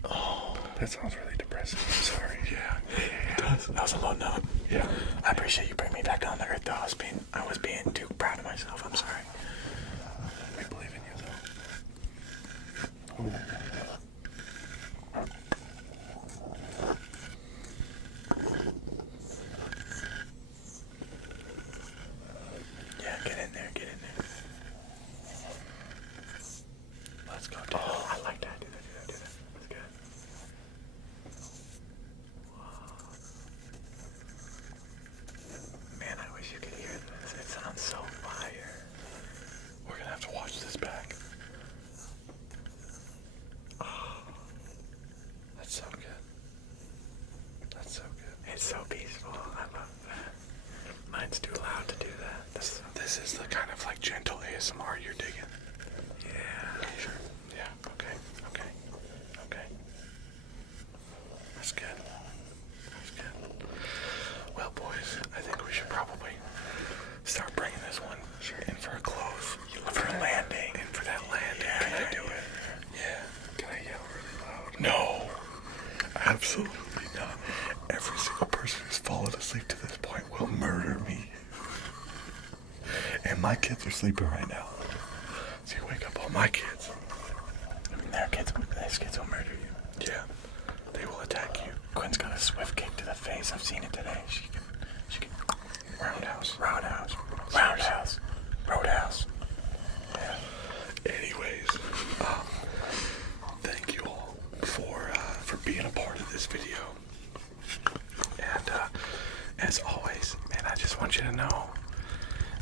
Oh, that sounds really depressing. I'm sorry. Yeah. It does. That was a low note. Yeah. I appreciate you bringing me back down to earth, though. I was being too proud of myself. I'm sorry. We believe in you, though. Ooh. Yeah, get in there. Let's go. Oh, I like that. Do that. That's good. Man, I wish you could hear this. It sounds so fire. of like gentle ASMR you're digging? Yeah. Sure. Yeah. Okay. Okay. Okay. That's good. That's good. Well, boys, I think we should probably start bringing this one in for a close. For a landing. In for that landing. Yeah, Can yeah, I do it? Yeah. Can I yell really loud? No. Absolutely not. Every single person who's fallen asleep to this point will murder me. And my kids are sleeping right now. So you wake up all my kids. These kids will murder you. Yeah. They will attack you. Quinn's got a swift kick to the face. I've seen it today. She can Roundhouse. Roadhouse. Yeah. Anyways, thank you all for being a part of this video. And as always, man, I just want you to know,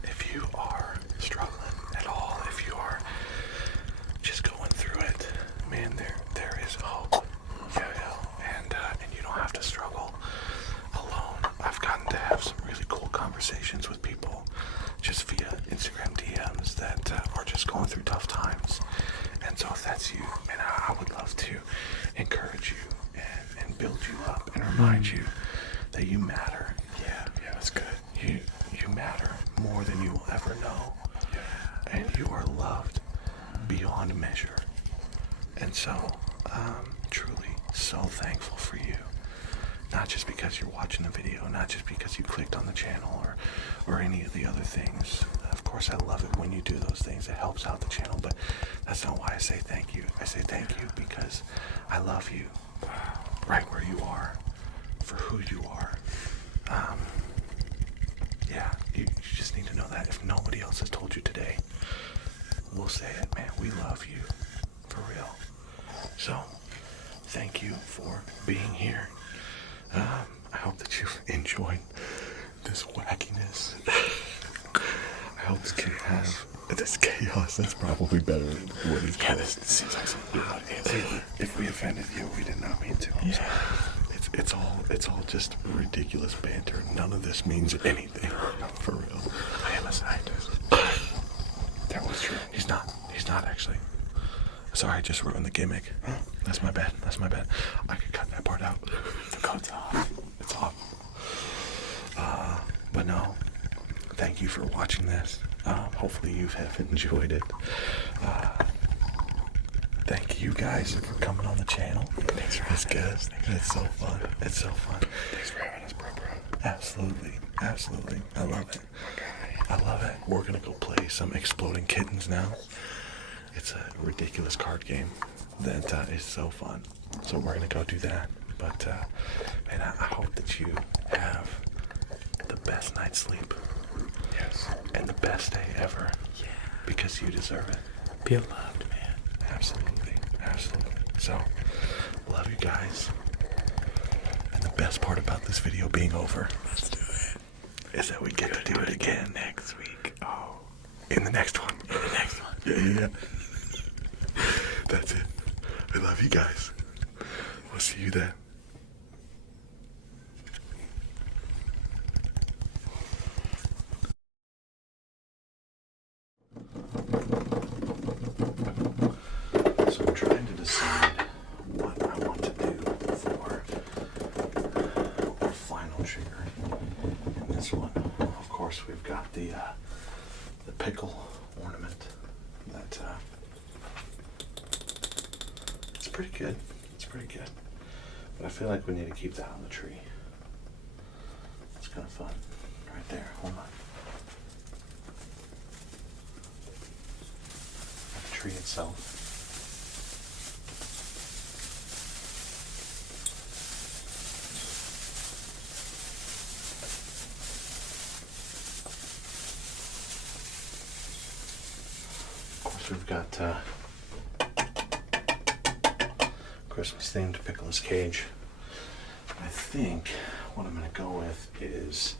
if you are struggling at all, if you are just going through it, man, there is hope. Yeah. And you don't have to struggle alone. I've gotten to have some really cool conversations with people just via Instagram DMs that are just going through tough times. And so if that's you, man, I would love to encourage you and build you up and remind you that you matter. Yeah, that's good. You matter more than you will ever know. Yeah. And you are loved beyond measure. And so, truly so thankful for you. Not just because you're watching the video, not just because you clicked on the channel or any of the other things. Of course, I love it when you do those things. It helps out the channel, but that's not why I say thank you. I say thank you because I love you right where you are, for who you are. Yeah, you just need to know that. If nobody else has told you today, we'll say it, man. We love you, for real. So, thank you for being here. I hope that you enjoyed this wackiness. I hope that you have this chaos. That's probably better than what it's called. This seems like some good answer. If we offended you, we did not mean to. Yeah. It's all just ridiculous banter. None of this means anything. For real. I am a scientist. That was true. He's not actually. Sorry, I just ruined the gimmick. That's my bad. I could cut that part out. The code's off. It's off. But no, thank you for watching this. Hopefully you have enjoyed it. Thank you guys for coming on the channel. Thanks for having us. It's so fun. It's so fun. Thanks for having us, bro. Absolutely. I love it. We're gonna go play some Exploding Kittens now. It's a ridiculous card game that is so fun. So we're gonna go do that. But man, I hope that you have the best night's sleep. Yes. And the best day ever. Yeah. Because you deserve it. Be loved, man. Absolutely. So, love you guys. And the best part about this video being over, Let's do it. is that we get to do it again next week. Oh. in the next one. Yeah. That's it. I love you guys. We'll see you then. So I'm trying to decide what I want to do for our final trigger in this one. Of course, we've got the pickle ornament that it's pretty good. But I feel like we need to keep that on the tree. It's kind of fun. Right there. Hold on. The tree itself. We've got Christmas-themed pickle's cage. I think what I'm going to go with is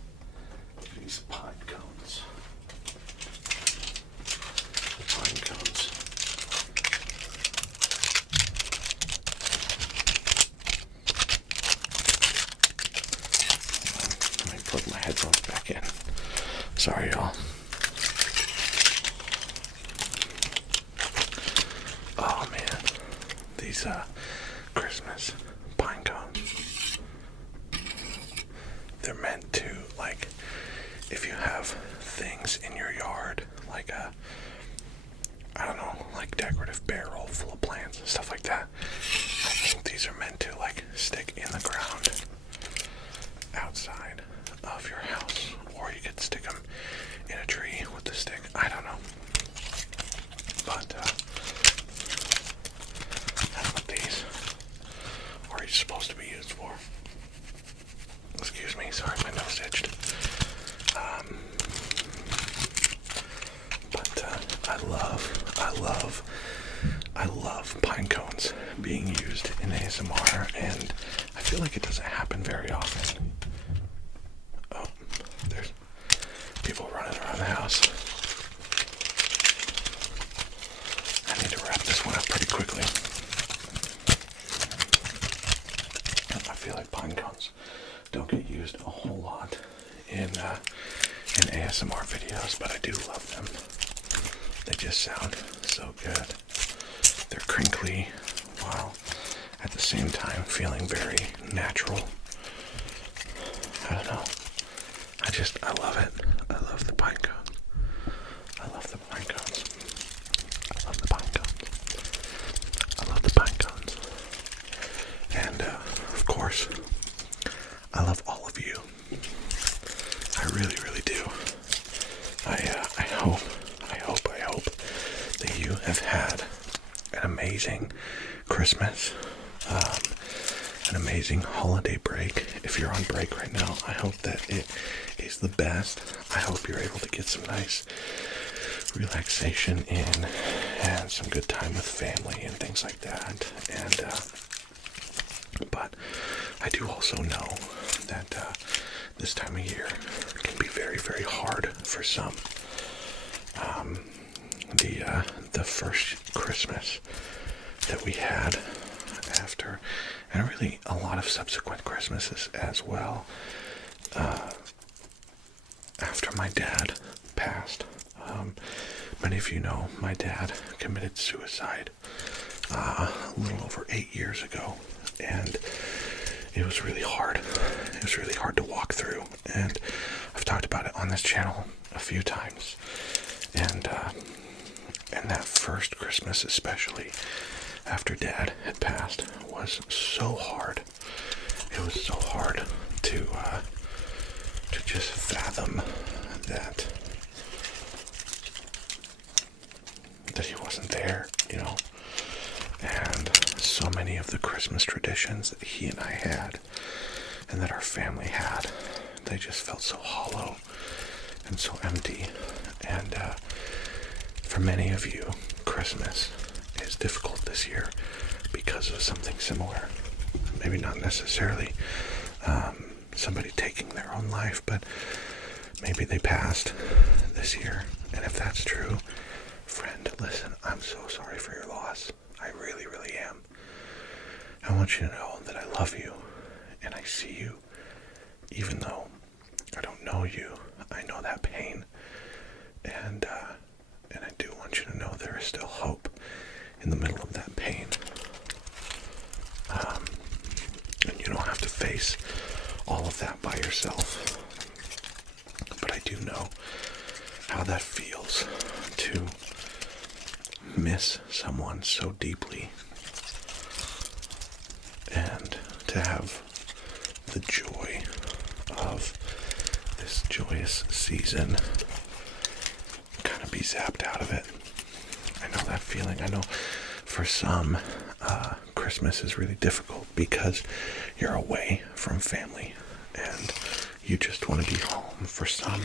these pine cones. The pine cones. Let me plug my headphones back in. Sorry, y'all. these Christmas pine cones. They're meant to, like, if you have things in your yard, like I don't know, like decorative barrel full of plants and stuff like that. I think these are meant to, like, stick in the ground outside of your house, or you could stick them in a tree with the stick. I don't know, but that's what these are supposed to be used for. Excuse me, sorry, my nose itched. But I love pine cones being used in ASMR, and I feel like it doesn't happen very often. Oh, there's people running around the house. I need to wrap this one up pretty quickly. I feel like pine cones don't get used a whole lot in ASMR videos, but I do love them. They just sound so good. They're crinkly while at the same time feeling very natural. I don't know. I love it. I love the pine cone. I love the pine cones. I love the pine cones. I love the pine cones. And, of course, I love all of you. I really, really do. I hope that you have had an amazing Christmas, an amazing holiday break. If you're on break right now, I hope that it is the best. I hope you're able to get some nice relaxation in and some good time with family and things like that. And but I do also know that this time of year can be very, very hard for some. The first Christmas that we had after, and really a lot of subsequent Christmases as well, after my dad passed. Many of you know my dad committed suicide a little over 8 years ago, and it was really hard. It was really hard to walk through, and I've talked about it on this channel a few times. And that first Christmas, especially after Dad had passed, was so hard. It was so hard to just fathom that he wasn't there, you know. And so many of the Christmas traditions that he and I had, and that our family had, they just felt so hollow and so empty. And for many of you, Christmas is difficult this year because of something similar. Maybe not necessarily somebody taking their own life, but maybe they passed this year. And if that's true, friend, listen, I'm so sorry for your loss. I really, really am. I want you to know that I love you and I see you. Even though I don't know you, I know that pain. And I do want you to know there is still hope in the middle of that pain. And you don't have to face all of that by yourself. But I do know how that feels to miss someone so deeply, and to have the joy of this joyous season kind of be zapped out of it. I know that feeling. I know for some, Christmas is really difficult because you're away from family and you just want to be home. For some,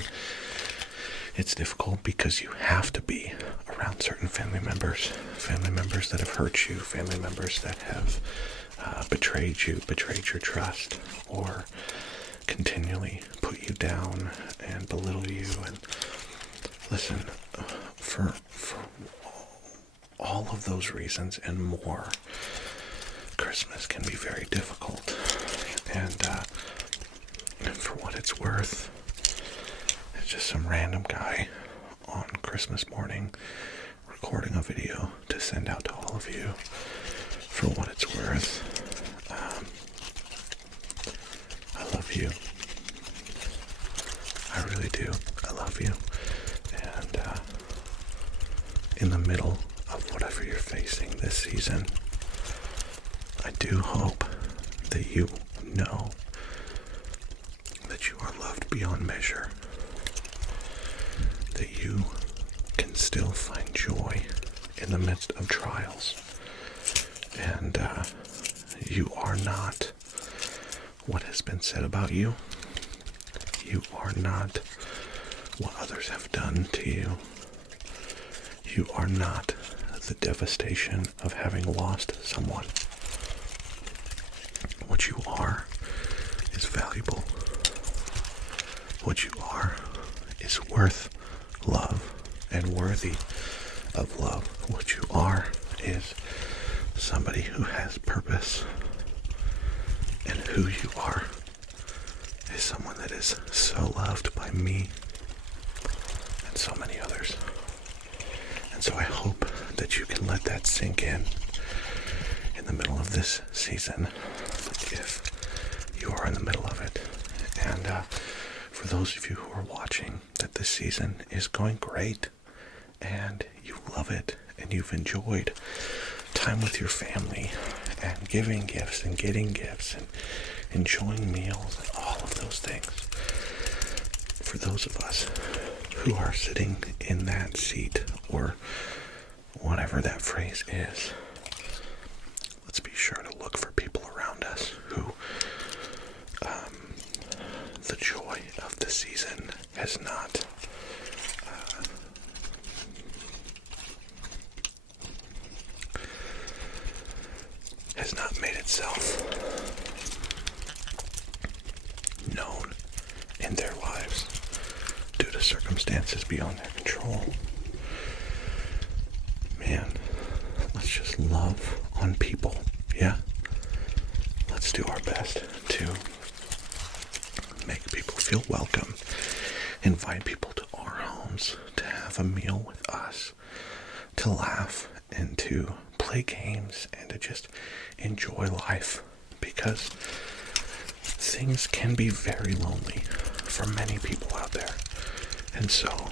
it's difficult because you have to be around certain family members that have hurt you, family members that have betrayed you, betrayed your trust, or continually put you down and belittle you. And listen, for all of those reasons and more, Christmas can be very difficult. And for what it's worth, it's just some random guy on Christmas morning recording a video to send out to all of you for what it's worth, I love you. I really do. I love you. And in the middle of whatever you're facing this season, I do hope that you know that you are loved beyond measure, that you can still find joy in the midst of trials, and you are not what has been said about you. You are not what others have done to you. You are not the devastation of having lost someone. What you are is valuable. What you are is worth love and worthy of love. What you are is somebody who has purpose, and who you are is someone that is so loved by me and so many others. And so I hope that you can let that sink in the middle of this season, if you are in the middle of it. And for those of you who are watching, that this season is going great and you love it and you've enjoyed time with your family and giving gifts and getting gifts and enjoying meals and all of those things. For those of us who are sitting in that seat, or whatever that phrase is, let's be sure to look for people around us who the joy of the season has not made itself known in their lives due to circumstances beyond their control. Man, let's just love on people, yeah? Let's do our best to make people feel welcome, invite people to our homes, to have a meal with us, to laugh and to play games and to just enjoy life, because things can be very lonely for many people out there. And so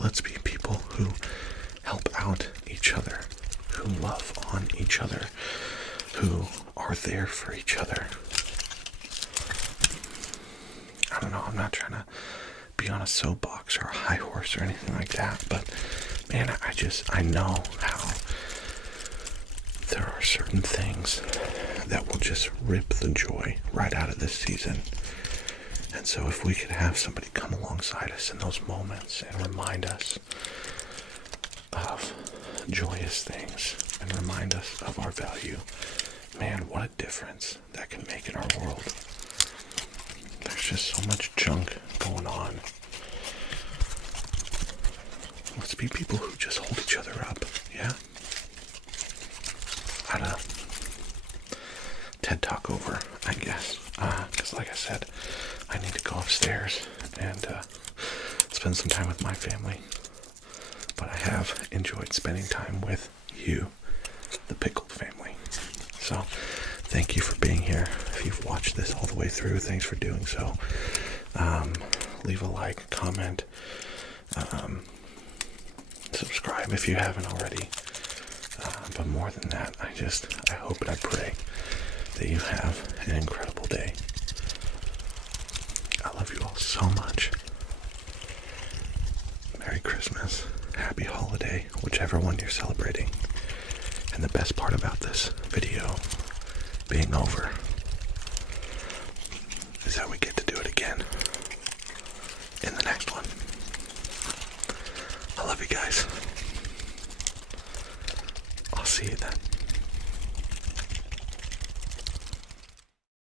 let's be people who help out each other, who love on each other, who are there for each other. I don't know, I'm not trying to be on a soapbox or a high horse or anything like that, but man, I know how there are certain things that will just rip the joy right out of this season. And so if we could have somebody come alongside us in those moments and remind us of joyous things and remind us of our value, man, what a difference that can make in our world. There's just so much junk going on. Let's be people who just hold each other up, yeah? I had a TED Talk over, I guess, because like I said, I need to go upstairs and spend some time with my family. But I have enjoyed spending time with you, the Pickled family. So thank you for being here. If you've watched this all the way through, thanks for doing so. Leave a like, comment, subscribe if you haven't already. But more than that, I hope and I pray that you have an incredible day. I love you all so much. Merry Christmas, Happy Holiday, whichever one you're celebrating. And the best part about this video being over is that we get to do it again in the next one. I love you guys. I'll see you then.